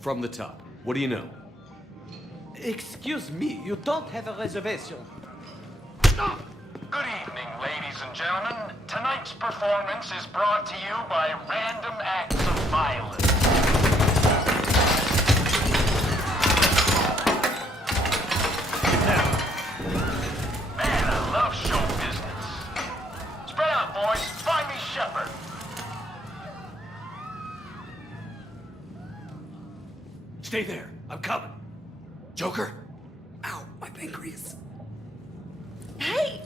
From the top, what do you know? Excuse me, you don't have a reservation. Good evening, ladies and gentlemen. Tonight's performance is brought to you by random acts of violence. Man, I love show business. Spread out, boys. Find me Shepard. Stay there. I'm coming. Joker? Ow, my pancreas. Hey!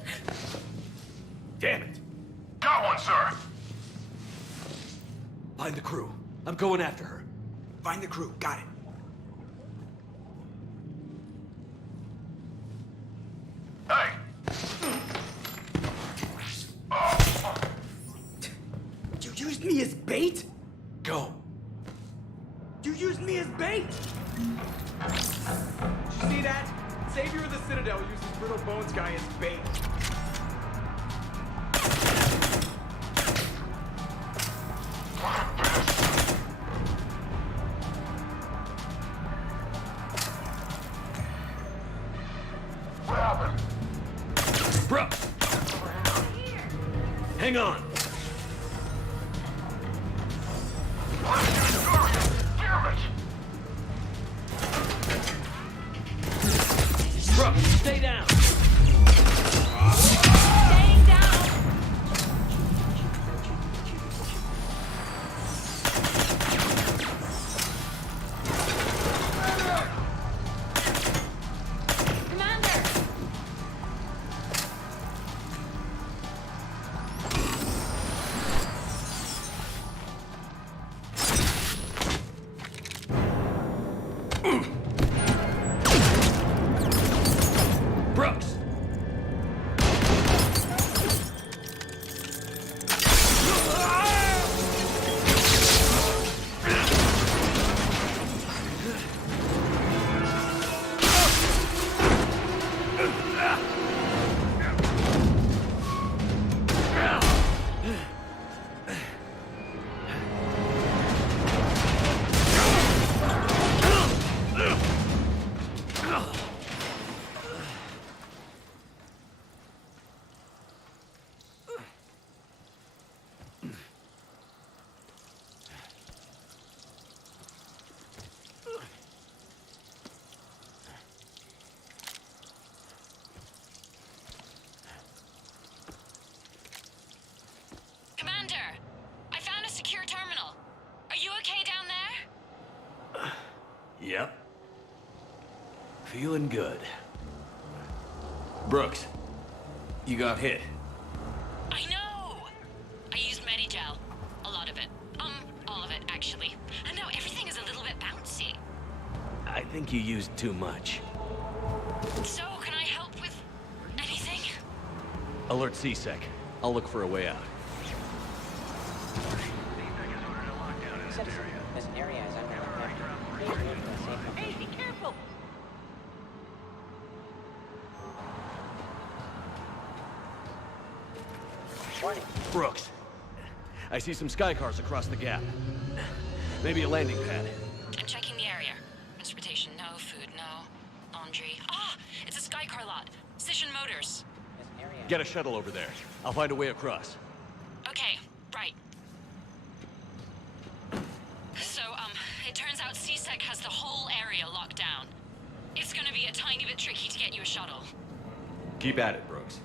Damn it. Got one, sir. Find the crew. I'm going after her. Find the crew. Got it. Hey! You used me as bait? Go. You used me as bait? See that? Savior of the Citadel uses Brittle Bones guy as bait. What happened? Bro! Hang on! Damn it! Bro, stay down! Staying down! Commander! Yep. Feeling good. Brooks, you got hit. I know! I used Medigel. A lot of it. All of it, actually. And now everything is a little bit bouncy. I think you used too much. So, can I help with anything? Alert CSEC. I'll look for a way out. This area is under attack. Please move to a safe location. Hey, be careful! Warning. Brooks, I see some sky cars across the gap. Maybe a landing pad. I'm checking the area. Transportation, no. Food, no. Laundry. Ah! It's a Skycar lot. Station Motors. Get a shuttle over there. I'll find a way across. Okay, right. So, it turns out CSEC has the whole area locked down. It's gonna be a tiny bit tricky to get you a shuttle. Keep at it, Brooks.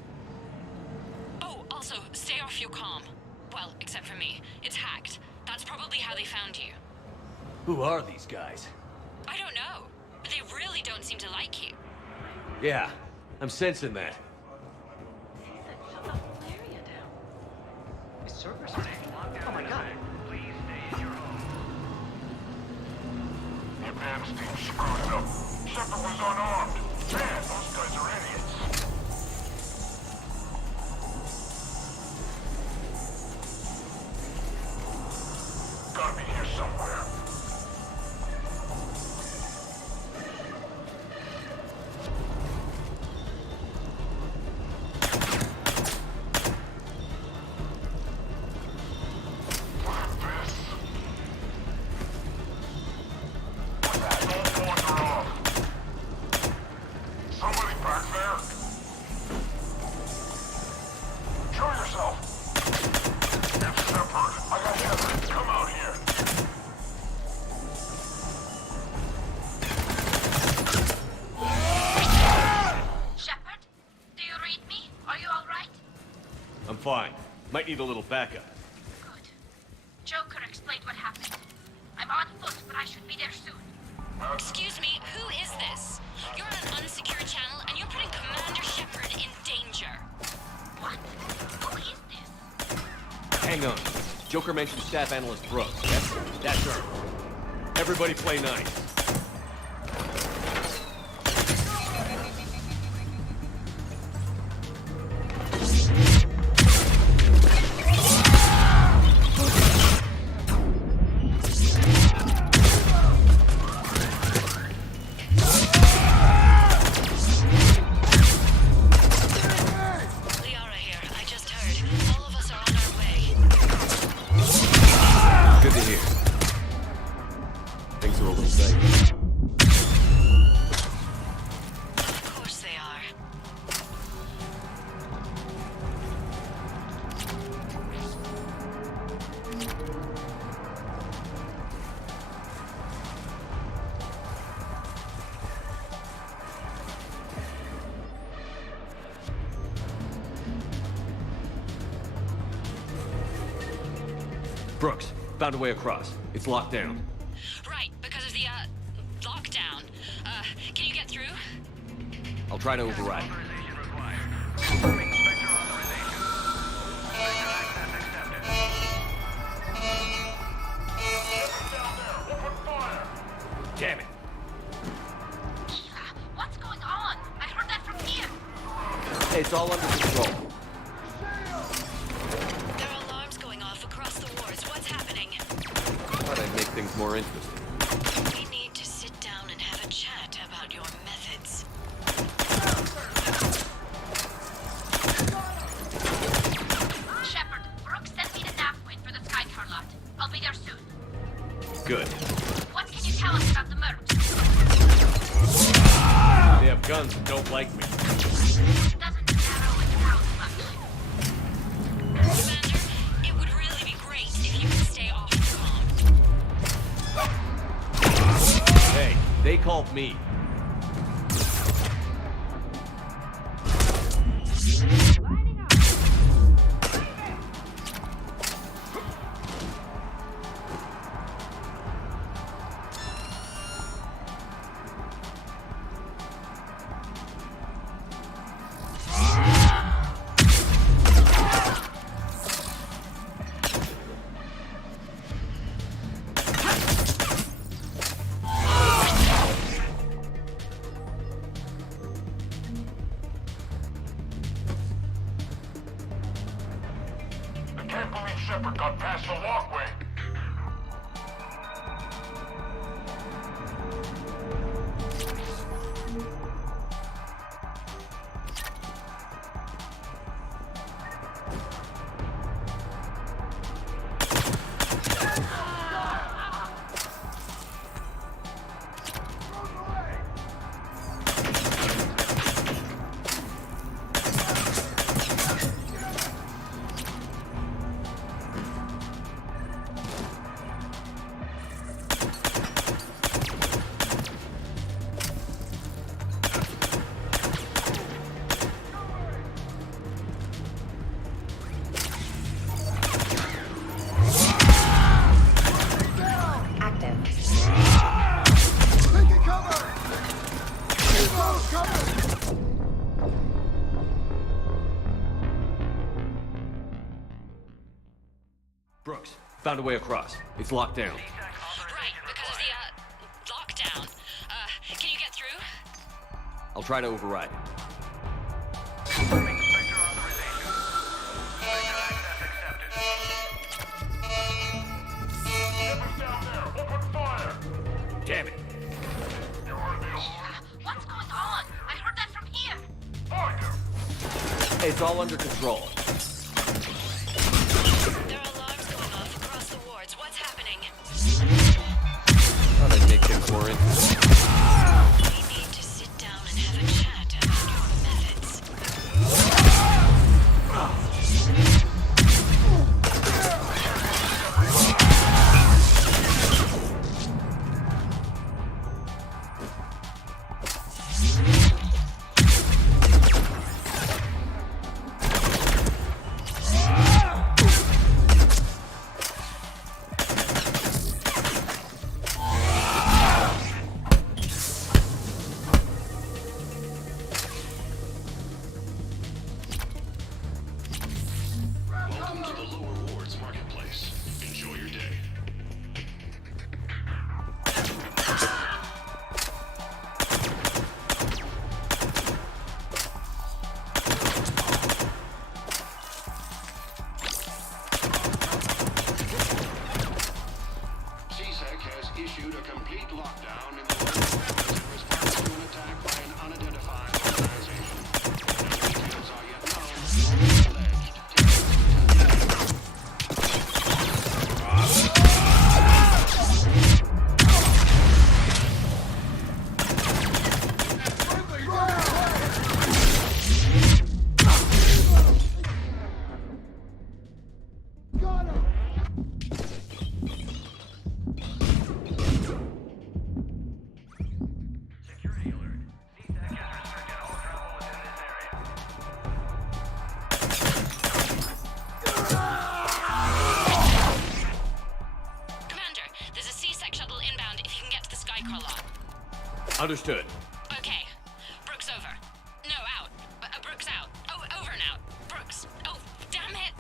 Oh, also, stay off your comm. Well, except for me. It's hacked. That's probably how they found you. Who are these guys? I don't know, but they really don't seem to like you. Yeah, I'm sensing that. Oh my god. The advance team screwed up. Shepard was unarmed. Man, those guys are idiots. Gotta be here somewhere. Fine. Might need a little backup. Good. Joker explained what happened. I'm on foot, but I should be there soon. Excuse me, who is this? You're on an unsecure channel, and you're putting Commander Shepard in danger. What? Who is this? Hang on. Joker mentioned staff analyst Brooks. That's her. Everybody play nice. Brooks, found a way across. It's locked down. Right, because of the, lockdown. Can you get through? I'll try to override. Damn it. What's going on? I heard that from here. Hey, it's all under control. There are alarms going off across the wards. What's happening? Thought I'd make things more interesting. We need to sit down and have a chat about your methods. Shepard, Brooks sent me the nav point for the Skycar lot. I'll be there soon. Good. What can you tell us about the mercs? They have guns and don't like me. Doesn't narrow it down much. Commander, it would really be great if you could stay off the comm. Hey, they called me. Got past the walkway. Brooks, found a way across. It's locked down. Right, because of the, lockdown. Can you get through? I'll try to override it. Damn it. What's going on? I heard that from here. It's all under control. There are alarms going off across the wards. What's happening? Thought I'd make him for it. We need to sit down and have a chat about your methods. Welcome to the Lower Wards Marketplace. Enjoy your day. CSEC has issued a complete lockdown in the lower wards in response to an attack by an unidentified organization. No details are yet known or alleged Understood. Okay. Brooks over. No, out. Brooks out. Oh, over and out. Brooks. Oh, damn it.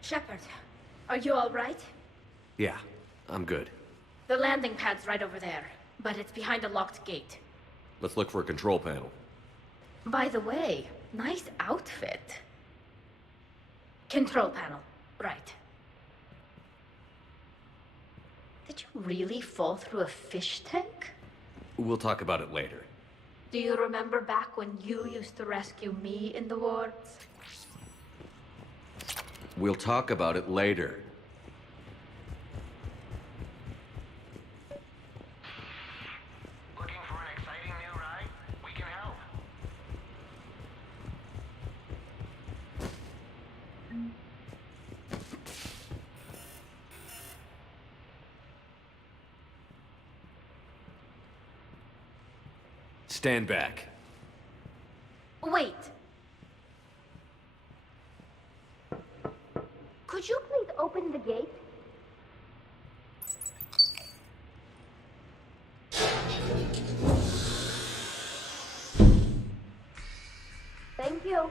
Shepard, are you all right? Yeah, I'm good. The landing pad's right over there, but it's behind a locked gate. Let's look for a control panel. By the way, nice outfit. Control panel, right. Did you really fall through a fish tank? We'll talk about it later. Do you remember back when you used to rescue me in the wards? We'll talk about it later. Looking for an exciting new ride? We can help. Stand back. Wait. Could you please open the gate? Thank you.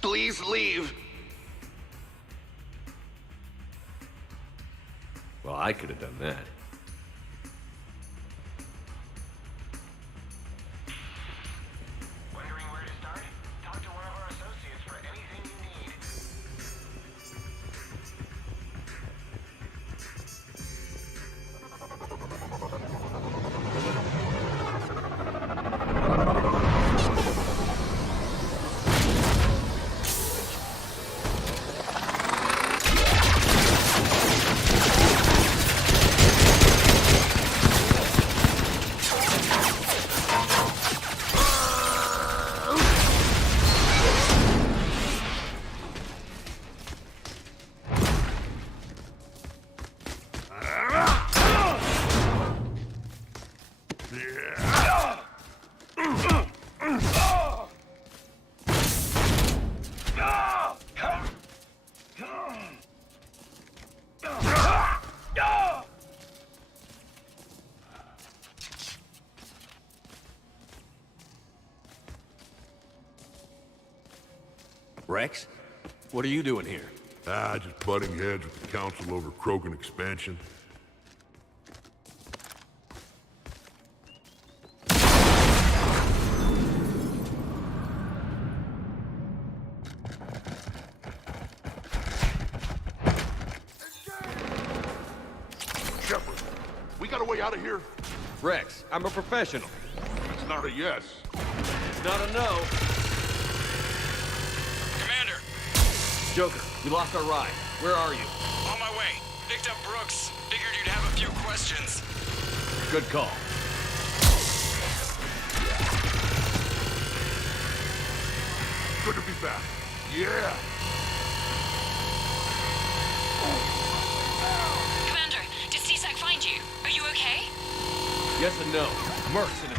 Please leave. I could have done that. Wondering where to start? Talk to one of our associates for anything you need. Rex? What are you doing here? Just butting heads with the council over Kraken expansion. Shepard, we got a way out of here? Rex, I'm a professional. It's not a yes. It's not a no. Commander! Joker, we lost our ride. Where are you? On my way. Picked up Brooks. Figured you'd have a few questions. Good call. Good to be back. Yeah. Commander, did CSEC find you? Are you okay? Yes and no. Mercs in a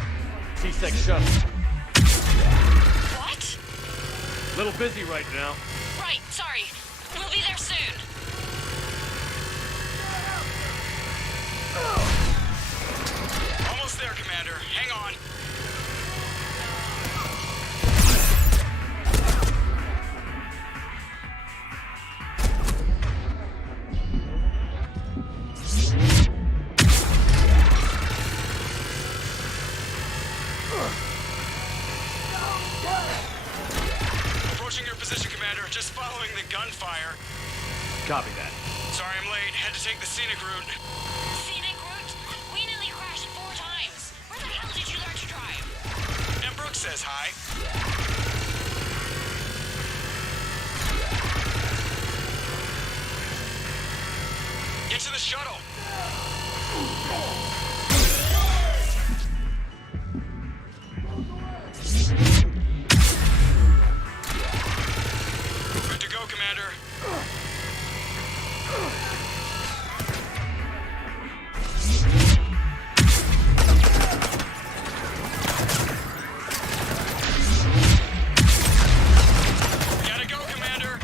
C-Sec shuttle. What? Little busy right now. Right, sorry. We'll be there soon. Almost there, Commander. Hang on. Approaching your position, Commander. Just following the gunfire. Copy that. Sorry I'm late. Had to take the scenic route. Scenic route? We nearly crashed 4 times. Where the hell did you learn to drive? And Brooks says hi. Get to the shuttle. Good to go, Commander. Gotta go, Commander.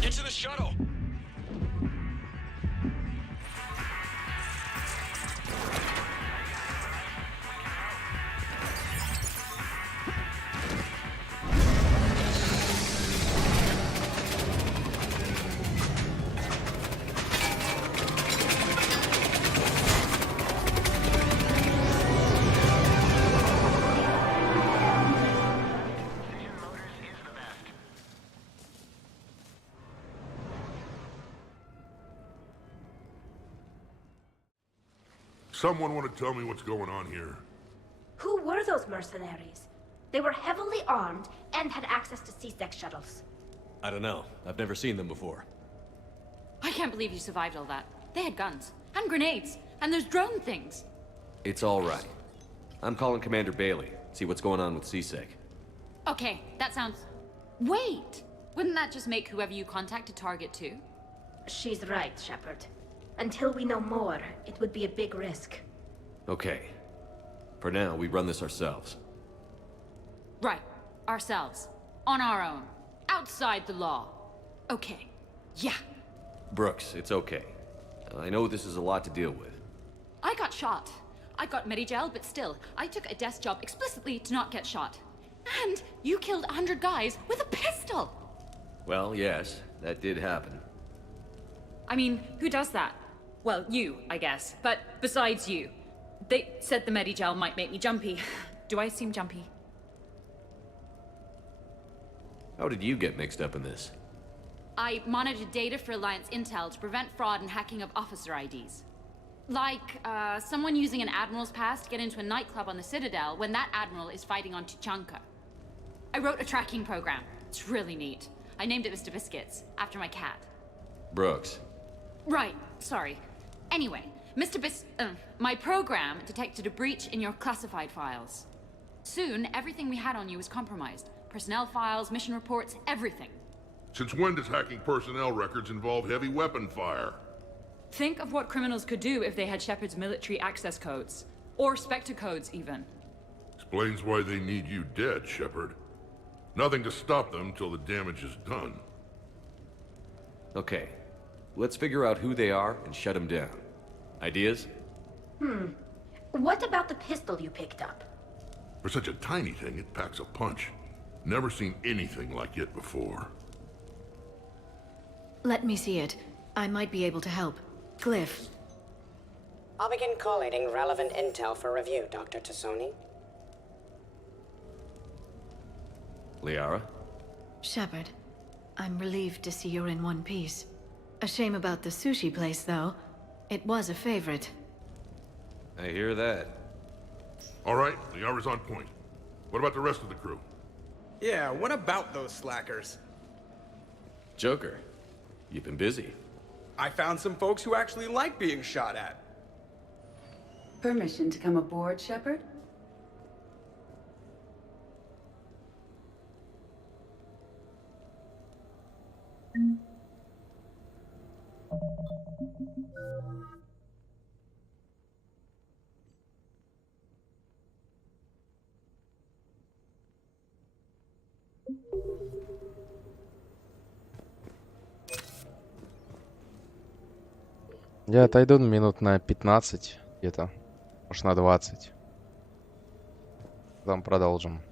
Get to the shuttle. Someone want to tell me what's going on here? Who were those mercenaries? They were heavily armed and had access to C-Sec shuttles. I don't know. I've never seen them before. I can't believe you survived all that. They had guns, and grenades, and those drone things. It's all right. I'm calling Commander Bailey. See what's going on with C-Sec. Okay, that sounds... Wait! Wouldn't that just make whoever you contact a target too? She's right, Shepard. Until we know more, it would be a big risk. Okay. For now, we run this ourselves. Right. Ourselves. On our own. Outside the law. Okay. Yeah. Brooks, it's okay. I know this is a lot to deal with. I got shot. I got Medigel, but still, I took a desk job explicitly to not get shot. And you killed 100 guys with a pistol! Well, yes, that did happen. I mean, who does that? Well, you, I guess. But besides you. They said the Medigel might make me jumpy. Do I seem jumpy? How did you get mixed up in this? I monitored data for Alliance intel to prevent fraud and hacking of officer IDs. Like, someone using an Admiral's pass to get into a nightclub on the Citadel when that Admiral is fighting on Tuchanka. I wrote a tracking program. It's really neat. I named it Mr. Biscuits, after my cat. Brooks. Right, sorry. Anyway, my program detected a breach in your classified files. Soon, everything we had on you was compromised. Personnel files, mission reports, everything. Since when does hacking personnel records involve heavy weapon fire? Think of what criminals could do if they had Shepard's military access codes. Or Spectre codes, even. Explains why they need you dead, Shepard. Nothing to stop them till the damage is done. Okay, let's figure out who they are and shut them down. Ideas? What about the pistol you picked up? For such a tiny thing, it packs a punch. Never seen anything like it before. Let me see it. I might be able to help. Glyph. I'll begin collating relevant intel for review, Dr. Tassoni. Liara? Shepard, I'm relieved to see you're in one piece. A shame about the sushi place, though. It was a favorite. I hear that. All right, the hour's on point. What about the rest of the crew? Yeah, what about those slackers? Joker, you've been busy. I found some folks who actually like being shot at. Permission to come aboard, Shepard? Я отойду минут на 15 где-то, может на 20. Потом продолжим.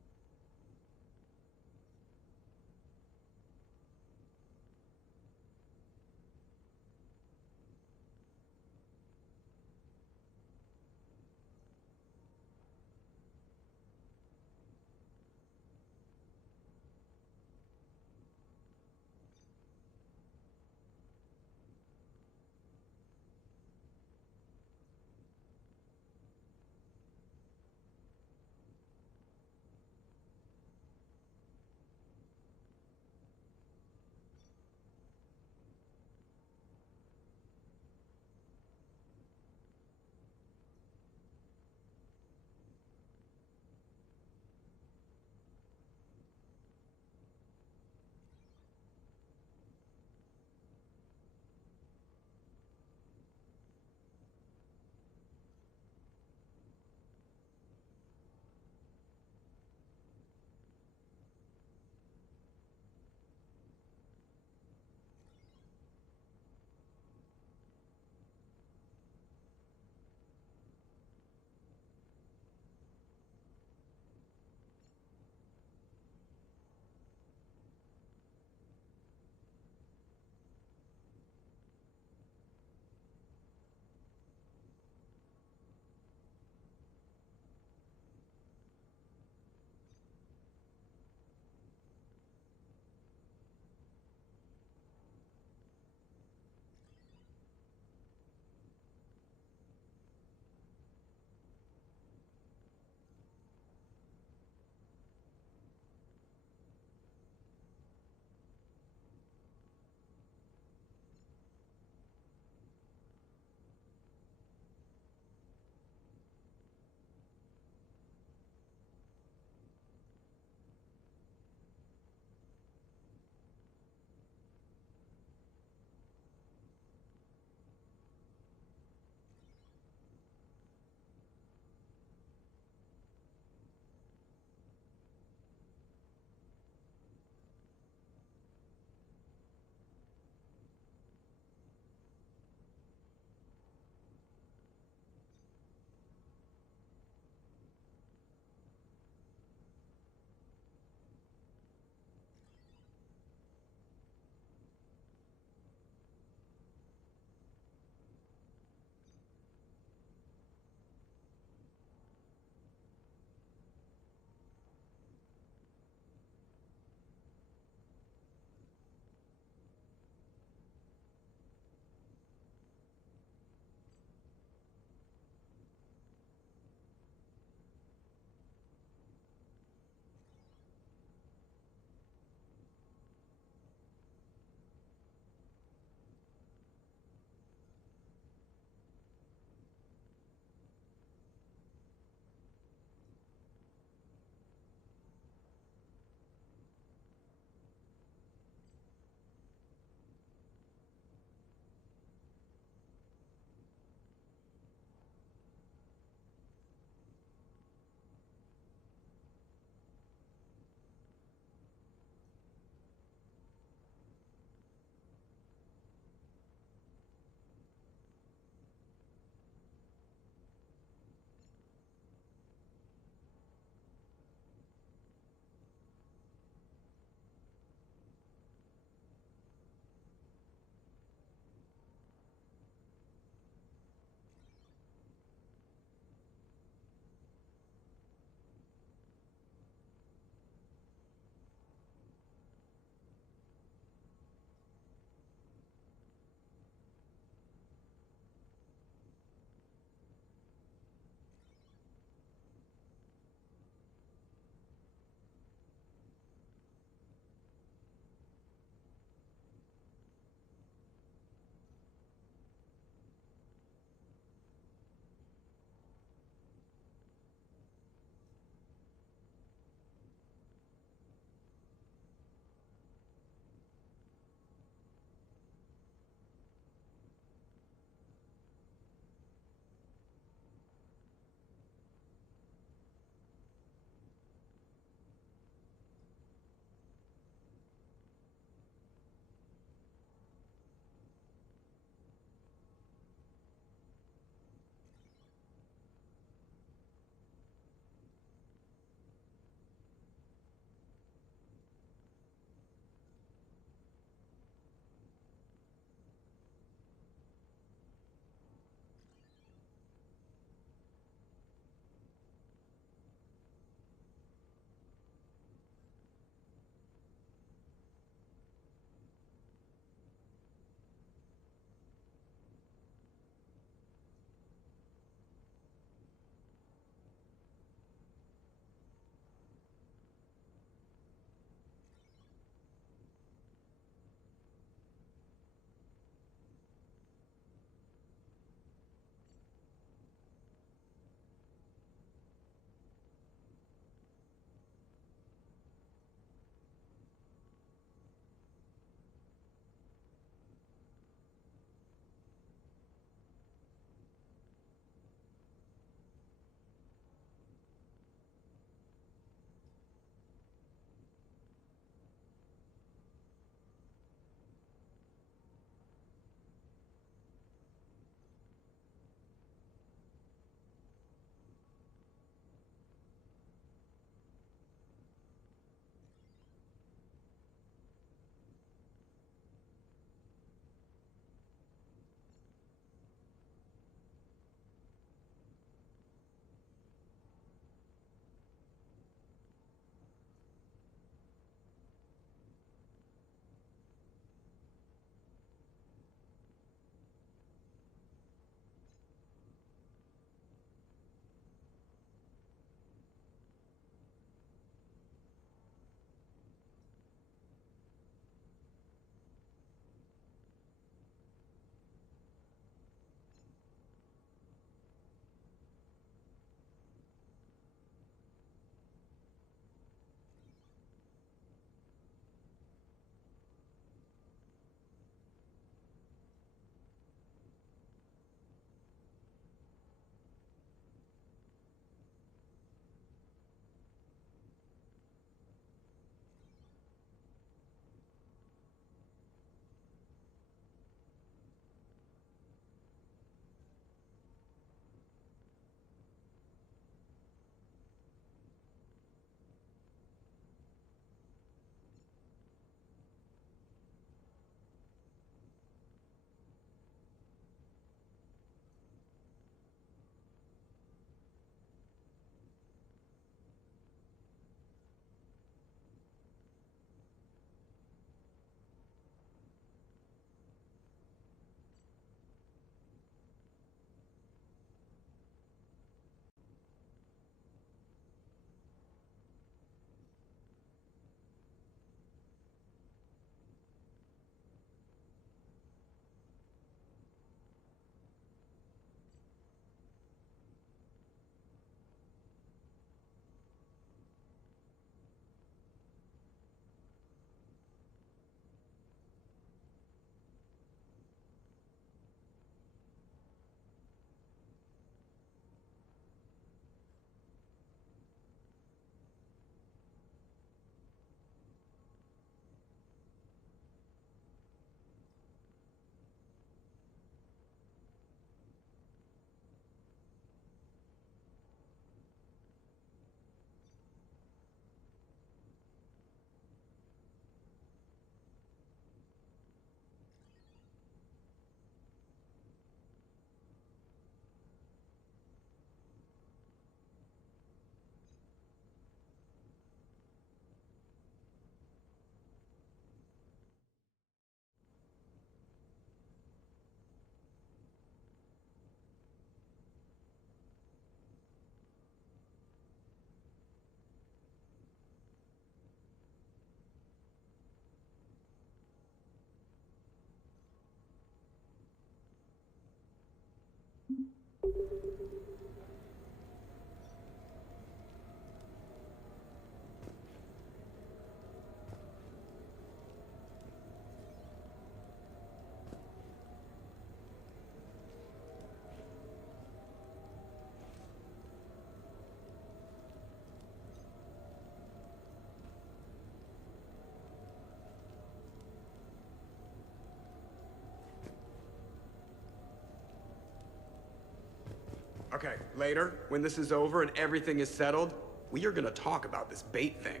Okay, later, when this is over and everything is settled, we are gonna talk about this bait thing.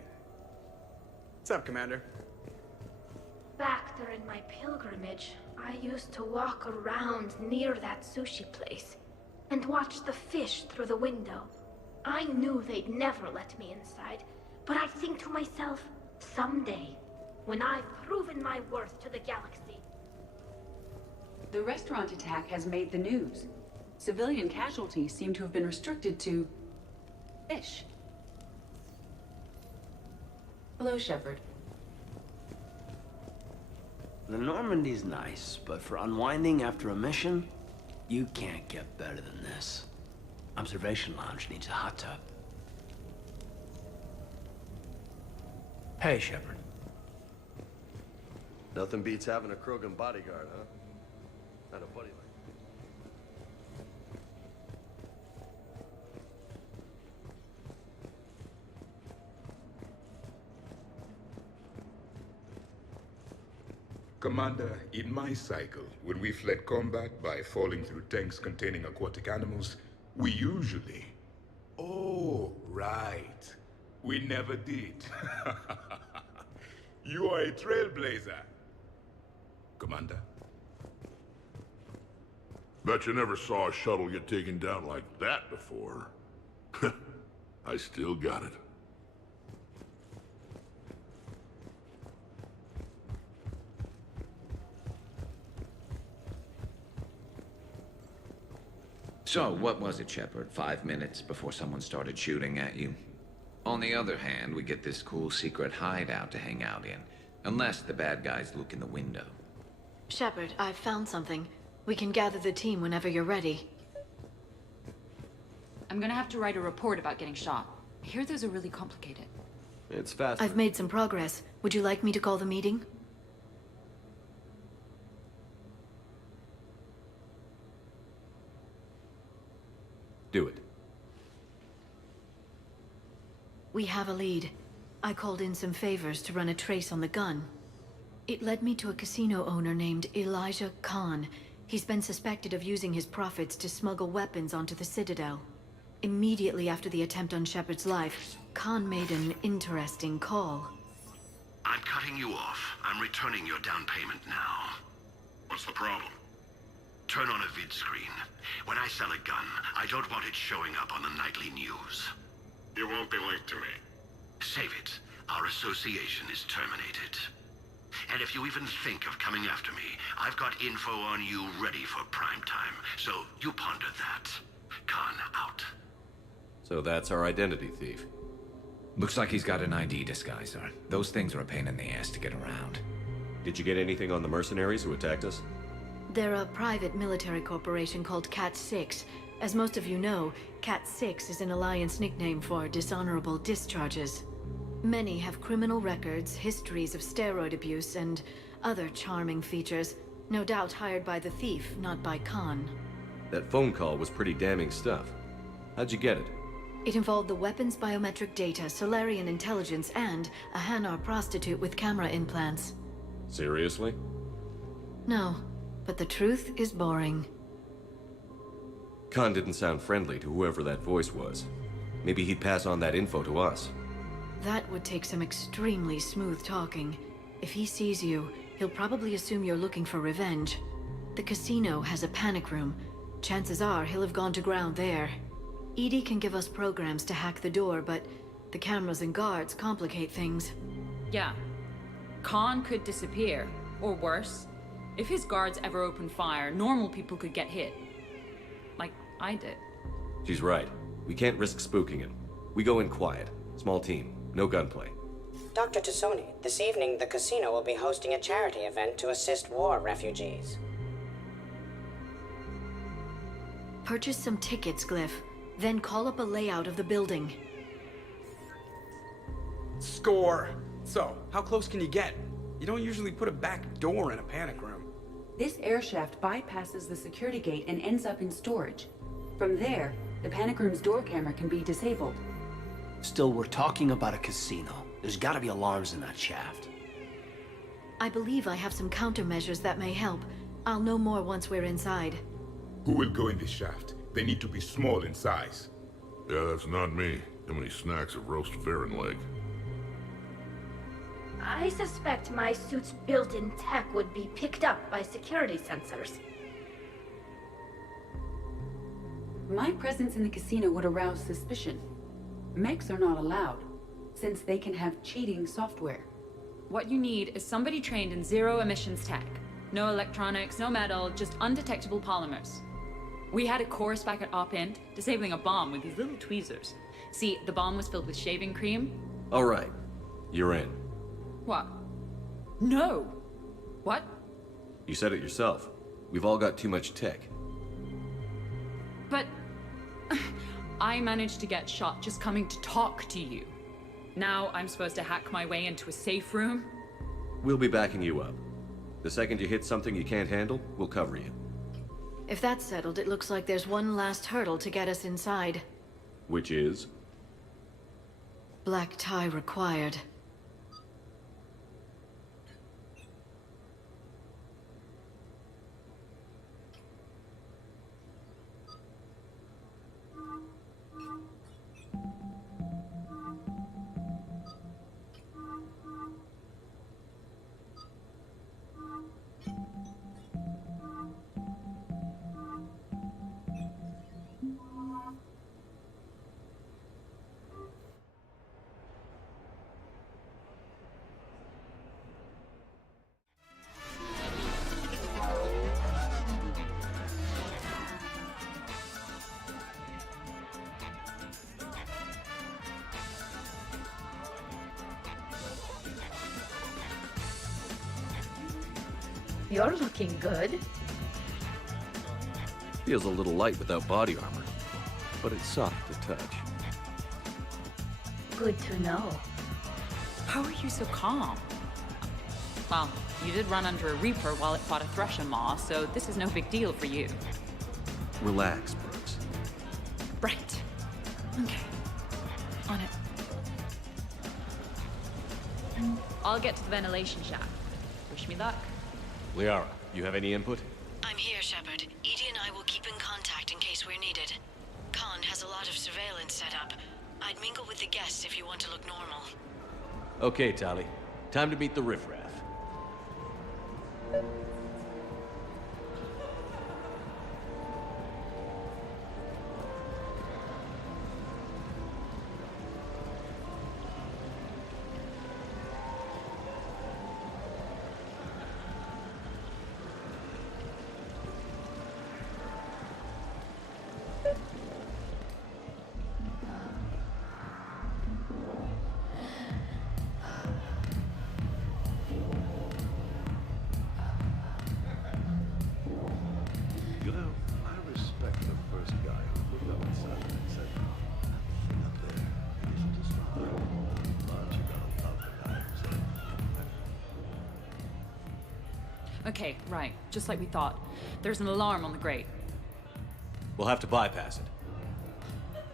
What's up, Commander? Back during my pilgrimage, I used to walk around near that sushi place and watch the fish through the window. I knew they'd never let me inside, but I'd think to myself, someday, when I've proven my worth to the galaxy. The restaurant attack has made the news. Civilian casualties seem to have been restricted to fish. Hello, Shepard. The Normandy's nice, but for unwinding after a mission, you can't get better than this. Observation Lounge needs a hot tub. Hey, Shepard. Nothing beats having a Krogan bodyguard, huh? Not a buddy like Commander, in my cycle, when we fled combat by falling through tanks containing aquatic animals, we usually... Oh, right. We never did. You are a trailblazer. Commander? Bet you never saw a shuttle get taken down like that before. I still got it. So, what was it, Shepard? 5 minutes before someone started shooting at you? On the other hand, we get this cool secret hideout to hang out in. Unless the bad guys look in the window. Shepard, I've found something. We can gather the team whenever you're ready. I'm gonna have to write a report about getting shot. I hear those are really complicated. It's fast. I've made some progress. Would you like me to call the meeting? Do it. We have a lead. I called in some favors to run a trace on the gun. It led me to a casino owner named Elijah Khan. He's been suspected of using his profits to smuggle weapons onto the Citadel. Immediately after the attempt on Shepard's life, Khan made an interesting call. I'm cutting you off. I'm returning your down payment now. What's the problem? Turn on a vid screen. When I sell a gun, I don't want it showing up on the nightly news. You won't be linked to me. Save it. Our association is terminated. And if you even think of coming after me, I've got info on you ready for prime time. So you ponder that. Khan out. So that's our identity thief. Looks like he's got an ID disguiser. Those things are a pain in the ass to get around. Did you get anything on the mercenaries who attacked us? They're a private military corporation called Cat-6. As most of you know, Cat-6 is an Alliance nickname for dishonorable discharges. Many have criminal records, histories of steroid abuse, and other charming features. No doubt hired by the thief, not by Khan. That phone call was pretty damning stuff. How'd you get it? It involved the weapons biometric data, Solarian intelligence, and a Hanar prostitute with camera implants. Seriously? No, but the truth is boring. Khan didn't sound friendly to whoever that voice was. Maybe he'd pass on that info to us. That would take some extremely smooth talking. If he sees you, he'll probably assume you're looking for revenge. The casino has a panic room. Chances are he'll have gone to ground there. EDI can give us programs to hack the door, but the cameras and guards complicate things. Yeah. Khan could disappear, or worse. If his guards ever open fire, normal people could get hit. Like I did. She's right. We can't risk spooking him. We go in quiet. Small team. No gunplay. Dr. Tassoni, this evening the casino will be hosting a charity event to assist war refugees. Purchase some tickets, Glyph. Then call up a layout of the building. Score! So, how close can you get? You don't usually put a back door in a panic room. This air shaft bypasses the security gate and ends up in storage. From there, the panic room's door camera can be disabled. Still, we're talking about a casino. There's gotta be alarms in that shaft. I believe I have some countermeasures that may help. I'll know more once we're inside. Who will go in this shaft? They need to be small in size. Yeah, that's not me. How many snacks of roast Farron leg? I suspect my suit's built-in tech would be picked up by security sensors. My presence in the casino would arouse suspicion. Mechs are not allowed, since they can have cheating software. What you need is somebody trained in zero emissions tech. No electronics, no metal, just undetectable polymers. We had a course back at Op-Int, disabling a bomb with these little tweezers. See, the bomb was filled with shaving cream. All right, you're in. What? No! What? You said it yourself. We've all got too much tech. But I managed to get shot just coming to talk to you. Now I'm supposed to hack my way into a safe room? We'll be backing you up. The second you hit something you can't handle, we'll cover you. If that's settled, it looks like there's one last hurdle to get us inside. Which is? Black tie required. You're looking good. Feels a little light without body armor, but it's soft to touch. Good to know. How are you so calm? Well, you did run under a Reaper while it fought a Thresher Maw, so this is no big deal for you. Relax, Brooks. Right. Okay. On it. I'll get to the ventilation shaft. Wish me luck. Liara, you have any input? I'm here, Shepard. Edie and I will keep in contact in case we're needed. Khan has a lot of surveillance set up. I'd mingle with the guests if you want to look normal. Okay, Tali. Time to meet the riffraff. Okay, right. Just like we thought. There's an alarm on the grate. We'll have to bypass it.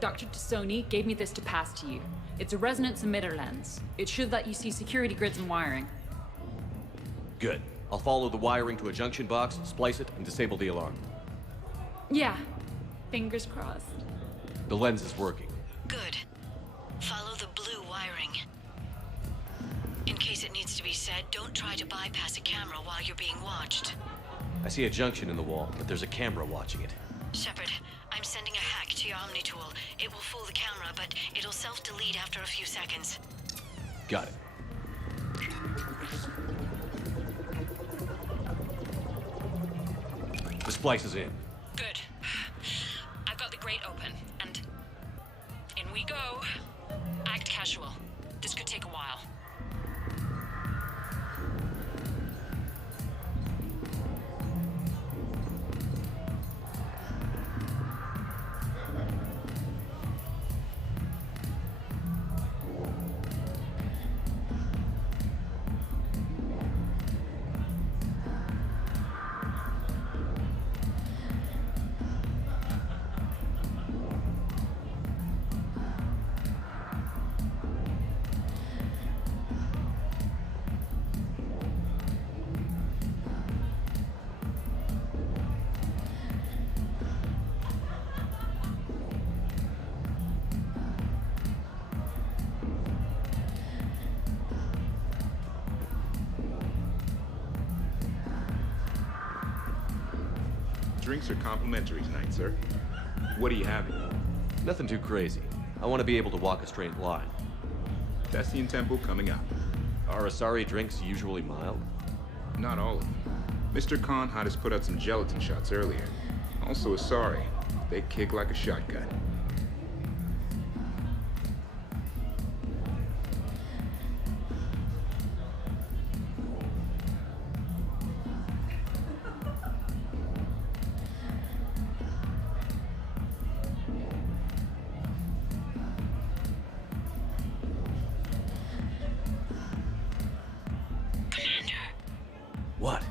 Dr. Tassoni gave me this to pass to you. It's a resonance emitter lens. It should let you see security grids and wiring. Good. I'll follow the wiring to a junction box, splice it, and disable the alarm. Yeah. Fingers crossed. The lens is working. Good. Follow the blue wiring. In case it needs to be said, don't try to bypass a camera while you're being watched. I see a junction in the wall, but there's a camera watching it. Shepard, I'm sending a hack to your Omni tool. It will fool the camera, but it'll self-delete after a few seconds. Got it. The splice is in. Good. I've got the grate open, and in we go. Act casual. This could take a while. Drinks are complimentary tonight, sir. What are you having? Nothing too crazy. I want to be able to walk a straight line. Thespian Temple coming up. Are Asari drinks usually mild? Not all of them. Mr. Khan had us put out some gelatin shots earlier. Also Asari. They kick like a shotgun. What?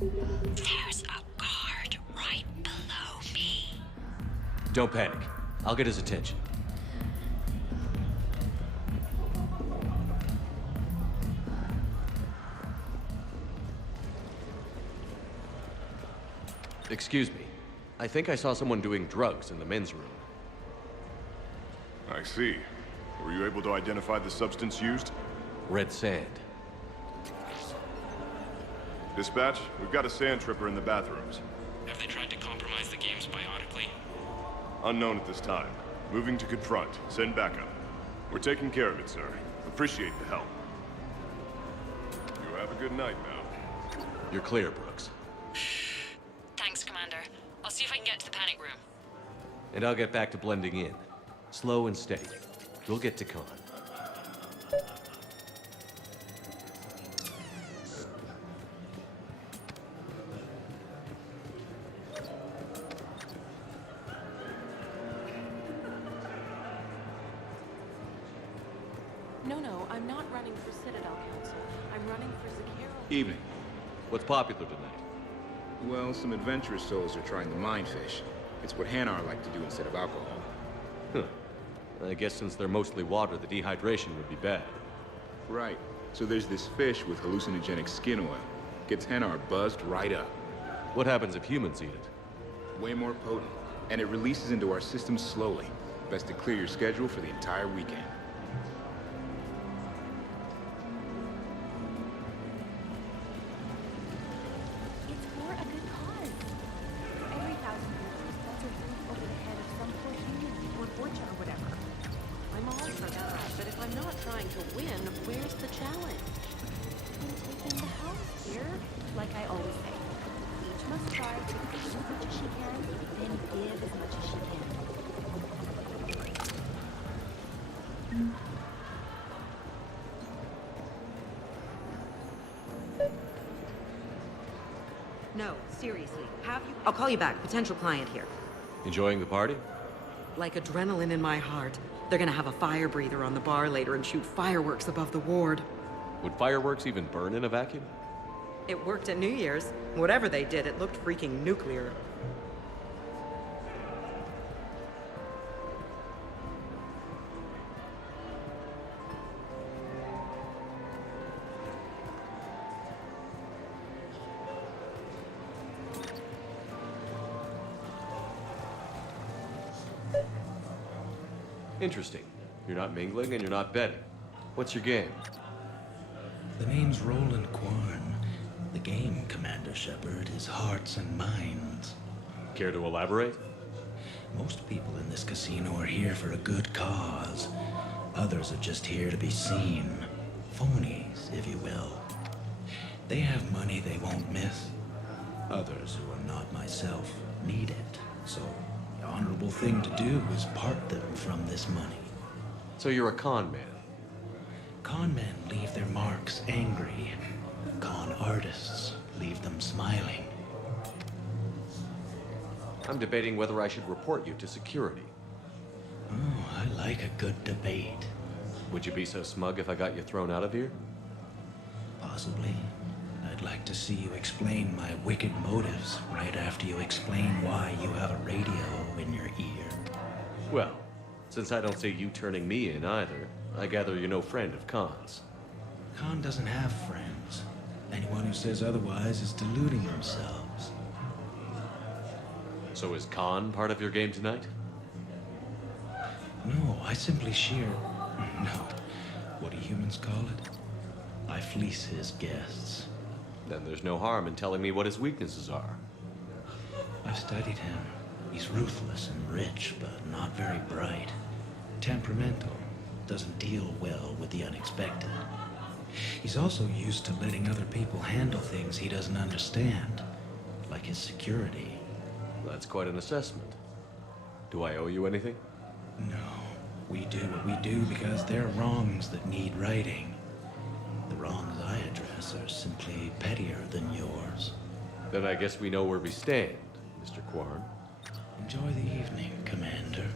There's a guard right below me. Don't panic. I'll get his attention. Excuse me. I think I saw someone doing drugs in the men's room. I see. Were you able to identify the substance used? Red sand. Dispatch, we've got a sand tripper in the bathrooms. Have they tried to compromise the games biotically? Unknown at this time. Moving to confront. Send backup. We're taking care of it, sir. Appreciate the help. You have a good night now. You're clear, Brooks. Thanks, Commander. I'll see if I can get to the panic room. And I'll get back to blending in. Slow and steady. We'll get to Khan. No, I'm not running for Citadel Council. I'm running for Zakiro. Evening. What's popular tonight? Well, some adventurous souls are trying the mind fish. It's what Hanar like to do instead of alcohol. Huh. I guess since they're mostly water, the dehydration would be bad. Right. So there's this fish with hallucinogenic skin oil. Gets Hanar buzzed right up. What happens if humans eat it? Way more potent. And it releases into our system slowly. Best to clear your schedule for the entire weekend. It's for a good cause. For every 1,000 years, that's a roof over the head of some poor human or fortune or whatever. I'm all for that, but if I'm not trying to win, where's the challenge? I'm taking the house here, like I always say. Each must try to do as much as she can, then give as much as she can. No, seriously. Have you? I'll call you back. Potential client here. Enjoying the party? Like adrenaline in my heart. They're gonna have a fire breather on the bar later and shoot fireworks above the ward. Would fireworks even burn in a vacuum? It worked at New Year's. Whatever they did, it looked freaking nuclear. Interesting. You're not mingling and you're not betting. What's your game? The name's Roland Quarn. The game, Commander Shepard, is hearts and minds. Care to elaborate? Most people in this casino are here for a good cause. Others are just here to be seen. Phonies, if you will. They have money they won't miss. Others, who are not myself, need it. So, the honorable thing to do is part them from this money. So you're a con man? Con men leave their marks angry. Con artists leave them smiling. I'm debating whether I should report you to security. Oh, I like a good debate. Would you be so smug if I got you thrown out of here? Possibly. I'd like to see you explain my wicked motives right after you explain why you have a radio in your ear. Well, since I don't see you turning me in either, I gather you're no friend of Khan's. Khan doesn't have friends. Anyone who says otherwise is deluding themselves. So is Khan part of your game tonight? No, I simply shear... No. What do humans call it? I fleece his guests. Then there's no harm in telling me what his weaknesses are. I've studied him. He's ruthless and rich, but not very bright. Temperamental. Doesn't deal well with the unexpected. He's also used to letting other people handle things he doesn't understand, like his security. That's quite an assessment. Do I owe you anything? No. We do what we do because they're wrongs that need righting. The wrongs I address are simply pettier than yours. Then I guess we know where we stand, Mr. Quarn. Enjoy the evening, Commander.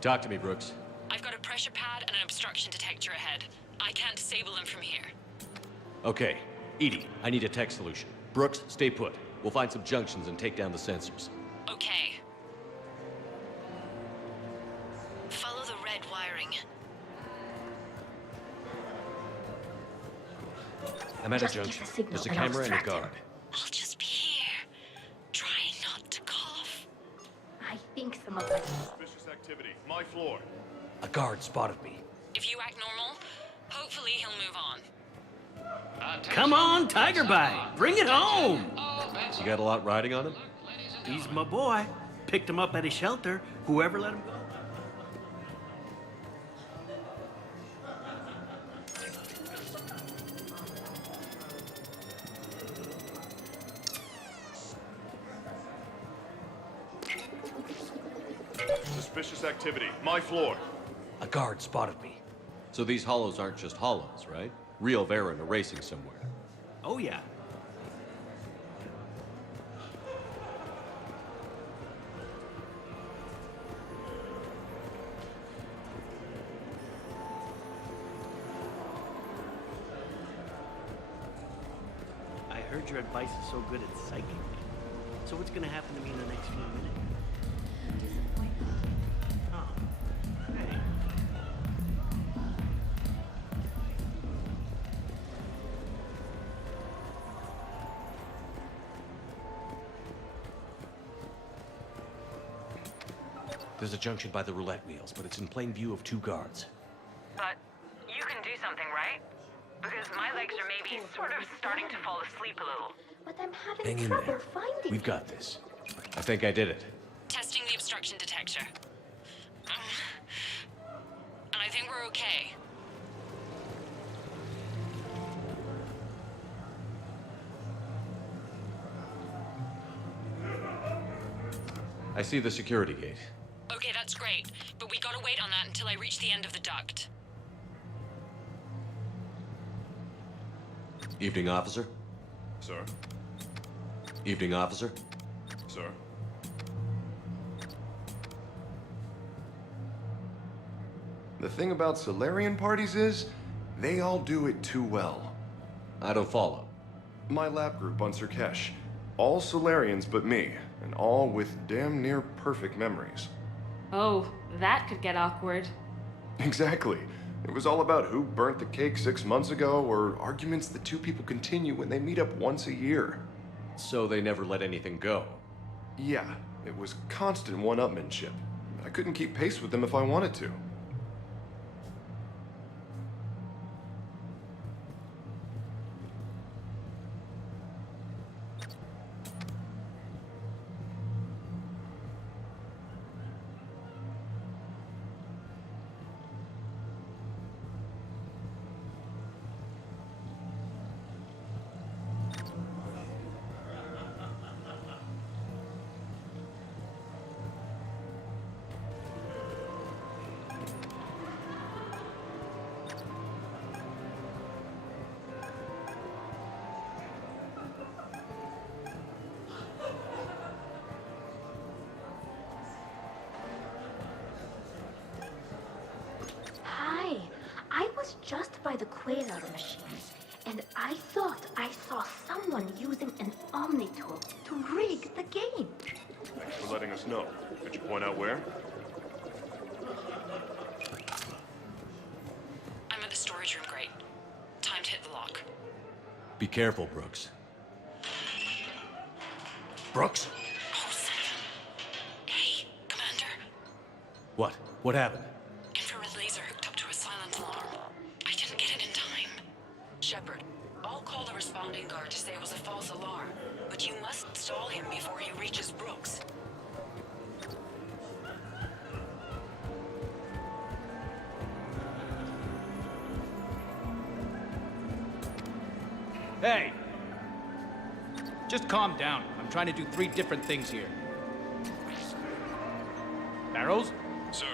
Talk to me, Brooks. I've got a pressure pad and an obstruction detector ahead. I can't disable them from here. Okay. Edie, I need a tech solution. Brooks, stay put. We'll find some junctions and take down the sensors. Okay. Follow the red wiring. I'm at a junction. There's a camera and a guard. I'll just be here, trying not to cough. I think some of us... Suspicious activity. My floor. A guard spotted me. If you act normal, hopefully he'll move on. Come on, Tiger Bite! Bring it home! You got a lot riding on him? He's my boy. Picked him up at a shelter. Whoever let him go. Suspicious activity. My floor. A guard spotted me. So these hollows aren't just hollows, right? Real Varen are racing somewhere. Oh, yeah. I heard your advice is so good it's psychic. So what's gonna happen to me in the next few minutes? Oh, hey. There's a junction by the roulette wheels, but it's in plain view of two guards. But you can do something, right? Because my legs are maybe sort of starting to fall asleep a little. But I'm having Hang in trouble there. finding We've got this. I think I did it. Testing the obstruction detector. And I think we're okay. I see the security gate. Okay, that's great. But we gotta wait on that until I reach the end of the duct. Evening, officer. Sir? Evening, officer. Sir? The thing about Solarian parties is, they all do it too well. I don't follow. My lab group on Sirkesh. All Solarians but me, and all with damn near perfect memories. Oh, that could get awkward. Exactly. It was all about who burnt the cake 6 months ago, or arguments that two people continue when they meet up once a year. So they never let anything go? Yeah, it was constant one-upmanship. I couldn't keep pace with them if I wanted to. Just by the quasar machines, and I thought I saw someone using an Omni tool to rig the game. Thanks for letting us know. Could you point out where? I'm at the storage room, great. Time to hit the lock. Be careful, Brooks. Brooks? Oh, son. Hey, Commander. What? What happened? Infrared laser hooked up to a silent alarm. I didn't get it in time. Shepard, I'll call the responding guard to say it was a false alarm, but you must stall him before he reaches Brooks. Hey! Just calm down. I'm trying to do 3 different things here. Barrows? Sir,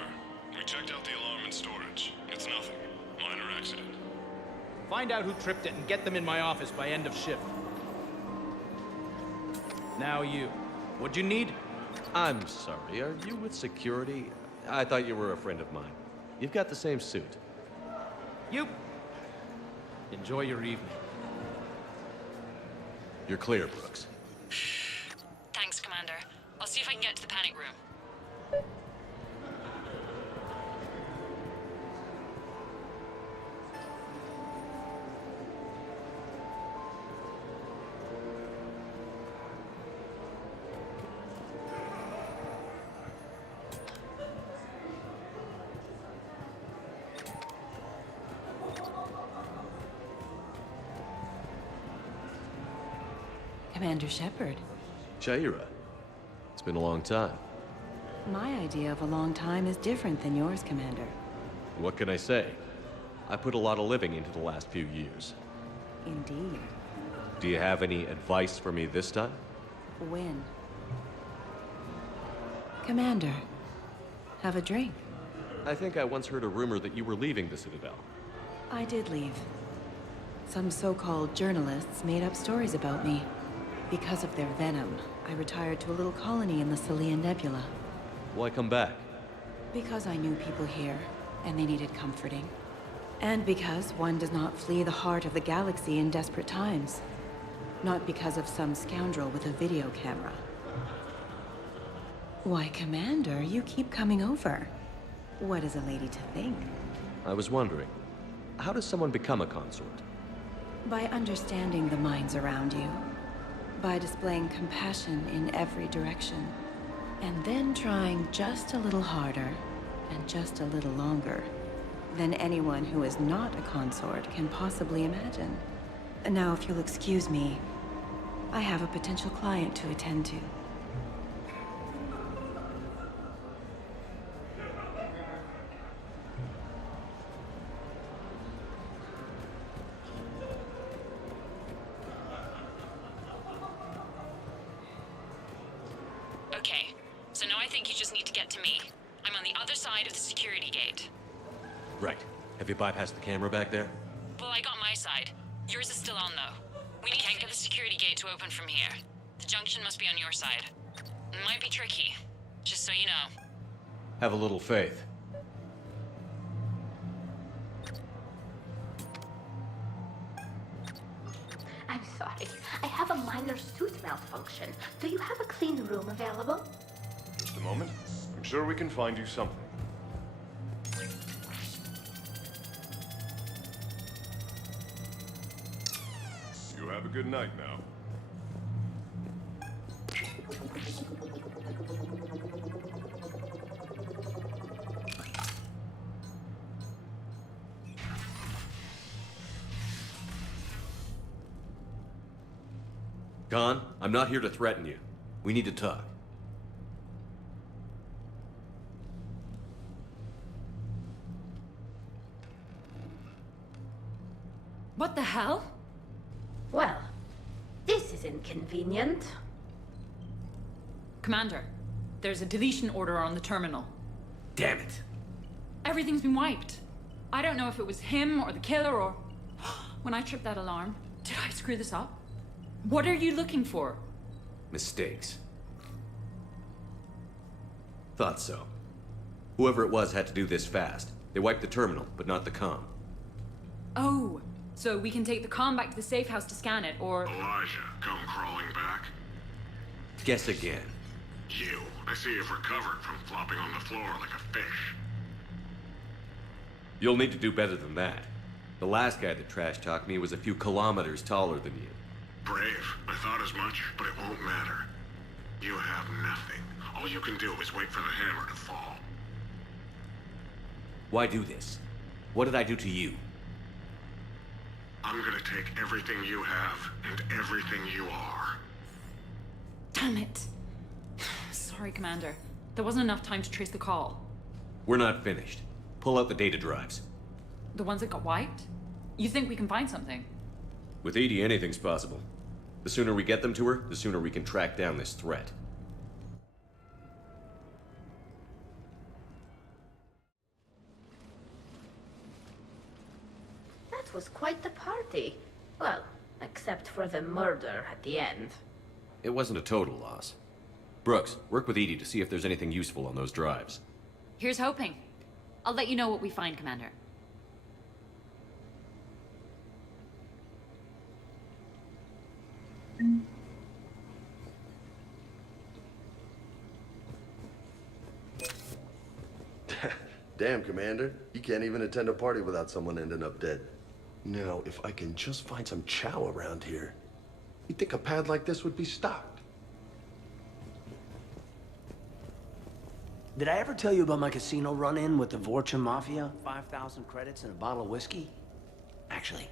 we checked out the alarm in storage. It's nothing. Minor accident. Find out who tripped it and get them in my office by end of shift. Now you. What'd you need? I'm sorry, are you with security? I thought you were a friend of mine. You've got the same suit. You. Enjoy your evening. You're clear, Brooks. Thanks, Commander. I'll see if I can get to the panic room. Commander Shepard. Shaira. It's been a long time. My idea of a long time is different than yours, Commander. What can I say? I put a lot of living into the last few years. Indeed. Do you have any advice for me this time? When? Commander, have a drink. I think I once heard a rumor that you were leaving the Citadel. I did leave. Some so-called journalists made up stories about me. Because of their venom, I retired to a little colony in the Celian Nebula. Why come back? Because I knew people here, and they needed comforting. And because one does not flee the heart of the galaxy in desperate times. Not because of some scoundrel with a video camera. Why, Commander, you keep coming over. What is a lady to think? I was wondering, how does someone become a consort? By understanding the minds around you. By displaying compassion in every direction. And then trying just a little harder, and just a little longer, than anyone who is not a consort can possibly imagine. Now, if you'll excuse me, I have a potential client to attend to. Okay, so now think you just need to get to me. I'm on the other side of the security gate. Right. Have you bypassed the camera back there? Well, I got my side. Yours is still on, though. We can't get the security gate to open from here. The junction must be on your side. It might be tricky, just so you know. Have a little faith. I'm sorry. I have a minor suit malfunction. Do you have a clean room available? Just a moment. I'm sure we can find you something. You have a good night now. Khan, I'm not here to threaten you. We need to talk. What the hell? Well, this is inconvenient. Commander, there's a deletion order on the terminal. Damn it. Everything's been wiped. I don't know if it was him or the killer or... When I tripped that alarm, did I screw this up? What are you looking for? Mistakes. Thought so. Whoever it was had to do this fast. They wiped the terminal, but not the comm. Oh, so we can take the comm back to the safe house to scan it, or... Elijah, come crawling back. Guess again. You. I see you've recovered from flopping on the floor like a fish. You'll need to do better than that. The last guy that trash-talked me was a few kilometers taller than you. Brave. I thought as much, but it won't matter. You have nothing. All you can do is wait for the hammer to fall. Why do this? What did I do to you? I'm gonna take everything you have and everything you are. Damn it. Sorry, Commander. There wasn't enough time to trace the call. We're not finished. Pull out the data drives. The ones that got wiped? You think we can find something? With Edie, anything's possible. The sooner we get them to her, the sooner we can track down this threat. That was quite the party. Well, except for the murder at the end. It wasn't a total loss. Brooks, work with Edie to see if there's anything useful on those drives. Here's hoping. I'll let you know what we find, Commander. Damn, Commander. You can't even attend a party without someone ending up dead. Now, if I can just find some chow around here, you'd think a pad like this would be stocked. Did I ever tell you about my casino run-in with the Vorcha Mafia? 5,000 credits and a bottle of whiskey? Actually,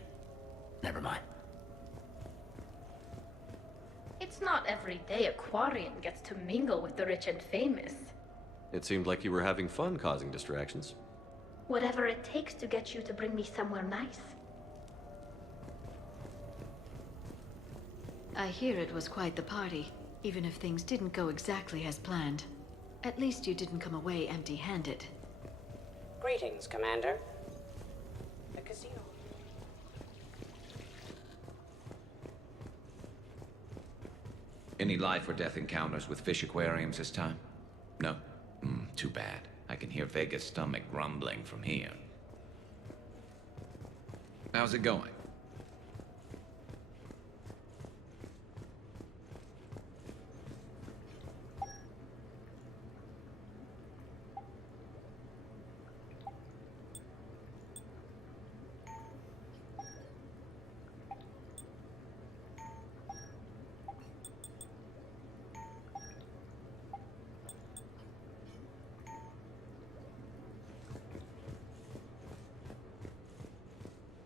never mind. It's not every day a Quarian gets to mingle with the rich and famous. It seemed like you were having fun causing distractions. Whatever it takes to get you to bring me somewhere nice. I hear it was quite the party, even if things didn't go exactly as planned. At least you didn't come away empty-handed. Greetings, Commander. The casino. Any life or death encounters with fish aquariums this time? No? Too bad. I can hear Vega's stomach grumbling from here. How's it going?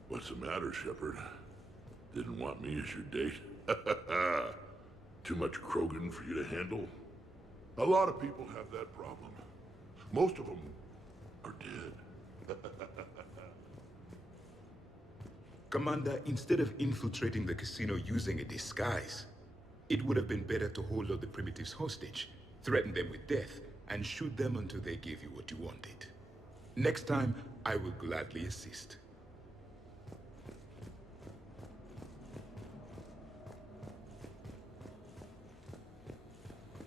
What's the matter, Shepard? Didn't want me as your date? Too much Krogan for you to handle? A lot of people have that problem. Most of them are dead. Commander, instead of infiltrating the casino using a disguise, it would have been better to hold all the primitives hostage, threaten them with death, and shoot them until they give you what you wanted. Next time, I will gladly assist.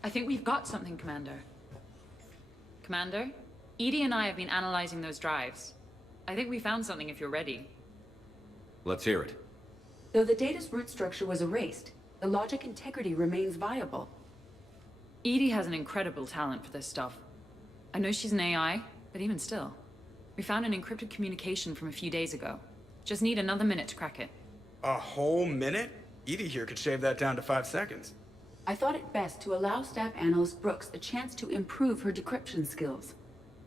I think we've got something, Commander. Commander, Edie and I have been analyzing those drives. I think we found something if you're ready. Let's hear it. Though the data's root structure was erased, the logic integrity remains viable. Edie has an incredible talent for this stuff. I know she's an AI, but even still. We found an encrypted communication from a few days ago. Just need another minute to crack it. A whole minute? Edie here could shave that down to 5 seconds. I thought it best to allow Staff Analyst Brooks a chance to improve her decryption skills.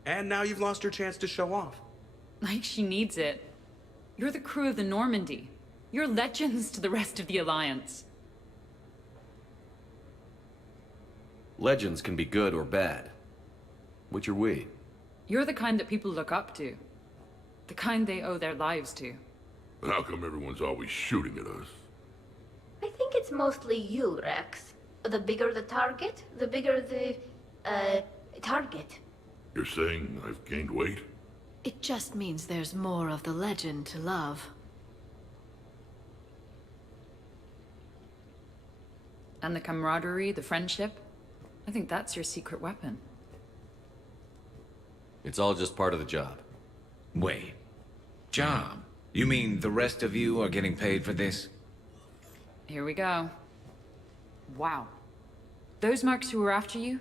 And now you've lost your chance to show off. Like she needs it. You're the crew of the Normandy. You're legends to the rest of the Alliance. Legends can be good or bad. Which are we? You're the kind that people look up to. The kind they owe their lives to. How come everyone's always shooting at us? I think it's mostly you, Rex. The bigger the target, the bigger the, target. You're saying I've gained weight? It just means there's more of the legend to love. And the camaraderie, the friendship. I think that's your secret weapon. It's all just part of the job. Wait. Job? You mean the rest of you are getting paid for this? Here we go. Wow. Those mercs who were after you,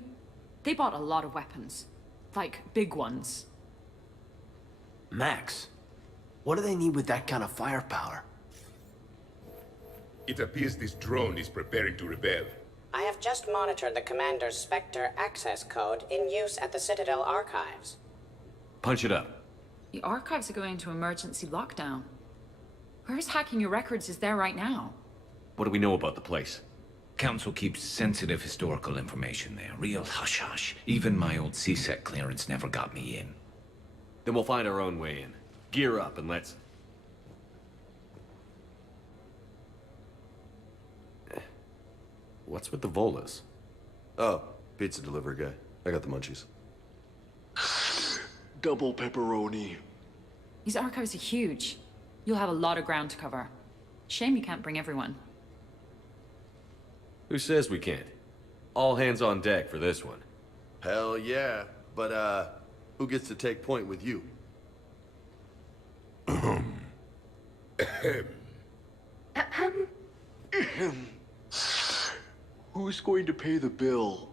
they bought a lot of weapons. Like, big ones. Max, what do they need with that kind of firepower? It appears this drone is preparing to rebel. I have just monitored the Commander's Spectre access code in use at the Citadel archives. Punch it up. The archives are going into emergency lockdown. Whoever's hacking your records is there right now. What do we know about the place? Council keeps sensitive historical information there. Real hush-hush. Even my old CSEC clearance never got me in. Then we'll find our own way in. Gear up and let's... What's with the Volas? Oh, pizza delivery guy. I got the munchies. Double pepperoni. These archives are huge. You'll have a lot of ground to cover. Shame you can't bring everyone. Who says we can't? All hands on deck for this one. Hell yeah. But, who gets to take point with you? Who's going to pay the bill?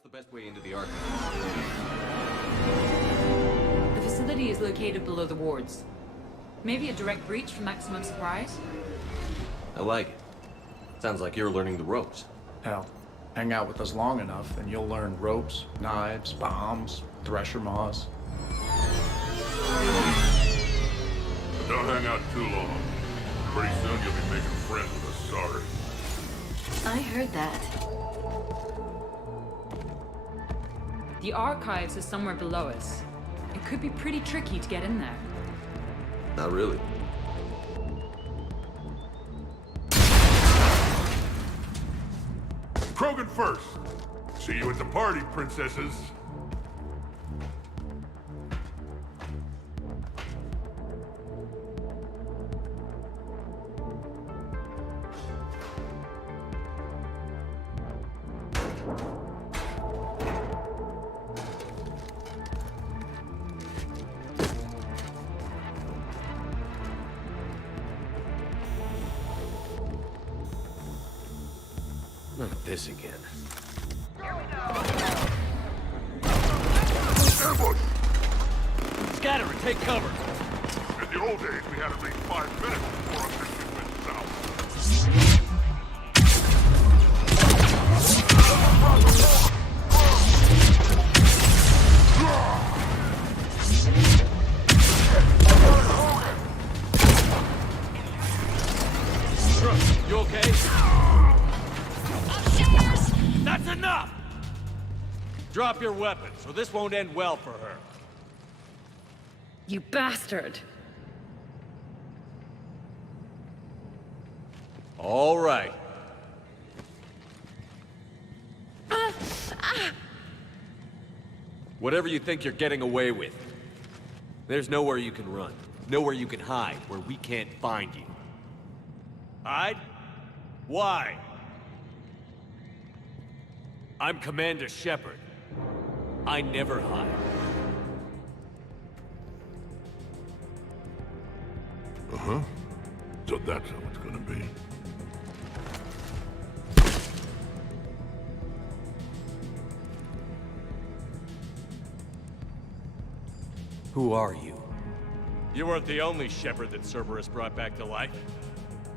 What's the best way into the archive? The facility is located below the wards. Maybe a direct breach for maximum surprise? I like it. Sounds like you're learning the ropes. Hell, hang out with us long enough and you'll learn ropes, knives, bombs, thresher maws. Don't hang out too long. Pretty soon you'll be making friends with a sorry. I heard that. The archives is somewhere below us. It could be pretty tricky to get in there. Not really. Krogan first. See you at the party, princesses. Not this again. Ambush! Scatter and take cover! In the old days, we had at least 5 minutes before our mission went south. You okay? That's enough! Drop your weapons, or this won't end well for her. You bastard! All right. Whatever you think you're getting away with, there's nowhere you can run. Nowhere you can hide where we can't find you. Hide? Why? I'm Commander Shepard. I never hide. Uh-huh. So that's how it's gonna be. Who are you? You weren't the only Shepard that Cerberus brought back to life.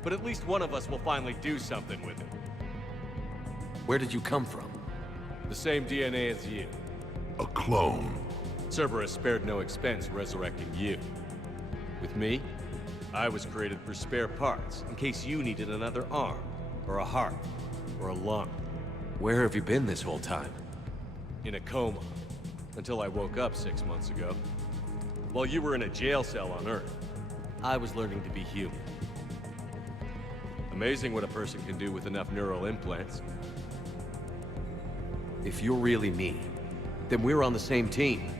But at least one of us will finally do something with it. Where did you come from? The same DNA as you. A clone. Cerberus spared no expense resurrecting you. With me, I was created for spare parts, in case you needed another arm, or a heart, or a lung. Where have you been this whole time? In a coma, until I woke up 6 months ago. While you were in a jail cell on Earth, I was learning to be human. Amazing what a person can do with enough neural implants. If you're really me, then we're on the same team.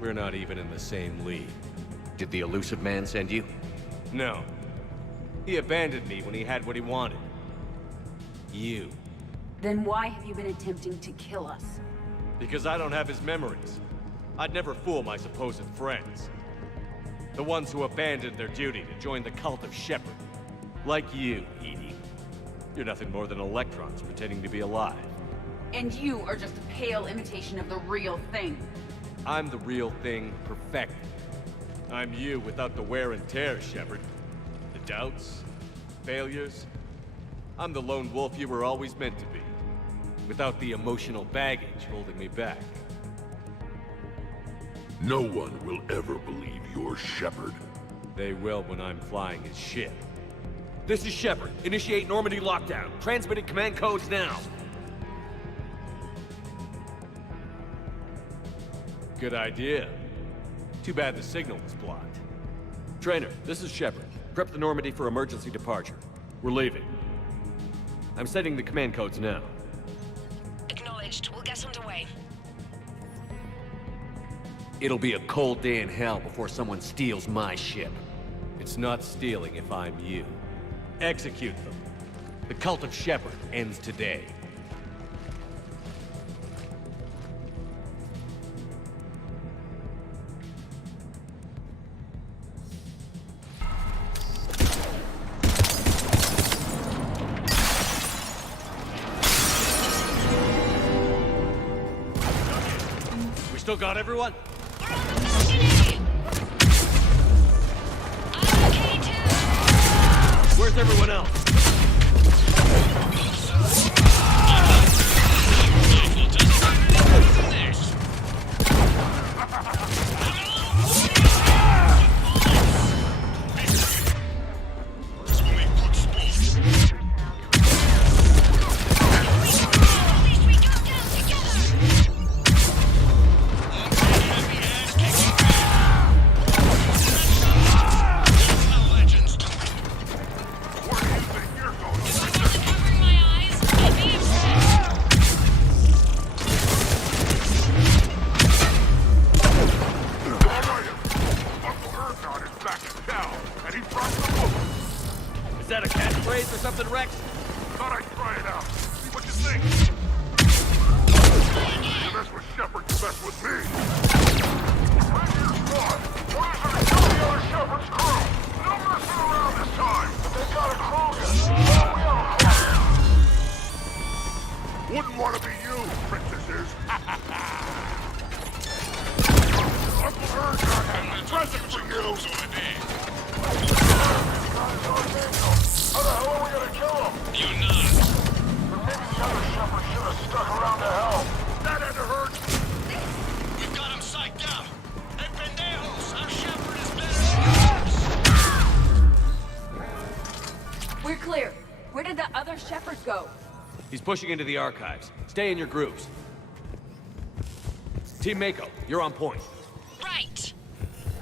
We're not even in the same league. Did the elusive man send you? No. He abandoned me when he had what he wanted. You. Then why have you been attempting to kill us? Because I don't have his memories. I'd never fool my supposed friends. The ones who abandoned their duty to join the cult of Shepard. Like you, Edie. You're nothing more than electrons pretending to be alive. And you are just a pale imitation of the real thing. I'm the real thing perfected. I'm you without the wear and tear, Shepard. The doubts, failures. I'm the lone wolf you were always meant to be. Without the emotional baggage holding me back. No one will ever believe you're Shepard. They will when I'm flying his ship. This is Shepard. Initiate Normandy lockdown. Transmitting command codes now. Good idea. Too bad the signal was blocked. Trainer, this is Shepard. Prep the Normandy for emergency departure. We're leaving. I'm setting the command codes now. Acknowledged. We'll get underway. It'll be a cold day in hell before someone steals my ship. It's not stealing if I'm you. Execute them. The cult of Shepard ends today. Still got everyone? We're on the balcony! I'm okay too! Where's everyone else? Is that a catchphrase or something, Rex? Thought I'd try it out. See what you think. You mess with Shepard, you mess with me. Right here, squad. What is it to kill the other Shepard's crew? No messing around this time. They got a Krogan. We have a Krogan. Wouldn't want to be you, princesses. Uncle Erdogan has a present for you. How the hell are we gonna kill him? You know. But maybe the other Shepard should have stuck around to help. That had to hurt. We've got him psyched out. Hey, pendejos, our Shepard is better than yours. We're clear. Where did the other Shepard go? He's pushing into the archives. Stay in your groups. Team Mako, you're on point. Right.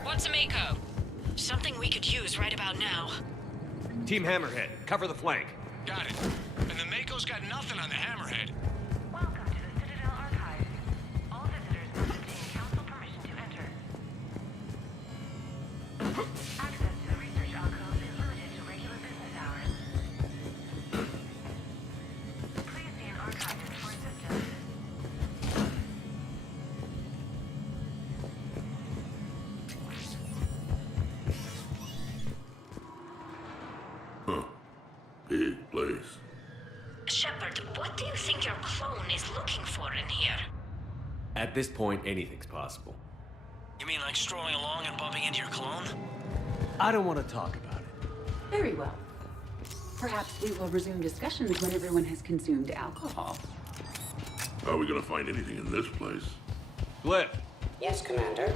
What's a Mako? Something we could use right about now. Team Hammerhead, cover the flank. Got it. And the Mako's got nothing on the Hammerhead. Welcome to the Citadel Archives. All visitors must obtain council permission to enter. Access to the research alcove is limited to regular business hours. Please see an archivist for assistance. Big place. Shepard, what do you think your clone is looking for in here? At this point, anything's possible. You mean like strolling along and bumping into your clone? I don't want to talk about it. Very well. Perhaps we will resume discussions when everyone has consumed alcohol. How are we gonna find anything in this place? Glyph, Yes, Commander.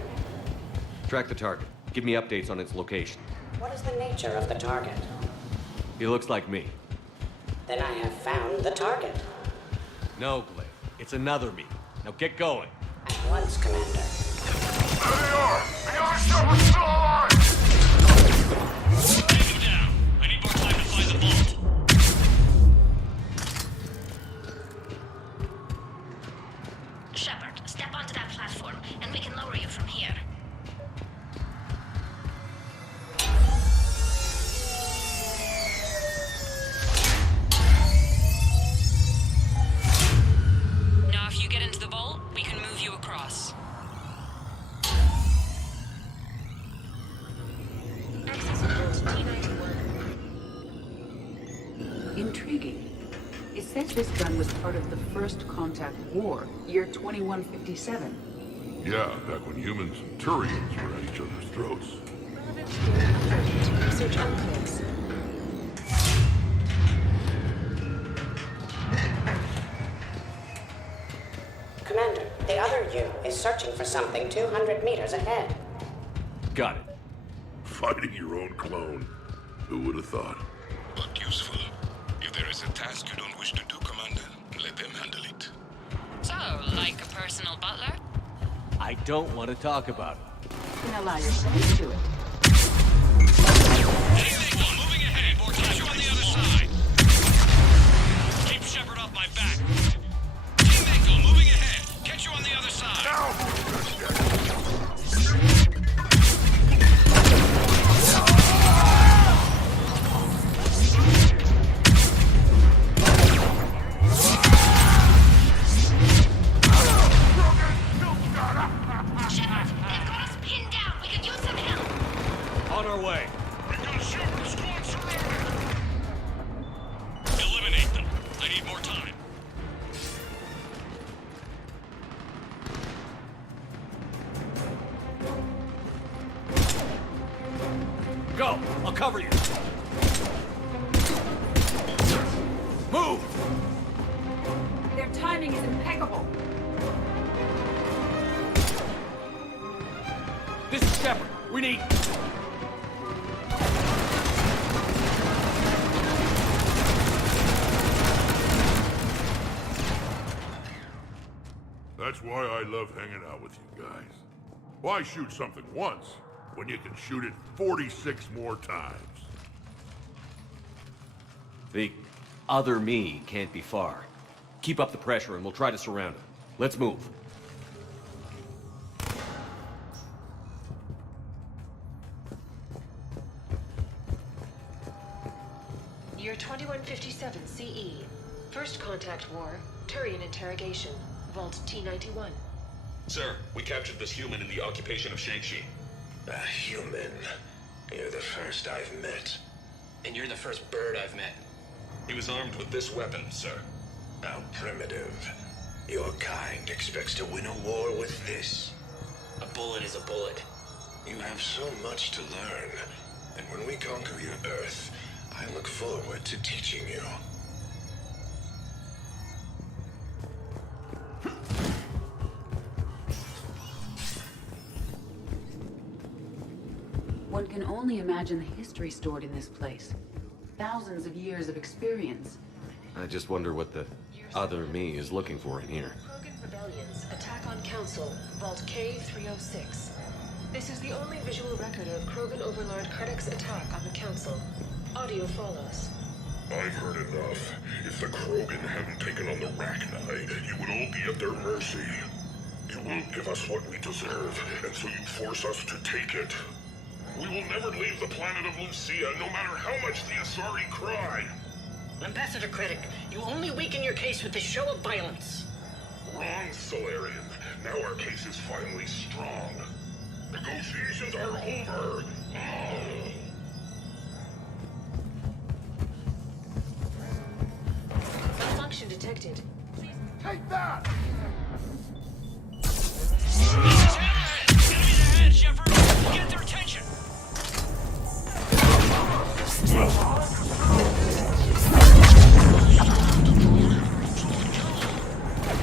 track the target. Give me updates on its location. What is the nature of the target? He looks like me. Then I have found the target. No, Glyph. It's another me. Now get going. At once, Commander. There they are! The other Shepard's still alive! Take him down. I need more time to find the vault. Shepard, step onto that platform, and we can lower you from here. Now, if you get into the vault, we can move you across. Access vault T91. Intriguing. It says this gun was part of the First Contact War, year 2157. Yeah, back when humans and Turians were at each other's throats. Research enclaves. Commander, the other you is searching for something 200 meters ahead. Got it. Fighting your own clone. Who would have thought? But useful. If there is a task you don't wish to do, Commander, let them handle it. So, like a personal butler? I don't want to talk about it. Then allow yourself to do it. Hey, Mako, moving ahead. Or catch you on the other side. Keep Shepard off my back. Team Mako, moving ahead. Catch you on the other side. Shepard, they've got us pinned down. We could use some help. understanding is impeccable. This is Shepard. We need... That's why I love hanging out with you guys. Why shoot something once when you can shoot it 46 more times? The other me can't be far. Keep up the pressure and we'll try to surround him. Let's move. Year 2157 CE. First contact war. Turian interrogation. Vault T91. Sir, we captured this human in the occupation of Shang-Chi. A human? You're the first I've met. And you're the first bird I've met. He was armed with this weapon, sir. How primitive. Your kind expects to win a war with this. A bullet is a bullet. You have so much to learn. And when we conquer your Earth, I look forward to teaching you. One can only imagine the history stored in this place. Thousands of years of experience. I just wonder what the other me is looking for in here. Krogan rebellions. Attack on Council. Vault K306. This is the only visual record of Krogan Overlord Kardec's attack on the Council. Audio follows. I've heard enough. If the Krogan hadn't taken on the Rachni, you would all be at their mercy. You won't give us what we deserve, and so you force us to take it. We will never leave the planet of Lucia, no matter how much the Asari cry. Ambassador Kraken, you only weaken your case with this show of violence. Wrong, Solarian. Now our case is finally strong. Negotiations are over. Malfunction detected. Take that! Enemies ahead, Shepard! Get their attention!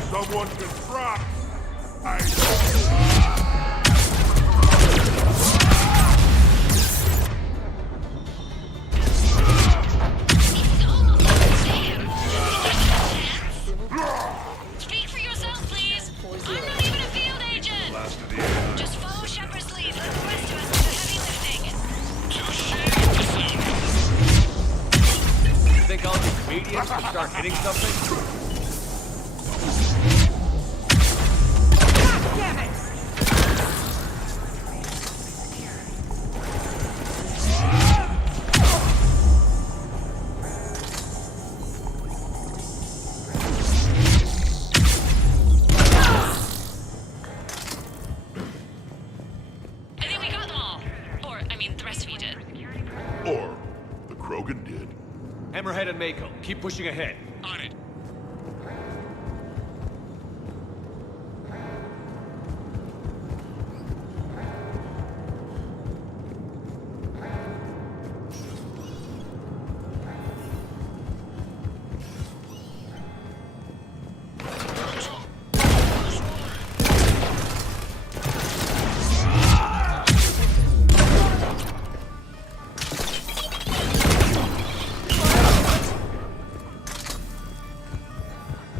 Someone can drop! Speak for yourself, please. I'm not even a field agent. Just follow Shepard's lead. Let the rest of us do the heavy lifting. You think all these comedians will start hitting something? Damn it! I think we got them all. Or, I mean, the rest of you did. Or the Krogan did. Hammerhead and Mako, keep pushing ahead. On it.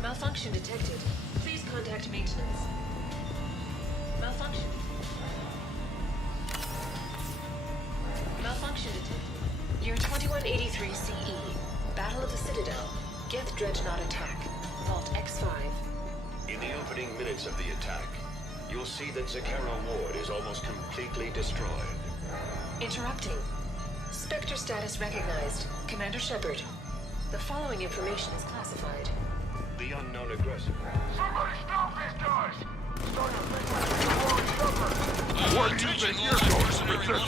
Malfunction detected. Please contact maintenance. Malfunction. Malfunction detected. Year 2183 CE. Battle of the Citadel. Geth Dreadnought attack. Vault X5. In the opening minutes of the attack, you'll see that Zakara Ward is almost completely destroyed. Interrupting. Spectre status recognized. Commander Shepard. The following information is classified. The unknown aggressor. Somebody stop these guys! Start to think like you're Warren Shepard. Where do you think you're going, Princess?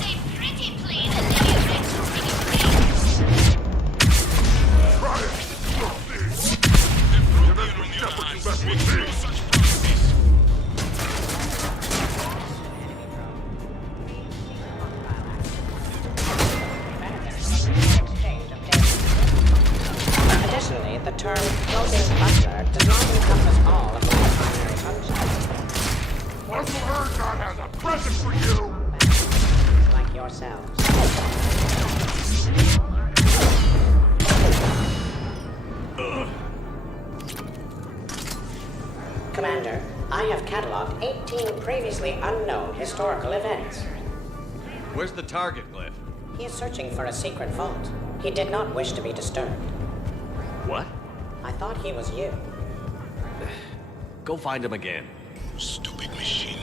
Say pretty please and then you make some pretty please. Try it! You'll see! You mess with Shepard, you mess with me! Exchange of term floating butler does not encompass all of my primary functions. Uncle Urgot has a present for you! Like yourselves. Commander, I have cataloged 18 previously unknown historical events. Where's the target, Cliff? He is searching for a secret vault. He did not wish to be disturbed. What? I thought he was you. Go find him again. Stupid machine.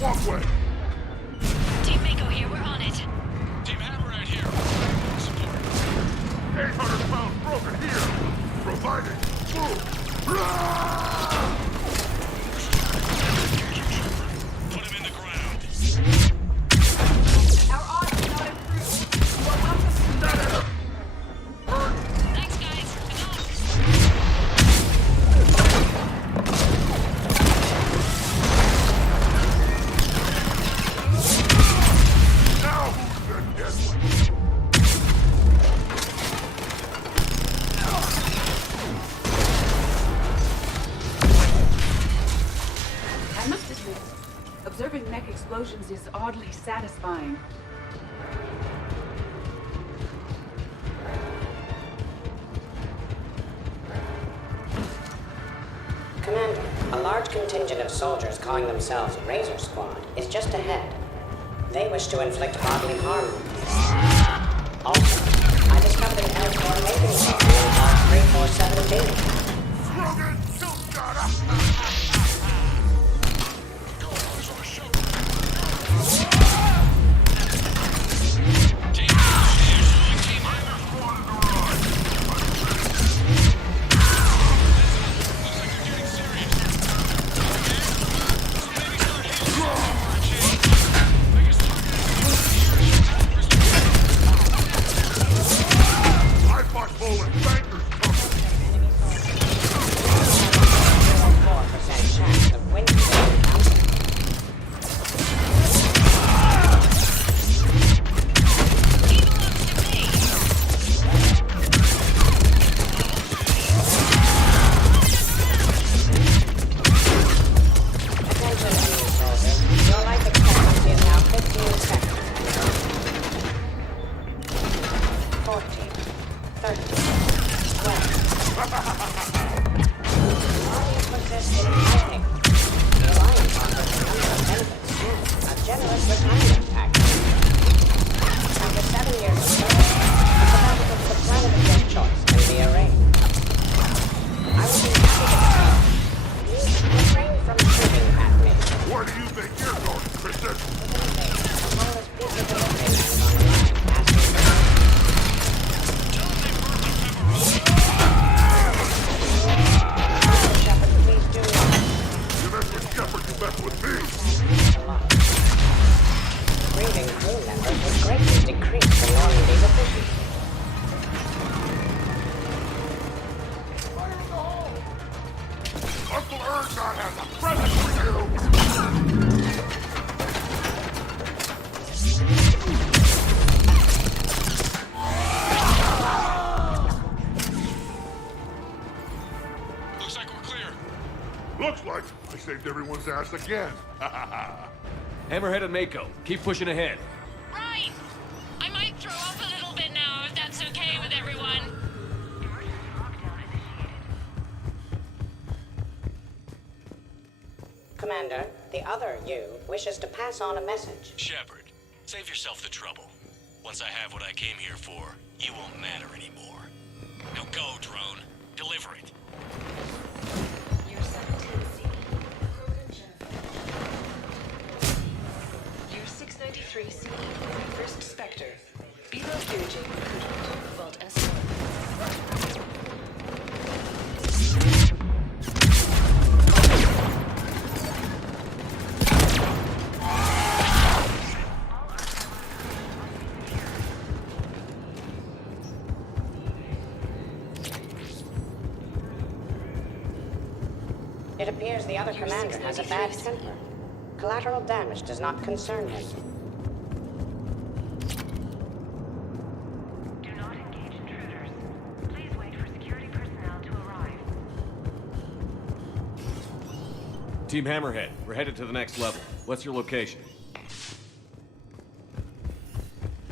Walkway! Team Mako here, we're on it. Team Hammer right here. Support. 800 pounds broken here! Providing! Move! Put him in the ground. Our odds have not improved. You are welcome to... Thanks, guys. Now who's the dead one? I must admit, observing mech explosions is oddly satisfying. Commander, a large contingent of soldiers calling themselves Razor Squad is just ahead. They wish to inflict bodily harm on us. Also, I discovered an L4 mating zone in Vault 3417. Krogan, don't gotta! I fought Poland bankers coming! 4% chance of winning the encounter. Attention, enemy soldiers. Your life expectancy is now 15 seconds. 14, 13, 12. Audience persist in fighting. The Alliance offers a number of benefits too. A generous retirement package. After 7 years of service, a sabbatical to the planet of your choice can be arranged. I would be happy to please refrain from shooting at me. Where do you think you're going, Kristen? A bonus piece of delivery man is on the line, asking for help. Shepard, please do not. You mess with Shepard, you mess with me! Breathing crew members would greatly decrease the Normandy's efficiency. Uncle Urgot has a present for you! Looks like we're clear. Looks like I saved everyone's ass again. Hammerhead and Mako, keep pushing ahead. Right! I might throw up a little bit now, if that's okay with everyone. Emergency lockdown initiated. Commander, the other you wishes to pass on a message. Shepard, save yourself the trouble. Once I have what I came here for, you won't matter anymore. Now go, drone. Deliver it. Year 710C. Krogan Jennifer. Year 693C. First Spectre. Below Peeraging Recruitment. Vault S1. It appears the other commander has a bad temper. Collateral damage does not concern him. Do not engage intruders. Please wait for security personnel to arrive. Team Hammerhead, we're headed to the next level. What's your location?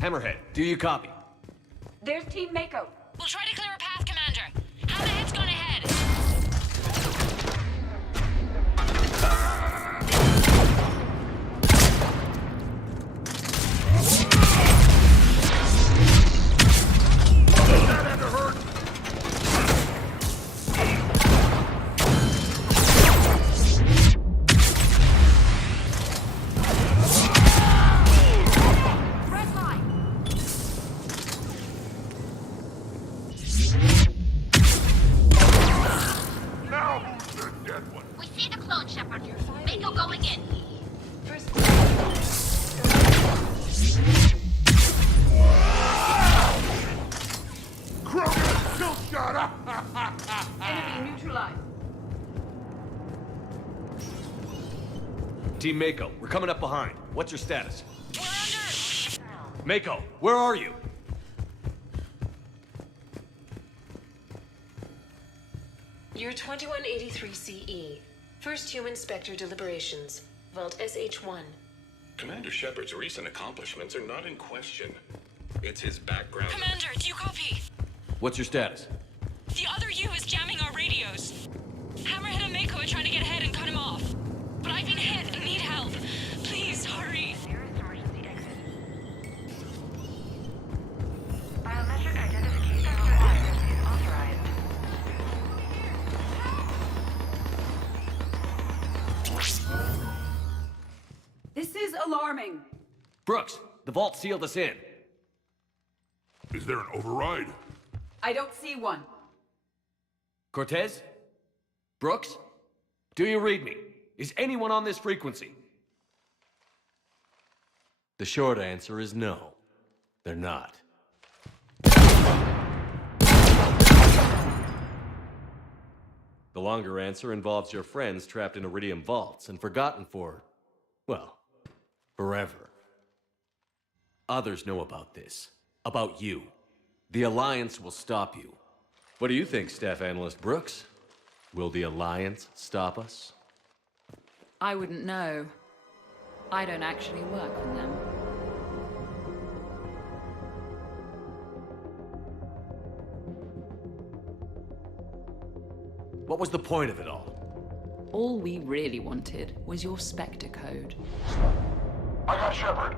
Hammerhead, do you copy? There's Team Mako. We'll try to clear a path, Commander. Hammerhead's gone ahead. Team Mako, we're coming up behind. What's your status? We're under! Mako, where are you? You're 2183 CE. First human Spectre deliberations. Vault SH1. Commander Shepard's recent accomplishments are not in question. It's his background. Commander, do you copy? What's your status? The other U is jamming our radios. Hammerhead and Mako are trying to get ahead and cut him off. But I've been hit and need help. Please, hurry. Nearest emergency exit. Biometric identification required is authorized. This is alarming. Brooks, the vault sealed us in. Is there an override? I don't see one. Cortez? Brooks? Do you read me? Is anyone on this frequency? The short answer is no. They're not. The longer answer involves your friends trapped in Iridium vaults and forgotten for, well, forever. Others know about this. About you. The Alliance will stop you. What do you think, Staff Analyst Brooks? Will the Alliance stop us? I wouldn't know. I don't actually work for them. What was the point of it all? All we really wanted was your Spectre code. I got Shepard.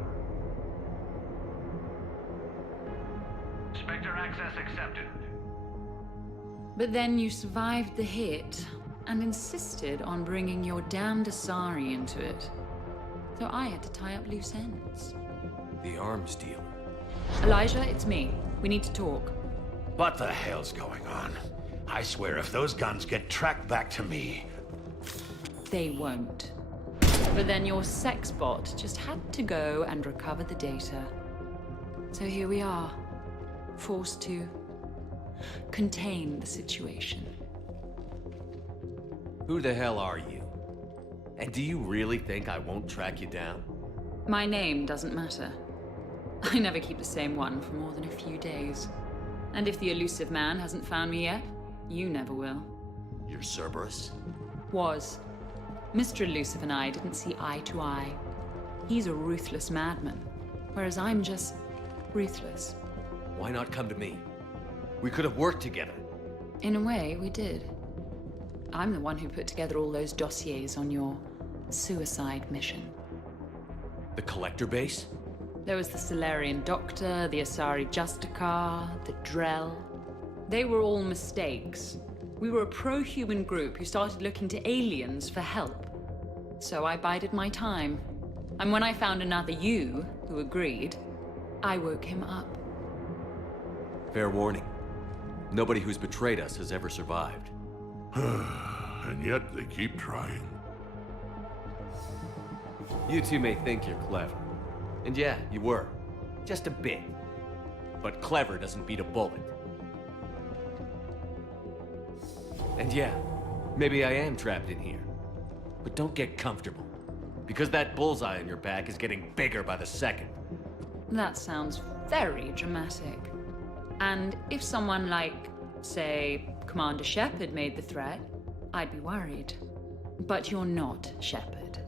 Spectre access accepted. But then you survived the hit and insisted on bringing your damned Asari into it. So I had to tie up loose ends. The arms dealer. Elijah, it's me. We need to talk. What the hell's going on? I swear if those guns get tracked back to me... They won't. But then your sex bot just had to go and recover the data. So here we are, forced to contain the situation. Who the hell are you? And do you really think I won't track you down? My name doesn't matter. I never keep the same one for more than a few days. And if the elusive man hasn't found me yet, you never will. You're Cerberus? Was. Mr. Elusive and I didn't see eye to eye. He's a ruthless madman, whereas I'm just ruthless. Why not come to me? We could have worked together. In a way, we did. I'm the one who put together all those dossiers on your suicide mission. The Collector base? There was the Solarian Doctor, the Asari Justicar, the Drell. They were all mistakes. We were a pro-human group who started looking to aliens for help. So I bided my time. And when I found another you who agreed, I woke him up. Fair warning. Nobody who's betrayed us has ever survived. And yet they keep trying. You two may think you're clever. And yeah, you were. Just a bit. But clever doesn't beat a bullet. And yeah, Maybe I am trapped in here. But don't get comfortable. Because that bullseye on your back is getting bigger by the second. That sounds very dramatic. And if someone like, say, Commander Shepard made the threat, I'd be worried. But you're not Shepard.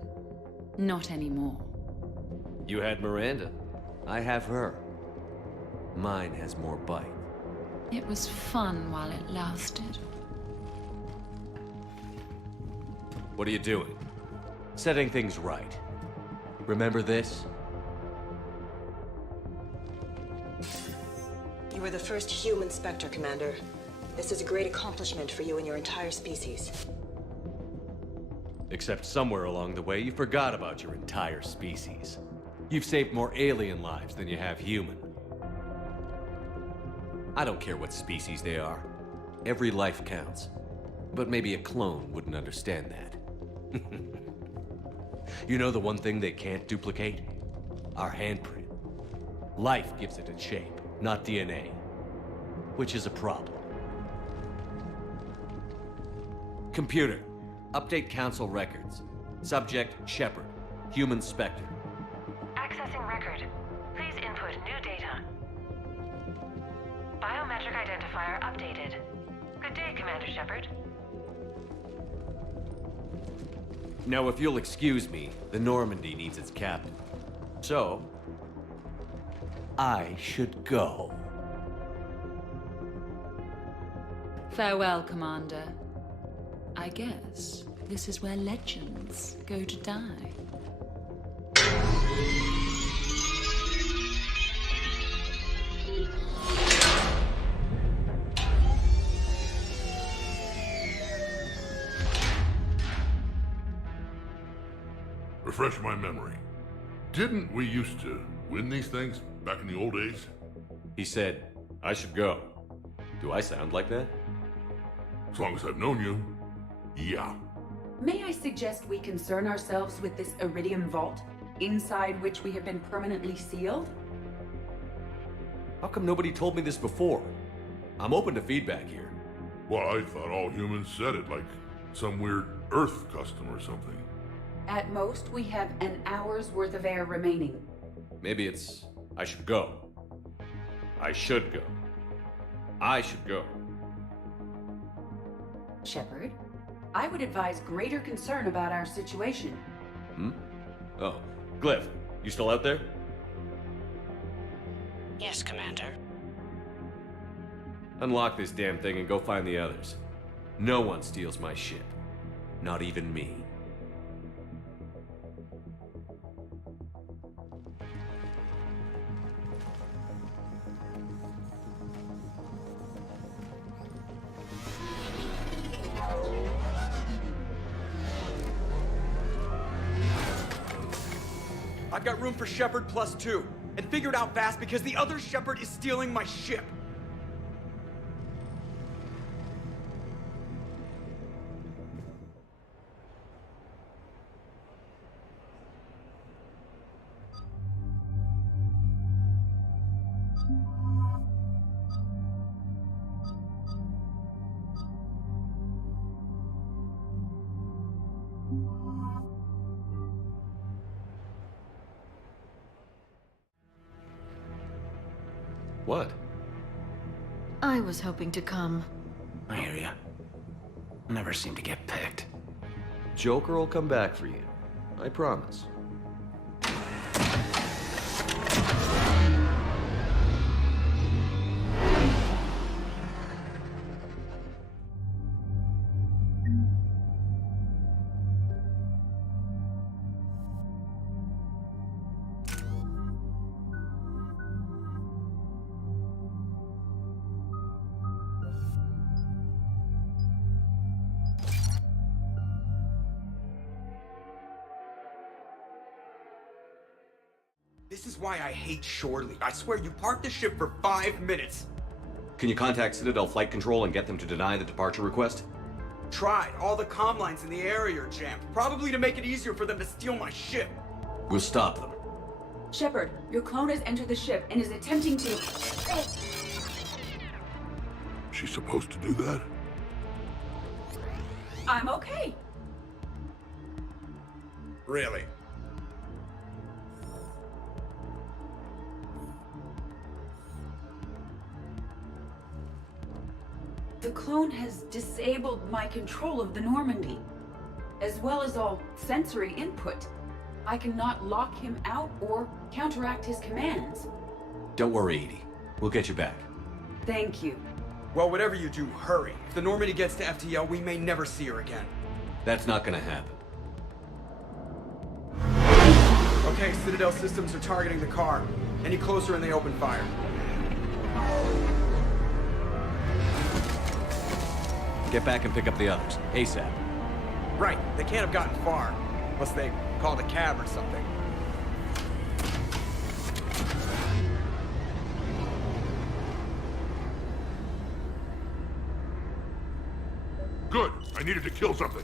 Not anymore. You had Miranda. I have her. Mine has more bite. It was fun while it lasted. What are you doing? Setting things right. Remember this? You were the first human Spectre, Commander. This is a great accomplishment for you and your entire species. Except somewhere along the way, you forgot about your entire species. You've saved more alien lives than you have human. I don't care what species they are. Every life counts. But maybe a clone wouldn't understand that. You know the one thing they can't duplicate? Our handprint. Life gives it its shape, not DNA. Which is a problem. Computer, update Council records. Subject, Shepard. Human Spectre. Accessing record. Please input new data. Biometric identifier updated. Good day, Commander Shepard. Now, if you'll excuse me, the Normandy needs its captain. So, I should go. Farewell, Commander. I guess this is where legends go to die. Refresh my memory. Didn't we used to win these things back in the old days? He said, I should go. Do I sound like that? As long as I've known you, yeah. May I suggest we concern ourselves with this Iridium vault, inside which we have been permanently sealed? How come nobody told me this before? I'm open to feedback here. Well, I thought all humans said it, like some weird Earth custom or something. At most, we have an hour's worth of air remaining. Maybe it's, I should go. I should go. I should go. Shepard, I would advise greater concern about our situation. Hmm? Oh, Glyph, you still out there? Yes, Commander. Unlock this damn thing and go find the others. No one steals my ship. Not even me. I've got room for Shepard +2, and figured out fast because the other Shepard is stealing my ship. What? I was hoping to come. I hear ya. Never seem to get picked. Joker will come back for you. I promise. This is why I hate Shorely. I swear you parked the ship for 5 minutes. Can you contact Citadel Flight Control and get them to deny the departure request? Tried. All the comm lines in the area are jammed. Probably to make it easier for them to steal my ship. We'll stop them. Shepard, your clone has entered the ship and is attempting to... She's supposed to do that? I'm okay. Really? The clone has disabled my control of the Normandy, as well as all sensory input. I cannot lock him out or counteract his commands. Don't worry, Edie. We'll get you back. Thank you. Well, whatever you do, hurry. If the Normandy gets to FTL, we may never see her again. That's not gonna happen. Okay, Citadel systems are targeting the car. Any closer and they open fire. Get back and pick up the others. ASAP. Right, they can't have gotten far. Unless they called a cab or something. Good. I needed to kill something.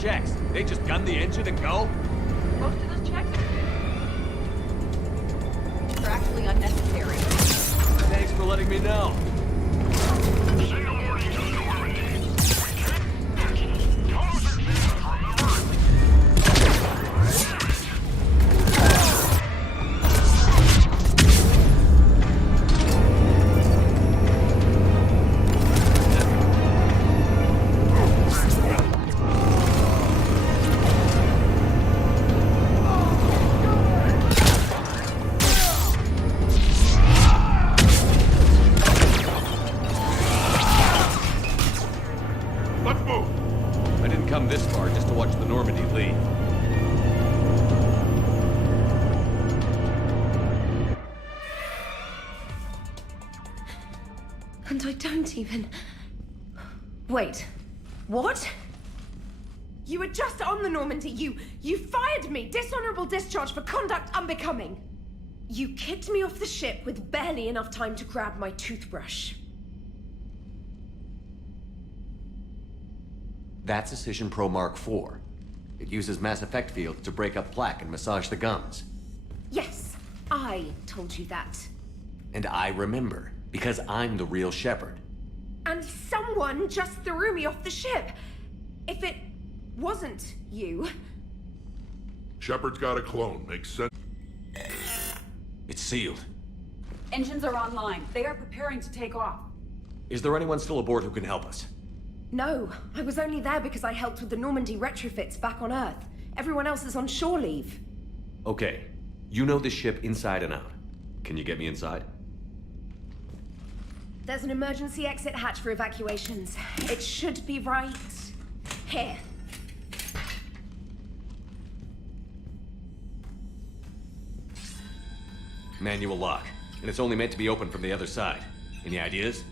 Checks. They just gun the engine and go? Most of those checks are actually unnecessary. Thanks for letting me know. Signal warning to the Normandy. We can't. Those are jammed, And I don't even... Wait. What? You were just on the Normandy. You fired me. Dishonorable discharge for conduct unbecoming. You kicked me off the ship with barely enough time to grab my toothbrush. That's Precision Pro Mark IV. It uses mass effect fields to break up plaque and massage the gums. Yes, I told you that. And I remember, because I'm the real Shepard. And someone just threw me off the ship. If it wasn't you... Shepard's got a clone. Makes sense. It's sealed. Engines are online. They are preparing to take off. Is there anyone still aboard who can help us? No, I was only there because I helped with the Normandy retrofits back on Earth. Everyone else is on shore leave. Okay. You know this ship inside and out. Can you get me inside? There's an emergency exit hatch for evacuations. It should be right here. Manual lock. And it's only meant to be opened from the other side. Any ideas?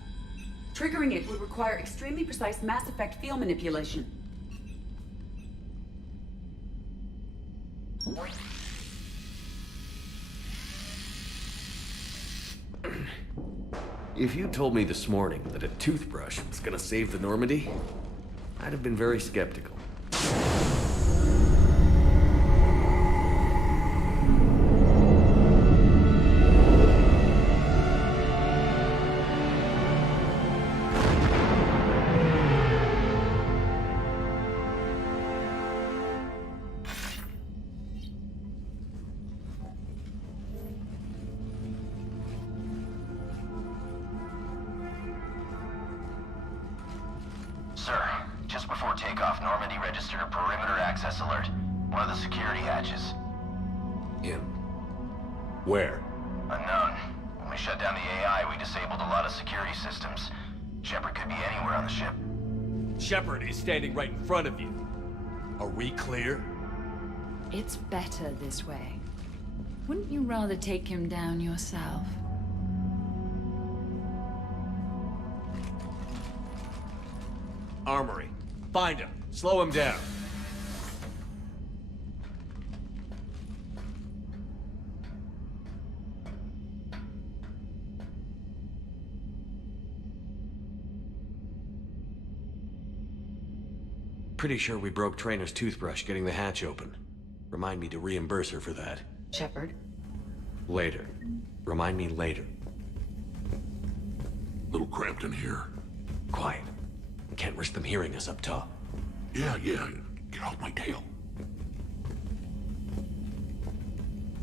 Triggering it would require extremely precise mass effect field manipulation. If you told me this morning that a toothbrush was gonna save the Normandy, I'd have been very skeptical. Sir, just before takeoff, Normandy registered a perimeter access alert. One of the security hatches. Him? Where? Unknown. When we shut down the AI, we disabled a lot of security systems. Shepard could be anywhere on the ship. Shepard is standing right in front of you. Are we clear? It's better this way. Wouldn't you rather take him down yourself? Armory. Find him. Slow him down. Pretty sure we broke Trainer's toothbrush getting the hatch open. Remind me to reimburse her for that. Shepard? Later. Remind me later. Little cramped in here. Quiet. Can't risk them hearing us up top. Yeah. Get off my tail.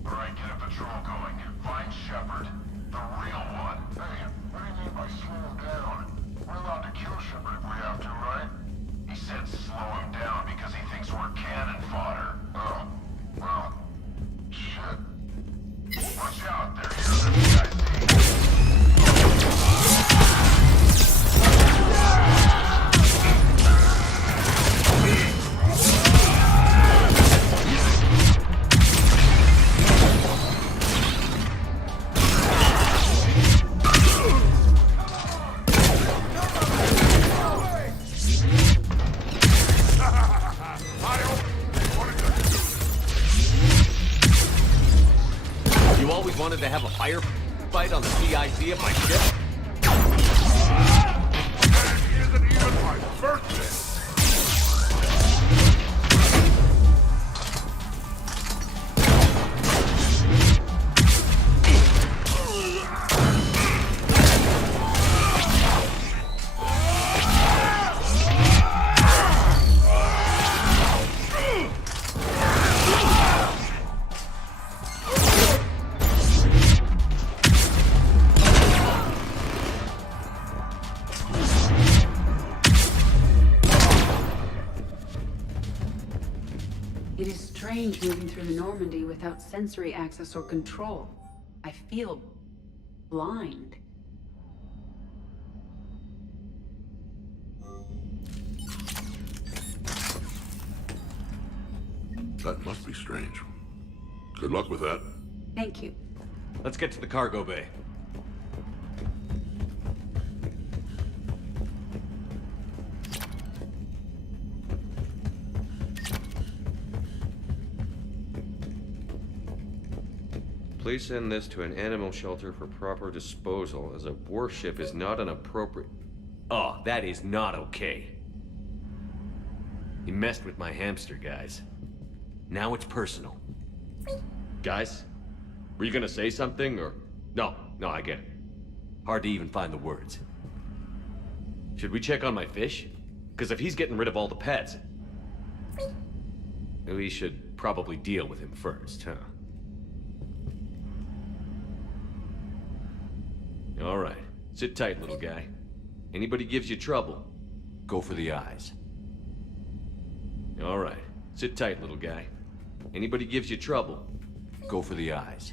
Alright, get a patrol going. Find Shepard. The real one. Hey, what do you mean by slow him down? We're allowed to kill Shepard if we have to, right? He said slow him down because he thinks we're cannon fodder. Oh, well, shit. Watch out, they're here, the wanted to have a firefight on the CIC of my ship? It isn't even my birthday! It is strange moving through the Normandy without sensory access or control. I feel blind. That must be strange. Good luck with that. Thank you. Let's get to the cargo bay. Please send this to an animal shelter for proper disposal, as a warship is not an appropriate... Oh, that is not okay. You messed with my hamster, guys. Now it's personal. Guys? Were you gonna say something, or... No, I get it. Hard to even find the words. Should we check on my fish? Because if he's getting rid of all the pets... we should probably deal with him first, huh? All right. Sit tight, little guy. Anybody gives you trouble, go for the eyes. All right. Sit tight, little guy. Anybody gives you trouble, go for the eyes.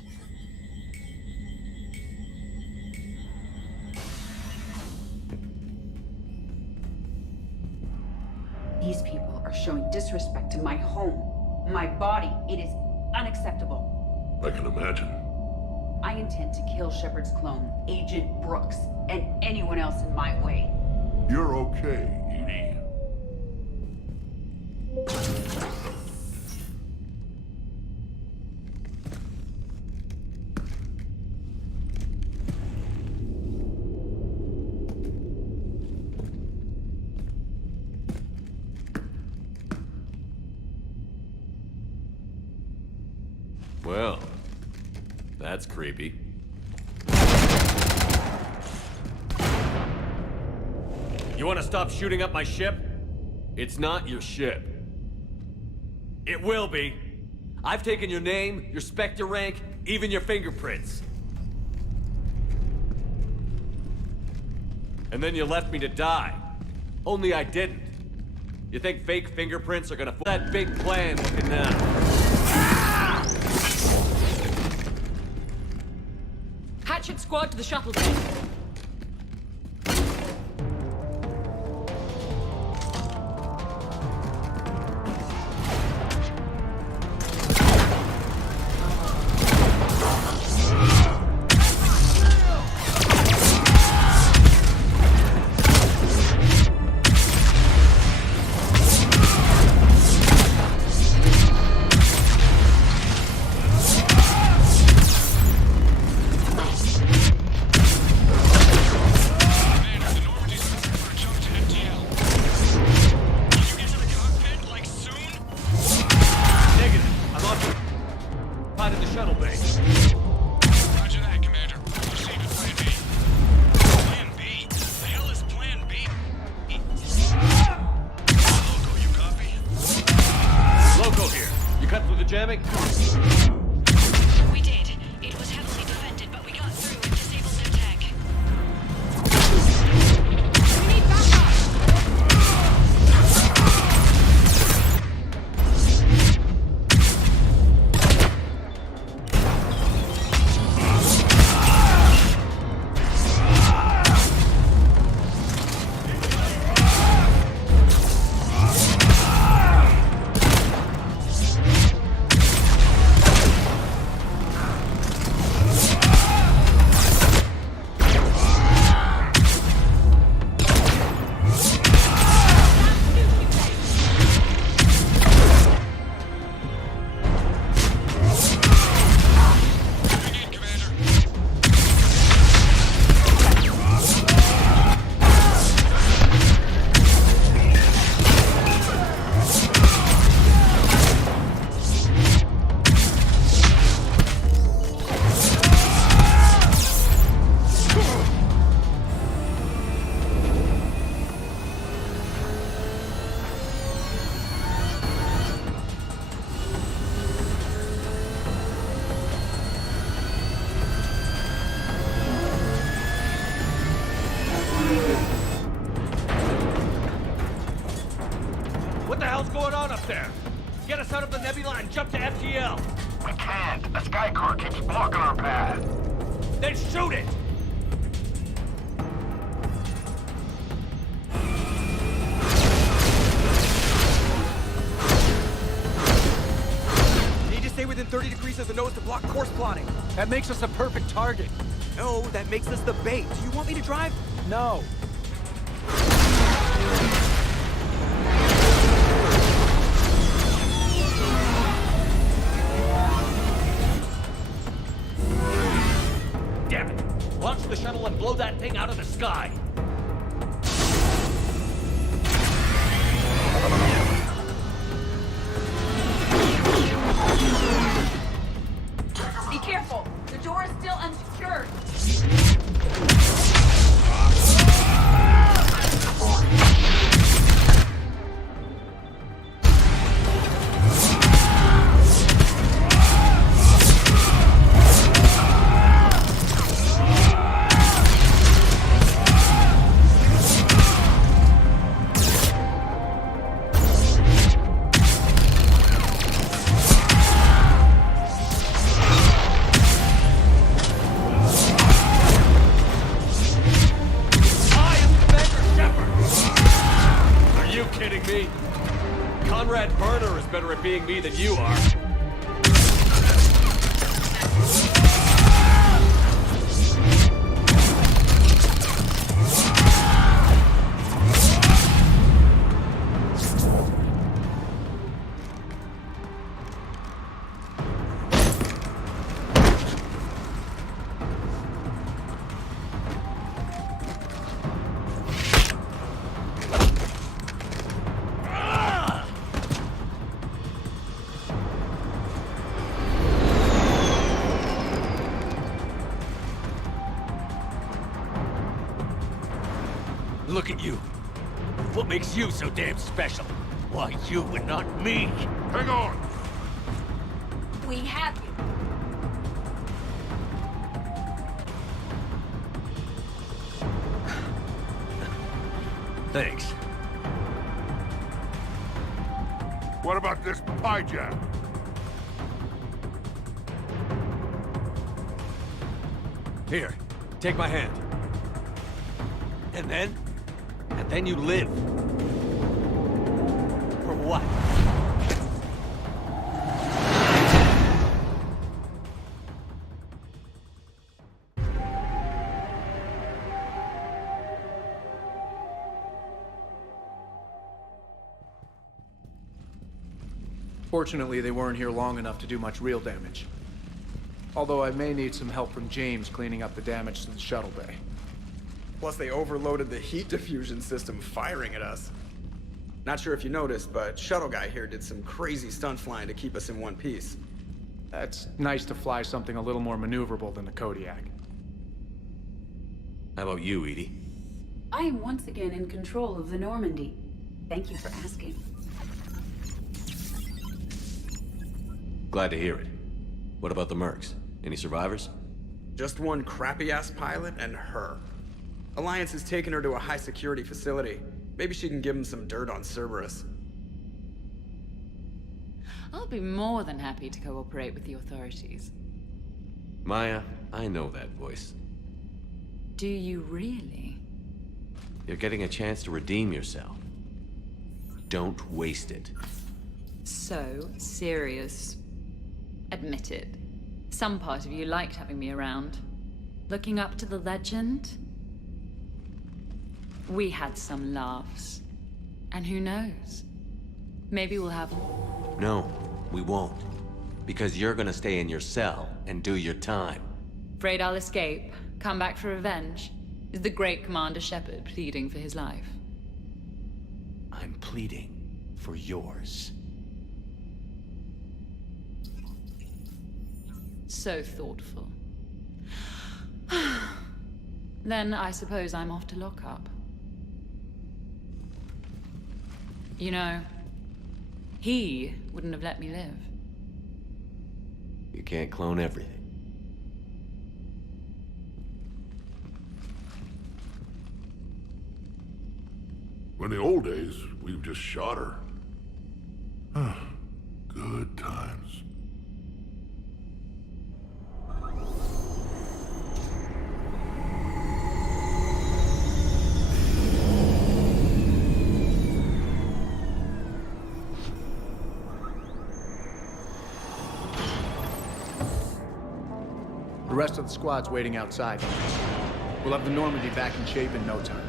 These people are showing disrespect to my home, my body. It is unacceptable. I can imagine. I intend to kill Shepard's clone, Agent Brooks, and anyone else in my way. You're okay, Edie. That's creepy. You want to stop shooting up my ship? It's not your ship. It will be. I've taken your name, your Spectre rank, even your fingerprints. And then you left me to die. Only I didn't. You think fake fingerprints are gonna fool that big plan looking now? Hatchet squad to the shuttle bay. jamming? We did. It was heavily defended, but we got through and disabled their tech. We need backup! Jump to FTL! We can't. A sky car keeps blocking our path. Then shoot it! Need to stay within 30 degrees of the nose to block course plotting. That makes us a perfect target. No, that makes us the bait. Do you want me to drive? No. Launch the shuttle and blow that thing out of the sky! Be careful! The door is still unsecured! Better at being me than you are. Look at you. What makes you so damn special? Why you and not me? Hang on! We have you. Thanks. What about this hijack? Here, take my hand. And then you live. For what? Fortunately, they weren't here long enough to do much real damage. Although I may need some help from James cleaning up the damage to the shuttle bay. Plus, they overloaded the heat diffusion system firing at us. Not sure if you noticed, but Shuttle Guy here did some crazy stunt flying to keep us in one piece. That's nice to fly something a little more maneuverable than the Kodiak. How about you, Edie? I am once again in control of the Normandy. Thank you for asking. Glad to hear it. What about the mercs? Any survivors? Just one crappy-ass pilot and her. Alliance has taken her to a high-security facility. Maybe she can give him some dirt on Cerberus. I'll be more than happy to cooperate with the authorities. Maya, I know that voice. Do you really? You're getting a chance to redeem yourself. Don't waste it. So serious. Admit it. Some part of you liked having me around. Looking up to the legend? We had some laughs. And who knows? Maybe we'll have... No, we won't. Because you're gonna stay in your cell and do your time. Afraid I'll escape, come back for revenge? Is the great Commander Shepard pleading for his life? I'm pleading for yours. So thoughtful. Then I suppose I'm off to lock up. You know, he wouldn't have let me live. You can't clone everything. In the old days, we've just shot her. Good times. The rest of the squad's waiting outside. We'll have the Normandy back in shape in no time.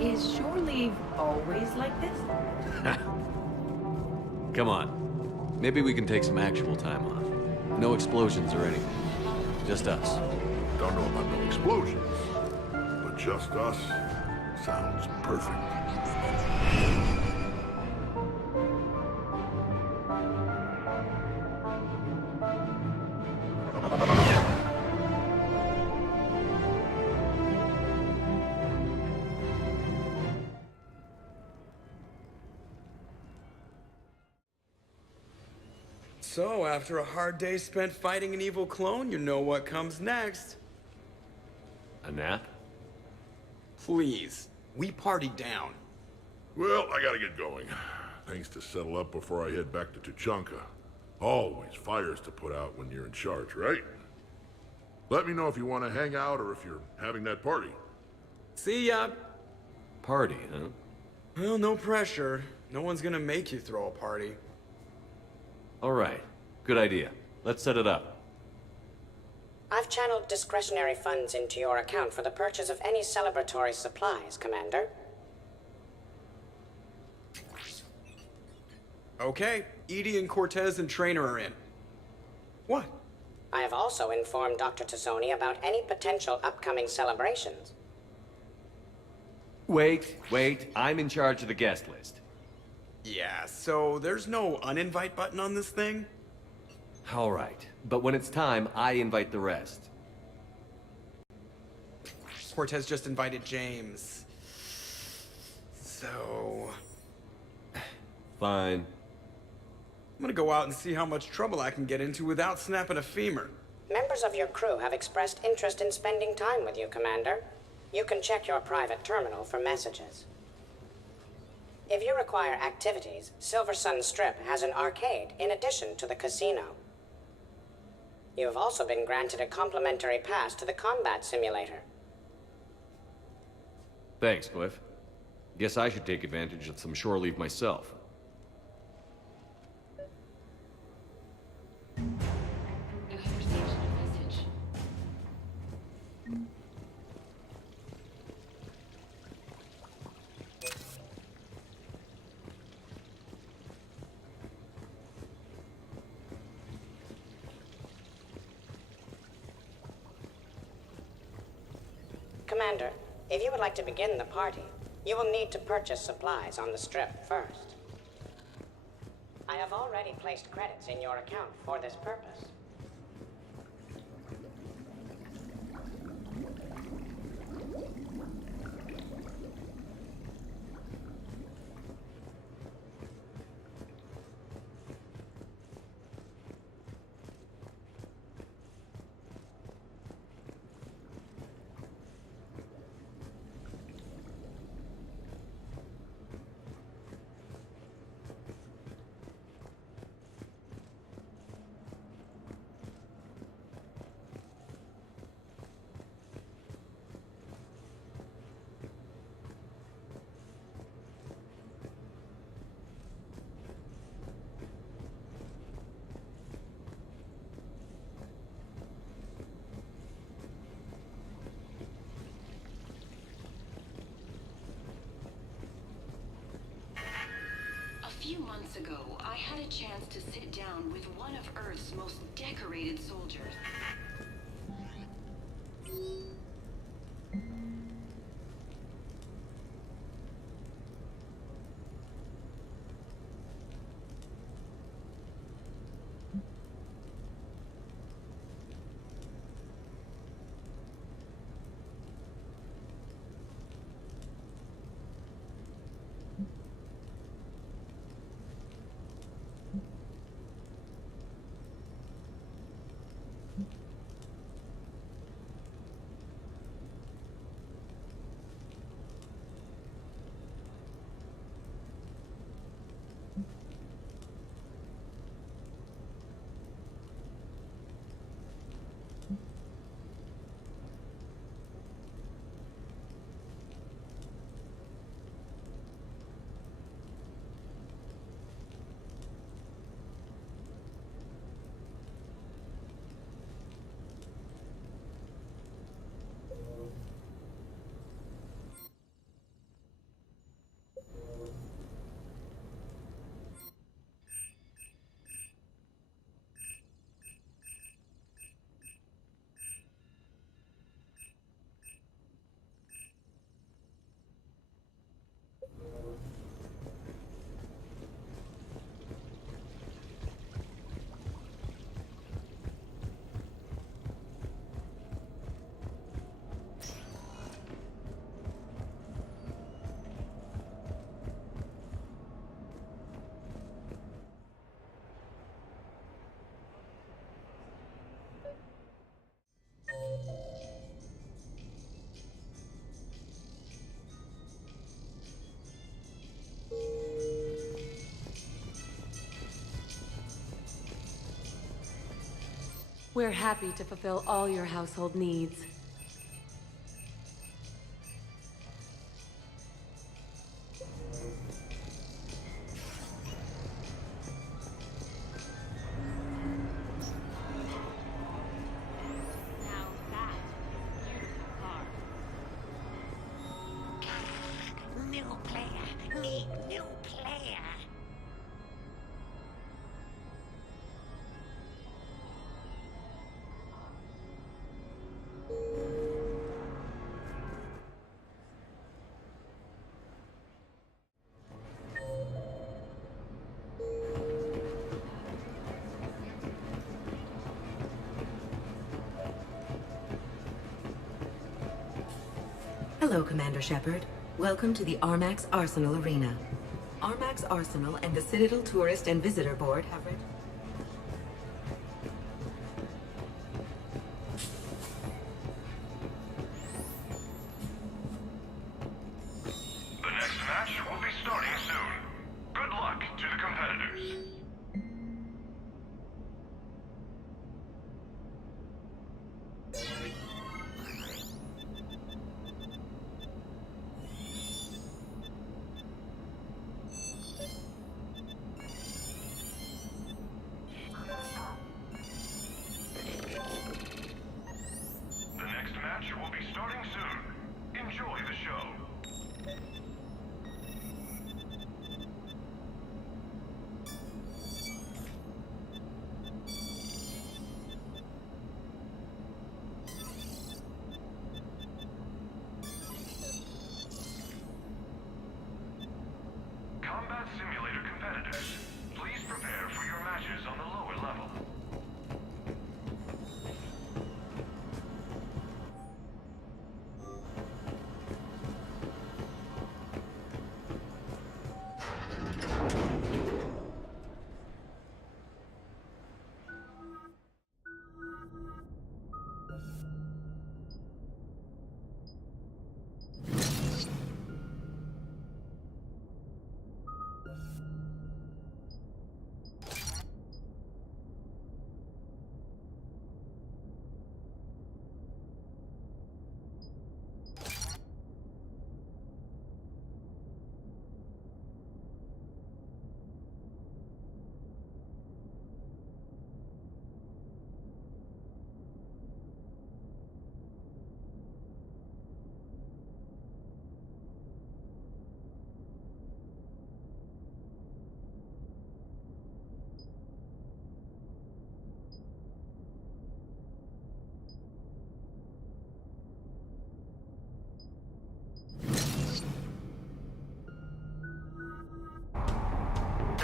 Is shore leave always like this? Come on. Maybe we can take some actual time off. No explosions or anything. Just us. Don't know about no explosions, but just us sounds perfect. So, after a hard day spent fighting an evil clone, you know what comes next. A nap? Please. We party down. Well, I gotta get going. Things to settle up before I head back to Tuchanka. Always fires to put out when you're in charge, right? Let me know if you want to hang out or if you're having that party. See ya. Party, huh? Well, no pressure. No one's gonna make you throw a party. All right. Good idea. Let's set it up. I've channeled discretionary funds into your account for the purchase of any celebratory supplies, Commander. Okay, Edie and Cortez and Trainer are in. What? I have also informed Dr. Tassoni about any potential upcoming celebrations. Wait. I'm in charge of the guest list. Yeah, so there's no uninvite button on this thing? All right. But when it's time, I invite the rest. Cortez just invited James. So... Fine. I'm gonna go out and see how much trouble I can get into without snapping a femur. Members of your crew have expressed interest in spending time with you, Commander. You can check your private terminal for messages. If you require activities, Silver Sun Strip has an arcade in addition to the casino. You have also been granted a complimentary pass to the combat simulator. Thanks, Cliff. Guess I should take advantage of some shore leave myself. Commander, if you would like to begin the party, you will need to purchase supplies on the Strip first. I have already placed credits in your account for this purpose. A few months ago, I had a chance to sit down with one of Earth's most decorated soldiers. We're happy to fulfill all your household needs. New player. Need new player. Hello, Commander Shepard. Welcome to the Armax Arsenal Arena. Armax Arsenal and the Citadel Tourist and Visitor Board have read... The next match will be starting soon. Good luck to the competitors. The next match will be starting soon. Enjoy the show. Combat Simulator competitors, please prepare for your matches on the lower level.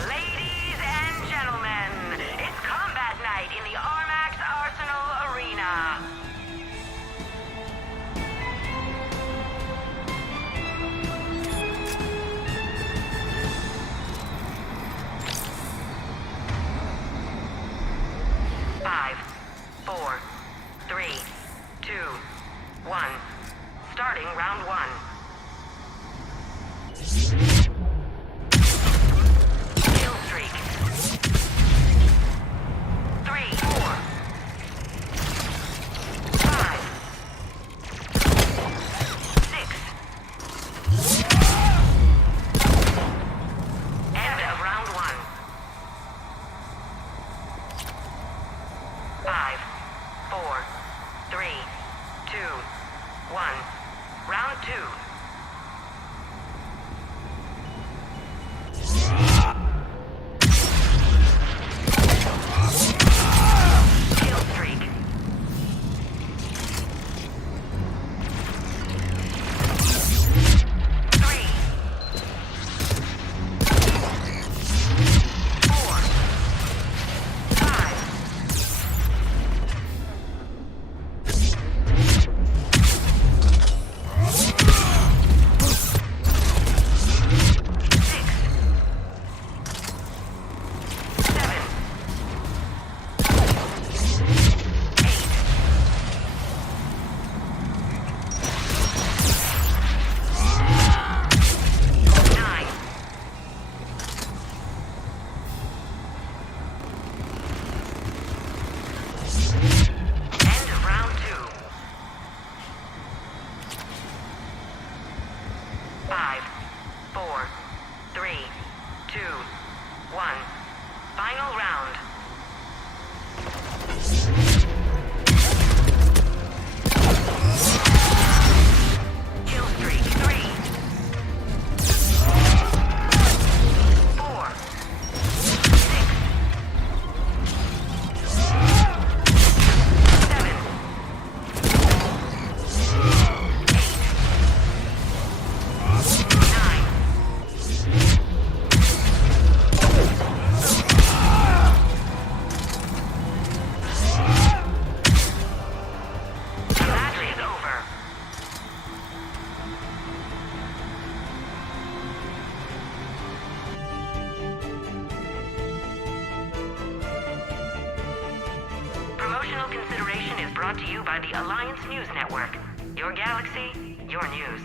Ladies and gentlemen, it's combat night in the Armax Arsenal Arena. Five, four, three, two, one. Starting round one. Kill streak. 3, 4, 5, 6. End of round one. 5, 4, 3, 2, 1. Round two. Kill streak. 3, 4, 5. End of round two. 5, 4, 3, 2, 1. Final round. Kill streak. 3, 4, 6. brought to you by the Alliance News Network. Your galaxy, your news.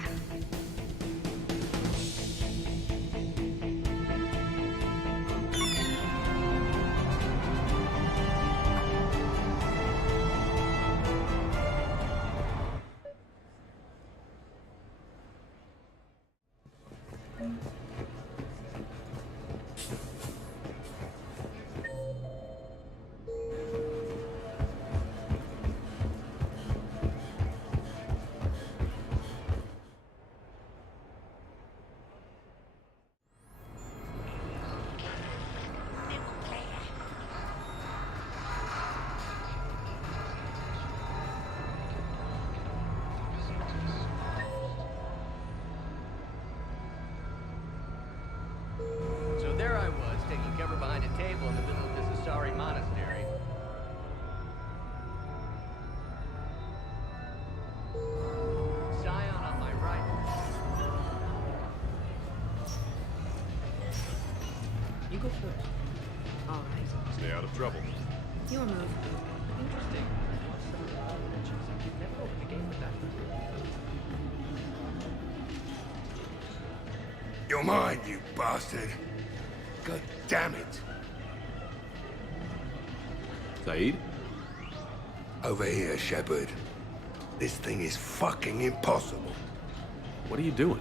So there I was, taking cover behind a table in the middle of this Asari monastery. Scion on my right. You go first. All right. Stay out of trouble. Your move. Interesting. Never opened a game with that. You're mine, you bastard. God damn it. Saeed? Over here, Shepard. This thing is fucking impossible. What are you doing?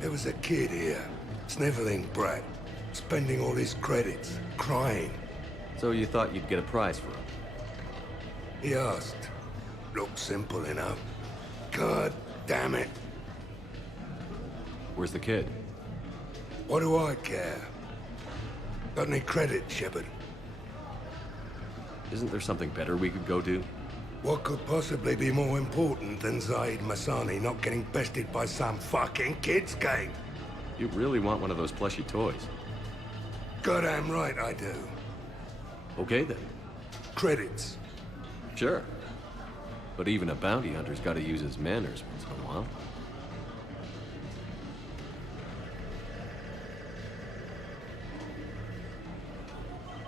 There was a kid here, sniveling brat, spending all his credits, crying. So you thought you'd get a prize for him? He asked. Looked simple enough. God damn it. Where's the kid? What do I care? Got any credit, Shepard? Isn't there something better we could go do? What could possibly be more important than Zaid Masani not getting bested by some fucking kids game? You really want one of those plushy toys? Goddamn right I do. Okay then. Credits. Sure. But even a bounty hunter's gotta use his manners once in a while.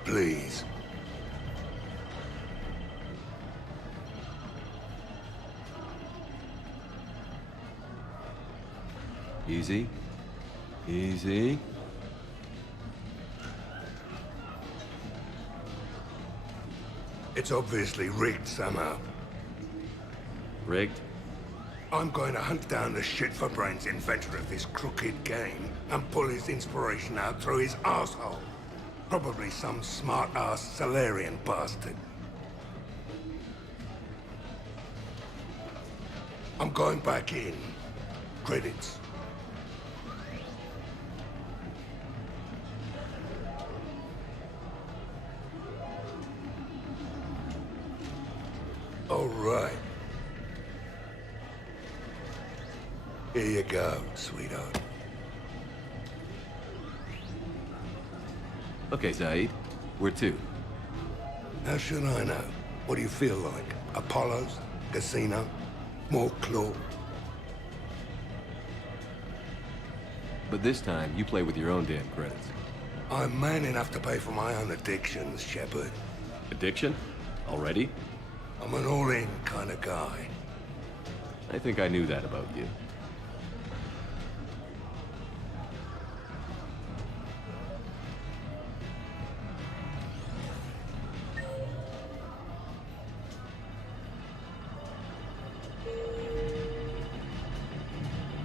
Please. Easy. Easy. It's obviously rigged somehow. Rigged? I'm going to hunt down the shit-for-brains inventor of this crooked game and pull his inspiration out through his asshole. Probably some smart-ass Salarian bastard. I'm going back in. Credits. All right. Here you go, sweetheart. Okay, Zaid. Where to? How should I know? What do you feel like? Apollo's? Casino? More claw? But this time, you play with your own damn credits. I'm man enough to pay for my own addictions, Shepard. Addiction? Already? I'm an all-in kind of guy. I think I knew that about you.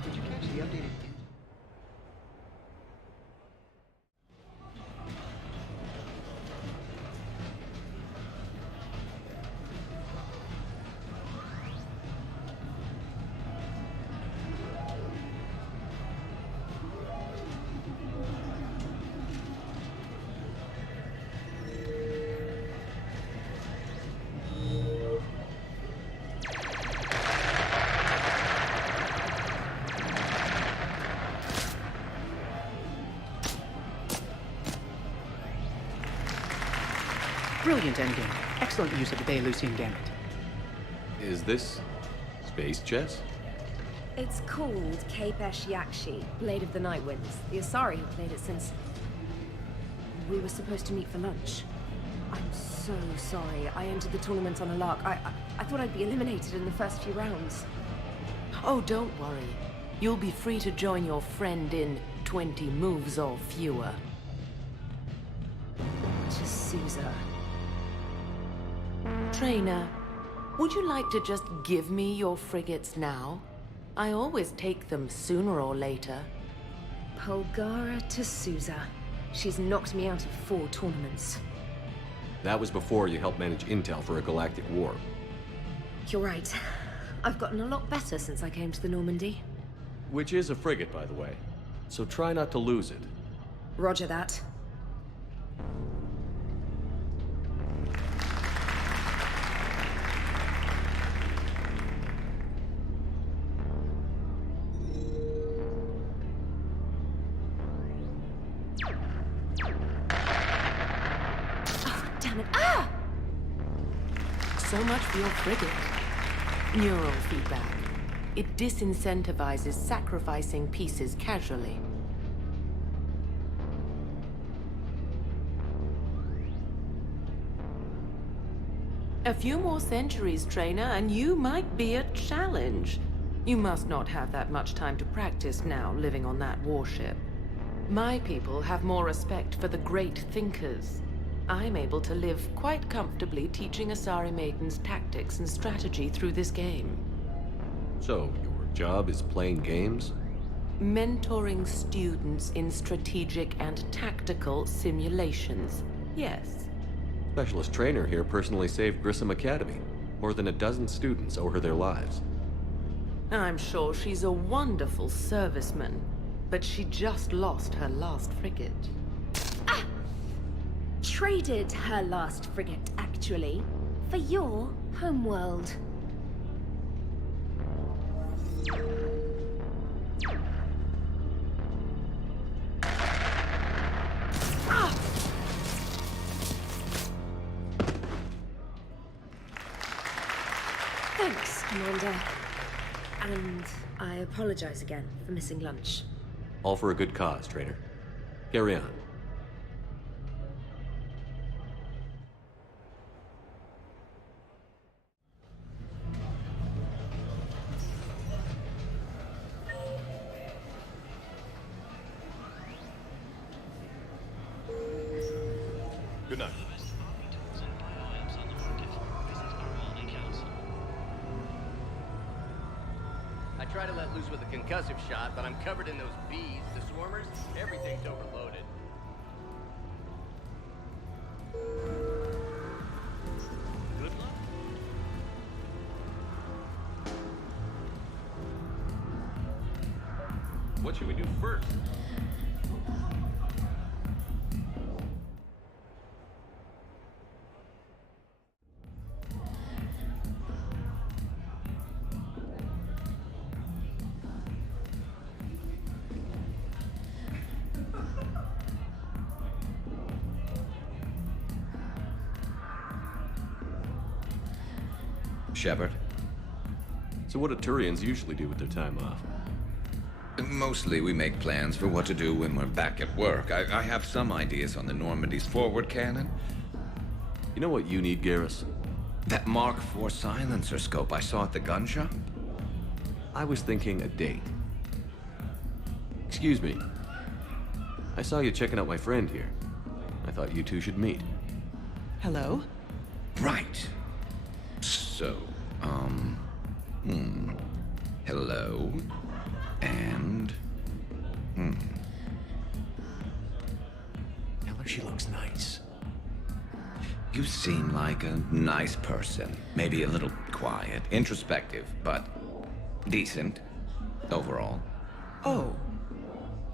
Did you catch the updated? Brilliant endgame. Excellent use of the Belarusian gambit. Is this space chess? It's called Kapesh Yakshi, Blade of the Night Winds. The Asari have played it since we were supposed to meet for lunch. I'm so sorry. I entered the tournament on a lark. I thought I'd be eliminated in the first few rounds. Oh, don't worry. You'll be free to join your friend in 20 moves or fewer. T'Souza. Trainer, would you like to just give me your frigates now? I always take them sooner or later. Polgara T'Souza. She's knocked me out of 4 tournaments. That was before you helped manage intel for a galactic war. You're right. I've gotten a lot better since I came to the Normandy. Which is a frigate, by the way. So try not to lose it. Roger that. So much for your frigate. Neural feedback. It disincentivizes sacrificing pieces casually. A few more centuries, Trainer, and you might be a challenge. You must not have that much time to practice now, living on that warship. My people have more respect for the great thinkers. I'm able to live quite comfortably teaching Asari maidens tactics and strategy through this game. So, your job is playing games? Mentoring students in strategic and tactical simulations. Yes. Specialist trainer here personally saved Grissom Academy. More than a dozen students owe her their lives. I'm sure she's a wonderful serviceman, but she just lost her last frigate. Traded her last frigate, actually, for your homeworld. Thanks, Commander. And I apologize again for missing lunch. All for a good cause, trainer. Carry on. Good night. I try to let loose with a concussive shot, but I'm covered in those bees, the swarmers. Everything's overloaded. Good luck. What should we do first? Shepard. So what do Turians usually do with their time off? Mostly we make plans for what to do when we're back at work. I have some ideas on the Normandy's forward cannon. You know what you need, Garrus? That Mark IV silencer scope I saw at the gun shop? I was thinking a date. Excuse me. I saw you checking out my friend here. I thought you two should meet. Hello? Right. So, hello, and, Tell her she looks nice. You seem like a nice person. Maybe a little quiet, introspective, but decent, overall. Oh.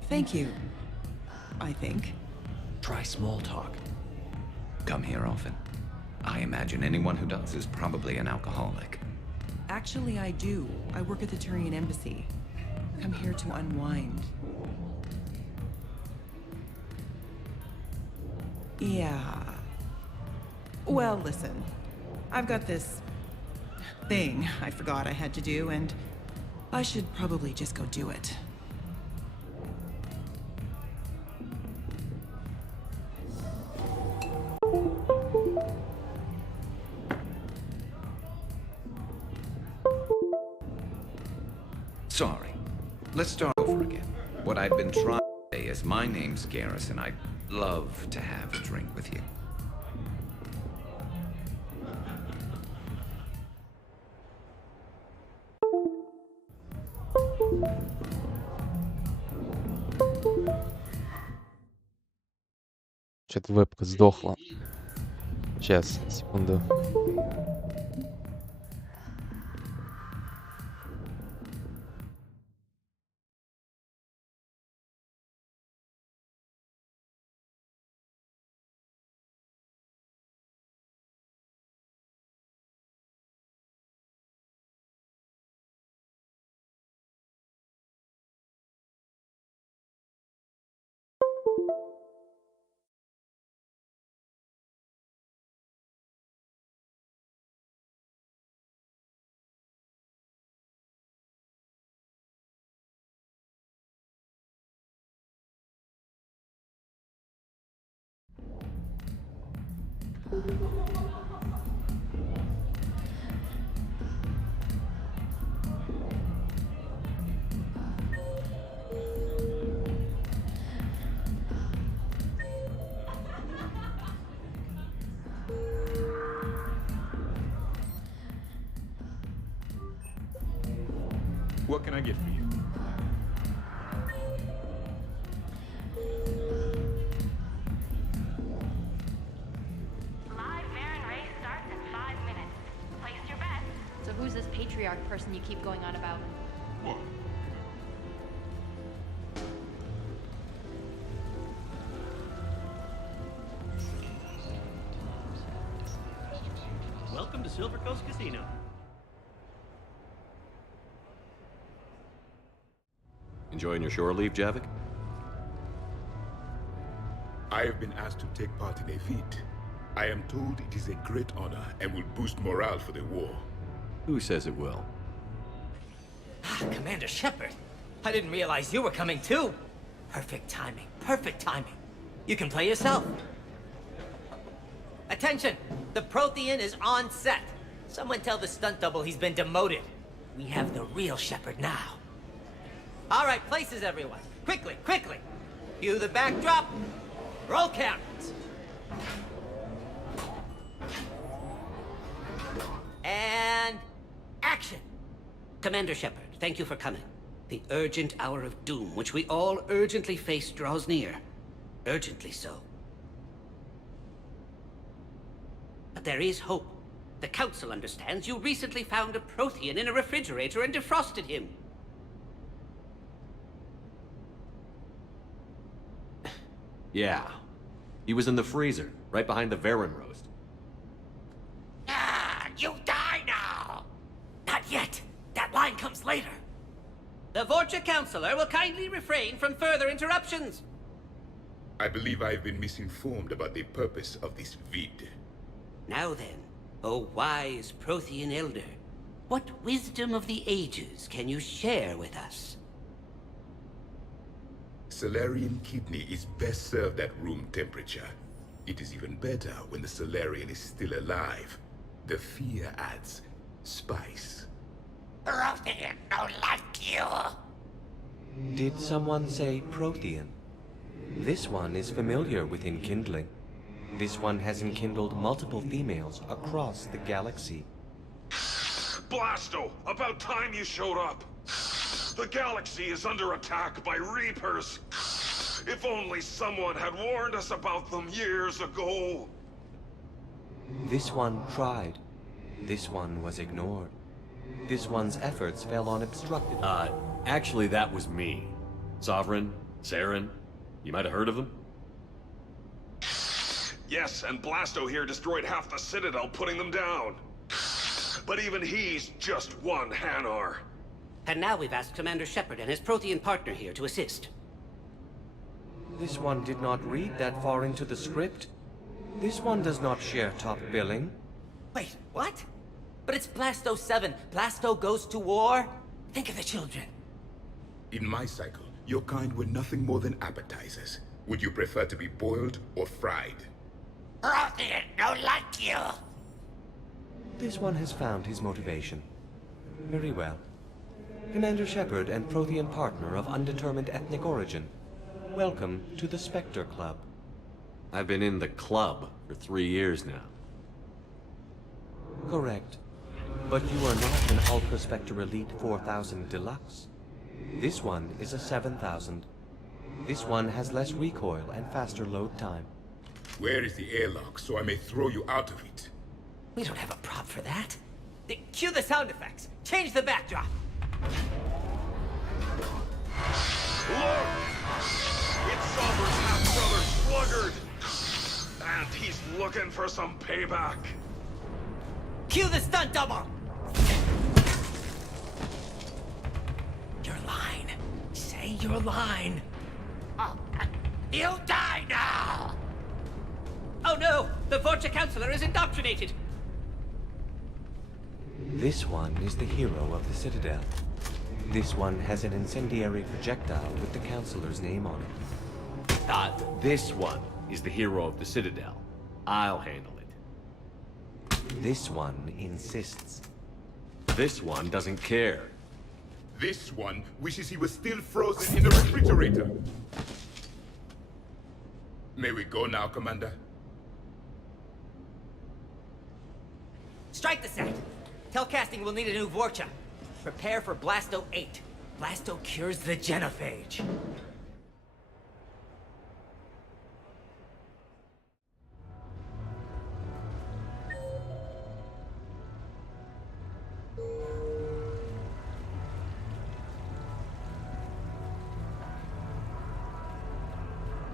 Thank you. I think. Try small talk. Come here often. I imagine anyone who does is probably an alcoholic. Actually, I do. I work at the Turian embassy. Come here to unwind. Yeah. Well, listen. I've got this thing I forgot I had to do, and I should probably just go do it. Sorry. Let's start over again. What I've been trying to say is my name's Garrus, and I'd love to have a drink with you. Что-то вебка сдохла. Сейчас, секунду. What can I get for you? Live Baron race starts in 5 minutes. Place your bets. So who's this patriarch person you keep going on about? What? Welcome to Silver Coast Casino. Enjoying your shore leave, Javik? I have been asked to take part in a feat. I am told it is a great honor and will boost morale for the war. Who says it will? Commander Shepard, I didn't realize you were coming too. Perfect timing, perfect timing. You can play yourself. Attention, the Prothean is on set. Someone tell the stunt double he's been demoted. We have the real Shepard now. All right, places everyone. Quickly, quickly. Cue the backdrop. Roll cameras. And action. Commander Shepard, thank you for coming. The urgent hour of doom, which we all urgently face, draws near. Urgently so. But there is hope. The Council understands you recently found a Prothean in a refrigerator and defrosted him. Yeah. He was in the freezer, right behind the Varen roast. Ah, you die now! Not yet. That line comes later. The Vorcha Councilor will kindly refrain from further interruptions. I believe I have been misinformed about the purpose of this vid. Now then, O wise Prothean Elder, what wisdom of the ages can you share with us? Solarian kidney is best served at room temperature. It is even better when the Solarian is still alive. The fear adds spice. Prothean don't like you. Did someone say Prothean? This one is familiar with enkindling. This one has enkindled multiple females across the galaxy. Blasto! About time you showed up! The galaxy is under attack by Reapers! If only someone had warned us about them years ago! This one tried. This one was ignored. This one's efforts fell on obstructed... Actually that was me. Sovereign, Saren, you might have heard of them? Yes, and Blasto here destroyed half the Citadel, putting them down. But even he's just one Hanar. And now we've asked Commander Shepard and his Prothean partner here to assist. This one did not read that far into the script. This one does not share top billing. Wait, what? But it's Blasto 7. Blasto goes to war? Think of the children. In my cycle, your kind were nothing more than appetizers. Would you prefer to be boiled or fried? Prothean don't like you. This one has found his motivation. Very well. Commander Shepard and Prothean partner of undetermined ethnic origin. Welcome to the Spectre Club. I've been in the club for 3 years now. Correct. But you are not an Ultra Spectre Elite 4000 Deluxe. This one is a 7000. This one has less recoil and faster load time. Where is the airlock so I may throw you out of it? We don't have a prop for that. Cue the sound effects. Change the backdrop. Look! It's Sovereign's half-brother Sluggard! And he's looking for some payback. Cue the stunt double! Your line. Say your line. You'll die now! Oh no! The Vorcha Counselor is indoctrinated! This one is the hero of the Citadel. This one has an incendiary projectile with the Counselor's name on it. This one is the hero of the Citadel. I'll handle it. This one insists. This one doesn't care. This one wishes he was still frozen in the refrigerator. May we go now, Commander? Strike the set! Telcasting will need a new Vorcha. Prepare for Blasto 8. Blasto cures the genophage.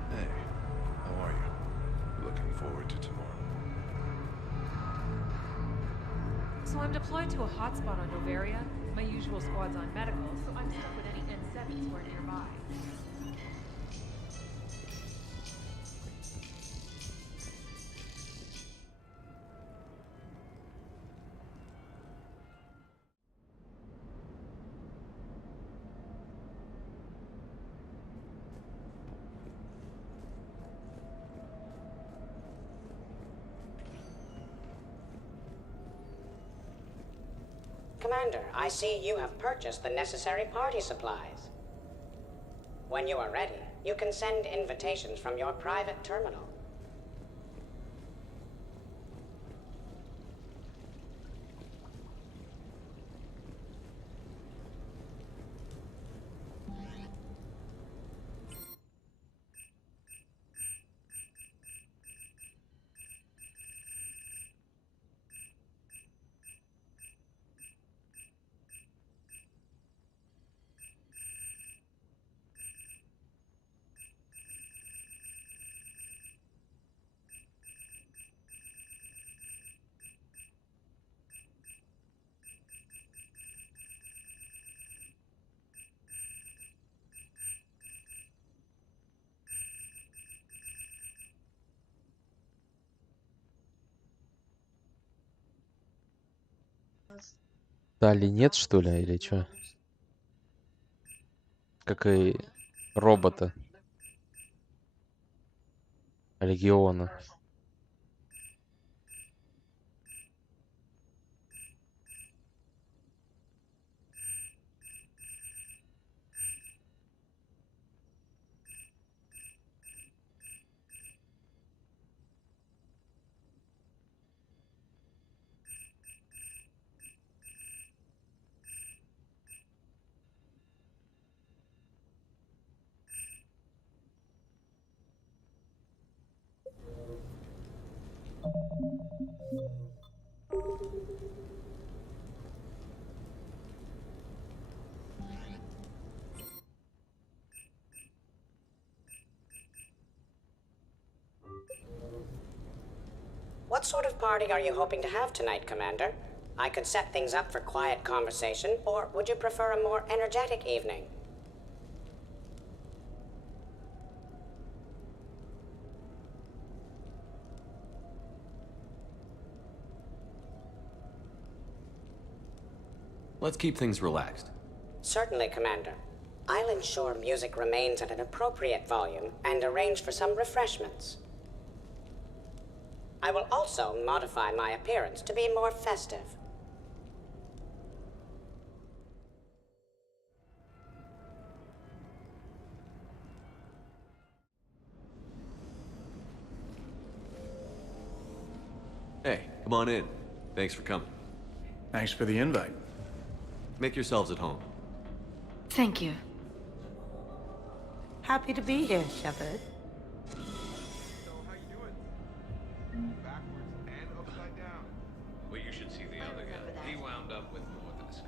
Hey, how are you? Looking forward to tomorrow. So I'm deployed to a hotspot on Novaria. My usual squad's on medical, so I'm stuck with any N7s who are nearby. Commander, I see you have purchased the necessary party supplies. When you are ready, you can send invitations from your private terminal. Дали нет, что ли, или что? Как и робота. Легиона. What sort of party are you hoping to have tonight, Commander? I could set things up for quiet conversation, or would you prefer a more energetic evening? Let's keep things relaxed. Certainly, Commander. I'll ensure music remains at an appropriate volume and arrange for some refreshments. I will also modify my appearance to be more festive. Come on in. Thanks for coming. Thanks for the invite. Make yourselves at home. Thank you. Happy to be here, Shepard. Well, you should see the other guy. He wound up with more than a scar.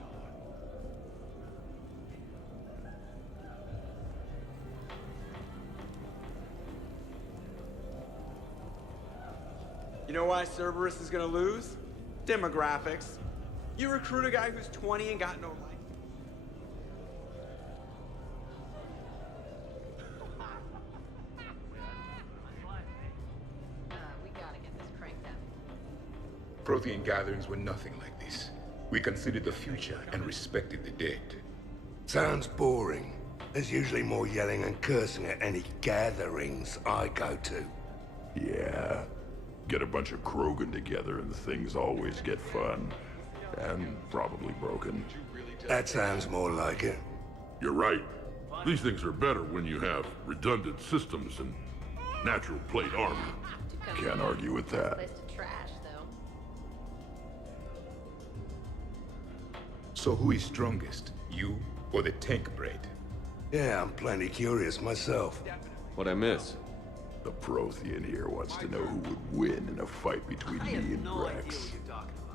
You know why Cerberus is gonna lose? Demographics. You recruit a guy who's 20 and got no life. Prothean gatherings were nothing like this. We considered the future and respected the dead. Sounds boring. There's usually more yelling and cursing at any gatherings I go to. Yeah. Get a bunch of Krogan together and things always get fun. And probably broken. That sounds more like it. You're right. These things are better when you have redundant systems and natural plate armor. Can't argue with that. So who is strongest, you or the tank braid? Yeah, I'm plenty curious myself. What'd I miss? The Prothean here wants to know who would win in a fight between me and Rex.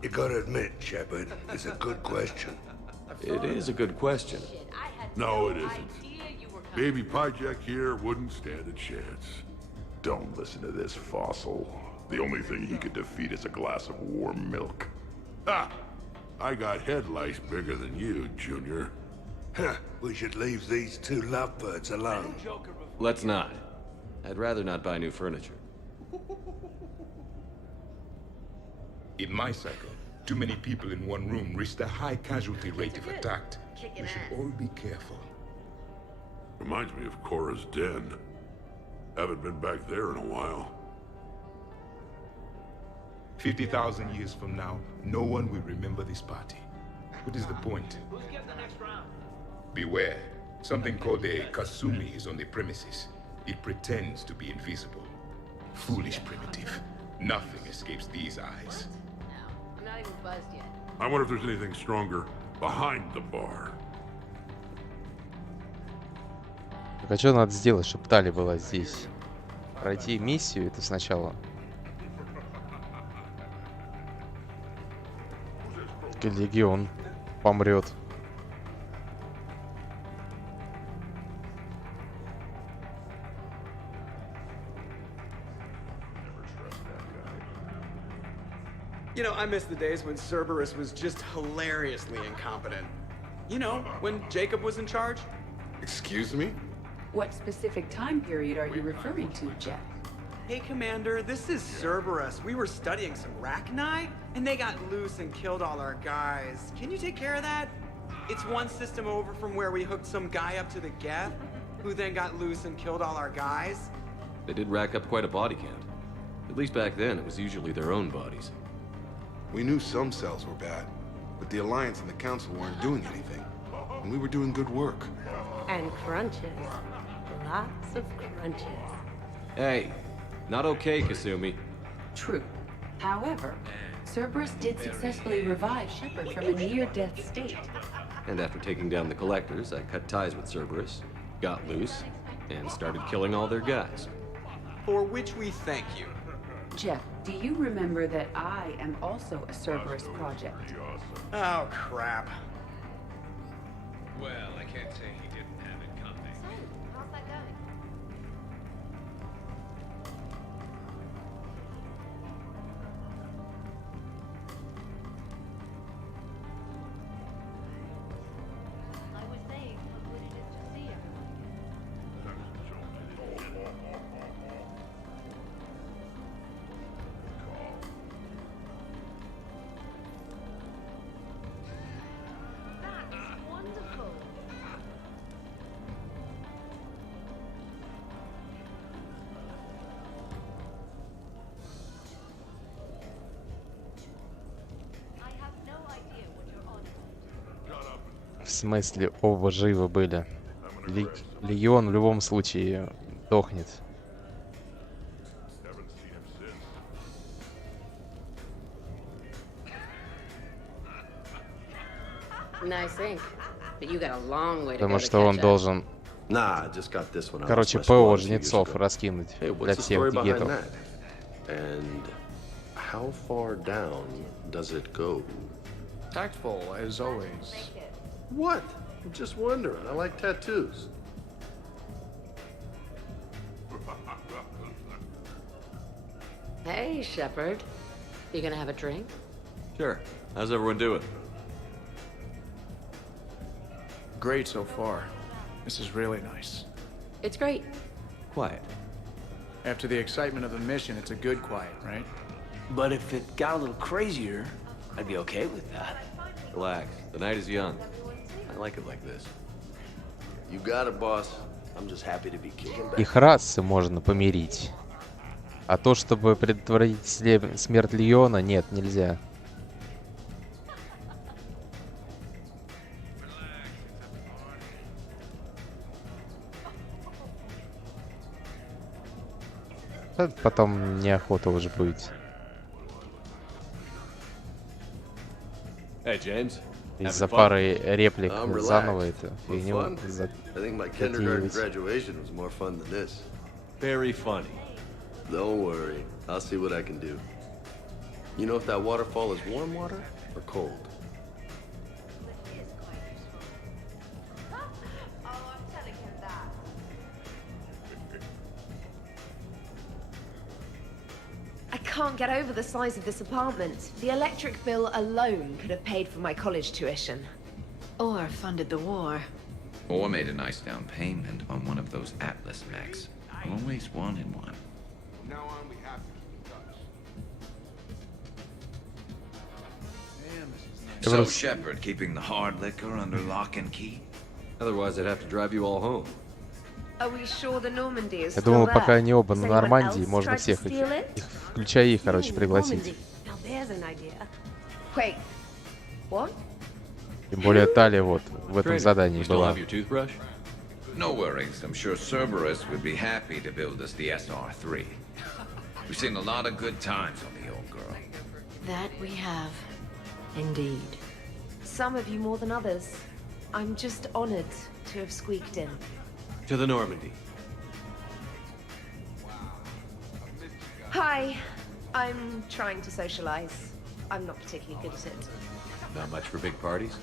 You gotta admit, Shepard, it's a good question. It is a good question. No, it isn't. Baby Pyjack here wouldn't stand a chance. Don't listen to this fossil. The only thing he could defeat is a glass of warm milk. Ha! I got head lice bigger than you, Junior. Huh, we should leave these two lovebirds alone. Let's not. I'd rather not buy new furniture. In my cycle, too many people in one room risked a high casualty rate if attacked. We should all be careful. Reminds me of Cora's den. Haven't been back there in a while. 50,000 years from now, no one will remember this party. What is the point? Who's getting the next round? Beware. Something called a Kasumi is on the premises. It pretends to be invisible. Foolish primitive. Nothing escapes these eyes. I'm not even buzzed yet. I wonder if there's anything stronger behind the bar. Так, а что надо сделать, чтобы Тали была здесь? Пройти миссию это сначала. Легион помрет. You know, I miss the days when Cerberus was just hilariously incompetent. You know, when Jacob was in charge. Excuse me? What specific time period are you referring to, Jeff? Hey, Commander, this is Cerberus. We were studying some Rachni, and they got loose and killed all our guys. Can you take care of that? It's one system over from where we hooked some guy up to the Geth, who then got loose and killed all our guys. They did rack up quite a body count. At least back then, it was usually their own bodies. We knew some cells were bad, but the Alliance and the Council weren't doing anything. And we were doing good work. And crunches. Lots of crunches. Hey, not okay, Kasumi. True. However, Cerberus did successfully revive Shepard from a near-death state. And after taking down the Collectors, I cut ties with Cerberus, got loose, and started killing all their guys. For which we thank you. Jeff, do you remember that I am also a Cerberus project? Oh, crap. Well, I can't say he didn't have it coming. How's that going? I was saying how good it is to see everyone again. That's wonderful. I have no idea what you're on about. В смысле, оба живы были. Легион в любом случае дохнет. Nice ink, but you got a long way to go Потому to что он catch up. должен, Nah, I just got this one. короче, ПО жнецов раскинуть для всех дигетов. And how far down does it go? Tactful, as always. What? I'm just wondering. I like tattoos. Hey, Shepard. You gonna have a drink? Sure. How's everyone doing? Great so far. This is really nice. It's great. Quiet. After the excitement of the mission, it's a good quiet, right? But if it got a little crazier, I'd be okay with that. Relax. The night is young. I like it like this. You got it, boss. I'm just happy to be kicking back. Их расы можно помирить. А то, чтобы предотвратить смерть Леона, нет, нельзя. Потом неохота уже будет. Hey, James. Из-за пары реплик заново это фигню Very funny. Don't worry. I'll see what I can do. You know if that waterfall is warm water or cold? I can't get over the size of this apartment. The electric bill alone could have paid for my college tuition. Or funded the war. Or made a nice down payment on one of those Atlas mechs. Always wanted one. From now on, we have to keep in touch. So, Shepard, keeping the hard liquor under lock and key? Otherwise, I'd have to drive you all home. Are we sure the Normandy is Я still думаю, there? пока они оба Has на anyone Нормандии, else можно tried to всех их, steal it? включая их, короче, пригласить. Now there's an idea. Wait, what? Тем более Талия вот в этом задании была. No worries. I'm sure Cerberus would be happy to build us the SR3. We've seen a lot of good times on the old girl. That we have. Indeed. Some of you more than others. I'm just honored to have squeaked in. To the Normandy. Hi, I'm trying to socialize. I'm not particularly good at it. Not much for big parties?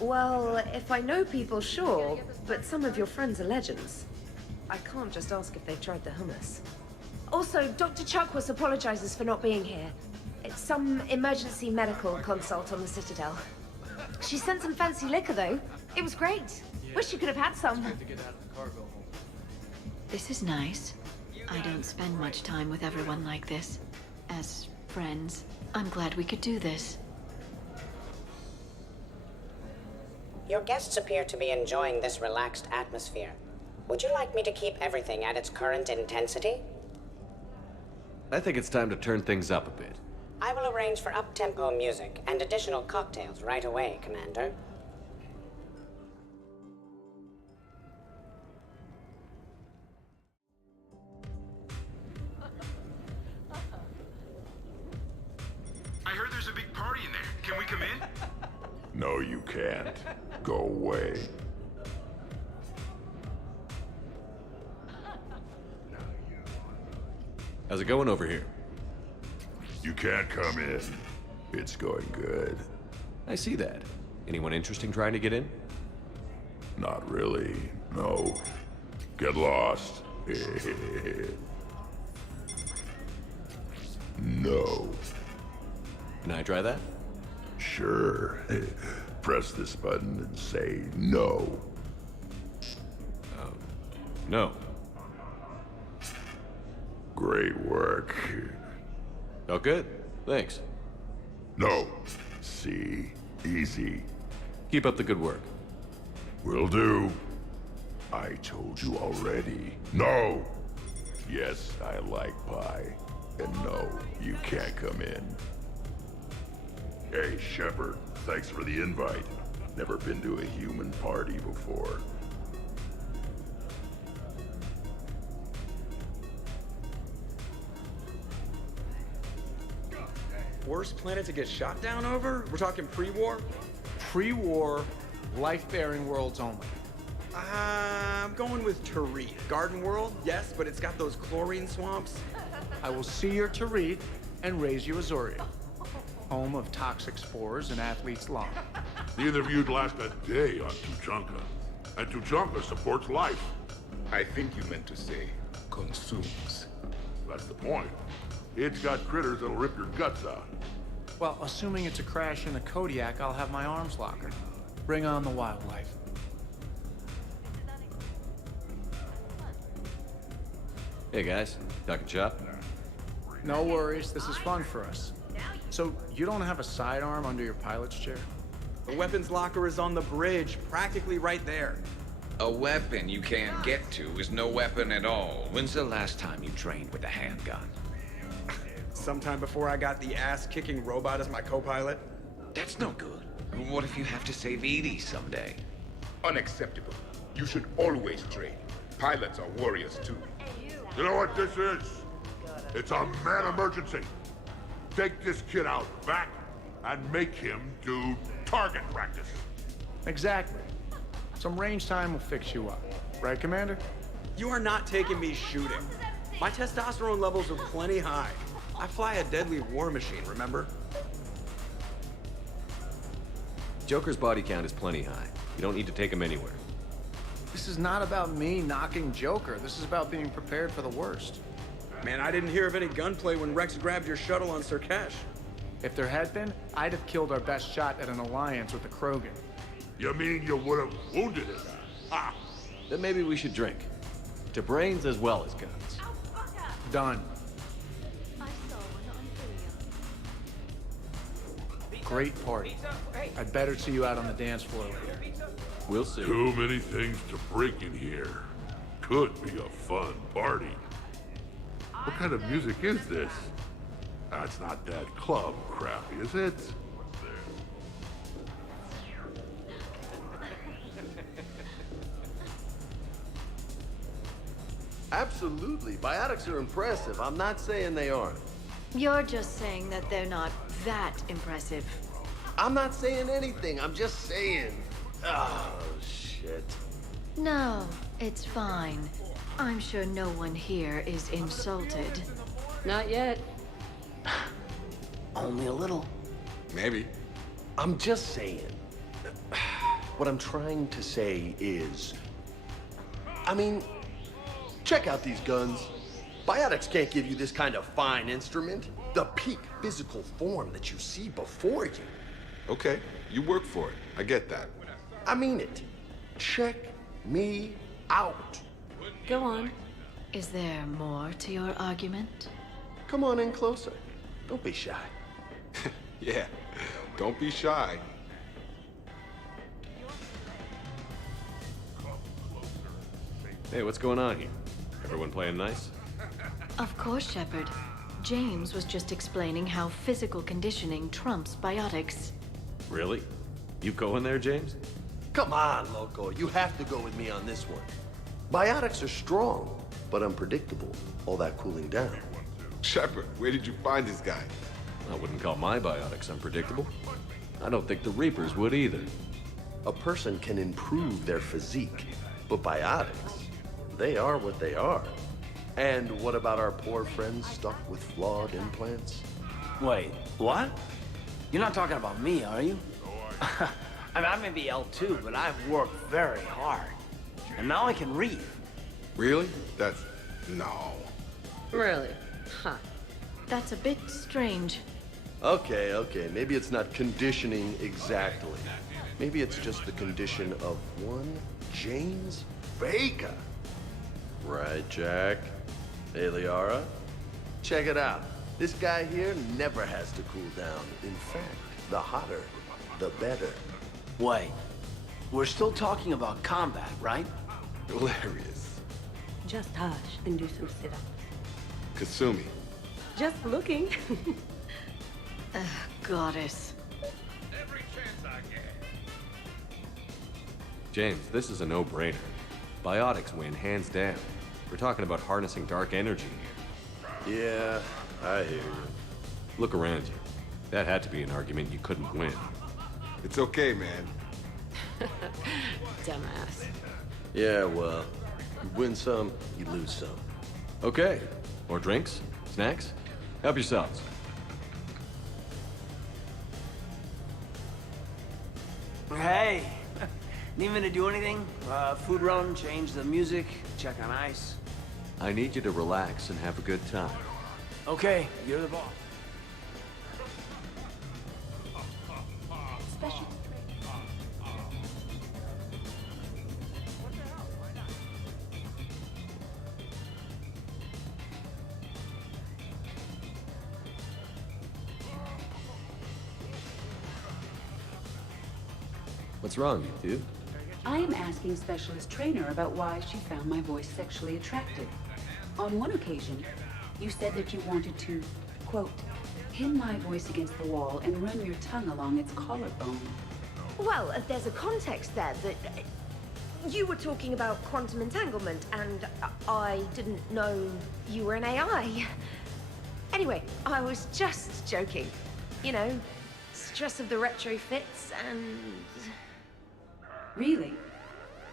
Well, if I know people, sure, but some of your friends are legends. I can't just ask if they've tried the hummus. Also, Dr. Chuckworth apologizes for not being here. It's some emergency medical consult on the Citadel. She sent some fancy liquor, though. It was great. Wish you could have had some. This is nice. I don't spend much time with everyone like this. As friends, I'm glad we could do this. Your guests appear to be enjoying this relaxed atmosphere. Would you like me to keep everything at its current intensity? I think it's time to turn things up a bit. I will arrange for up-tempo music and additional cocktails right away, Commander. I heard there's a big party in there. Can we come in? No, you can't. Go away. How's it going over here? You can't come in. It's going good. I see that. Anyone interesting trying to get in? Not really. No. Get lost. No. Can I try that? Sure. Press this button and say no. No. Great work. Oh, good. Thanks. No. See? Easy. Keep up the good work. Will do. I told you already. No! Yes, I like pie. And no, you can't come in. Hey, Shepard, thanks for the invite. Never been to a human party before. Worst planet to get shot down over? We're talking pre-war? Pre-war, life-bearing worlds only. I'm going with Tarit. Garden World, yes, but it's got those chlorine swamps. I will see your Tarit and raise you Azoria, home of toxic spores and athlete's lung. Neither of you'd last a day on Tuchanka. And Tuchanka supports life. I think you meant to say consumes. That's the point. It's got critters that'll rip your guts out. Well, assuming it's a crash in the Kodiak, I'll have my arms locker. Bring on the wildlife. Hey guys, talking shop? No worries, this is fun for us. So, you don't have a sidearm under your pilot's chair? The weapons locker is on the bridge, practically right there. A weapon you can't get to is no weapon at all. When's the last time you trained with a handgun? Sometime before I got the ass-kicking robot as my co-pilot. That's no good. What if you have to save Edie someday? Unacceptable. You should always train. Pilots are warriors too. You know what this is? It's a mad emergency. Take this kid out back and make him do target practice. Exactly. Some range time will fix you up. Right, Commander? You are not taking me shooting. My testosterone levels are plenty high. I fly a deadly war machine, remember? Joker's body count is plenty high. You don't need to take him anywhere. This is not about me knocking Joker. This is about being prepared for the worst. Man, I didn't hear of any gunplay when Rex grabbed your shuttle on Sirkesh. If there had been, I'd have killed our best shot at an alliance with the Krogan. You mean you would have wounded him? Ah! Then maybe we should drink. To brains as well as guns. Done. Great party. I'd better see you out on the dance floor later. We'll see. Too many things to break in here. Could be a fun party. What kind of music is this? That's not that club crap, is it? Absolutely. Biotics are impressive. I'm not saying they aren't. You're just saying that they're not that impressive. I'm not saying anything. I'm just saying. Oh, shit. No, it's fine. I'm sure no one here is insulted. Not yet. Only a little. Maybe. I'm just saying. What I'm trying to say is... I mean, check out these guns. Biotics can't give you this kind of fine instrument. The peak physical form that you see before you. Okay, you work for it. I get that. I mean it. Check me out. Go on. Is there more to your argument? Come on in closer. Don't be shy. Yeah, don't be shy. Hey, what's going on here? Everyone playing nice? Of course, Shepard. James was just explaining how physical conditioning trumps biotics. Really? You going there, James? Come on, Loco. You have to go with me on this one. Biotics are strong, but unpredictable. All that cooling down. Shepard, where did you find this guy? I wouldn't call my biotics unpredictable. I don't think the Reapers would either. A person can improve their physique, but biotics, they are what they are. And what about our poor friends stuck with flawed implants? Wait, what? You're not talking about me, are you? I mean, I may be L2, but I've worked very hard. And now I can read. Really? That's... no. Really? Huh. That's a bit strange. Okay. Maybe it's not conditioning exactly. Maybe it's just the condition of one James Vega. Right, Jack? Hey, Liara? Check it out. This guy here never has to cool down. In fact, the hotter, the better. Wait, we're still talking about combat, right? Hilarious. Just hush, then do some sit-ups. Kasumi. Just looking. Goddess. Every chance I get. James, this is a no-brainer. Biotics win, hands down. We're talking about harnessing dark energy here. Yeah, I hear you. Look around you. That had to be an argument you couldn't win. It's okay, man. Dumbass. Yeah, well, you win some, you lose some. Okay. More drinks? Snacks? Help yourselves. Hey, need me to do anything? Food run, change the music, check on ice. I need you to relax and have a good time. Okay, you're the boss. Special. What's wrong, you two? I am asking Specialist Trainer about why she found my voice sexually attractive. On one occasion, you said that you wanted to, quote, pin my voice against the wall and run your tongue along its collarbone. Well, there's a context there that you were talking about quantum entanglement, and I didn't know you were an AI. Anyway, I was just joking. You know, stress of the retrofits and... Really?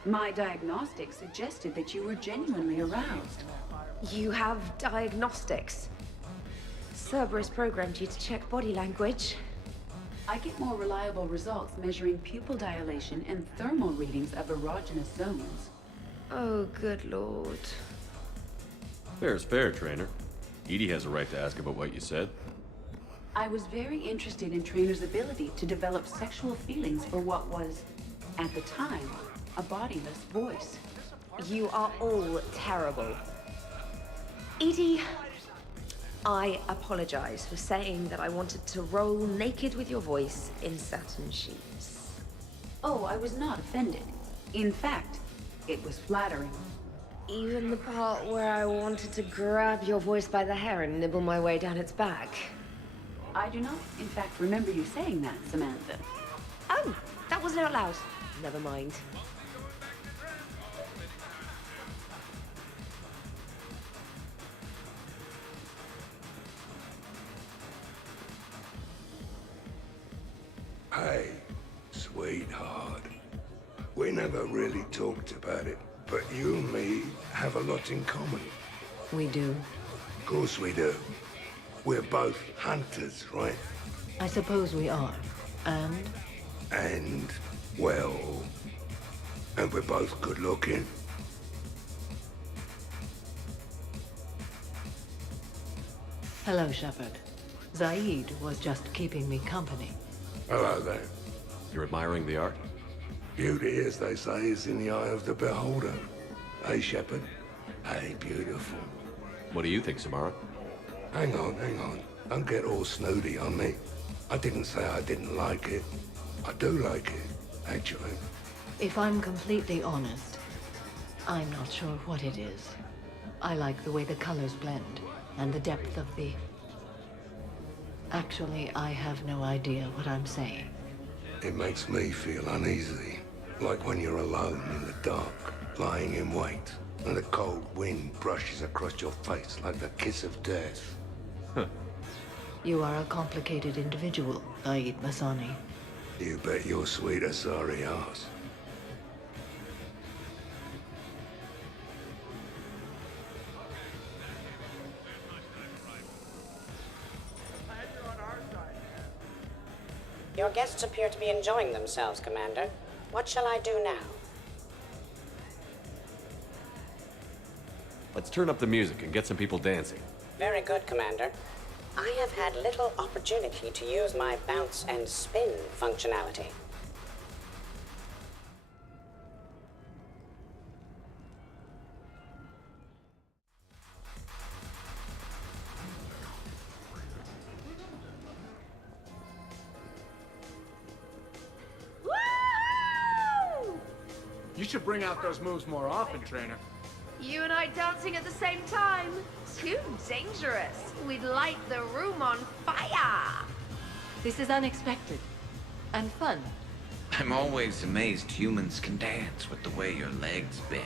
My diagnostics suggested that you were genuinely aroused. You have diagnostics. Cerberus programmed you to check body language. I get more reliable results measuring pupil dilation and thermal readings of erogenous zones. Oh, good lord. Fair is fair, Trainer. Edie has a right to ask about what you said. I was very interested in Trainer's ability to develop sexual feelings for what was, at the time, a bodiless voice. You are all terrible. Edie, I apologize for saying that I wanted to roll naked with your voice in satin sheets. Oh, I was not offended. In fact, it was flattering. Even the part where I wanted to grab your voice by the hair and nibble my way down its back. I do not, in fact, remember you saying that, Samantha. Oh, that wasn't out loud. Never mind. Hey, sweetheart. We never really talked about it, but you and me have a lot in common. We do. Of course we do. We're both hunters, right? I suppose we are. And, well... And we're both good looking. Hello, Shepard. Zaid was just keeping me company. Hello there. You're admiring the art? Beauty, as they say, is in the eye of the beholder. Hey, Shepard. Hey, beautiful. What do you think, Samara? Hang on. Don't get all snooty on me. I didn't say I didn't like it. I do like it, actually. If I'm completely honest, I'm not sure what it is. I like the way the colors blend, and the depth of the... Actually, I have no idea what I'm saying. It makes me feel uneasy. Like when you're alone in the dark, lying in wait, and a cold wind brushes across your face like the kiss of death. You are a complicated individual, Aid Masani. You bet your sweet Asari ass. Your guests appear to be enjoying themselves, Commander. What shall I do now? Let's turn up the music and get some people dancing. Very good, Commander. I have had little opportunity to use my bounce and spin functionality. You should bring out those moves more often, Trainer. You and I dancing at the same time? Too dangerous. We'd light the room on fire. This is unexpected. And fun. I'm always amazed humans can dance with the way your legs bend.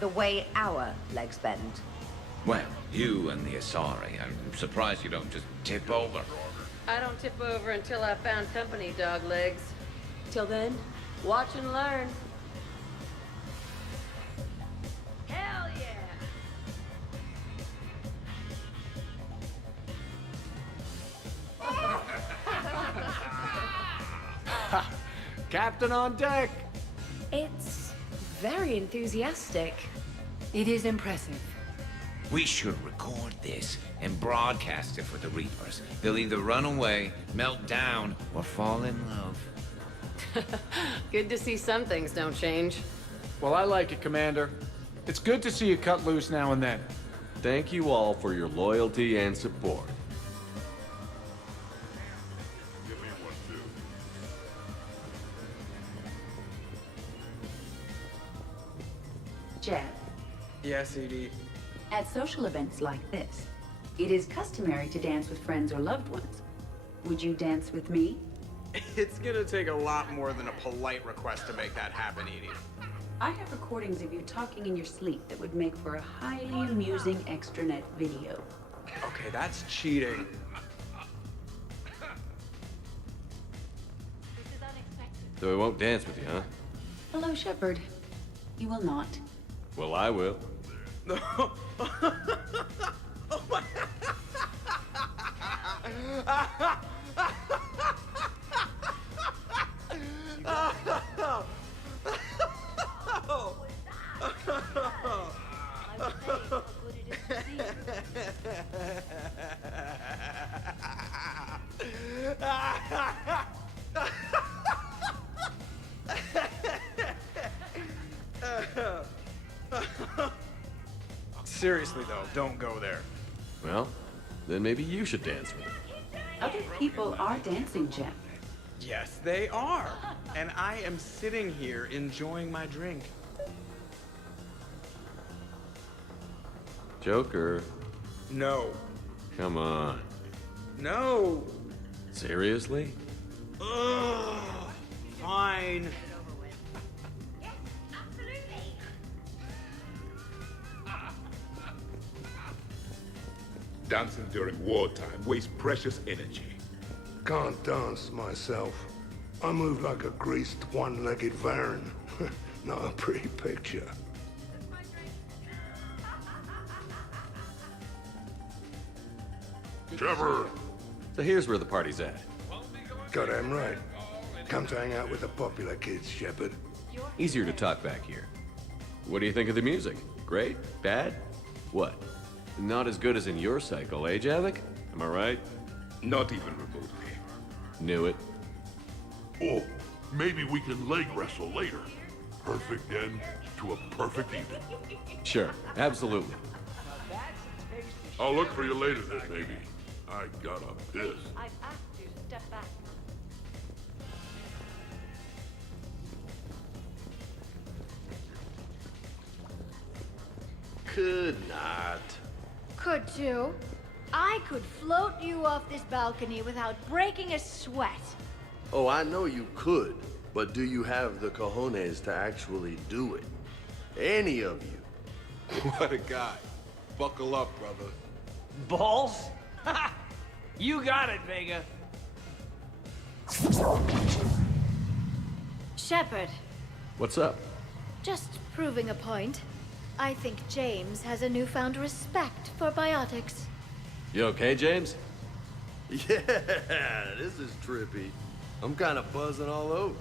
The way our legs bend. Well, you and the Asari, I'm surprised you don't just tip over. I don't tip over until I found company, dog legs. Till then, watch and learn. Hell yeah! Captain on deck! It's very enthusiastic. It is impressive. We should record this and broadcast it for the Reapers. They'll either run away, melt down, or fall in love. Good to see some things don't change. Well, I like it, Commander. It's good to see you cut loose now and then. Thank you all for your loyalty and support. Give me one, too. Jeff, Yes, Edie. at social events like this, it is customary to dance with friends or loved ones. Would you dance with me? It's gonna take a lot more than a polite request to make that happen, Edie. I have recordings of you talking in your sleep that would make for a highly amusing extranet video. Okay, that's cheating. So I won't dance with you, huh? Hello, Shepard. You will not. Well, I will. Seriously, though, don't go there. Well, then maybe you should dance with her. Other people are dancing, Jeff. Yes, they are. And I am sitting here enjoying my drink. Joker. No. Come on. No. Seriously? Ugh. Fine. Dancing during wartime wastes precious energy. Can't dance myself. I move like a greased one-legged Varan. Not a pretty picture. Trevor! So here's where the party's at. Goddamn right. Come to hang out with the popular kids, Shepard. Easier to talk back here. What do you think of the music? Great? Bad? What? Not as good as in your cycle, eh, Javik? Am I right? Not even remotely. Knew it. Oh, maybe we can leg wrestle later. Perfect end to a perfect evening. Sure, absolutely. I'll look for you later then, maybe. I gotta piss. I've asked you to step back. Could not. Could you? I could float you off this balcony without breaking a sweat. Oh, I know you could, but do you have the cojones to actually do it? Any of you? What a guy. Buckle up, brother. Balls? You got it, Vega. Shepard, What's up? just proving a point. I think James has a newfound respect for biotics. You okay, James? Yeah, this is trippy. I'm kind of buzzing all over.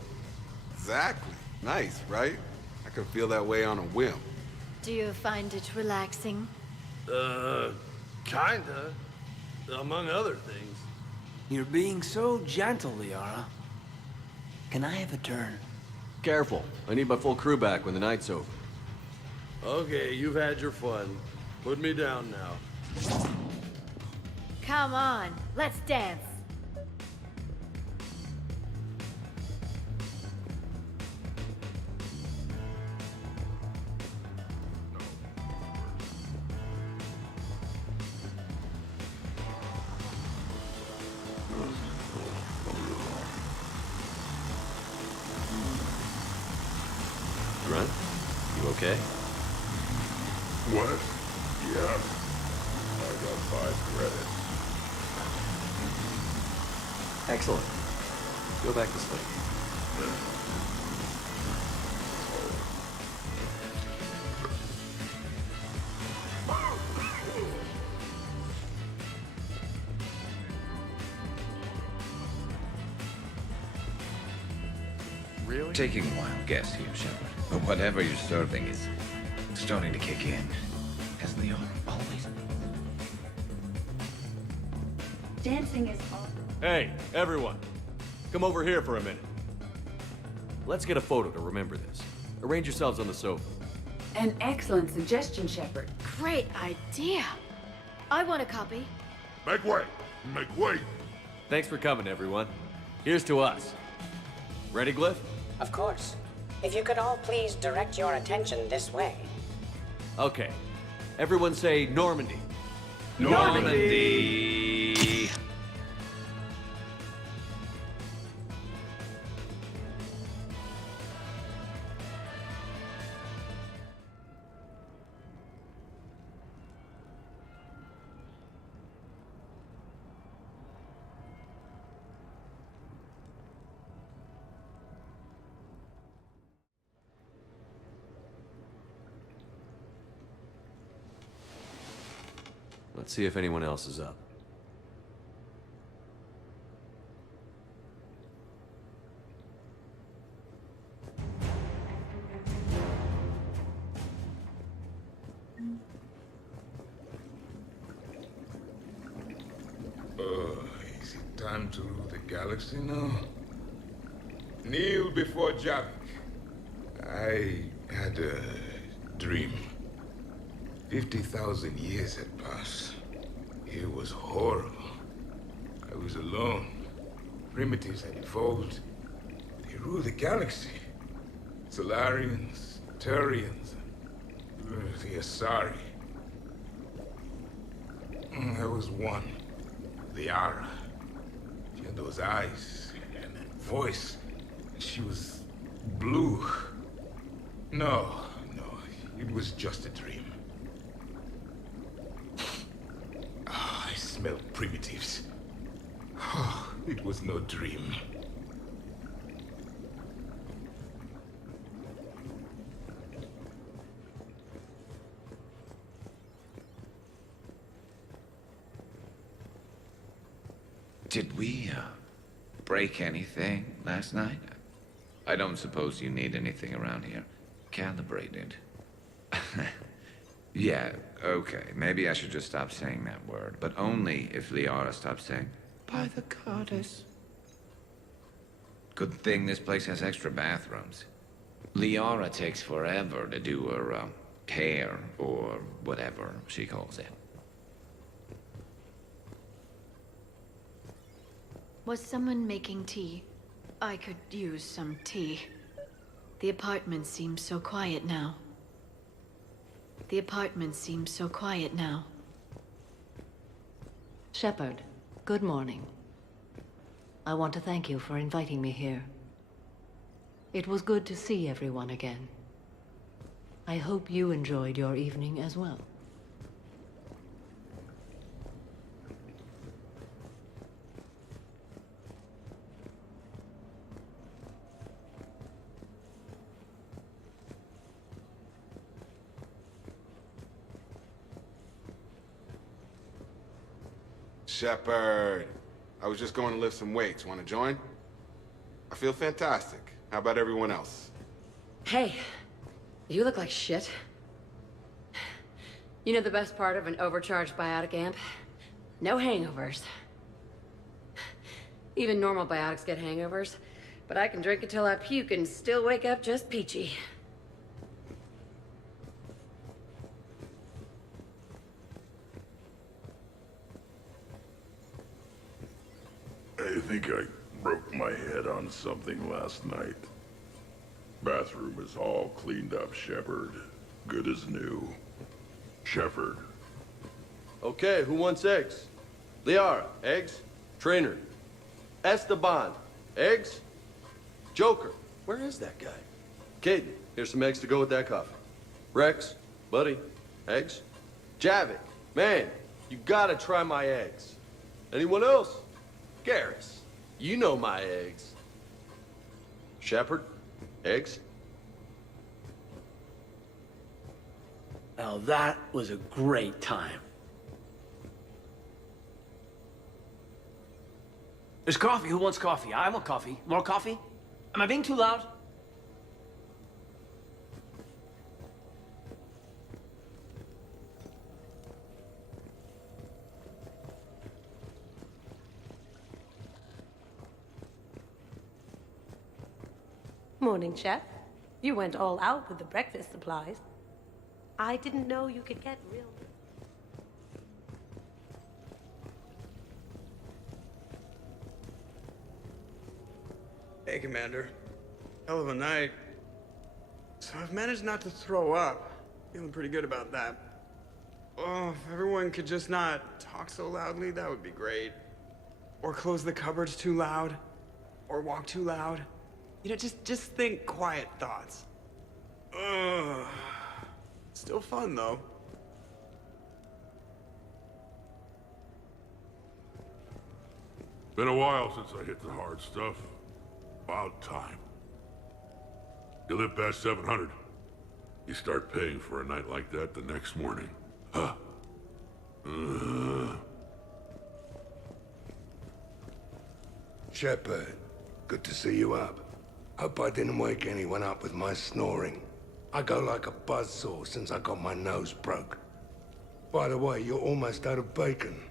Exactly. Nice, right? I can feel that way on a whim. Do you find it relaxing? Kinda. Among other things. You're being so gentle, Liara. Can I have a turn? Careful. I need my full crew back when the night's over. Okay, you've had your fun. Put me down now. Come on, let's dance. Grunt? You okay? What? Yeah. I got 5 credits. Excellent. Go back to sleep. Really? Taking a wild guess here, Shepard. But whatever you're serving is starting to kick in. Has Leon always? Dancing is all. Hey, everyone. Come over here for a minute. Let's get a photo to remember this. Arrange yourselves on the sofa. An excellent suggestion, Shepard. Great idea. I want a copy. Make way! Make way! Thanks for coming, everyone. Here's to us. Ready, Glyph? Of course. If you could all please direct your attention this way. Okay. Everyone say Normandy. Normandy! Let's see if anyone else is up. Is it time to rule the galaxy now? Kneel before Javik. I had a dream. 50,000 years had passed. It was horrible. I was alone. Primitives had evolved. They ruled the galaxy. Solarians, Turians, the Asari. There was one, Liara. She had those eyes and that voice. She was blue. No, it was just a dream. I smelled primitives. It was no dream. Did we, break anything last night? I don't suppose you need anything around here. Calibrated. Yeah, okay. Maybe I should just stop saying that word. But only if Liara stops saying, by the goddess. Good thing this place has extra bathrooms. Liara takes forever to do her, hair, or whatever she calls it. Was someone making tea? I could use some tea. The apartment seems so quiet now. The apartment seems so quiet now. Shepard, good morning. I want to thank you for inviting me here. It was good to see everyone again. I hope you enjoyed your evening as well. Shepard, I was just going to lift some weights. Want to join? I feel fantastic. How about everyone else? Hey, you look like shit. You know the best part of an overcharged biotic amp? No hangovers. Even normal biotics get hangovers, but I can drink until I puke and still wake up just peachy. I think I broke my head on something last night. Bathroom is all cleaned up, Shepard. Good as new. Shepard. Okay, who wants eggs? Liara, eggs? Trainer. Esteban, eggs? Joker, where is that guy? Caden, here's some eggs to go with that coffee. Rex, buddy, eggs? Javik, man, you gotta try my eggs. Anyone else? Garrus, You know my eggs. Shepard, eggs? Now that was a great time. There's coffee. Who wants coffee? I want coffee. More coffee? Am I being too loud? Morning, Chef. You went all out with the breakfast supplies. I didn't know you could get real... Hey, Commander. Hell of a night. So I've managed not to throw up. Feeling pretty good about that. Oh, if everyone could just not talk so loudly, that would be great. Or close the cupboards too loud. Or walk too loud. You know, just think quiet thoughts. Ugh. Still fun, though. Been a while since I hit the hard stuff. About time. You live past 700. You start paying for a night like that the next morning. Huh? Shepard, good to see you up. Hope I didn't wake anyone up with my snoring. I go like a buzzsaw since I got my nose broke. By the way, you're almost out of bacon.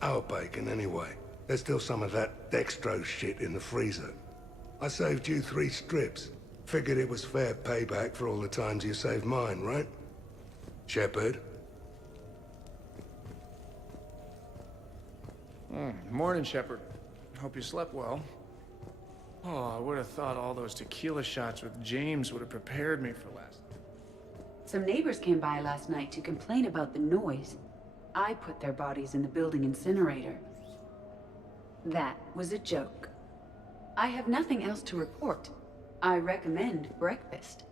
Our bacon, anyway. There's still some of that dextrose shit in the freezer. I saved you 3 strips. Figured it was fair payback for all the times you saved mine, right? Shepard? Morning, Shepard. Hope you slept well. Oh, I would have thought all those tequila shots with James would have prepared me for last. Some neighbors came by last night to complain about the noise. I put their bodies in the building incinerator. That was a joke. I have nothing else to report. I recommend breakfast.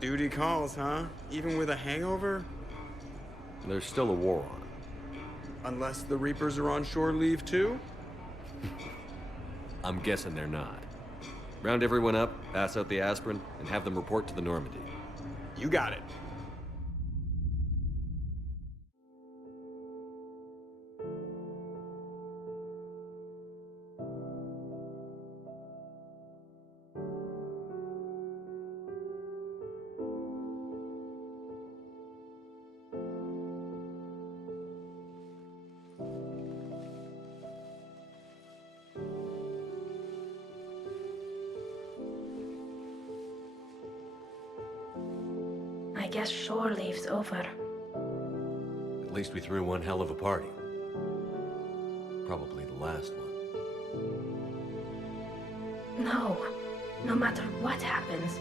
Duty calls, huh? Even with a hangover? There's still a war on. Unless the Reapers are on shore leave too? I'm guessing they're not. Round everyone up, pass out the aspirin, and have them report to the Normandy. You got it. I guess shore leave's over. At least we threw one hell of a party. Probably the last one. No. No matter what happens,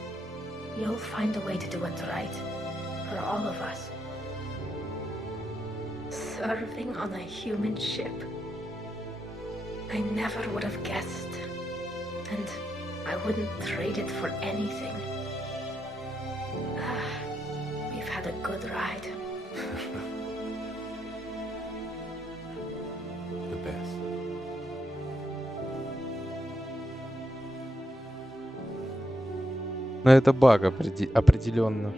you'll find a way to do it right. For all of us. Serving on a human ship. I never would have guessed. And I wouldn't trade it for anything. We've had a good ride. The best. Но это баг определенно.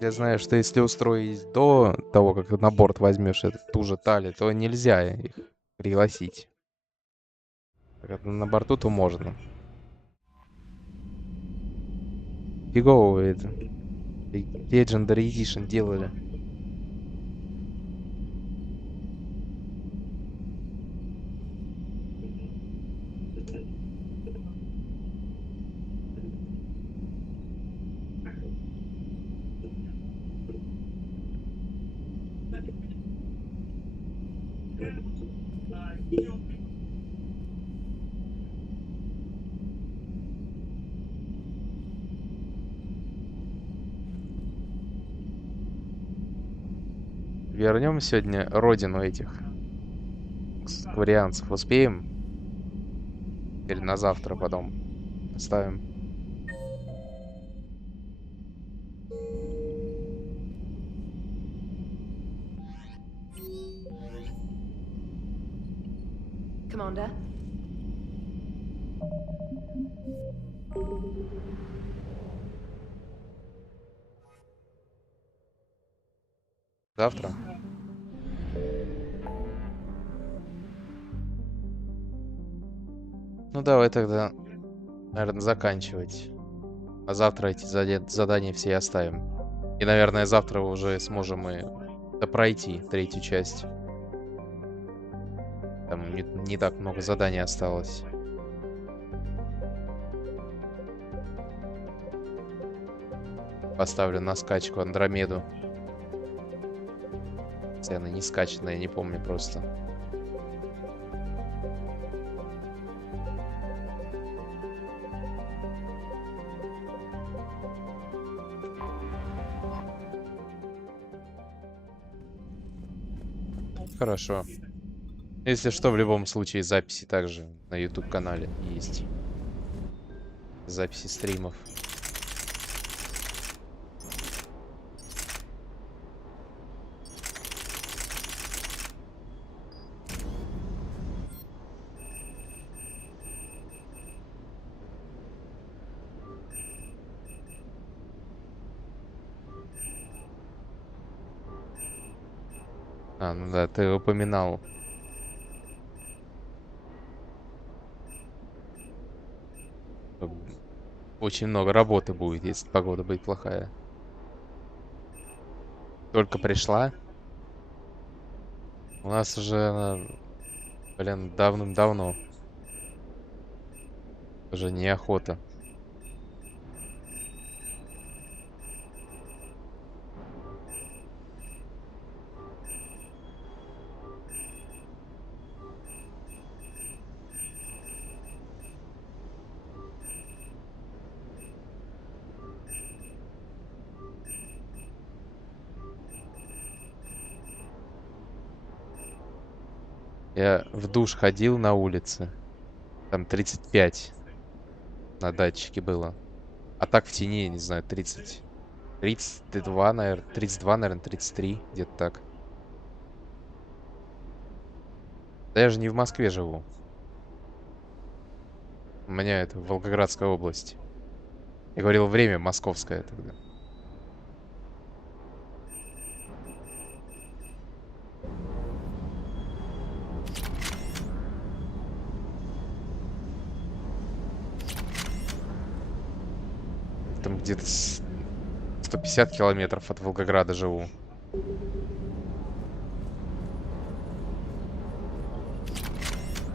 Я знаю, что если устроить до того, как на борт возьмешь ту же талию, то нельзя их пригласить. Когда на борту, то можно. Фигово вы это. Legendary Edition делали. вернем сегодня родину этих вариантов. Успеем? Или на завтра потом оставим? Commander? Завтра? Ну давай тогда, наверное, заканчивать. А завтра эти задания все оставим. И, наверное, завтра уже сможем и пройти третью часть. Там не так много заданий осталось. Поставлю на скачку Андромеду. Цены не скачанная, не помню просто. Хорошо. Если что, в любом случае записи также на YouTube-канале есть. Записи стримов. А, ну да, ты упоминал. Очень много работы будет, если погода будет плохая. Только пришла. У нас уже, блин, давным-давно. Уже неохота. Я в душ ходил на улице. Там 35 на датчике было. А так в тени, не знаю, 30. 32, наверное. 32, наверное, 33. Где-то так. Да я же не в Москве живу. У меня это Волгоградская область. Я говорил, время московское тогда. Там где-то 150 километров от Волгограда живу.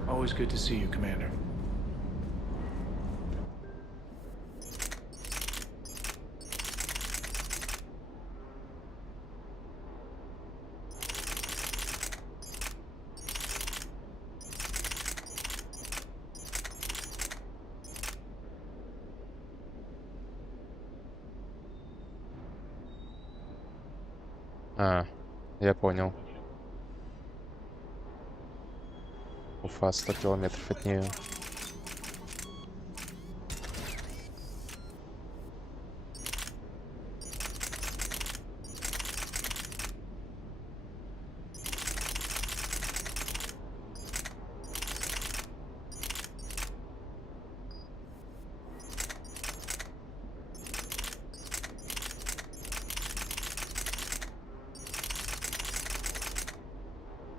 Always good to see you, Commander. А, я понял. Уфа, 100 километров от нее.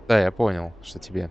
Да, я понял, что тебе.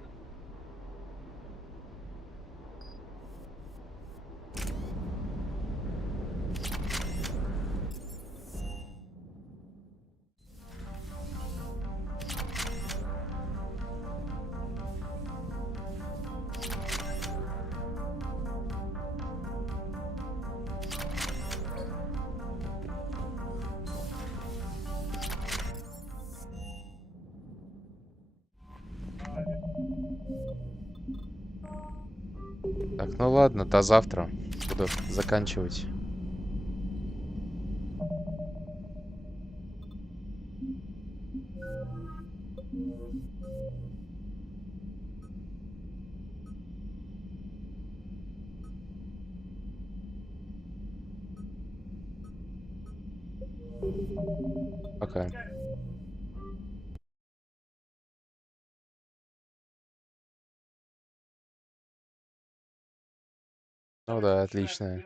Так, ну ладно, до завтра. Буду заканчивать. Пока. Ну да, отлично.